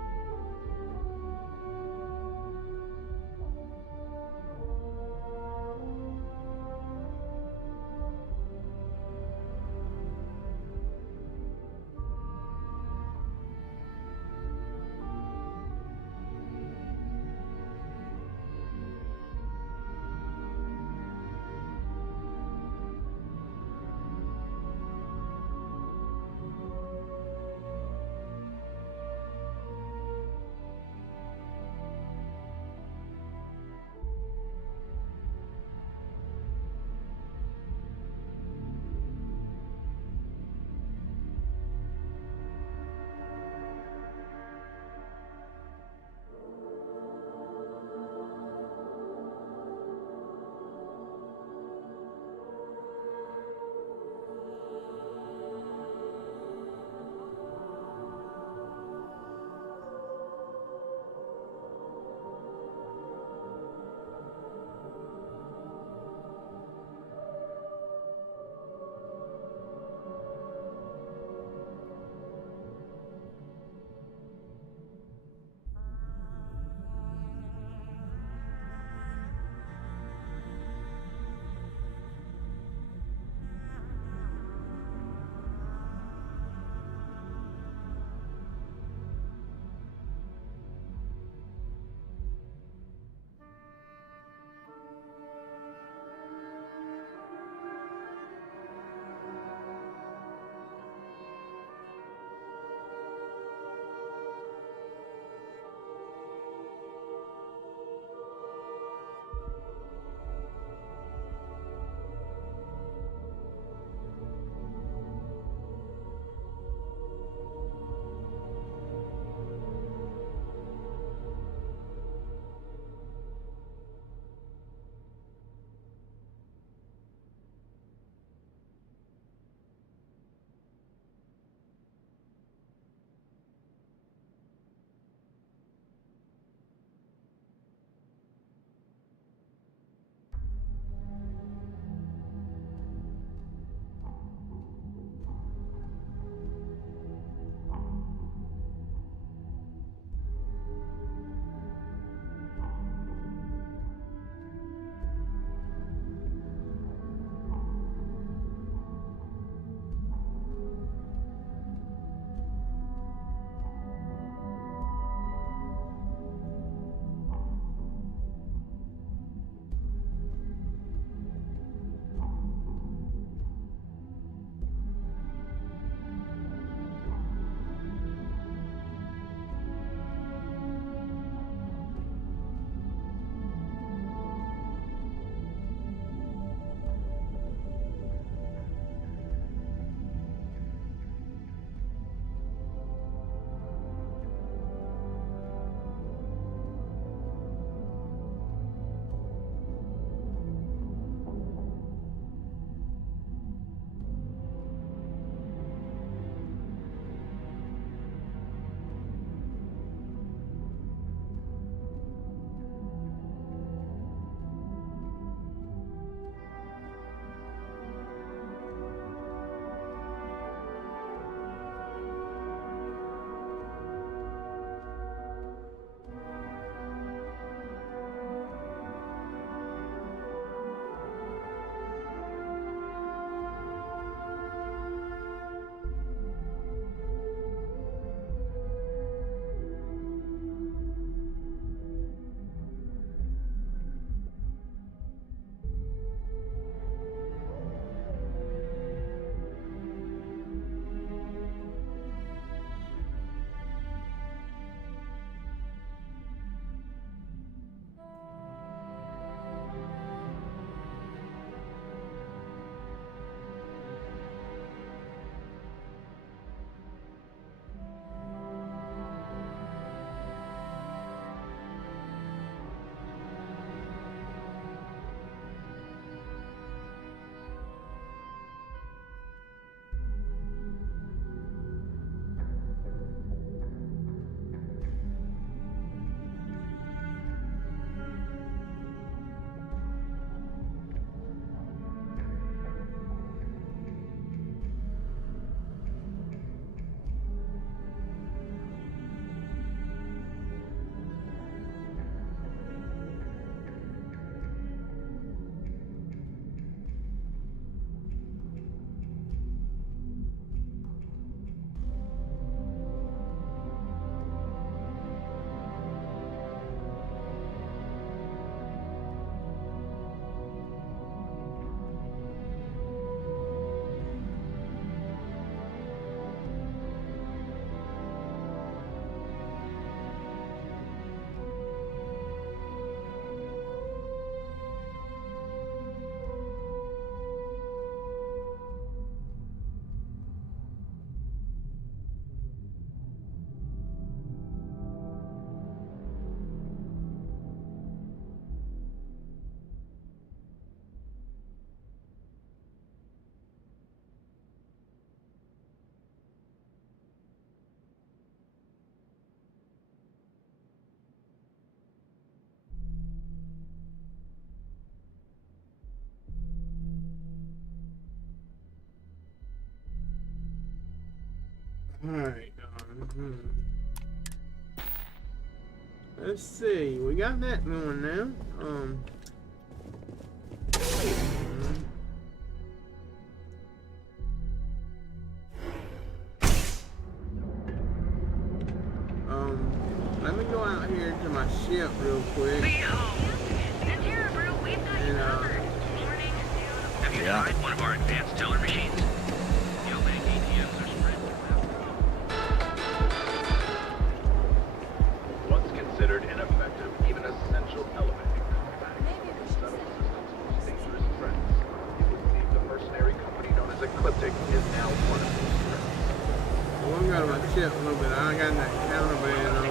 Alright. Let's see. We got that going now. Let me go out here to my ship real quick. Have you tried one of our advanced teller machines? Geobank ATMs are spread once considered ineffective, even essential element in combating several systems' most dangerous threats. It would seem the mercenary company known as Ecliptic is now one of those threats. Well, I'm going to my ship a little bit. I got that counterband on me.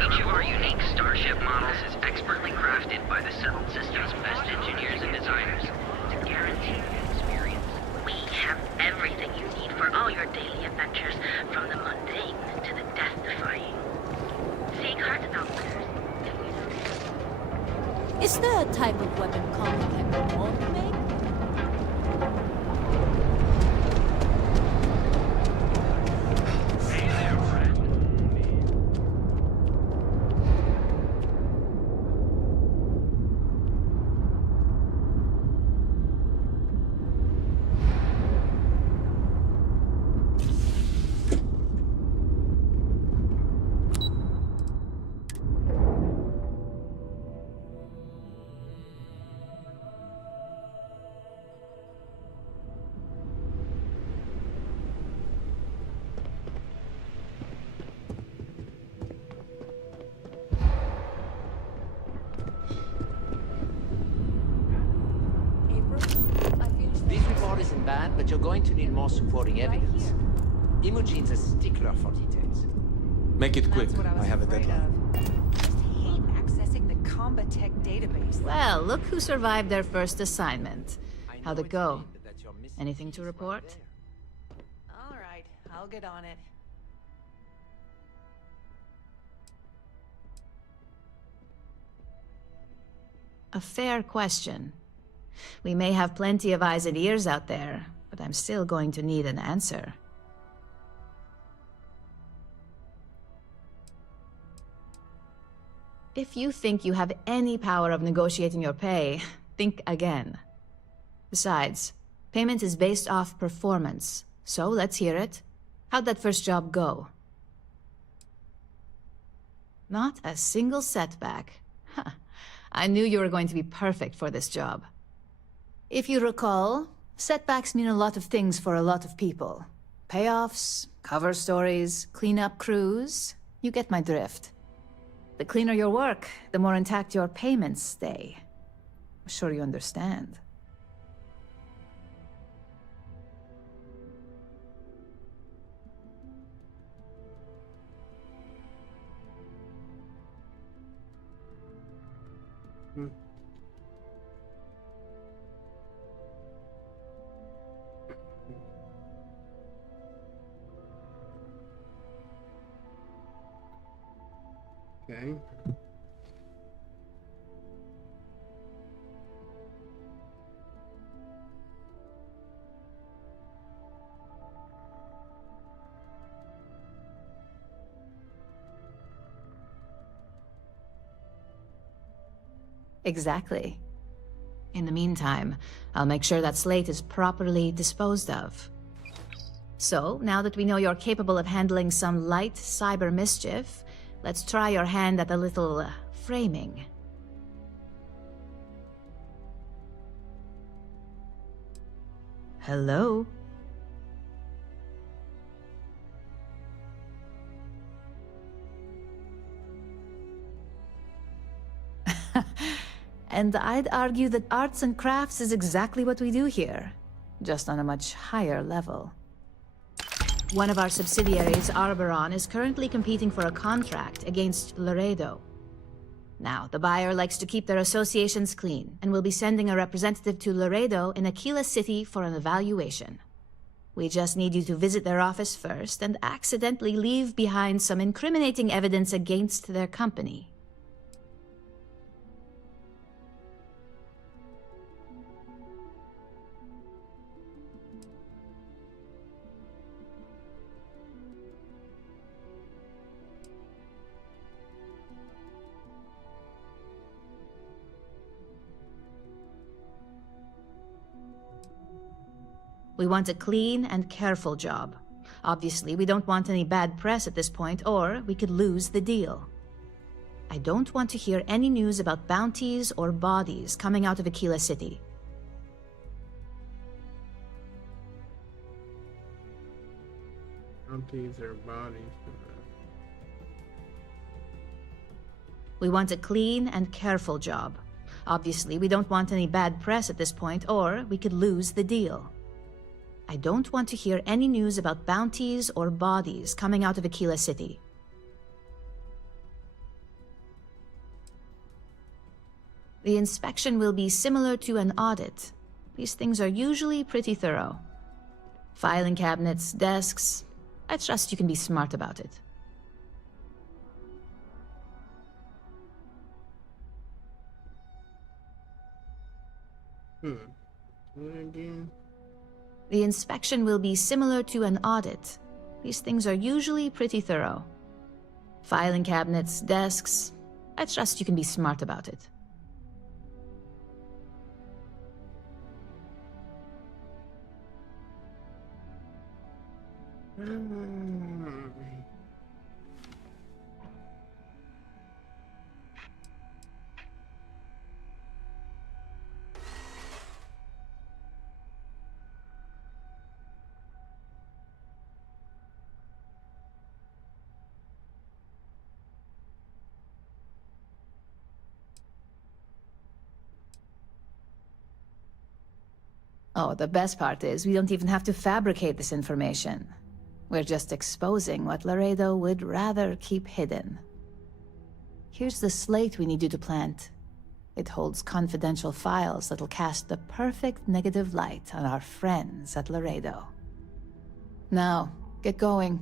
Each of our unique Starship models is expertly crafted by the settled system's best engineers and designers to guarantee the experience. We have everything you need for all your daily adventures, from the mundane to the death-defying. Seek heart outfitters. Is there a type of weapon Combi won't make? This report isn't bad, but you're going to need more supporting evidence. Imogene's a stickler for details. Make it quick. I have a deadline. Hate accessing the Combatech database. Well, look who survived their first assignment. How'd it go? Anything to report? All right, I'll get on it. A fair question. We may have plenty of eyes and ears out there, but I'm still going to need an answer. If you think you have any power of negotiating your pay, think again. Besides, payment is based off performance, so let's hear it. How'd that first job go? Not a single setback. Huh. I knew you were going to be perfect for this job. If you recall, setbacks mean a lot of things for a lot of people. Payoffs, cover stories, cleanup crews. You get my drift. The cleaner your work, the more intact your payments stay. I'm sure you understand. Okay. Exactly. In the meantime, I'll make sure that slate is properly disposed of. So, now that we know you're capable of handling some light cyber mischief, let's try your hand at a little framing. Hello? And I'd argue that arts and crafts is exactly what we do here, just on a much higher level. One of our subsidiaries, Arboron, is currently competing for a contract against Laredo. Now, the buyer likes to keep their associations clean, and will be sending a representative to Laredo in Aquila City for an evaluation. We just need you to visit their office first and accidentally leave behind some incriminating evidence against their company. We want a clean and careful job. Obviously, we don't want any bad press at this point, or we could lose the deal. I don't want to hear any news about bounties or bodies coming out of Aquila City. Bounties or bodies. We want a clean and careful job. Obviously, we don't want any bad press at this point, or we could lose the deal. I don't want to hear any news about bounties or bodies coming out of Aquila City. The inspection will be similar to an audit. These things are usually pretty thorough. Filing cabinets, desks. I trust you can be smart about it. What again? The inspection will be similar to an audit. These things are usually pretty thorough. Filing cabinets, desks. I trust you can be smart about it. Oh, the best part is we don't even have to fabricate this information. We're just exposing what Laredo would rather keep hidden. Here's the slate we need you to plant. It holds confidential files that'll cast the perfect negative light on our friends at Laredo. Now, get going.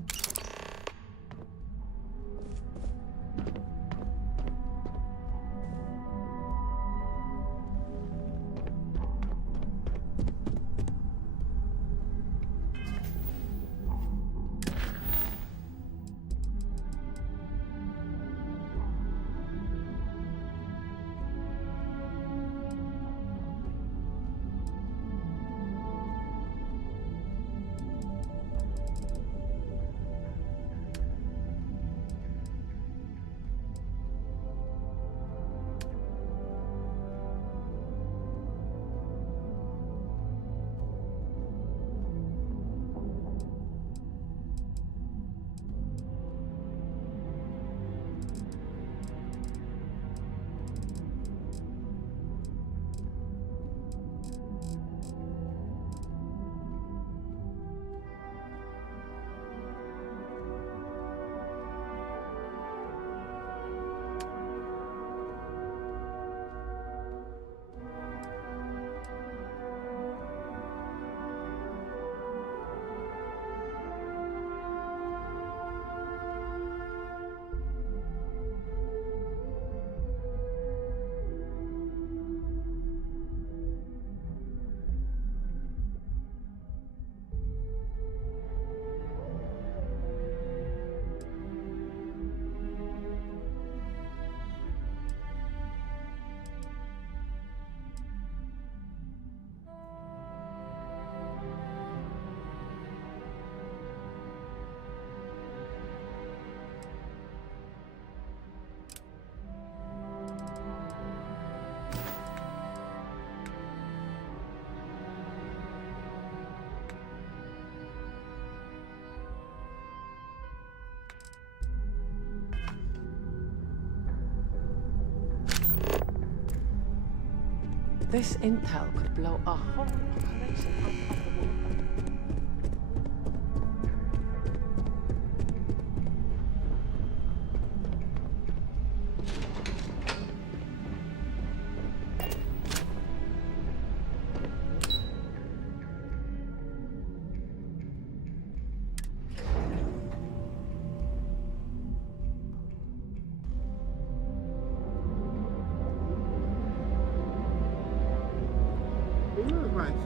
This intel could blow a whole operation out of the water.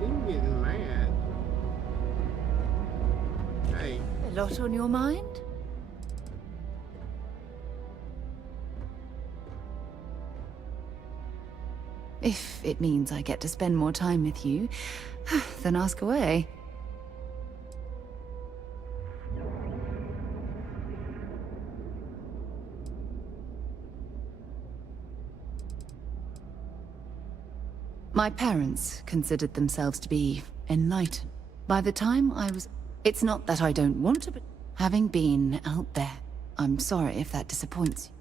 She's getting mad. Hey. A lot on your mind? If it means I get to spend more time with you, then ask away. My parents considered themselves to be enlightened. By the time I was... It's not that I don't want to, but having been out there, I'm sorry if that disappoints you.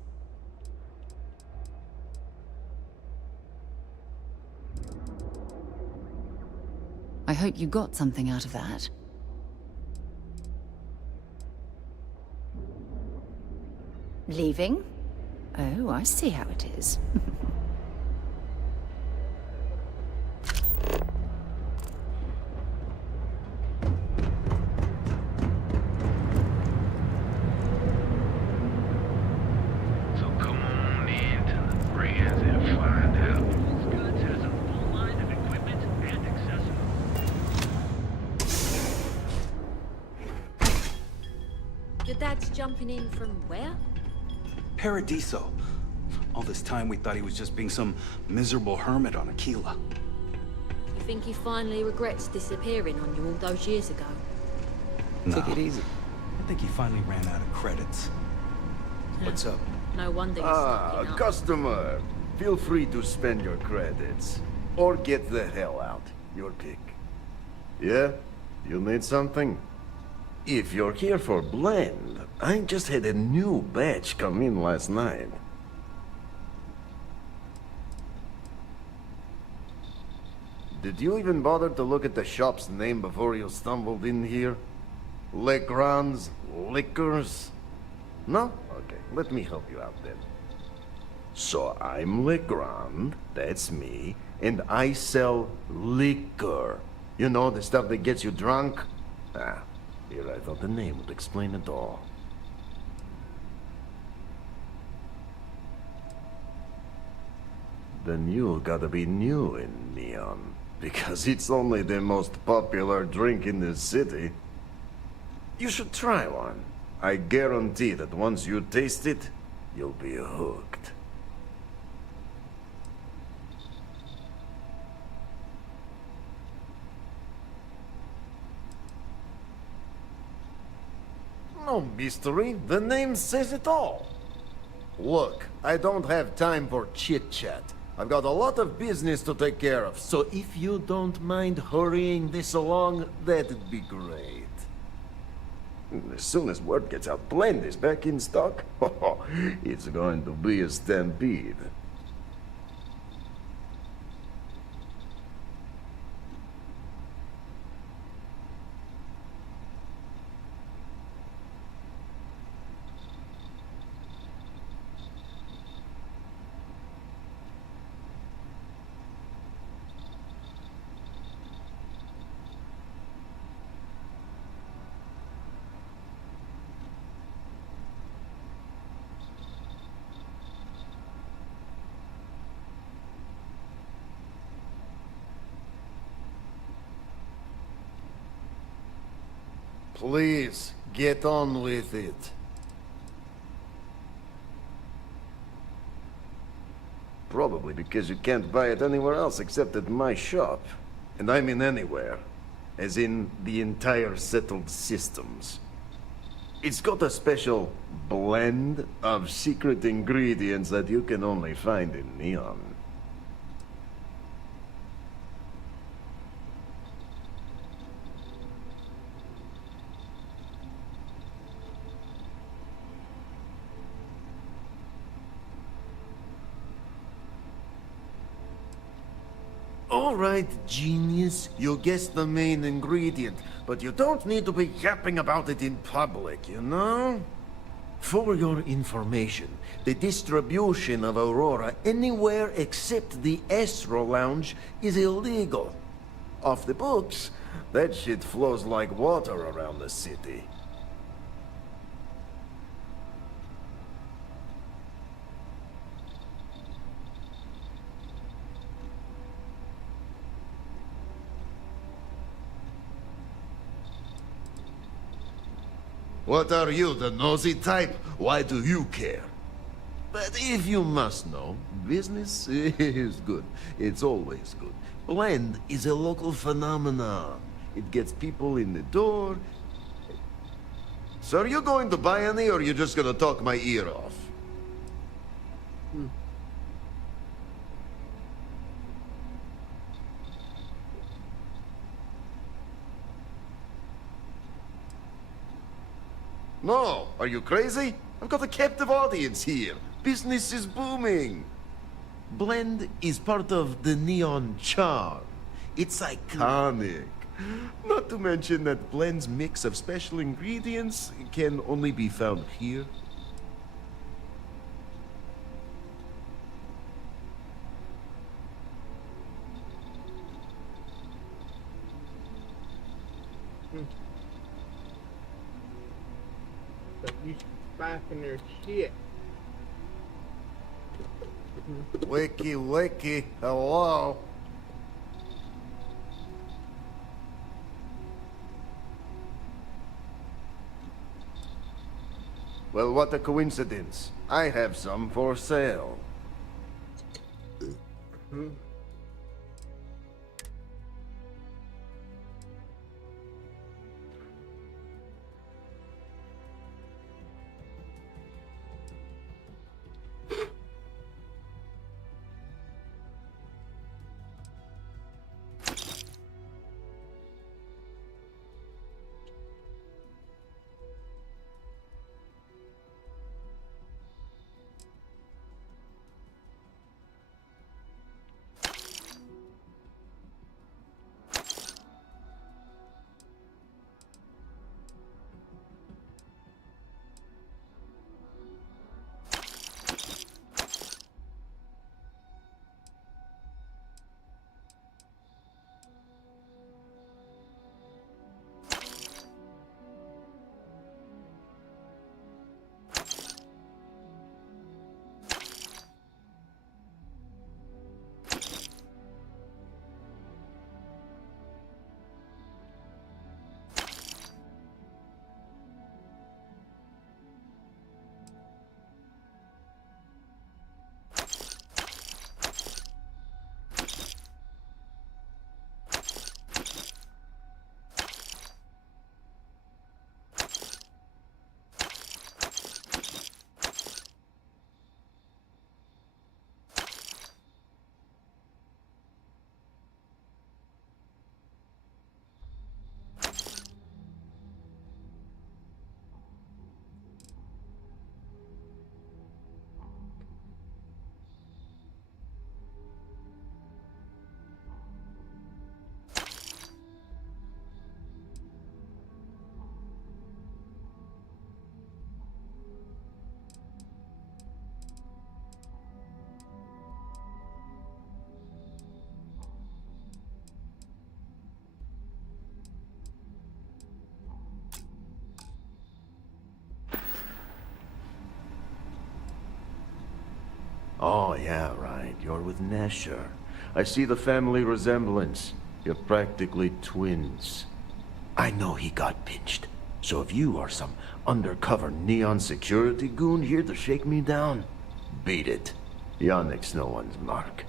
I hope you got something out of that. Leaving? Oh, I see how it is. So come on in to the brands and find out. Scott has a full line of equipment and accessories. Your dad's jumping in from where? Paradiso. All this time we thought he was just being some miserable hermit on Aquila. You think he finally regrets disappearing on you all those years ago? No. Take it easy. I think he finally ran out of credits. What's up? No wonder he's stuck in Customer. Feel free to spend your credits. Or get the hell out. Your pick. Yeah? You need something? If you're here for blend, I just had a new batch come in last night. Did you even bother to look at the shop's name before you stumbled in here? Legrand's Liquors? No? Okay, let me help you out then. So I'm Legrand, that's me, and I sell liquor. You know, the stuff that gets you drunk? Ah, here I thought the name would explain it all. Then you gotta be new in Neon, because it's only the most popular drink in the city. You should try one. I guarantee that once you taste it, you'll be hooked. No mystery, the name says it all. Look, I don't have time for chit-chat. I've got a lot of business to take care of, so if you don't mind hurrying this along, that'd be great. As soon as word gets out Blend is back in stock, it's going to be a stampede. Please, get on with it. Probably because you can't buy it anywhere else except at my shop. And I mean anywhere. As in the entire settled systems. It's got a special blend of secret ingredients that you can only find in Neon. All right, genius, you guessed the main ingredient, but you don't need to be yapping about it in public, you know? For your information, the distribution of Aurora anywhere except the Astro Lounge is illegal. Off the books, that shit flows like water around the city. What are you, the nosy type? Why do you care? But if you must know, business is good. It's always good. Blend is a local phenomenon. It gets people in the door. So are you going to buy any, or are you just gonna talk my ear off? No, are you crazy? I've got a captive audience here. Business is booming. Blend is part of the Neon charm. It's iconic. Not to mention that Blend's mix of special ingredients can only be found here. But you spiking their shit. Wiki, wiki, hello? Well, what a coincidence. I have some for sale. Oh, yeah, right. You're with Nesher. I see the family resemblance. You're practically twins. I know he got pinched. So if you are some undercover Neon security goon here to shake me down, beat it. Yannick's no one's mark.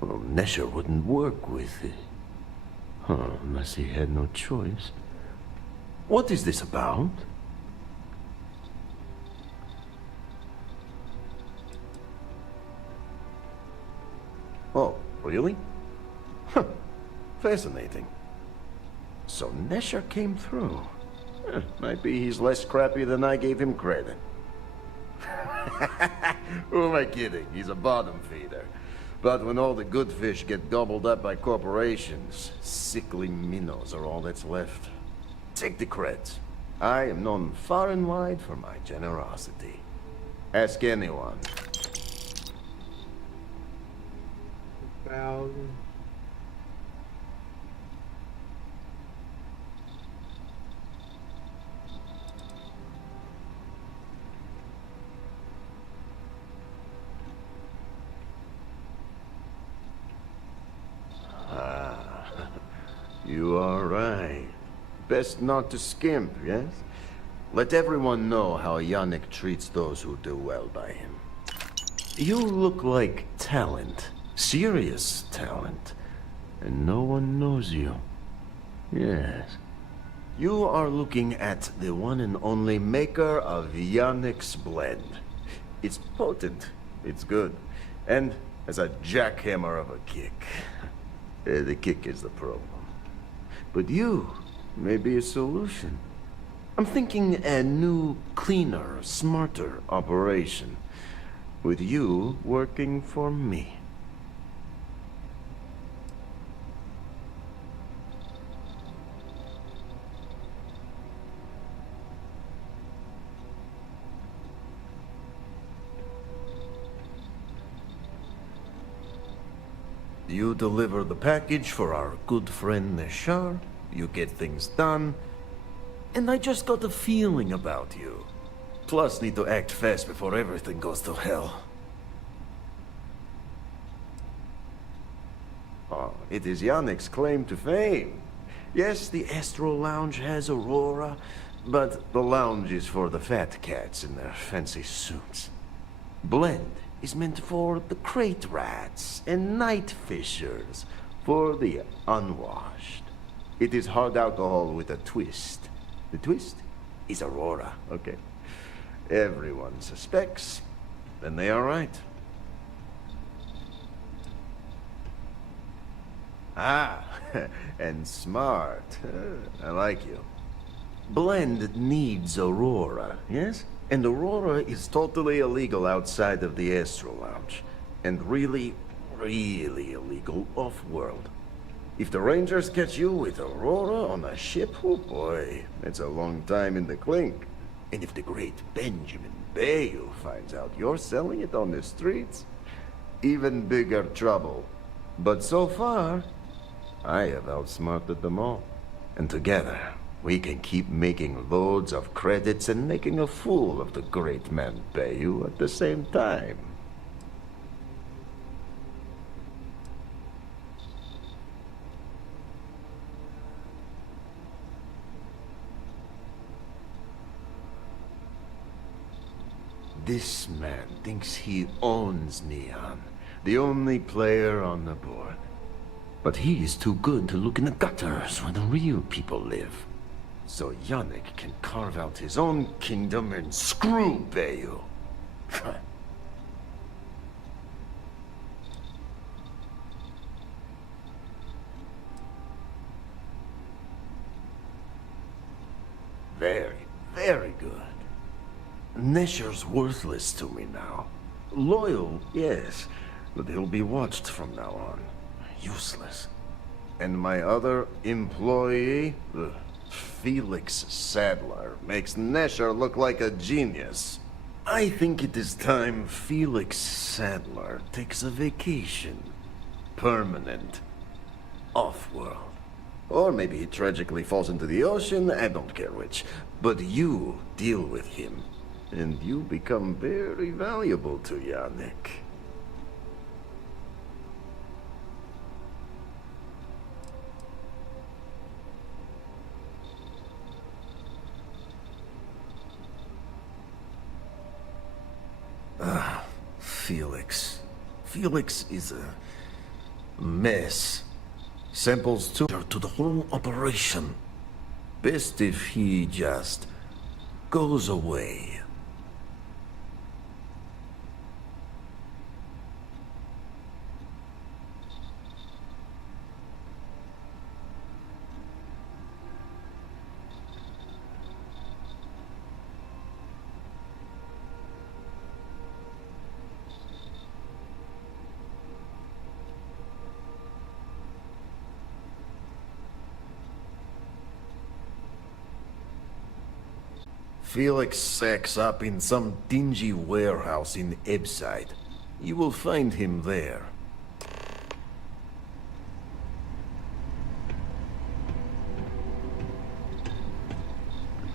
Well, Nesher wouldn't work with it. Huh, unless he had no choice. What is this about? Oh, really? Huh, fascinating. So Nesher came through. Might be he's less scrappy than I gave him credit. Who am I kidding? He's a bottom feeder. But when all the good fish get gobbled up by corporations, sickly minnows are all that's left. Take the creds. I am known far and wide for my generosity. Ask anyone. 1,000. You are right. Best not to skimp, yes? Let everyone know how Yannick treats those who do well by him. You look like talent. Serious talent. And no one knows you. Yes. You are looking at the one and only maker of Yannick's blend. It's potent, It's good. And has a jackhammer of a kick. The kick is the problem. But you may be a solution. I'm thinking a new, cleaner, smarter operation. With you working for me. You deliver the package for our good friend Neshar, you get things done, and I just got a feeling about you. Plus, need to act fast before everything goes to hell. Oh, it is Yannick's claim to fame. Yes, the Astro Lounge has Aurora, but the lounge is for the fat cats in their fancy suits. Blend is meant for the crate rats and night fishers, for the unwashed. It is hard alcohol with a twist. The twist is Aurora, okay? Everyone suspects, then they are right. Ah, and smart. I like you. Blend needs Aurora, yes? And Aurora is totally illegal outside of the Astro Lounge. And really, really illegal off-world. If the Rangers catch you with Aurora on a ship, oh boy, it's a long time in the clink. And if the great Benjamin Bayou finds out you're selling it on the streets, even bigger trouble. But so far, I have outsmarted them all. And together, we can keep making loads of credits and making a fool of the great man Bayou at the same time. This man thinks he owns Neon, the only player on the board. But he is too good to look in the gutters where the real people live. So Yannick can carve out his own kingdom and screw Bayou. Very, very good. Nesher's worthless to me now. Loyal, yes, but he'll be watched from now on. Useless. And my other employee, Felix Sadler, makes Nesher look like a genius. I think it is time Felix Sadler takes a vacation. Permanent. Off-world. Or maybe he tragically falls into the ocean, I don't care which. But you deal with him. And you become very valuable to Yannick. Felix. Felix is a mess. Samples to the whole operation. Best if he just goes away. Felix sacks up in some dingy warehouse in Ebside. You will find him there.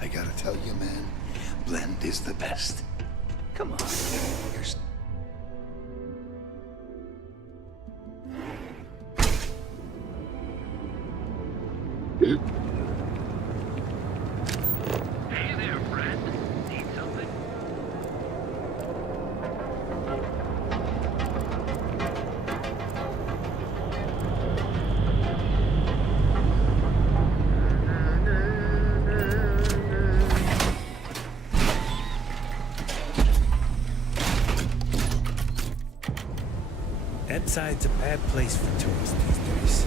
I gotta tell you, man, Blend is the best. Come on, you're... Outside's a bad place for tourists these days.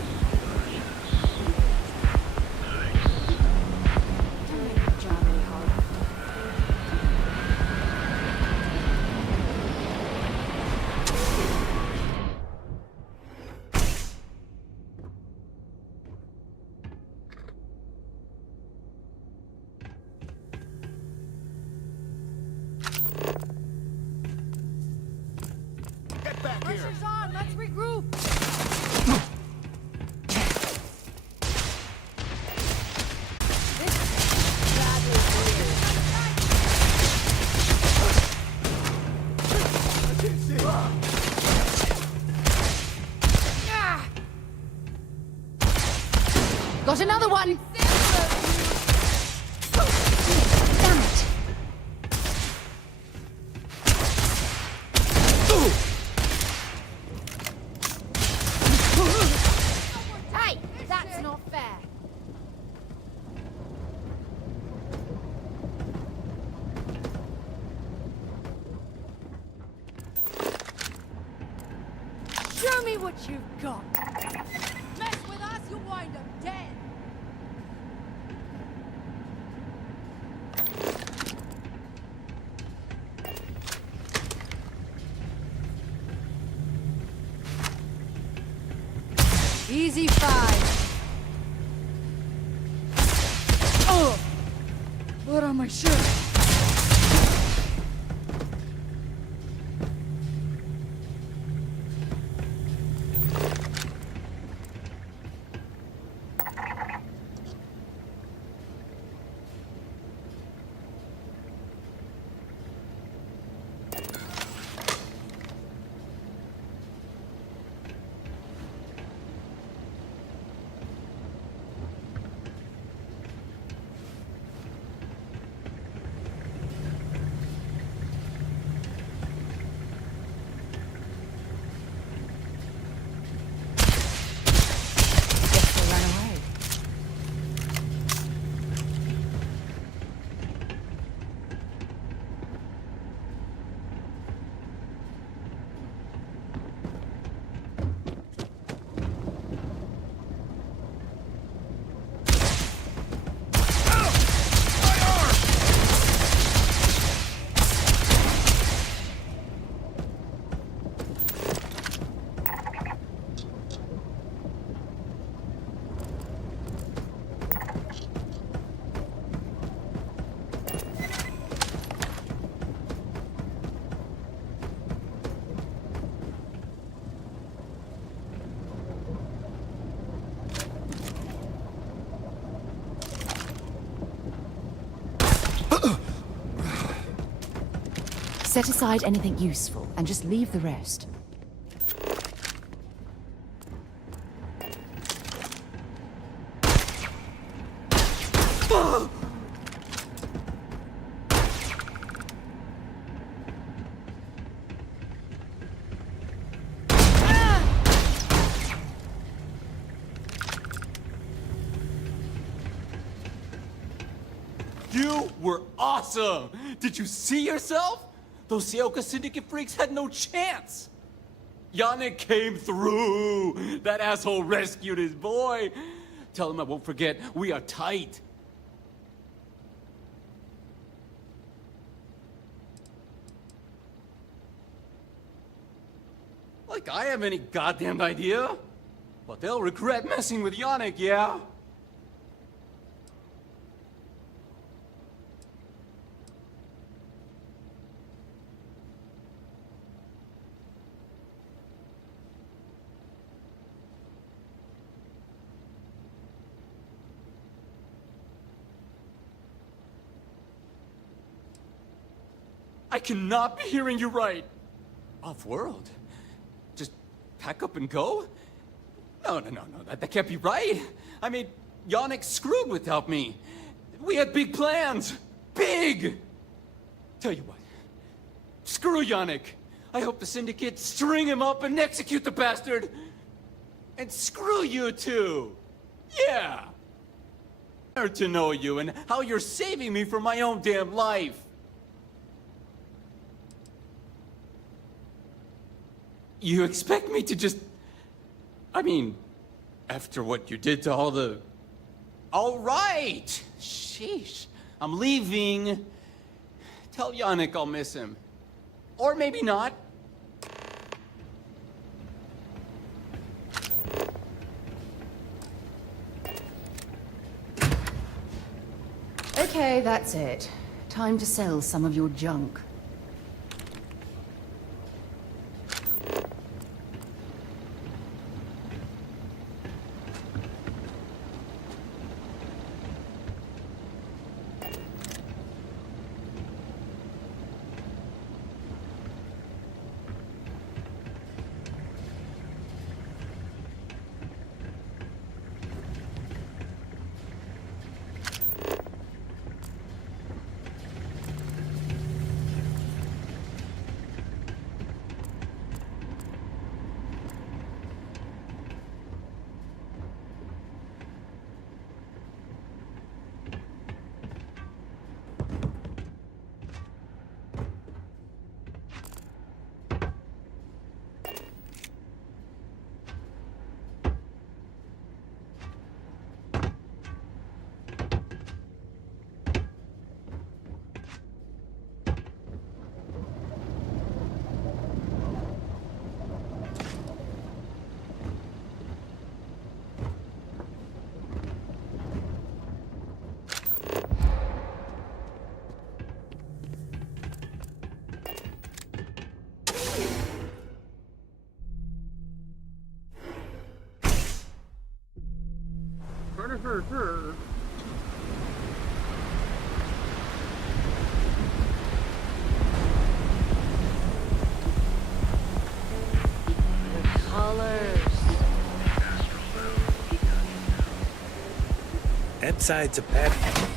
Pressure's on. Let's regroup. Got another one! Damn it! Hey, that's not fair. Show me what you've got. Mess with us, you'll wind up dead. Easy 5. Oh! Blood on my shirt. Set aside anything useful and just leave the rest. You were awesome! Did you see yourself? Those Seoka Syndicate freaks had no chance! Yannick came through! That asshole rescued his boy! Tell him I won't forget, we are tight! Like I have any goddamn idea? But they'll regret messing with Yannick, yeah? I cannot be hearing you right. Off-world? Just pack up and go? No, that can't be right. I mean, Yannick screwed without me. We had big plans. Big! Tell you what. Screw Yannick. I hope the Syndicate string him up and execute the bastard. And screw you too. Yeah. Honored to know you and how you're saving me from my own damn life. You expect me to just... I mean, after what you did to all the... All right! Sheesh. I'm leaving. Tell Yannick I'll miss him. Or maybe not. Okay, that's it. Time to sell some of your junk. That side's a bad.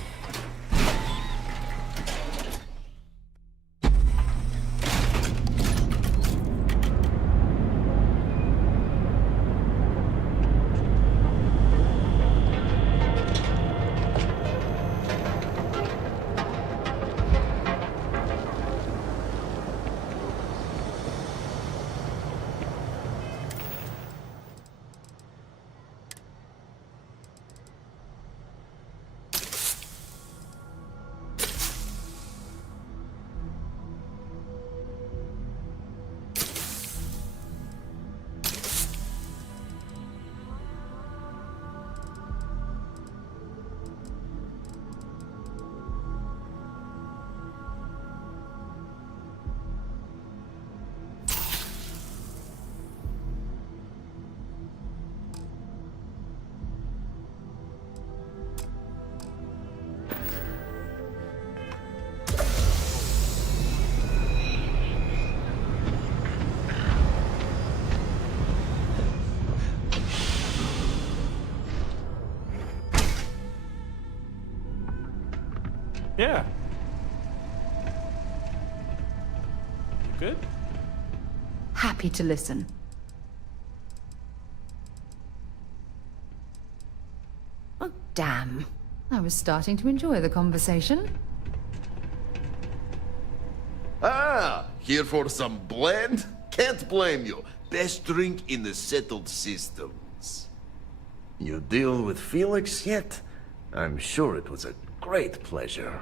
Yeah. You good? Happy to listen. Oh, damn. I was starting to enjoy the conversation. Ah, here for some blend? Can't blame you. Best drink in the settled systems. You deal with Felix yet? I'm sure it was a great pleasure.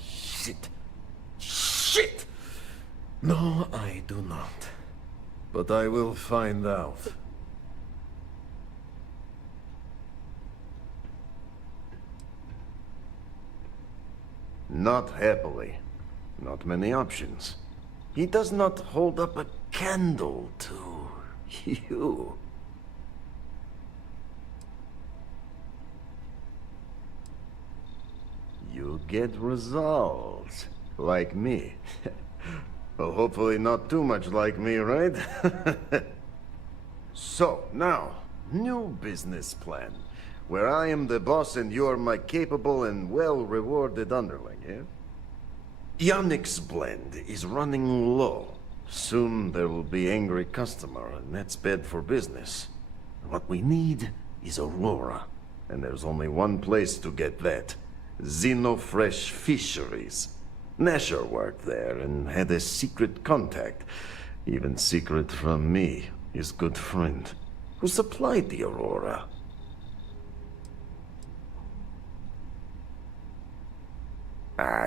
Shit. Shit! No, I do not. But I will find out. Not happily. Not many options. He does not hold up a candle to you. You get results. Like me. Well, hopefully not too much like me, right? So, now, new business plan. Where I am the boss and you are my capable and well-rewarded underling, yeah? Yannick's blend is running low. Soon there will be angry customer, and that's bad for business. What we need is Aurora, and there's only one place to get that. Xenofresh Fisheries. Nasher worked there and had a secret contact, even secret from me, his good friend, who supplied the Aurora.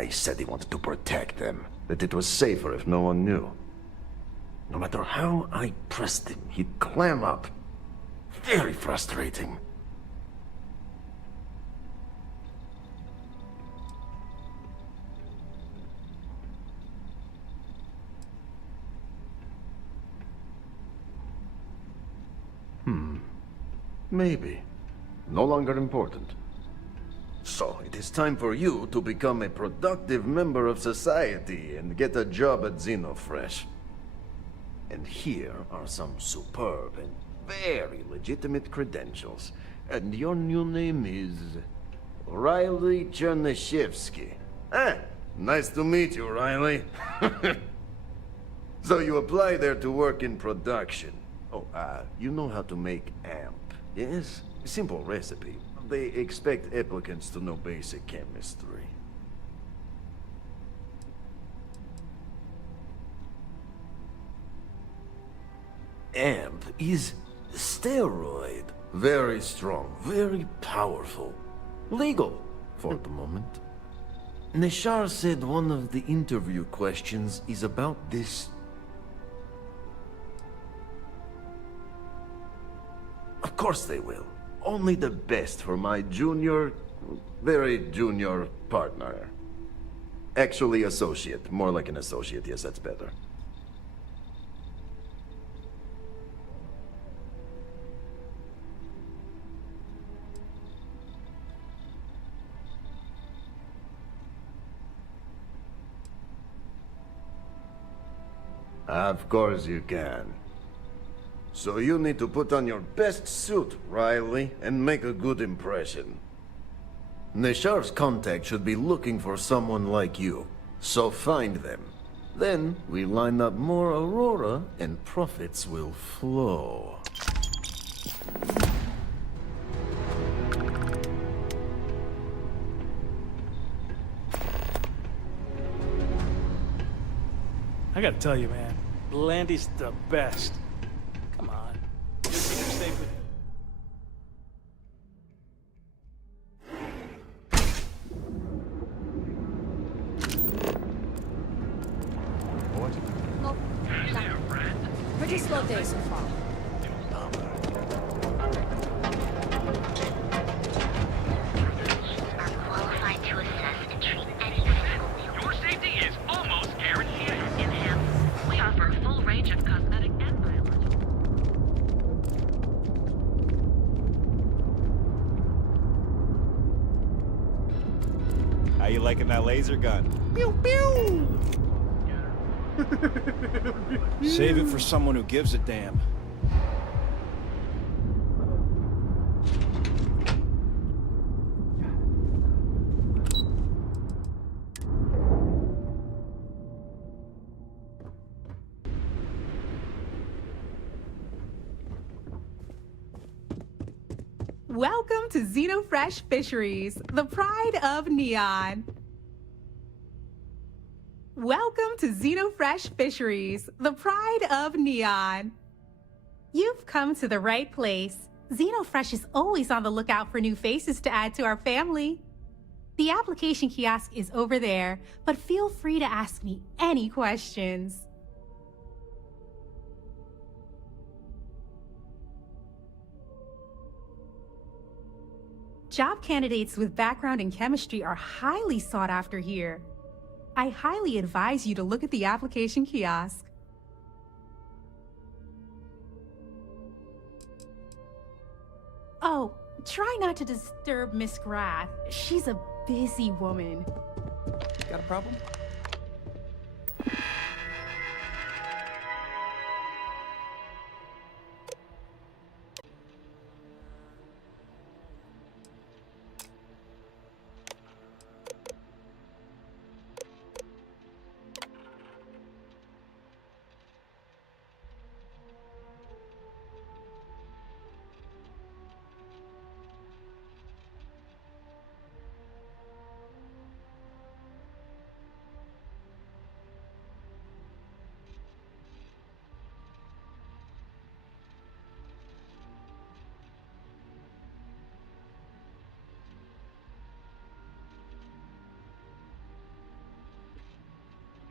He said he wanted to protect them, that it was safer if no one knew. No matter how I pressed him, he'd clam up. Very frustrating. Maybe. No longer important. So, it is time for you to become a productive member of society and get a job at Xenofresh. And here are some superb and very legitimate credentials. And your new name is... Riley Chernyshevsky. Nice to meet you, Riley. So you apply there to work in production. Oh, you know how to make amp, yes? Simple recipe. They expect applicants to know basic chemistry. Amp is steroid. Very strong, very powerful. Legal, for the moment. Nishar said one of the interview questions is about this. Of course they will. Only the best for my junior, very junior partner. Actually associate, more like an associate, yes, that's better. Of course you can. So you need to put on your best suit, Riley, and make a good impression. Nishar's contact should be looking for someone like you, so find them. Then we line up more Aurora and profits will flow. I gotta tell you, man, Blandy's the best. Come on. Just keep her safe with you. Nope. Pretty slow day so far. Qualified to assess and treat any physical ailment. Your safety is almost guaranteed. Enhance. We offer a full range of cosmetic and biological. How you liking that laser gun? Pew pew! Save it for someone who gives a damn. Welcome to Xenofresh Fisheries, the pride of Neon. Welcome to Xenofresh Fisheries, the pride of Neon. You've come to the right place. Xenofresh is always on the lookout for new faces to add to our family. The application kiosk is over there, but feel free to ask me any questions. Job candidates with background in chemistry are highly sought after here. I highly advise you to look at the application kiosk. Oh, try not to disturb Miss Grath. She's a busy woman. Got a problem?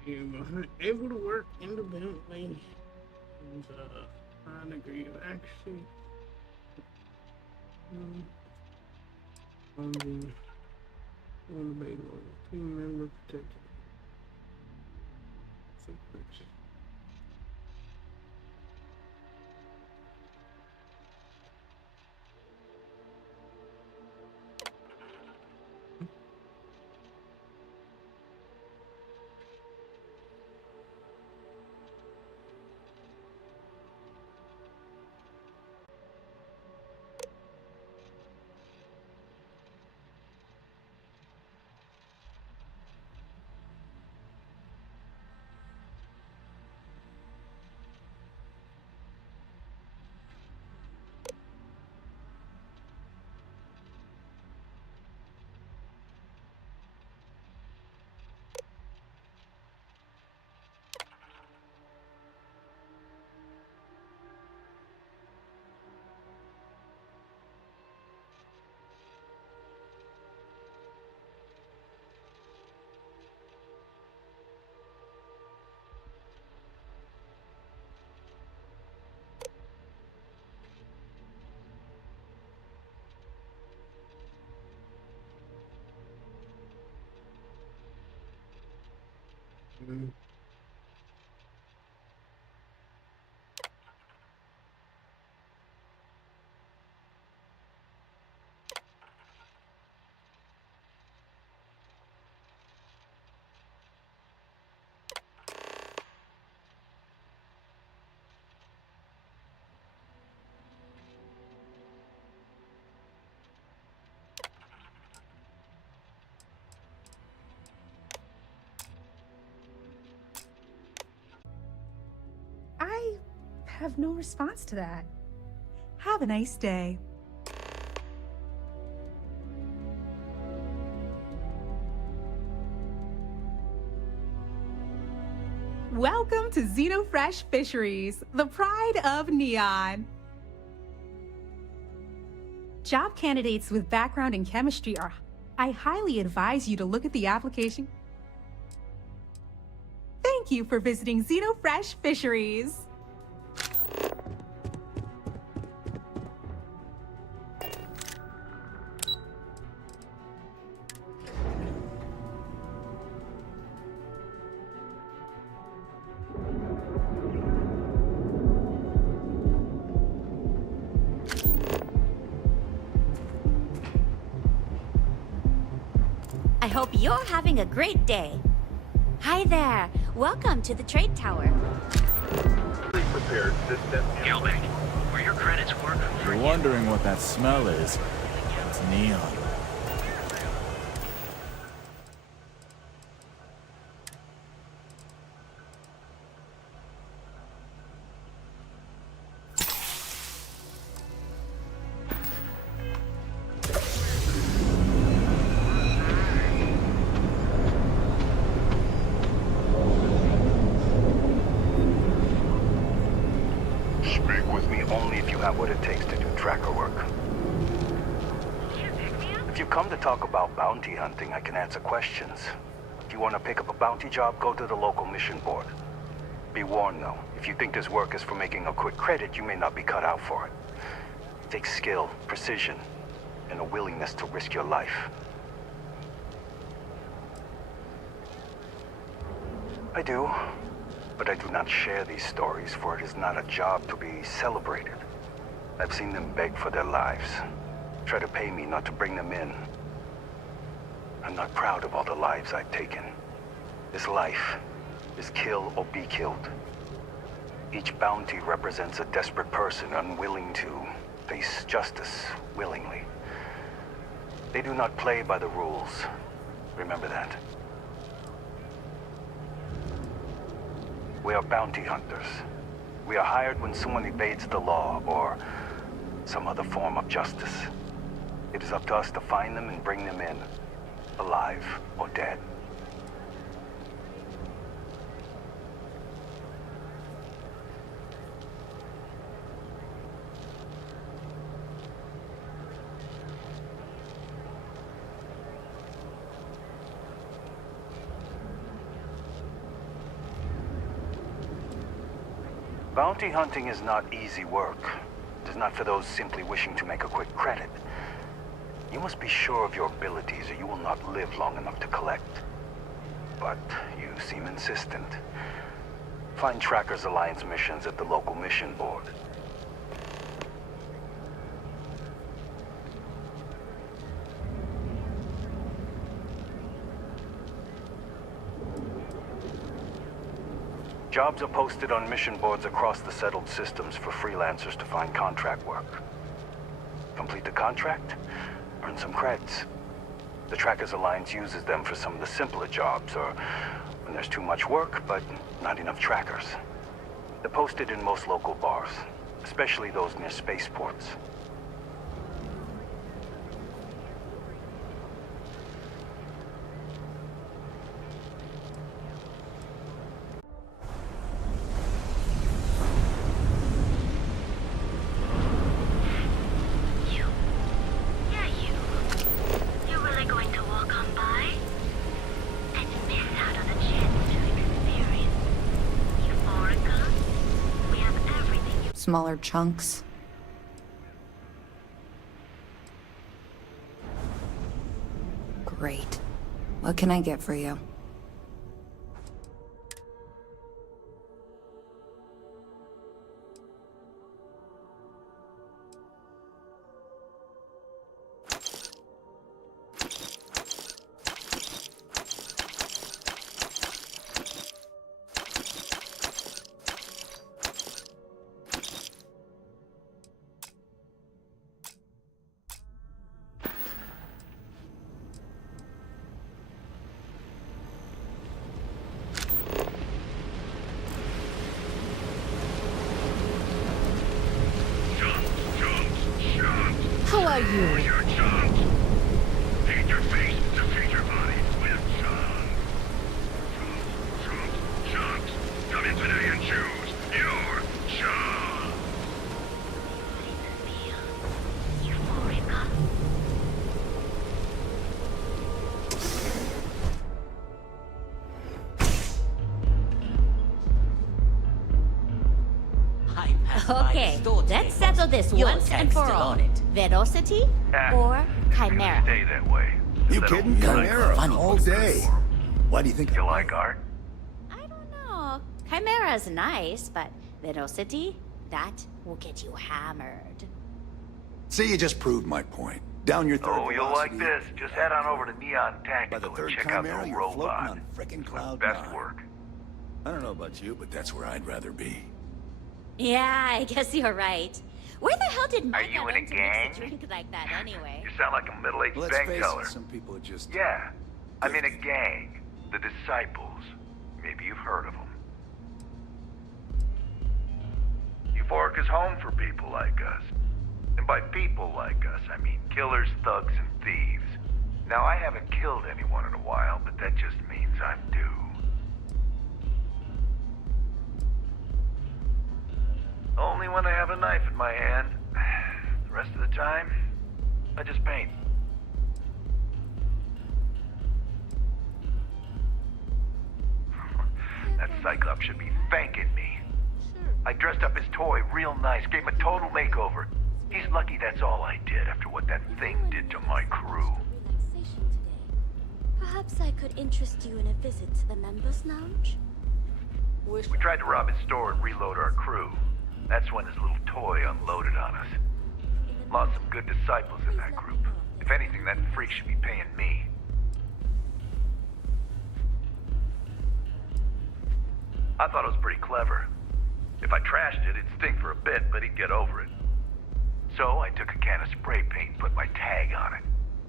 You were able to work independently and high degree of accuracy. On the motivated team member protection. Subscription. I have no response to that. Have a nice day. Welcome to Xenofresh Fisheries, the pride of Neon. Job candidates with background in chemistry I highly advise you to look at the application. Thank you for visiting Xenofresh Fisheries. I hope you're having a great day. Hi there. Welcome to the Trade Tower. Prepared system. Gilbert, were your credits working for You're you? wondering what that smell is. It's neon. Speak with me only if you have what it takes to do tracker work. If you come to talk about bounty hunting, I can answer questions. If you want to pick up a bounty job, go to the local mission board. Be warned though, if you think this work is for making a quick credit, you may not be cut out for it. It takes skill, precision, and a willingness to risk your life. I do, but I do not share these stories, for it is not a job to be celebrated. I've seen them beg for their lives, try to pay me not to bring them in. I'm not proud of all the lives I've taken. This life is kill or be killed. Each bounty represents a desperate person unwilling to face justice willingly. They do not play by the rules. Remember that. We are bounty hunters. We are hired when someone evades the law or some other form of justice. It is up to us to find them and bring them in, alive or dead. Bounty hunting is not easy work. It is not for those simply wishing to make a quick credit. You must be sure of your abilities or you will not live long enough to collect. But you seem insistent. Find Tracker's Alliance missions at the local mission board. Jobs are posted on mission boards across the settled systems for freelancers to find contract work. Complete the contract, earn some creds. The Trackers Alliance uses them for some of the simpler jobs, or when there's too much work, but not enough trackers. They're posted in most local bars, especially those near spaceports. Smaller chunks. Great. What can I get for you? Who are you? Paint your face to feed your body with chunks. Chunks. Come in today and choose your chunks. Okay, let's settle this once and for all. Velocity or Chimera? Stay that way. You kidding? Chimera all day. Why do you think You like art? No, Chimera's nice, but Velocity, that will get you hammered. See, you just proved my point. Down your third Oh, you'll velocity. like this. Just head on over to Neon By the Tactical third and check out Chimera, the you're floating robot. on frickin' cloud Best nine. work. I don't know about you, but that's where I'd rather be. Yeah, I guess you're right. Where the hell did Micah you in a learn to gang? mix a drink like that anyway? You sound like a middle-aged Let's bank face teller. it, some people are just... Yeah, I'm in a gang. The Disciples. Maybe you've heard of them. Euphoric is home for people like us. And by people like us, I mean killers, thugs, and thieves. Now, I haven't killed anyone in a while, but that just means I'm due. Only when I have a knife in my hand. The rest of the time, I just paint. That Cyclops should be thanking me. I dressed up his toy real nice, gave him a total makeover. He's lucky that's all I did after what that thing did to my crew. Perhaps I could interest you in a visit to the members' lounge? We tried to rob his store and reload our crew. That's when his little toy unloaded on us. Lost some good disciples in that group. If anything, that freak should be paying me. I thought it was pretty clever. If I trashed it, it'd stink for a bit, but he'd get over it. So I took a can of spray paint and put my tag on it.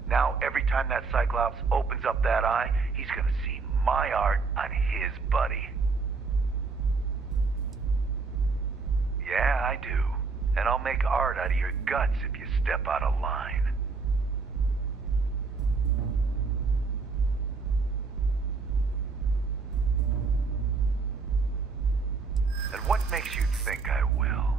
Now, every time that Cyclops opens up that eye, he's gonna see my art on his buddy. Yeah, I do. And I'll make art out of your guts if you step out of line. And what makes you think I will?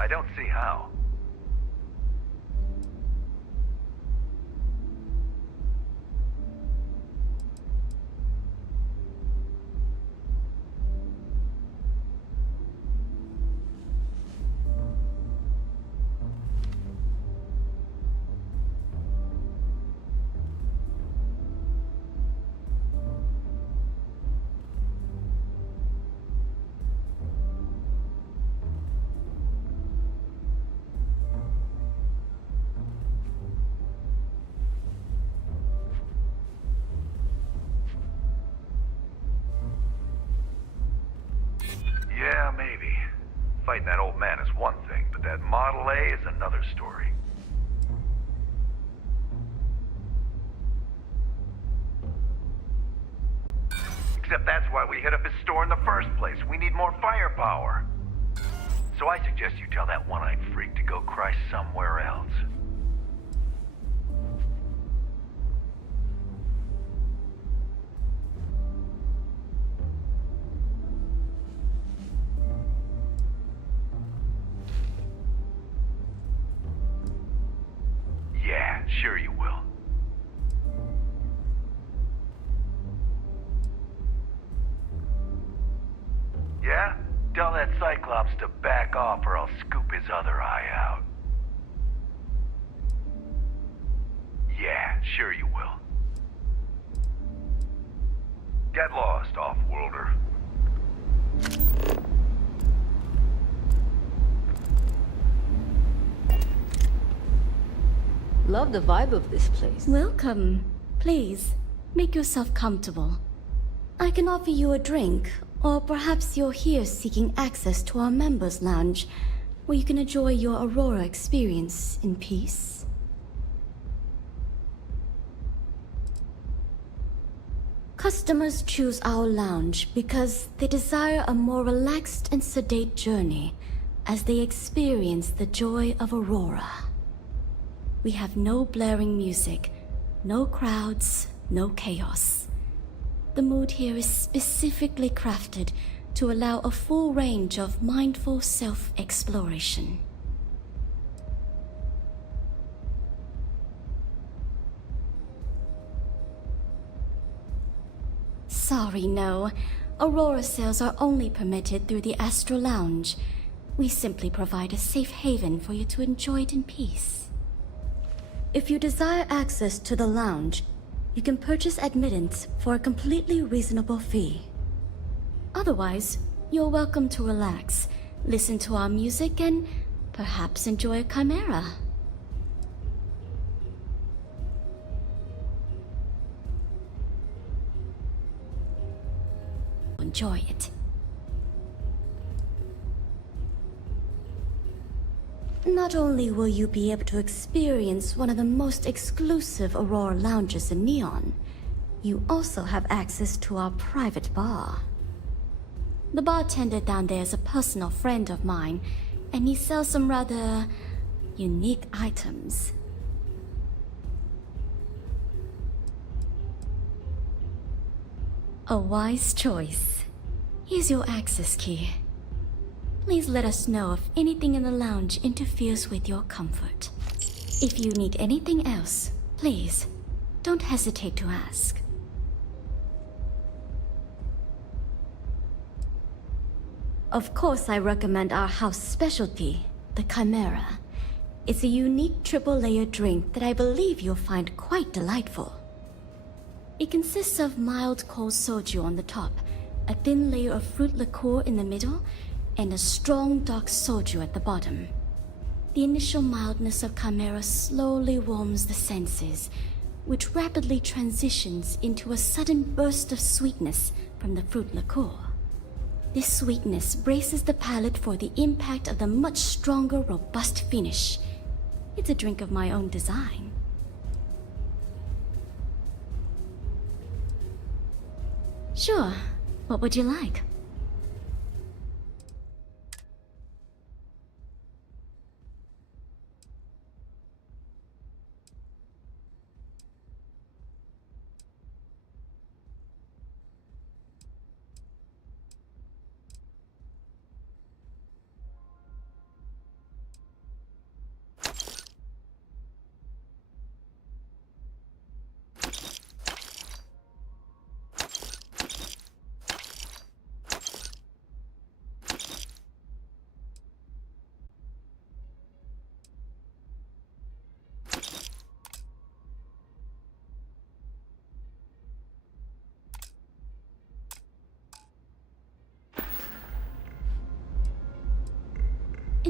I don't see how. Yeah, maybe. Fighting that old man is one thing, but that Model A is another story. Except that's why we hit up his store in the first place. We need more firepower. So I suggest you tell that one-eyed freak to go cry somewhere else. Yeah, sure you will. Yeah? Tell that Cyclops to back off or I'll scoop his other eye out. Yeah, sure you will. Get lost, off-worlder. Love the vibe of this place. Welcome. Please, make yourself comfortable. I can offer you a drink, or perhaps you're here seeking access to our members' lounge, where you can enjoy your Aurora experience in peace. Customers choose our lounge because they desire a more relaxed and sedate journey as they experience the joy of Aurora. We have no blaring music, no crowds, no chaos. The mood here is specifically crafted to allow a full range of mindful self-exploration. Sorry, no. Aurora sales are only permitted through the Astral Lounge. We simply provide a safe haven for you to enjoy it in peace. If you desire access to the lounge, you can purchase admittance for a completely reasonable fee. Otherwise, you're welcome to relax, listen to our music, and perhaps enjoy a chimera. Enjoy it. Not only will you be able to experience one of the most exclusive Aurora lounges in Neon, you also have access to our private bar. The bartender down there is a personal friend of mine, and he sells some rather unique items. A wise choice. Here's your access key. Please let us know if anything in the lounge interferes with your comfort. If you need anything else, please, don't hesitate to ask. Of course, I recommend our house specialty, the Chimera. It's a unique triple-layer drink that I believe you'll find quite delightful. It consists of mild cold soju on the top, a thin layer of fruit liqueur in the middle, and a strong dark soju at the bottom. The initial mildness of Chimera slowly warms the senses, which rapidly transitions into a sudden burst of sweetness from the fruit liqueur. This sweetness braces the palate for the impact of the much stronger, robust finish. It's a drink of my own design. Sure. What would you like?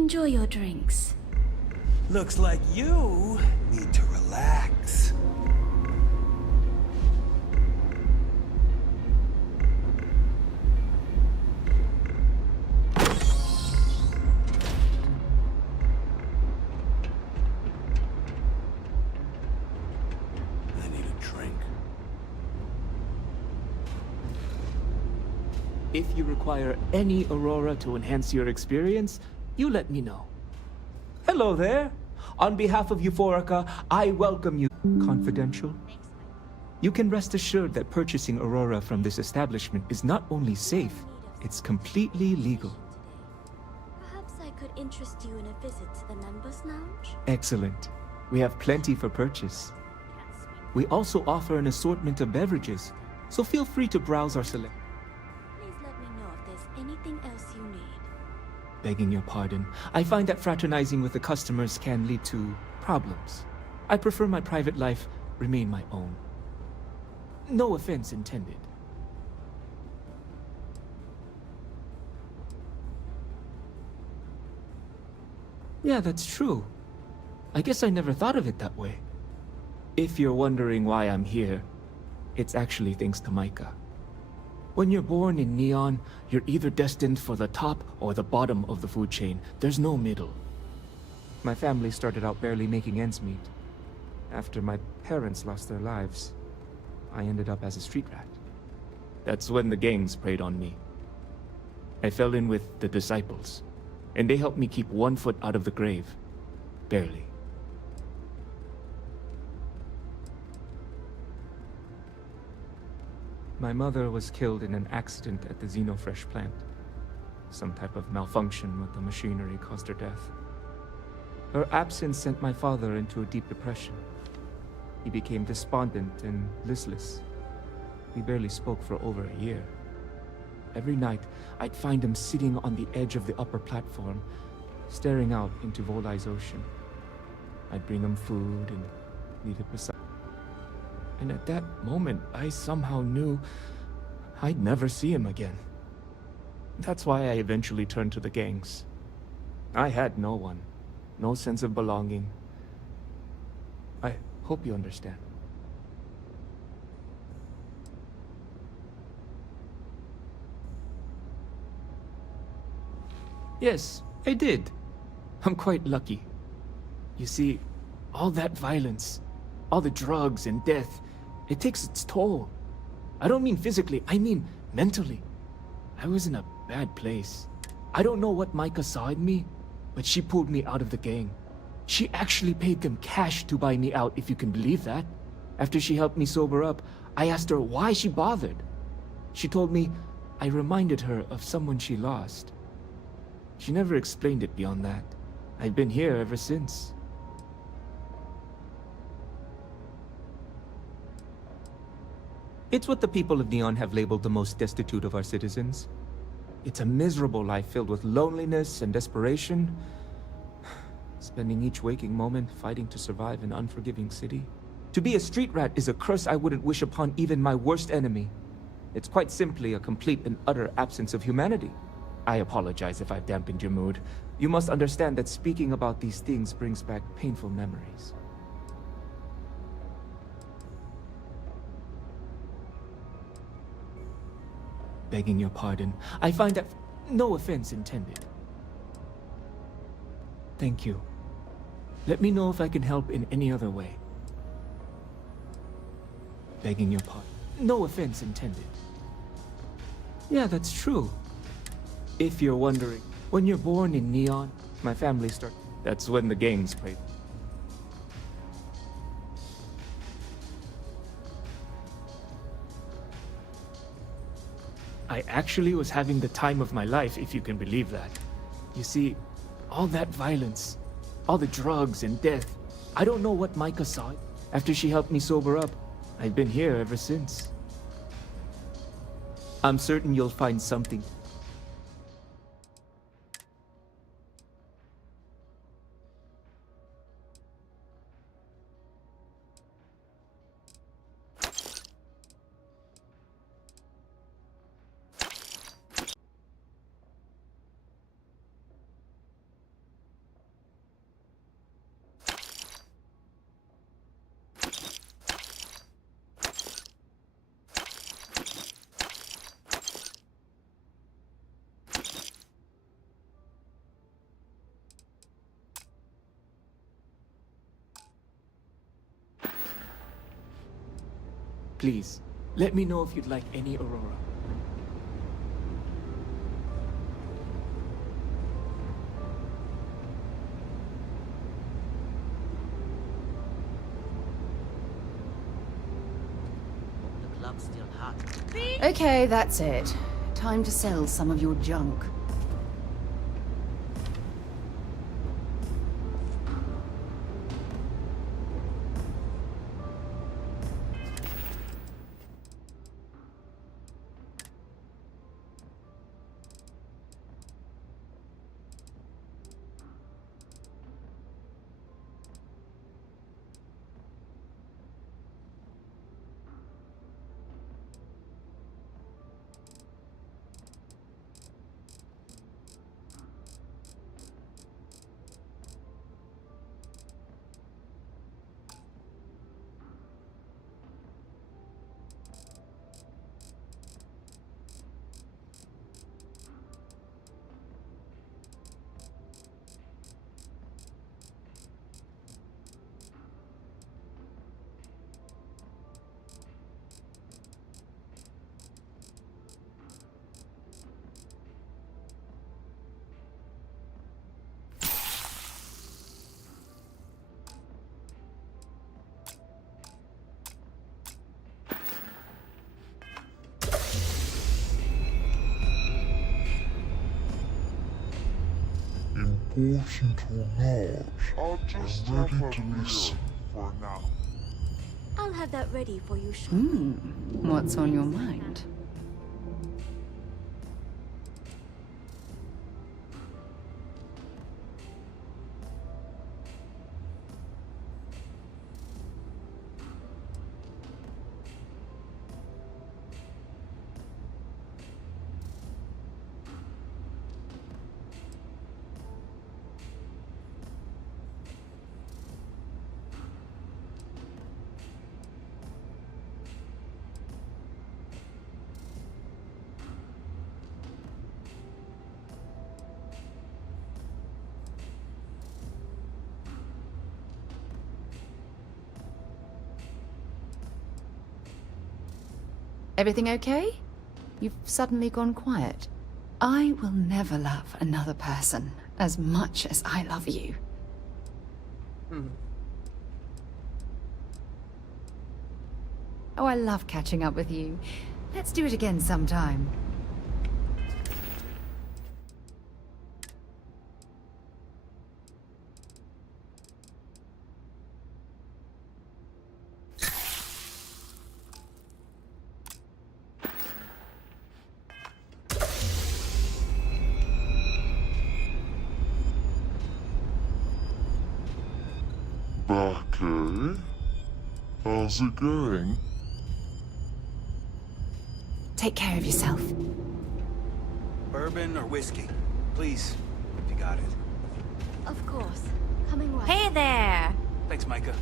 Enjoy your drinks. Looks like you need to relax. I need a drink. If you require any Aurora to enhance your experience, you let me know. Hello there. On behalf of Euphorica, I welcome you. Confidential. You can rest assured that purchasing Aurora from this establishment is not only safe, it's completely legal. Perhaps I could interest you in a visit to the members' lounge? Excellent. We have plenty for purchase. We also offer an assortment of beverages, so feel free to browse our select. Please let me know if there's anything else you need. Begging your pardon, I find that fraternizing with the customers can lead to problems. I prefer my private life remain my own. No offense intended. Yeah, that's true. I guess I never thought of it that way. If you're wondering why I'm here, it's actually thanks to Micah. When you're born in Neon, you're either destined for the top or the bottom of the food chain. There's no middle. My family started out barely making ends meet. After my parents lost their lives, I ended up as a street rat. That's when the gangs preyed on me. I fell in with the disciples, and they helped me keep 1 foot out of the grave. Barely. My mother was killed in an accident at the Xenofresh plant. Some type of malfunction with the machinery caused her death. Her absence sent my father into a deep depression. He became despondent and listless. We barely spoke for over a year. Every night, I'd find him sitting on the edge of the upper platform, staring out into Volai's ocean. I'd bring him food and leave it beside. And at that moment, I somehow knew I'd never see him again. That's why I eventually turned to the gangs. I had no one, no sense of belonging. I hope you understand. Yes, I did. I'm quite lucky. You see, all that violence, all the drugs and death, it takes its toll. I don't mean physically, I mean mentally. I was in a bad place. I don't know what Micah saw in me, but she pulled me out of the gang. She actually paid them cash to buy me out, if you can believe that. After she helped me sober up, I asked her why she bothered. She told me I reminded her of someone she lost. She never explained it beyond that. I've been here ever since. It's what the people of Neon have labeled the most destitute of our citizens. It's a miserable life filled with loneliness and desperation, spending each waking moment fighting to survive an unforgiving city. To be a street rat is a curse I wouldn't wish upon even my worst enemy. It's quite simply a complete and utter absence of humanity. I apologize if I've dampened your mood. You must understand that speaking about these things brings back painful memories. Begging your pardon, I find that no offense intended. Thank you. Let me know if I can help in any other way. Begging your pardon. No offense intended. Yeah, that's true. If you're wondering, when you're born in Neon, my family started. That's when the gangs preyed. I actually was having the time of my life, if you can believe that. You see, all that violence, all the drugs and death, I don't know what Micah saw. After she helped me sober up, I've been here ever since. I'm certain you'll find something. Please, let me know if you'd like any Aurora. The club's still hot. Okay, that's it. Time to sell some of your junk. Important or not, I'll just ready to listen for now. I'll have that ready for you shortly. What's on your mind? Everything okay? You've suddenly gone quiet. I will never love another person as much as I love you. Oh, I love catching up with you. Let's do it again sometime. Becky? How's it going? Take care of yourself. Bourbon or whiskey? Please, if you got it. Of course. Coming right. Hey there! Thanks, Micah.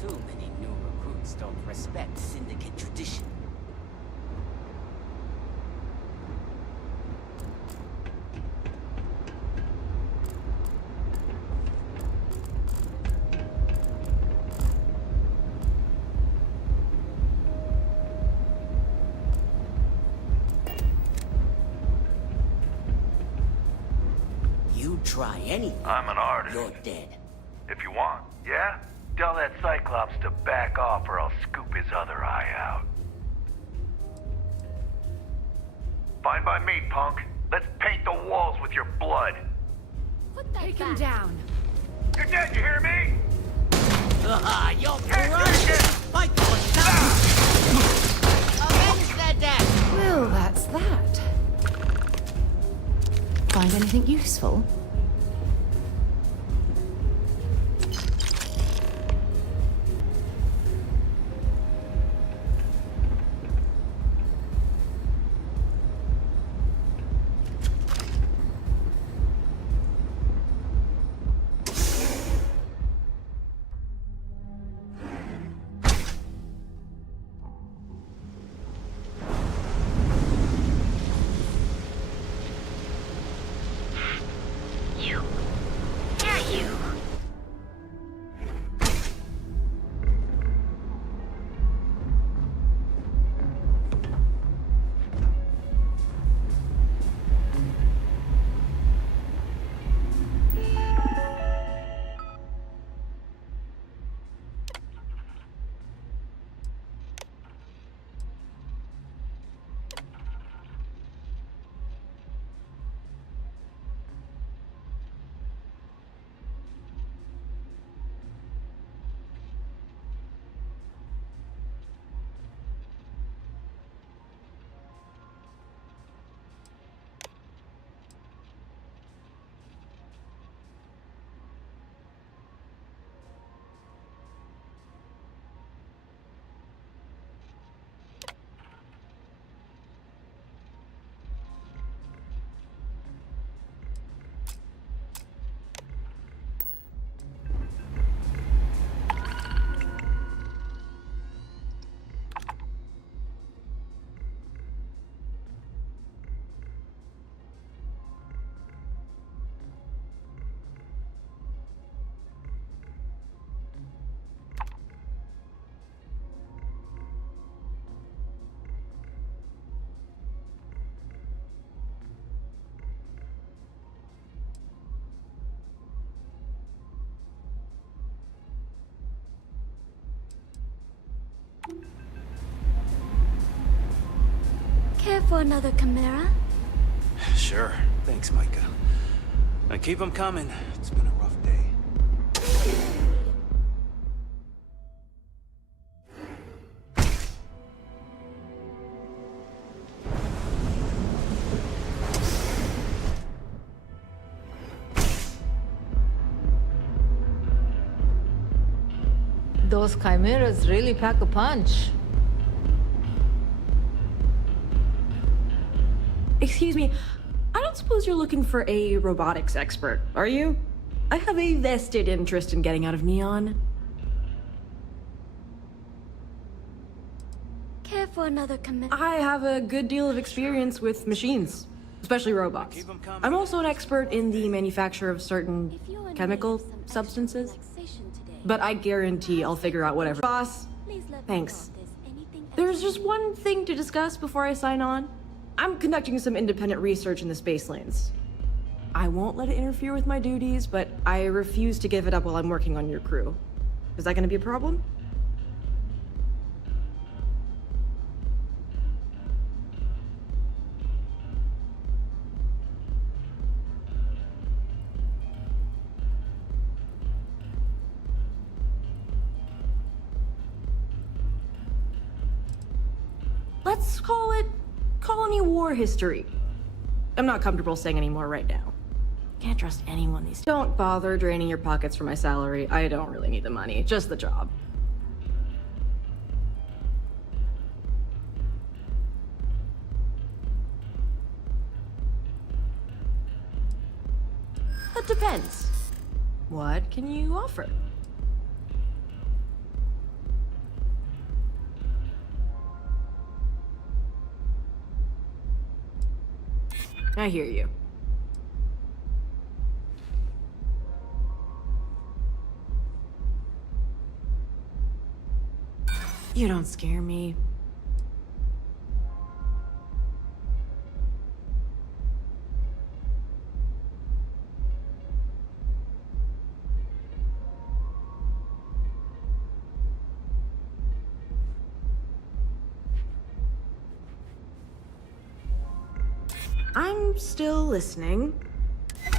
Too many new recruits don't respect syndicate tradition. You try anything, I'm an artist. you're dead. If you want, yeah? Tell that Cyclops to back off or I'll scoop his other eye out. Fine by me, punk. Let's paint the walls with your blood. Take him down. You're dead, you hear me? You're crushed! Fight for Avenge their death! Well, that's that. find anything useful? Care for another chimera? Sure. Thanks, Micah. Now keep them coming. It's been a rough day. Those chimeras really pack a punch. Excuse me, I don't suppose you're looking for a robotics expert, are you? I have a vested interest in getting out of Neon. Care for another chimera? I have a good deal of experience with machines, especially robots. I'm also an expert in the manufacture of certain chemical substances. But I guarantee I'll figure out whatever. Boss, thanks. There's just one thing to discuss before I sign on. I'm conducting some independent research in the space lanes. I won't let it interfere with my duties, but I refuse to give it up while I'm working on your crew. Is that gonna be a problem? Let's call it colony war history. I'm not comfortable saying any more right now. Can't trust anyone these days. Don't bother draining your pockets for my salary. I don't really need the money, just the job. That depends. What can you offer? I hear you. You don't scare me. I'm still listening.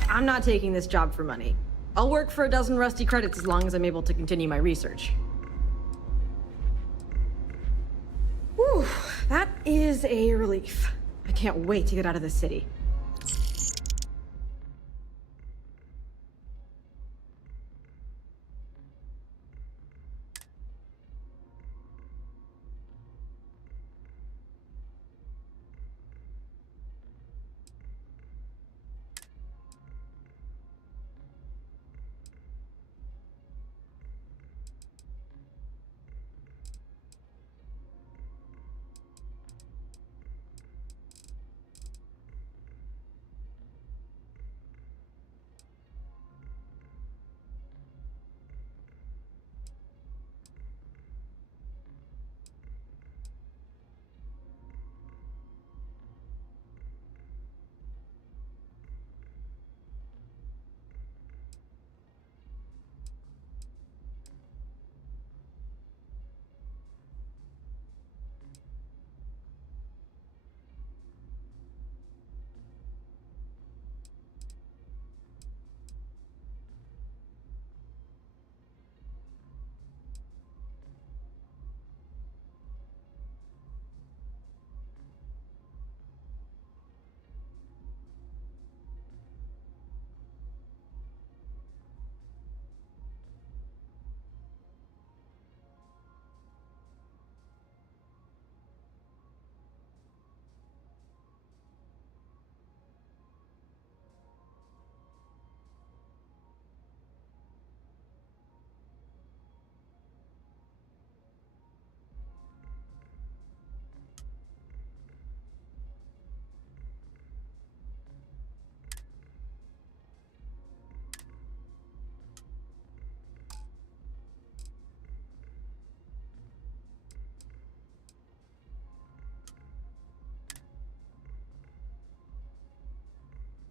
I'm not taking this job for money. I'll work for a dozen rusty credits as long as I'm able to continue my research. Whew, that is a relief. I can't wait to get out of this city.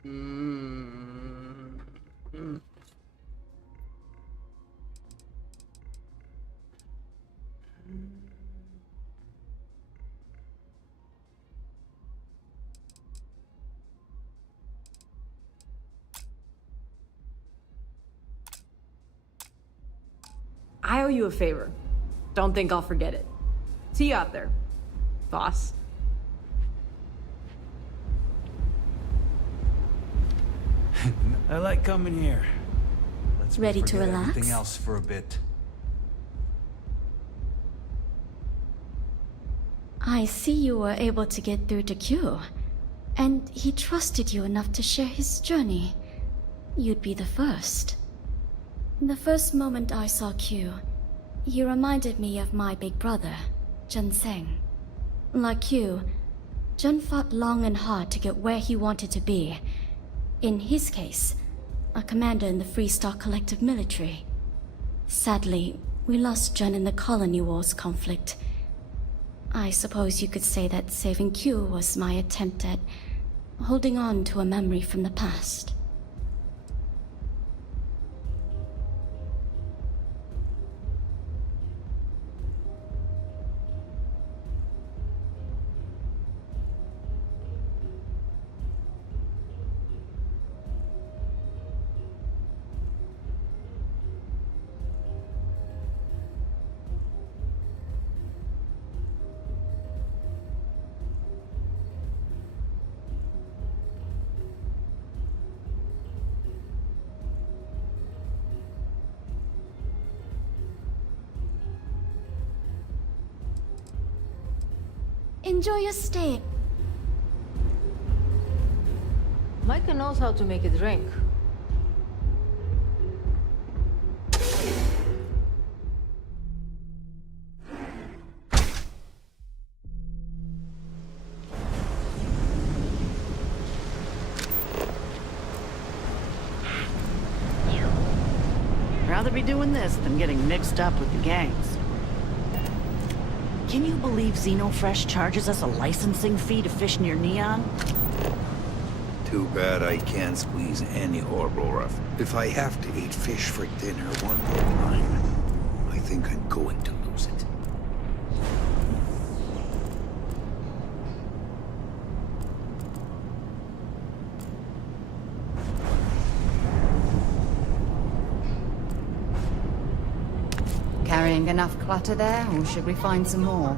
Mm. I owe you a favor. Don't think I'll forget it. See you out there, boss. I like coming here. Let's Ready to forget relax? everything else for a bit. I see you were able to get through to Q. And he trusted you enough to share his journey. You'd be the first. The first moment I saw Q, he reminded me of my big brother, Jun Seng. Like Q, Jun fought long and hard to get where he wanted to be. In his case, a commander in the Freestar Collective military. Sadly, we lost Jun in the Colony Wars conflict. I suppose you could say that saving Q was my attempt at holding on to a memory from the past. Enjoy your stay. Micah knows how to make a drink. Rather be doing this than getting mixed up with the gangs. Can you believe Xenofresh charges us a licensing fee to fish near Neon? Too bad I can't squeeze any Orbora. If I have to eat fish for dinner one more time, I think I'm going to lose it. Carrying enough clutter there, or should we find some more?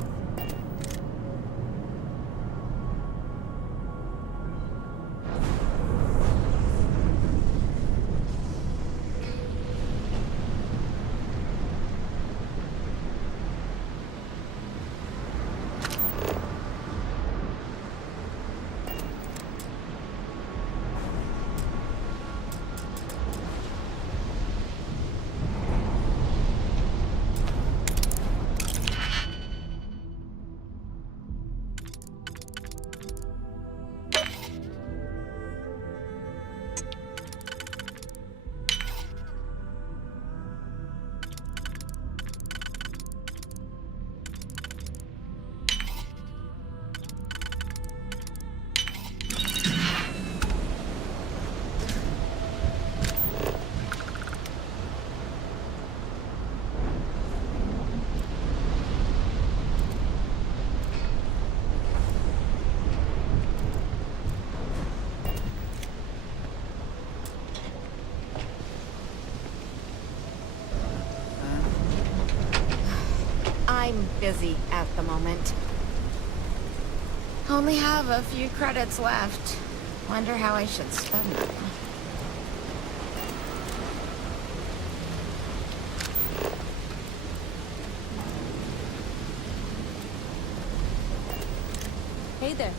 I'm busy at the moment. Only have a few credits left. Wonder how I should spend them. Hey there.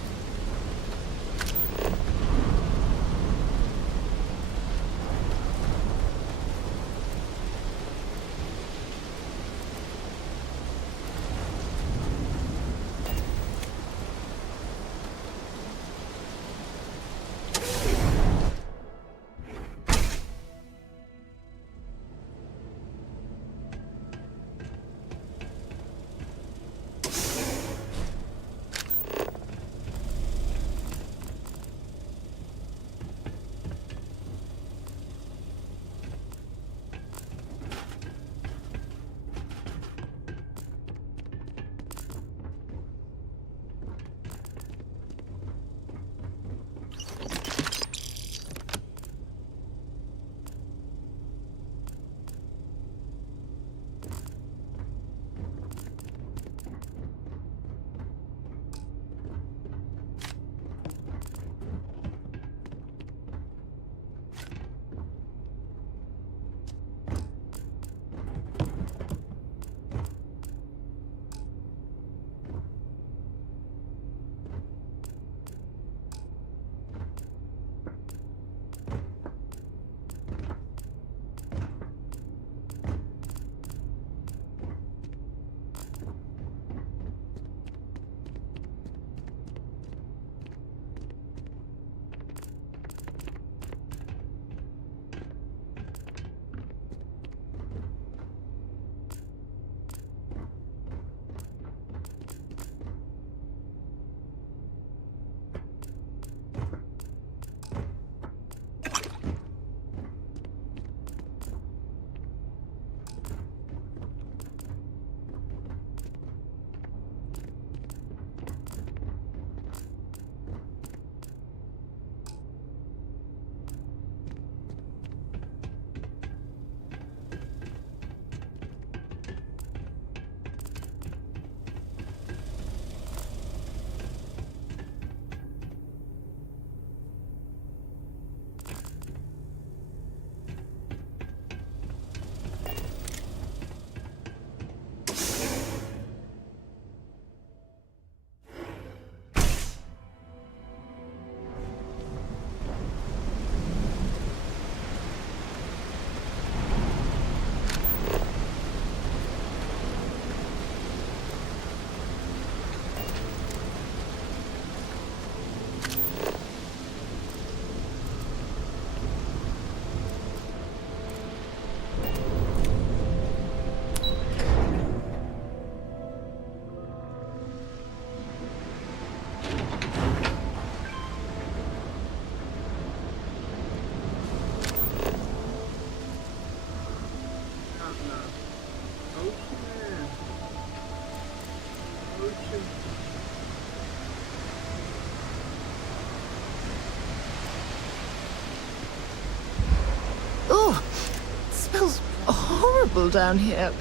horrible down here.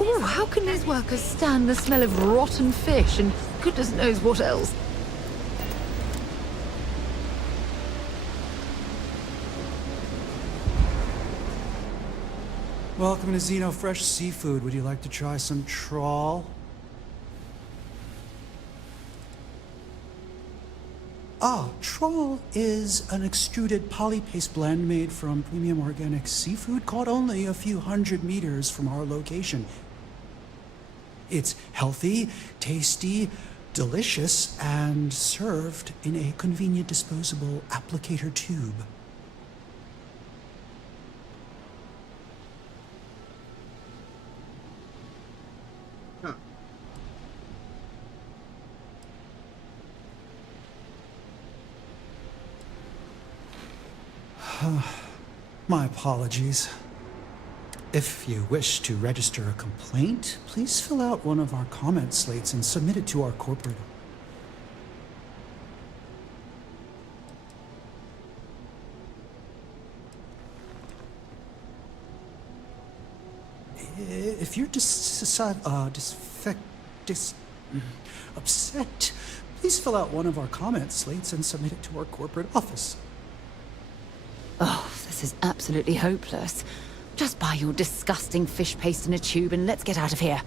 Oh, how can these workers stand the smell of rotten fish and goodness knows what else? Welcome to Xeno Fresh Seafood. Would you like to try some trawl? Ah, trawl is an extruded polypaste blend made from premium organic seafood caught only a few hundred meters from our location. It's healthy, tasty, delicious, and served in a convenient disposable applicator tube. My apologies. If you wish to register a complaint, please fill out one of our comment slates and submit it to our corporate. If you're upset, please fill out one of our comment slates and submit it to our corporate office. Oh, this is absolutely hopeless. Just buy your disgusting fish paste in a tube and let's get out of here.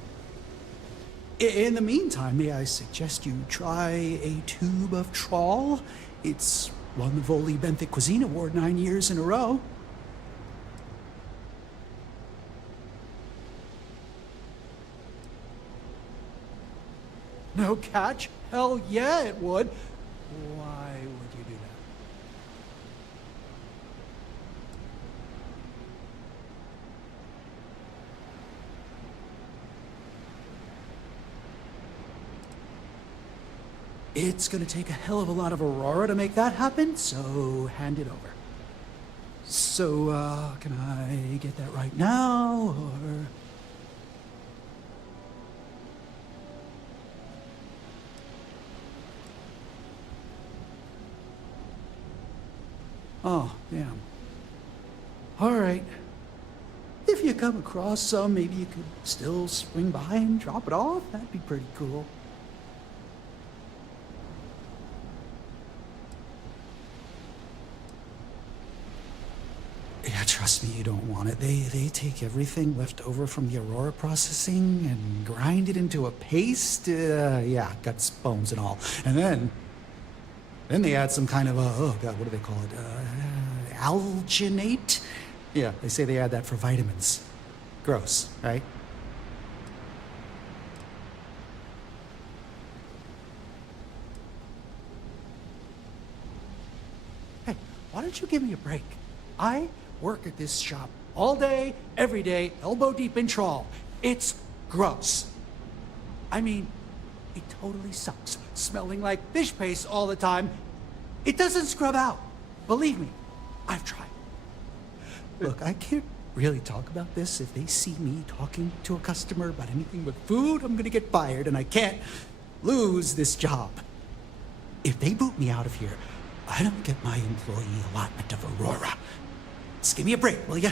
In the meantime, may I suggest you try a tube of trawl? It's won the Voli Benthic Cuisine Award 9 years in a row. No catch? Hell yeah, it would. Why would you do that? It's gonna take a hell of a lot of Aurora to make that happen, so hand it over. So, can I get that right now, or...? Oh, damn. All right. If you come across some, maybe you could still swing by and drop it off. That'd be pretty cool. Yeah, trust me, you don't want it. They take everything left over from the Aurora processing and grind it into a paste. Yeah, guts, bones, and all. And then they add some kind of a, oh God, what do they call it? Alginate? Yeah, they say they add that for vitamins. Gross, right? Hey, why don't you give me a break? I work at this shop all day, every day, elbow deep in trawl. It's gross. I mean, it totally sucks. Smelling like fish paste all the time. It doesn't scrub out. Believe me, I've tried. Look, I can't really talk about this. If they see me talking to a customer about anything but food, I'm gonna get fired, and I can't lose this job. If they boot me out of here, I don't get my employee allotment of Aurora. Just give me a break, will ya?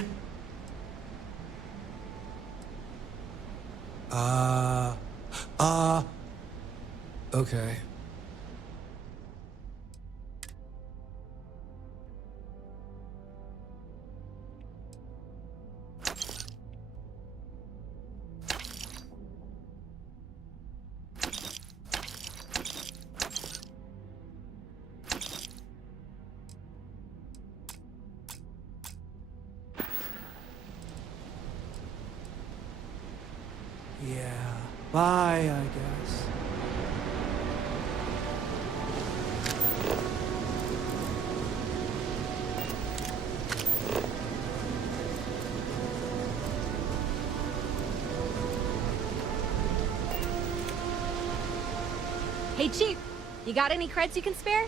Okay. Yeah, bye, I guess. Hey, Chief, you got any creds you can spare?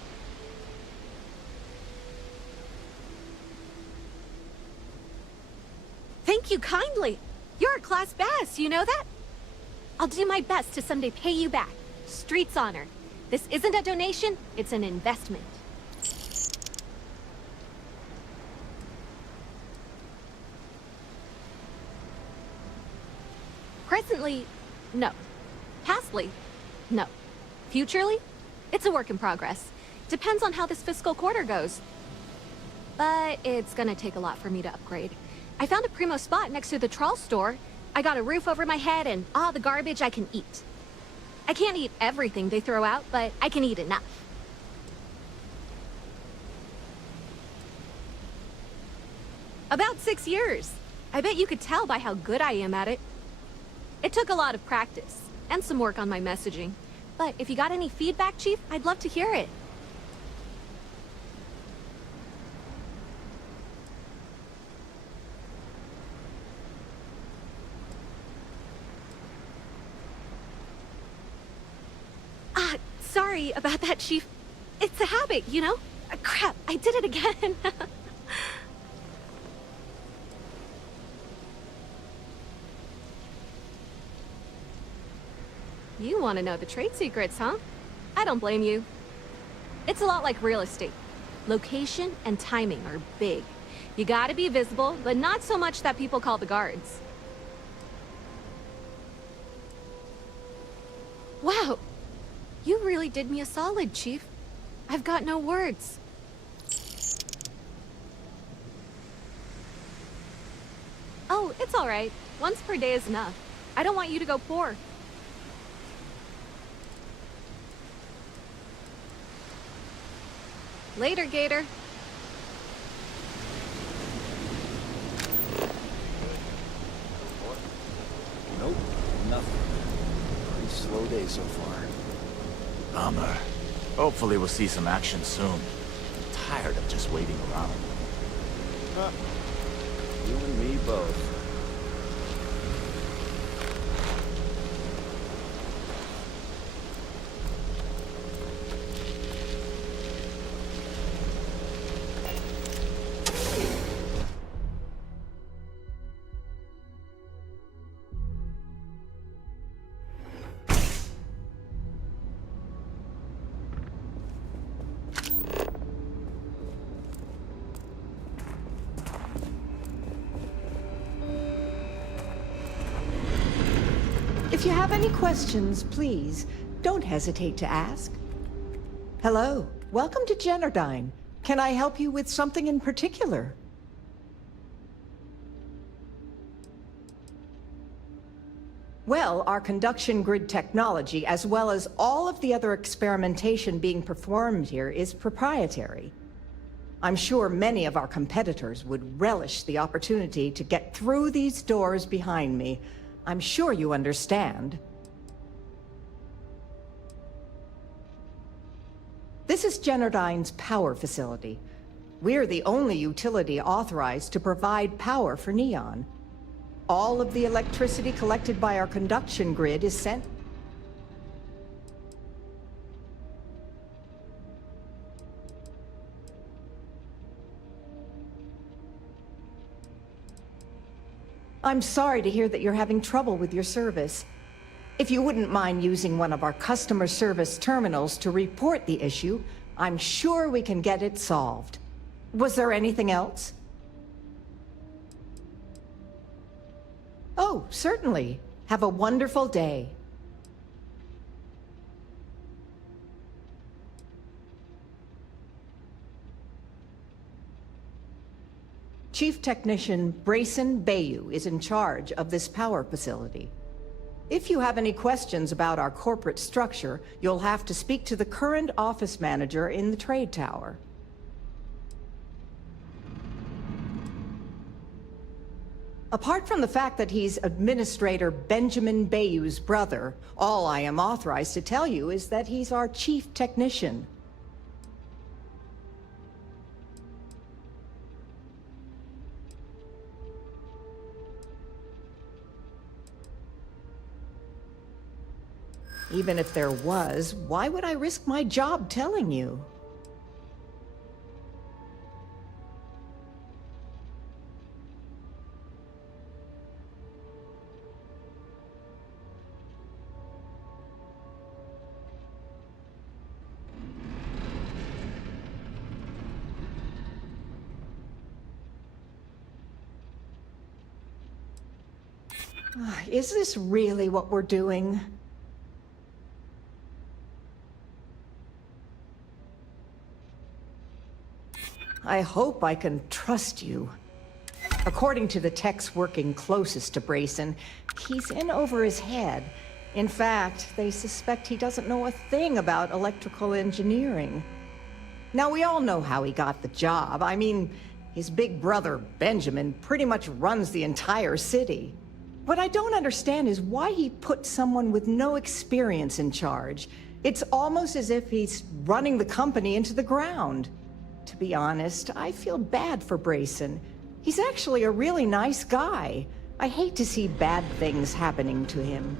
Thank you kindly. You're a class bass, you know that? I'll do my best to someday pay you back. Street's honor. This isn't a donation, it's an investment. Presently, no. Pastly, no. Futurely, it's a work in progress. Depends on how this fiscal quarter goes. But it's gonna take a lot for me to upgrade. I found a primo spot next to the trawl store. I got a roof over my head and all the garbage I can eat. I can't eat everything they throw out, but I can eat enough. About 6 years. I bet you could tell by how good I am at it. It took a lot of practice, and some work on my messaging. But if you got any feedback, Chief, I'd love to hear it. Sorry about that, Chief. It's a habit, you know? Crap, I did it again. You want to know the trade secrets, huh? I don't blame you. It's a lot like real estate. Location and timing are big. You gotta be visible, but not so much that people call the guards. Wow! You really did me a solid, Chief. I've got no words. Oh, it's all right. Once per day is enough. I don't want you to go poor. Later, Gator. Nope, nothing. Pretty slow day so far. Bummer. Hopefully we'll see some action soon. I'm tired of just waiting around. You and me both. If you have any questions, please, don't hesitate to ask. Hello, welcome to Generdyne. Can I help you with something in particular? Well, our conduction grid technology, as well as all of the other experimentation being performed here, is proprietary. I'm sure many of our competitors would relish the opportunity to get through these doors behind me. I'm sure you understand. This is Generdyne's power facility. We're the only utility authorized to provide power for Neon. All of the electricity collected by our conduction grid is sent... I'm sorry to hear that you're having trouble with your service. If you wouldn't mind using one of our customer service terminals to report the issue, I'm sure we can get it solved. Was there anything else? Oh, certainly. Have a wonderful day. Chief Technician Brayson Bayou is in charge of this power facility. If you have any questions about our corporate structure, you'll have to speak to the current office manager in the trade tower. Apart from the fact that he's Administrator Benjamin Bayou's brother, all I am authorized to tell you is that he's our chief technician. Even if there was, why would I risk my job telling you? Is this really what we're doing? I hope I can trust you. According to the techs working closest to Brayson, he's in over his head. In fact, they suspect he doesn't know a thing about electrical engineering. Now, we all know how he got the job. I mean, his big brother, Benjamin, pretty much runs the entire city. What I don't understand is why he put someone with no experience in charge. It's almost as if he's running the company into the ground. To be honest, I feel bad for Brayson. He's actually a really nice guy. I hate to see bad things happening to him.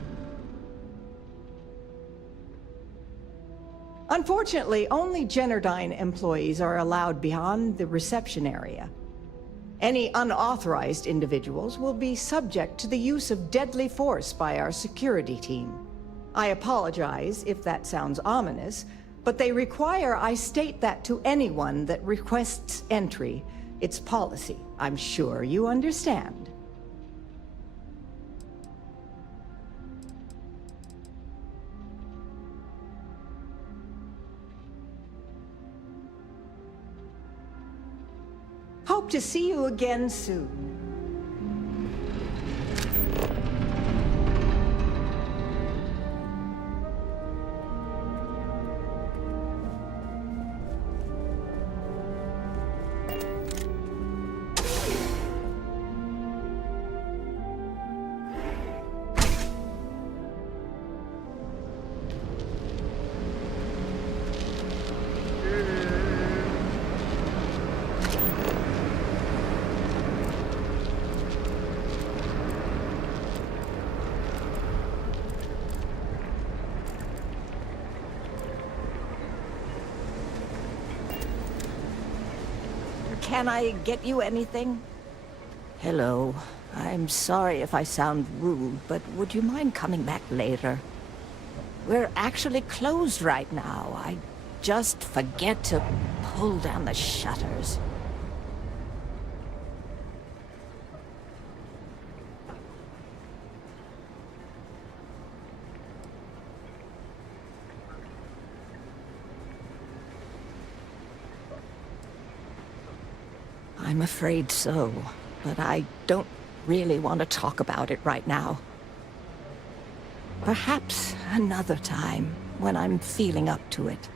Unfortunately, only Generdyne employees are allowed beyond the reception area. Any unauthorized individuals will be subject to the use of deadly force by our security team. I apologize if that sounds ominous, but they require I state that to anyone that requests entry. It's policy. I'm sure you understand. Hope to see you again soon. Can I get you anything? Hello. I'm sorry if I sound rude, but would you mind coming back later? We're actually closed right now. I just forget to pull down the shutters. I'm afraid so, but I don't really want to talk about it right now. Perhaps another time, when I'm feeling up to it.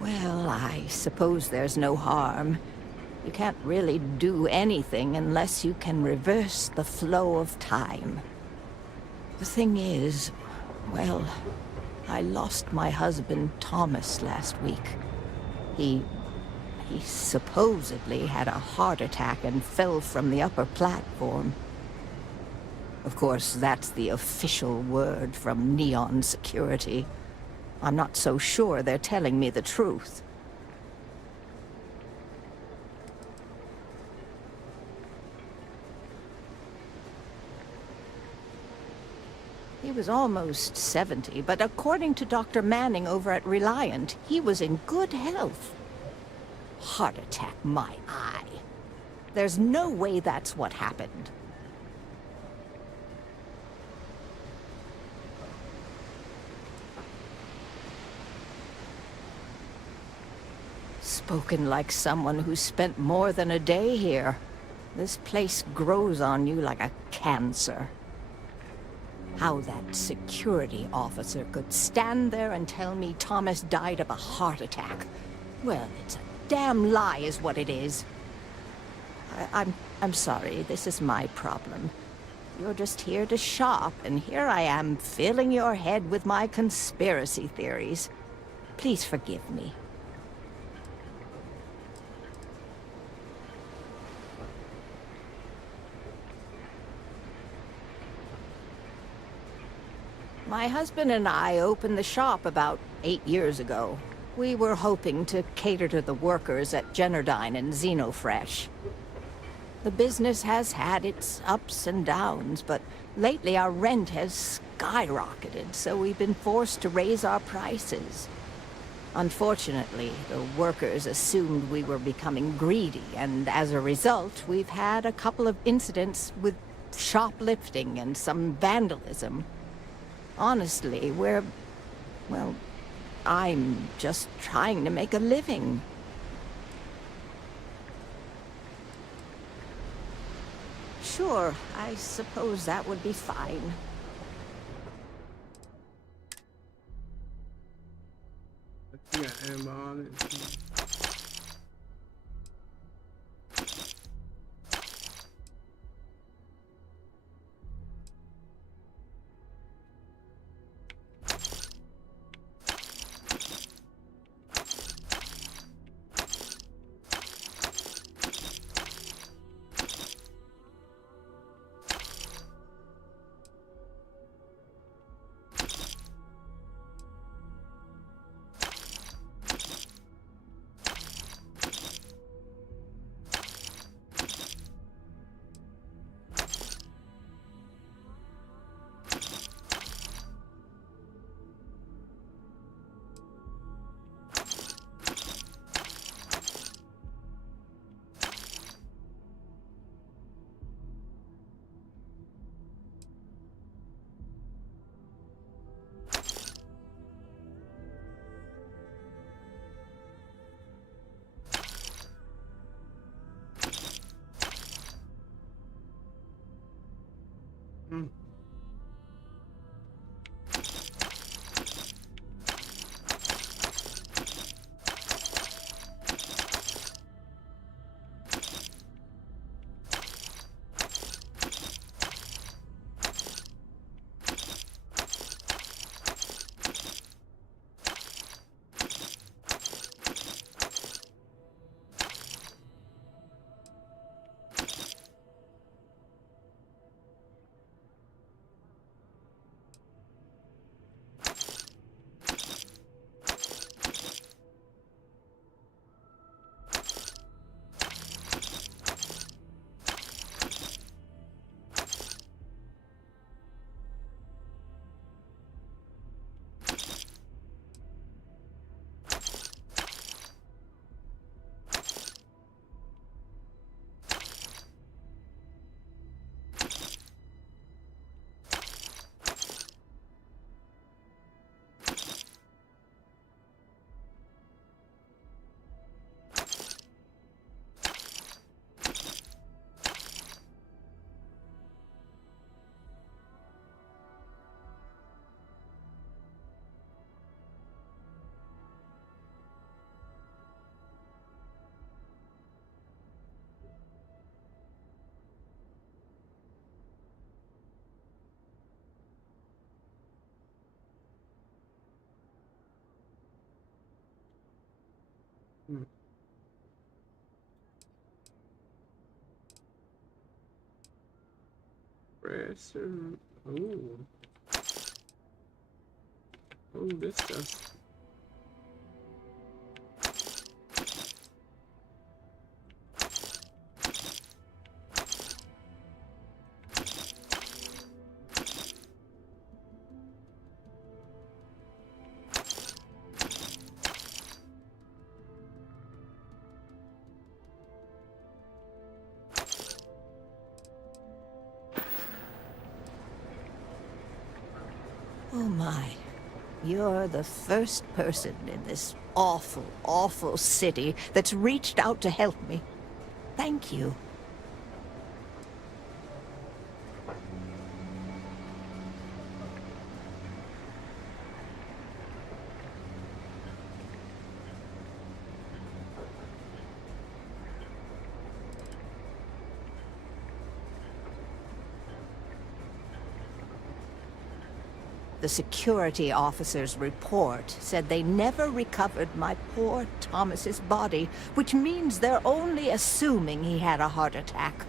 Well, I suppose there's no harm. You can't really do anything unless you can reverse the flow of time. The thing is, well, I lost my husband, Thomas, last week. He supposedly had a heart attack and fell from the upper platform. Of course, that's the official word from Neon Security. I'm not so sure they're telling me the truth. He was almost 70, but according to Dr. Manning over at Reliant, he was in good health. Heart attack, my eye. There's no way that's what happened. Spoken like someone who spent more than a day here. This place grows on you like a cancer. How that security officer could stand there and tell me Thomas died of a heart attack. Well, it's a damn lie is what it is. I'm sorry, this is my problem. You're just here to shop, and here I am filling your head with my conspiracy theories. Please forgive me. My husband and I opened the shop about 8 years ago. We were hoping to cater to the workers at Generdyne and Xenofresh. The business has had its ups and downs, but lately our rent has skyrocketed, so we've been forced to raise our prices. Unfortunately, the workers assumed we were becoming greedy, and as a result, we've had a couple of incidents with shoplifting and some vandalism. Honestly, well, I'm just trying to make a living. Sure, I suppose that would be fine. You got ammo on it. Pressure. Ooh. Ooh, this stuff. Oh my. You're the first person in this awful, awful city that's reached out to help me. Thank you. The security officer's report said they never recovered my poor Thomas's body, which means they're only assuming he had a heart attack.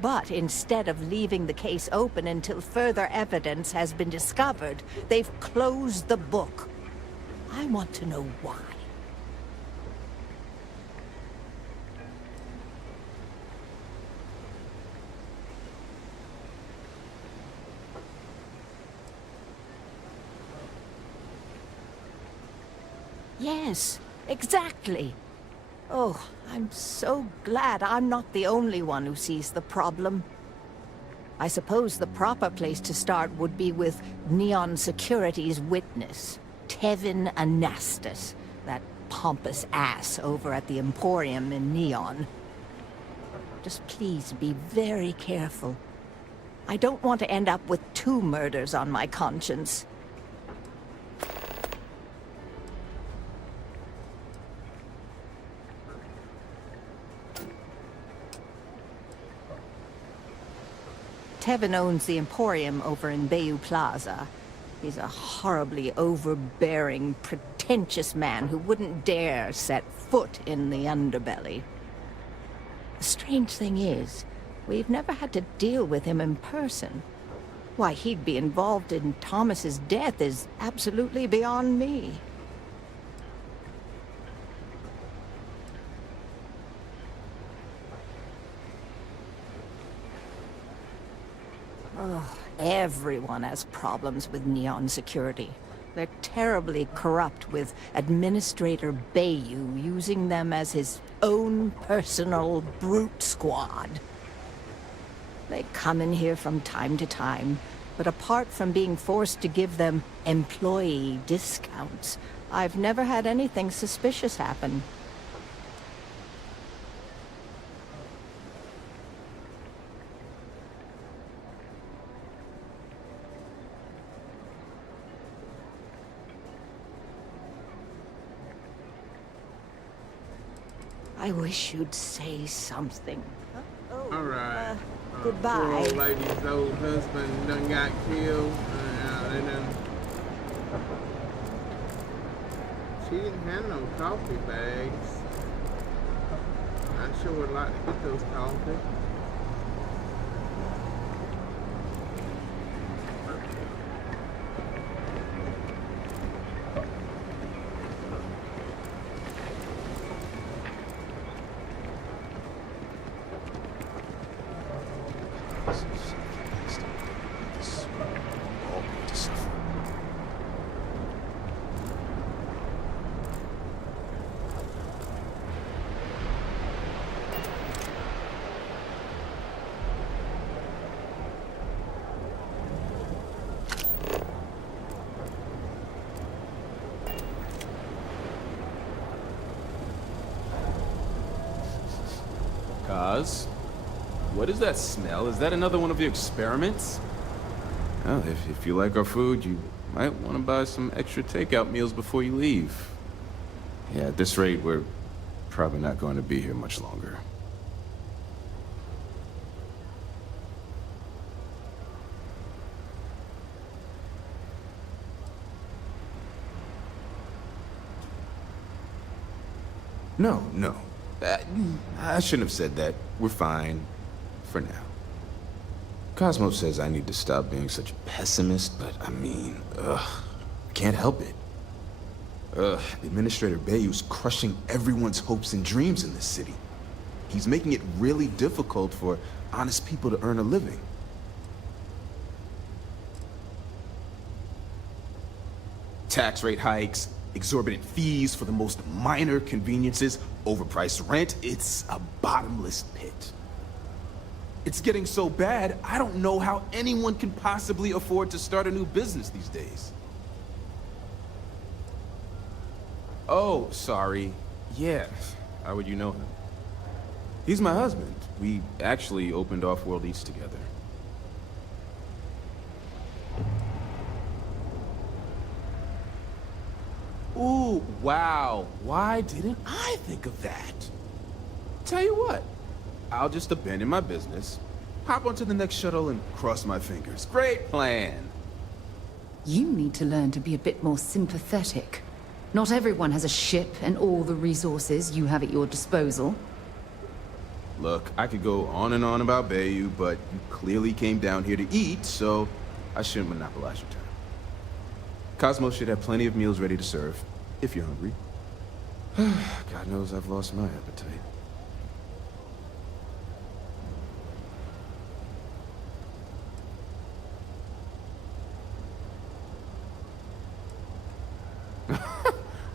But instead of leaving the case open until further evidence has been discovered, they've closed the book. I want to know why. Yes, exactly. Oh, I'm so glad I'm not the only one who sees the problem. I suppose the proper place to start would be with Neon Security's witness, Tevin Anastas, that pompous ass over at the Emporium in Neon. Just please be very careful. I don't want to end up with 2 murders on my conscience. Tevin owns the Emporium over in Bayou Plaza. He's a horribly overbearing, pretentious man who wouldn't dare set foot in the underbelly. The strange thing is, we've never had to deal with him in person. Why he'd be involved in Thomas's death is absolutely beyond me. Oh, everyone has problems with Neon Security. They're terribly corrupt, with Administrator Bayou using them as his own personal brute squad. They come in here from time to time, but apart from being forced to give them employee discounts, I've never had anything suspicious happen. I wish you'd say something. All right. Goodbye. Poor old lady's old husband done got killed. They done... She didn't have no coffee bags. I sure would like to get those coffee. Kaz? What is that smell? Is that another one of your experiments? Well, if you like our food, you might want to buy some extra takeout meals before you leave. Yeah, at this rate, we're probably not going to be here much longer. No. I shouldn't have said that. We're fine. For now. Cosmo says I need to stop being such a pessimist, but I mean, can't help it. Administrator Bayou's crushing everyone's hopes and dreams in this city. He's making it really difficult for honest people to earn a living. Tax rate hikes, exorbitant fees for the most minor conveniences, overpriced rent. It's a bottomless pit. It's getting so bad, I don't know how anyone can possibly afford to start a new business these days. Oh, sorry. Yeah, how would you know him? He's my husband. We actually opened Off-World Eats together. Ooh, wow. Why didn't I think of that? Tell you what, I'll just abandon my business, hop onto the next shuttle, and cross my fingers. Great plan. You need to learn to be a bit more sympathetic. Not everyone has a ship and all the resources you have at your disposal. Look, I could go on and on about Bayou, but you clearly came down here to eat, so I shouldn't monopolize your time. Cosmo should have plenty of meals ready to serve, if you're hungry. God knows I've lost my appetite.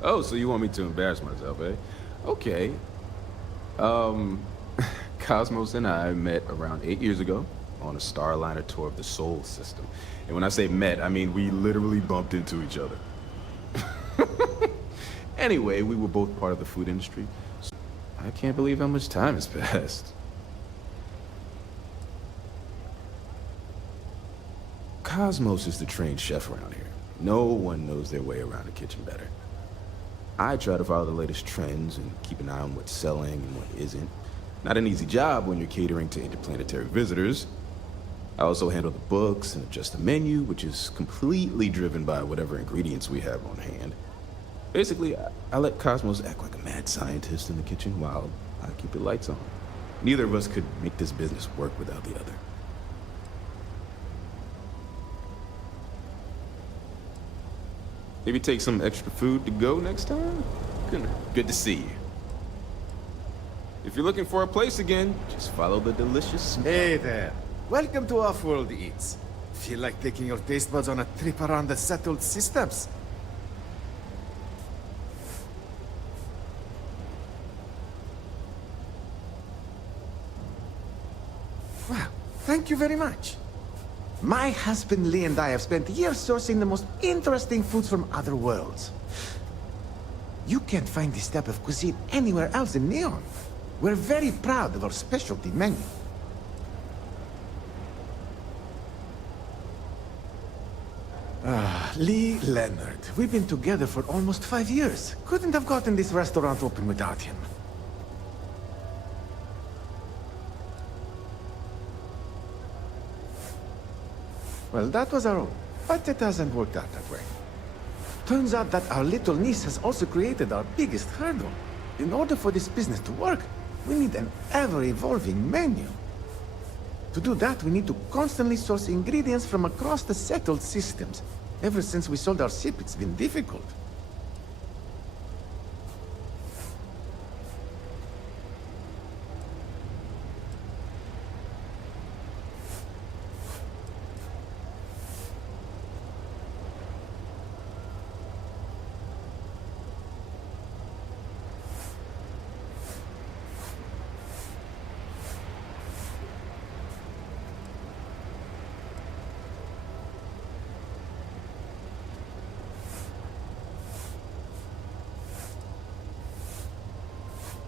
Oh, so you want me to embarrass myself, eh? Okay. Cosmos and I met around 8 years ago on a Starliner tour of the Sol system. And when I say met, I mean we literally bumped into each other. Anyway, we were both part of the food industry. So I can't believe how much time has passed. Cosmos is the trained chef around here. No one knows their way around a kitchen better. I try to follow the latest trends and keep an eye on what's selling and what isn't. Not an easy job when you're catering to interplanetary visitors. I also handle the books and adjust the menu, which is completely driven by whatever ingredients we have on hand. Basically, I let Cosmos act like a mad scientist in the kitchen while I keep the lights on. Neither of us could make this business work without the other. Maybe take some extra food to go next time? Good to see you. If you're looking for a place again, just follow the delicious smell. Hey there. Welcome to Off-World Eats. Feel like taking your taste buds on a trip around the settled systems? Well, thank you very much. My husband Lee and I have spent years sourcing the most interesting foods from other worlds. You can't find this type of cuisine anywhere else in Neon. We're very proud of our specialty menu. Lee Leonard. We've been together for almost 5 years. Couldn't have gotten this restaurant open without him. Well, that was our own, but it hasn't worked out that way. Turns out that our little niece has also created our biggest hurdle. In order for this business to work, we need an ever-evolving menu. To do that, we need to constantly source ingredients from across the settled systems. Ever since we sold our ship, it's been difficult.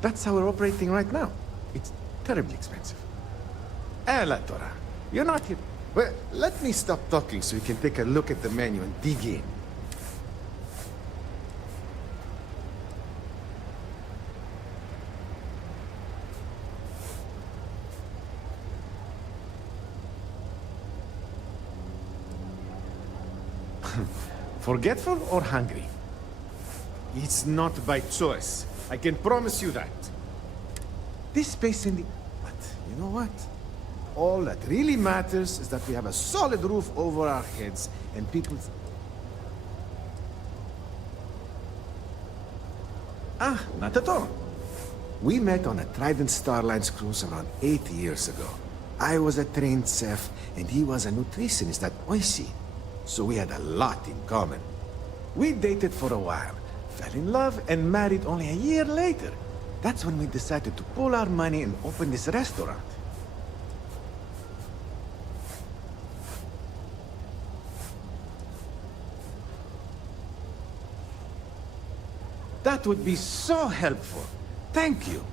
That's how we're operating right now. It's terribly expensive. La Tora, you're not here. Well, let me stop talking so you can take a look at the menu and dig in. Forgetful or hungry? It's not by choice. I can promise you that. This space in the... But you know what? All that really matters is that we have a solid roof over our heads and people's... Ah, not at all. We met on a Trident Starline's cruise around 8 years ago. I was a trained chef and he was a nutritionist at Oishi. So we had a lot in common. We dated for a while. Fell in love and married only a year later. That's when we decided to pool our money and open this restaurant. That would be so helpful. Thank you.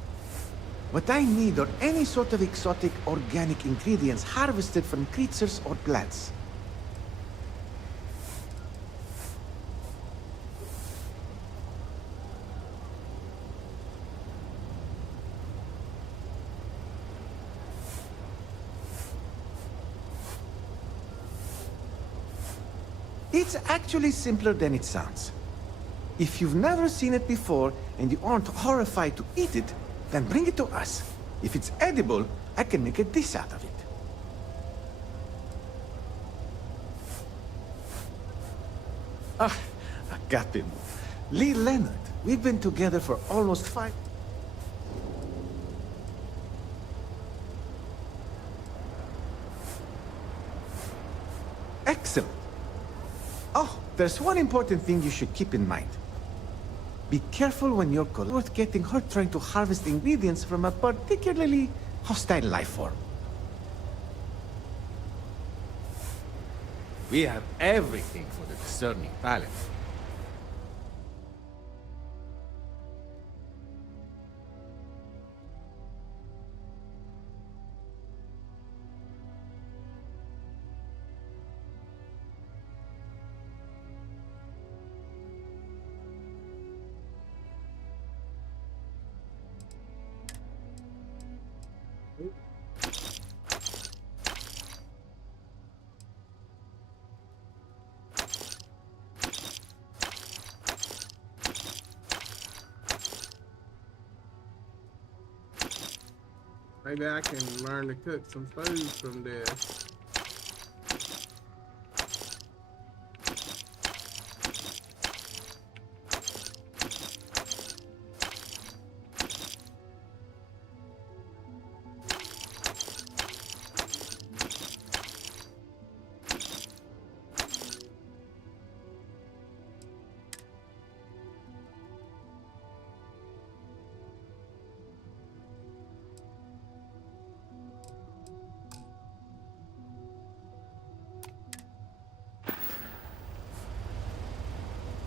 What I need are any sort of exotic organic ingredients harvested from creatures or plants. It's actually simpler than it sounds. If you've never seen it before and you aren't horrified to eat it, then bring it to us. If it's edible, I can make a dish out of it. Ah, agape. Lee Leonard. We've been together for almost 5... Excellent. Oh, there's one important thing you should keep in mind. Be careful when you're worth getting hurt trying to harvest ingredients from a particularly hostile life form. We have everything for the discerning talent. Maybe I can learn to cook some food from this.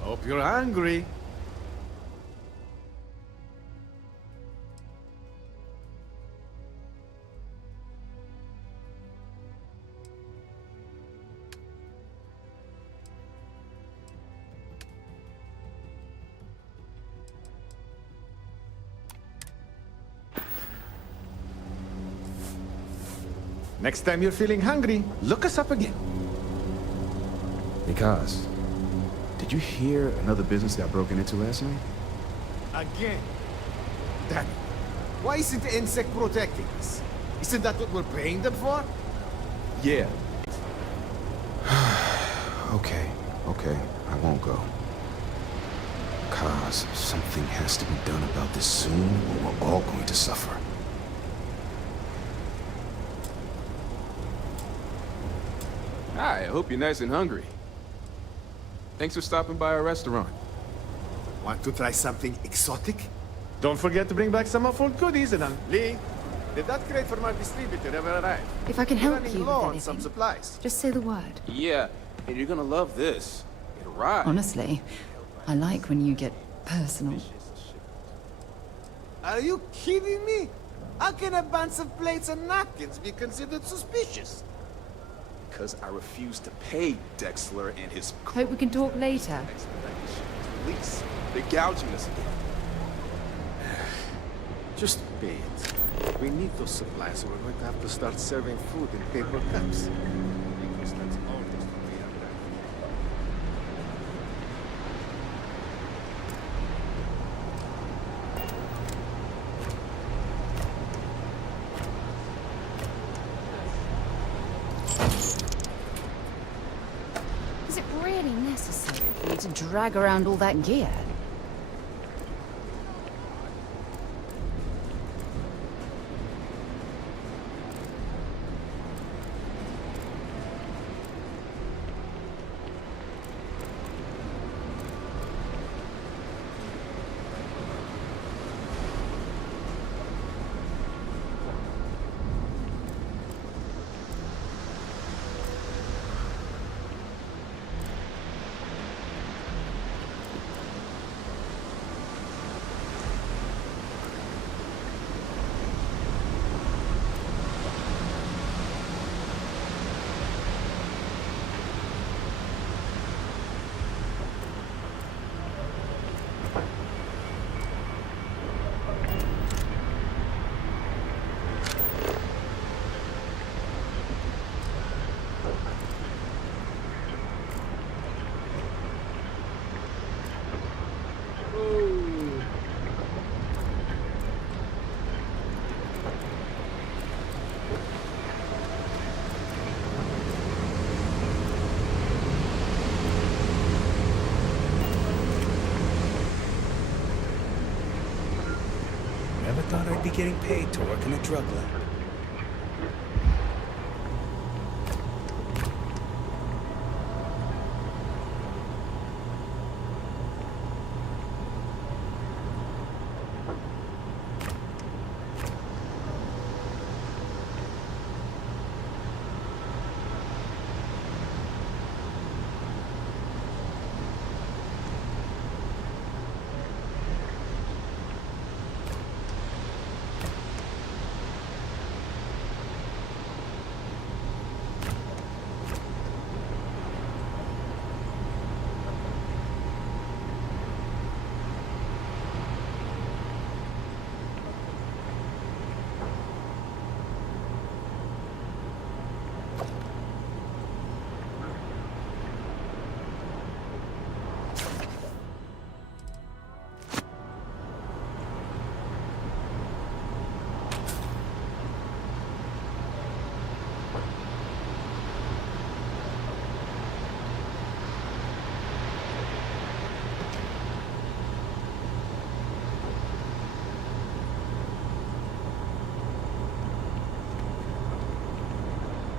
Hope you're hungry. Next time you're feeling hungry, look us up again. Because, did you hear another business got broken into last night? Again? Damn it. Why isn't the insect protecting us? Isn't that what we're paying them for? Yeah. Okay, I won't go. Cause something has to be done about this soon, or we're all going to suffer. Hi, I hope you're nice and hungry. Thanks for stopping by our restaurant. Want to try something exotic? Don't forget to bring back some of our goodies and Lee, did that crate from our distributor ever arrive? If I can help Running you low with on anything, some supplies. just say the word. Yeah, and you're gonna love this. It arrived. Honestly, I like when you get personal. Are you kidding me? How can a bunch of plates and napkins be considered suspicious? Because I refuse to pay Dexler and his Hope we can talk later. police. They're gouging us again. Just pay it. We need those supplies or we're going to have to start serving food in paper cups. Because that's all just what we have left. Is it really necessary for you to drag around all that gear? Never thought I'd be getting paid to work in a drug lab.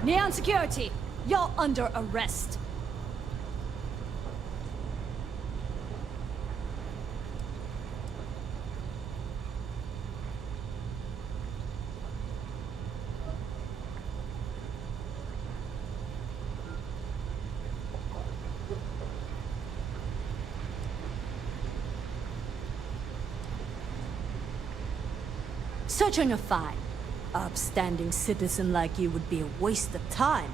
Neon Security, you're under arrest. Search on your file. Upstanding citizen like you would be a waste of time.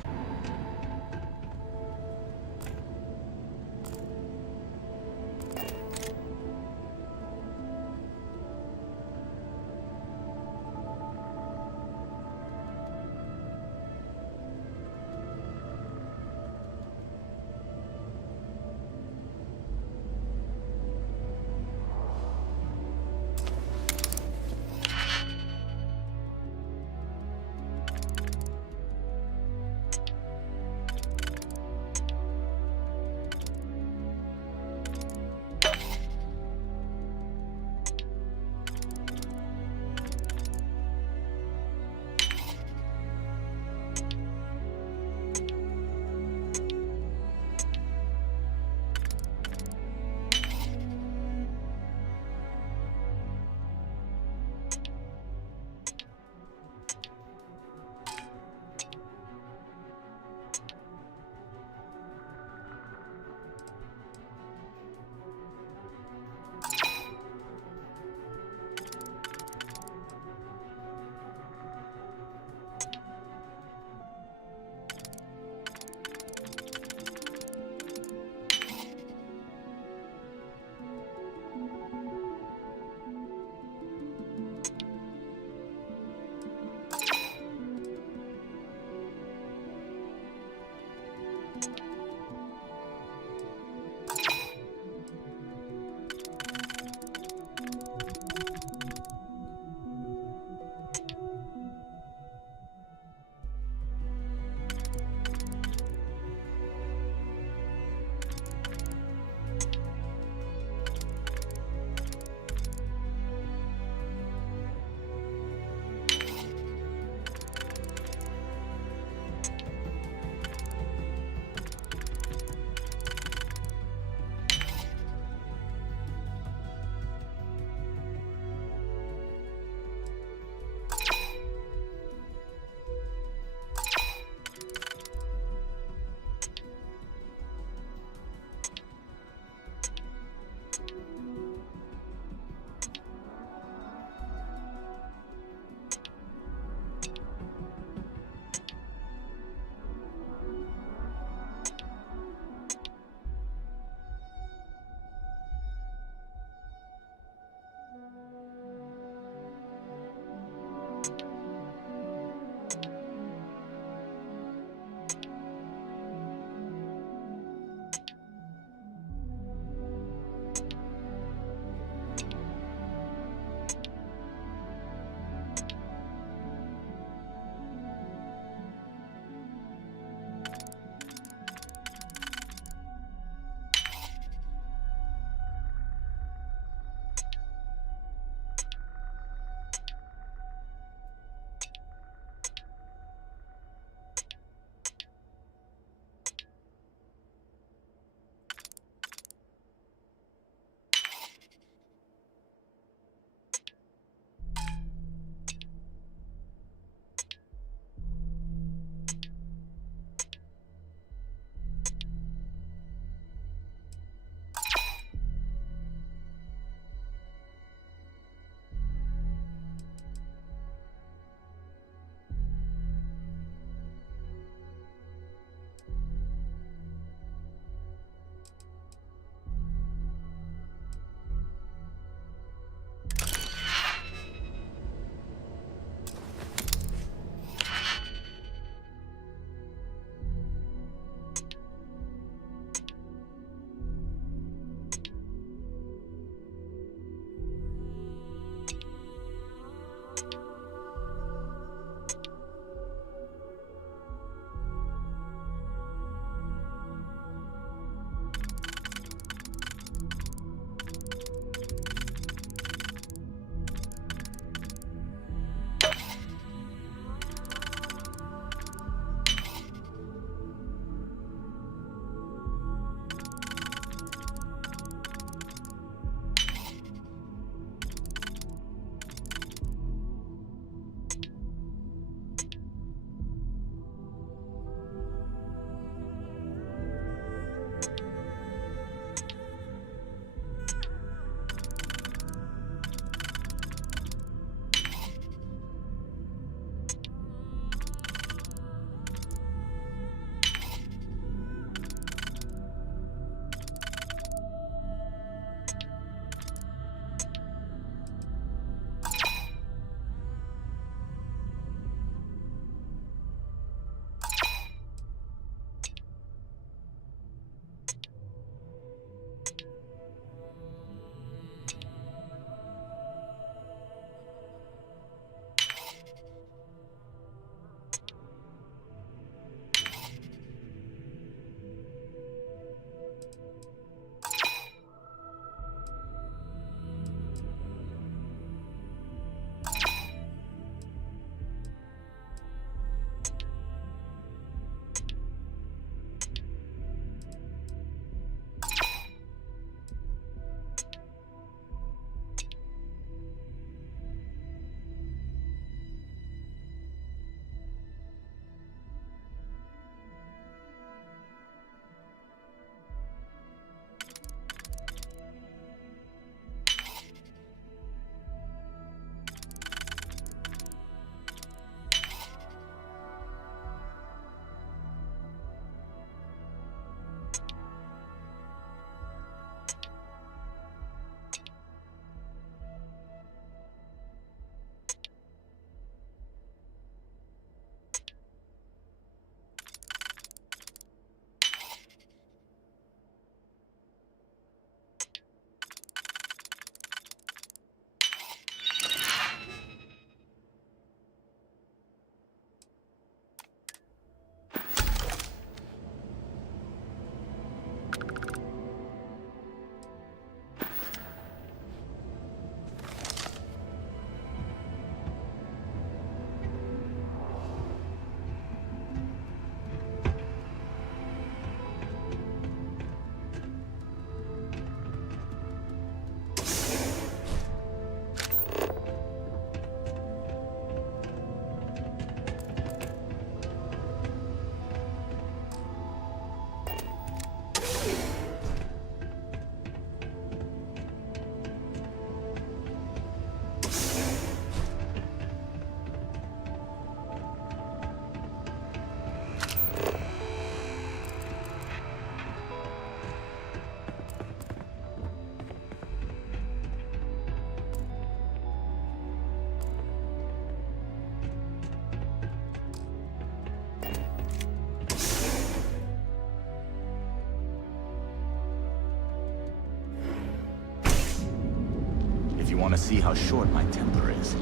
you want to see how short my temper is,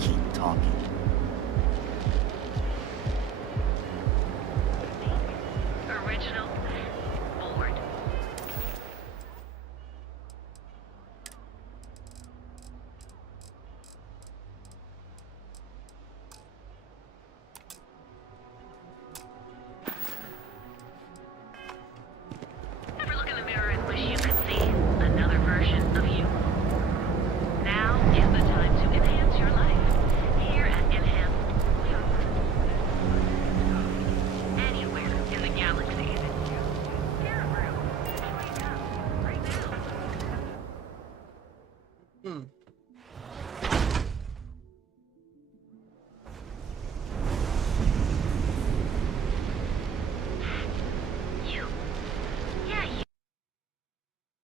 keep talking. Original board. Ever look in the mirror and wish you could see another version of you? Now is the time to enhance your life. Here at Enhance, we offer anywhere in the galaxy. Right now. Hmm.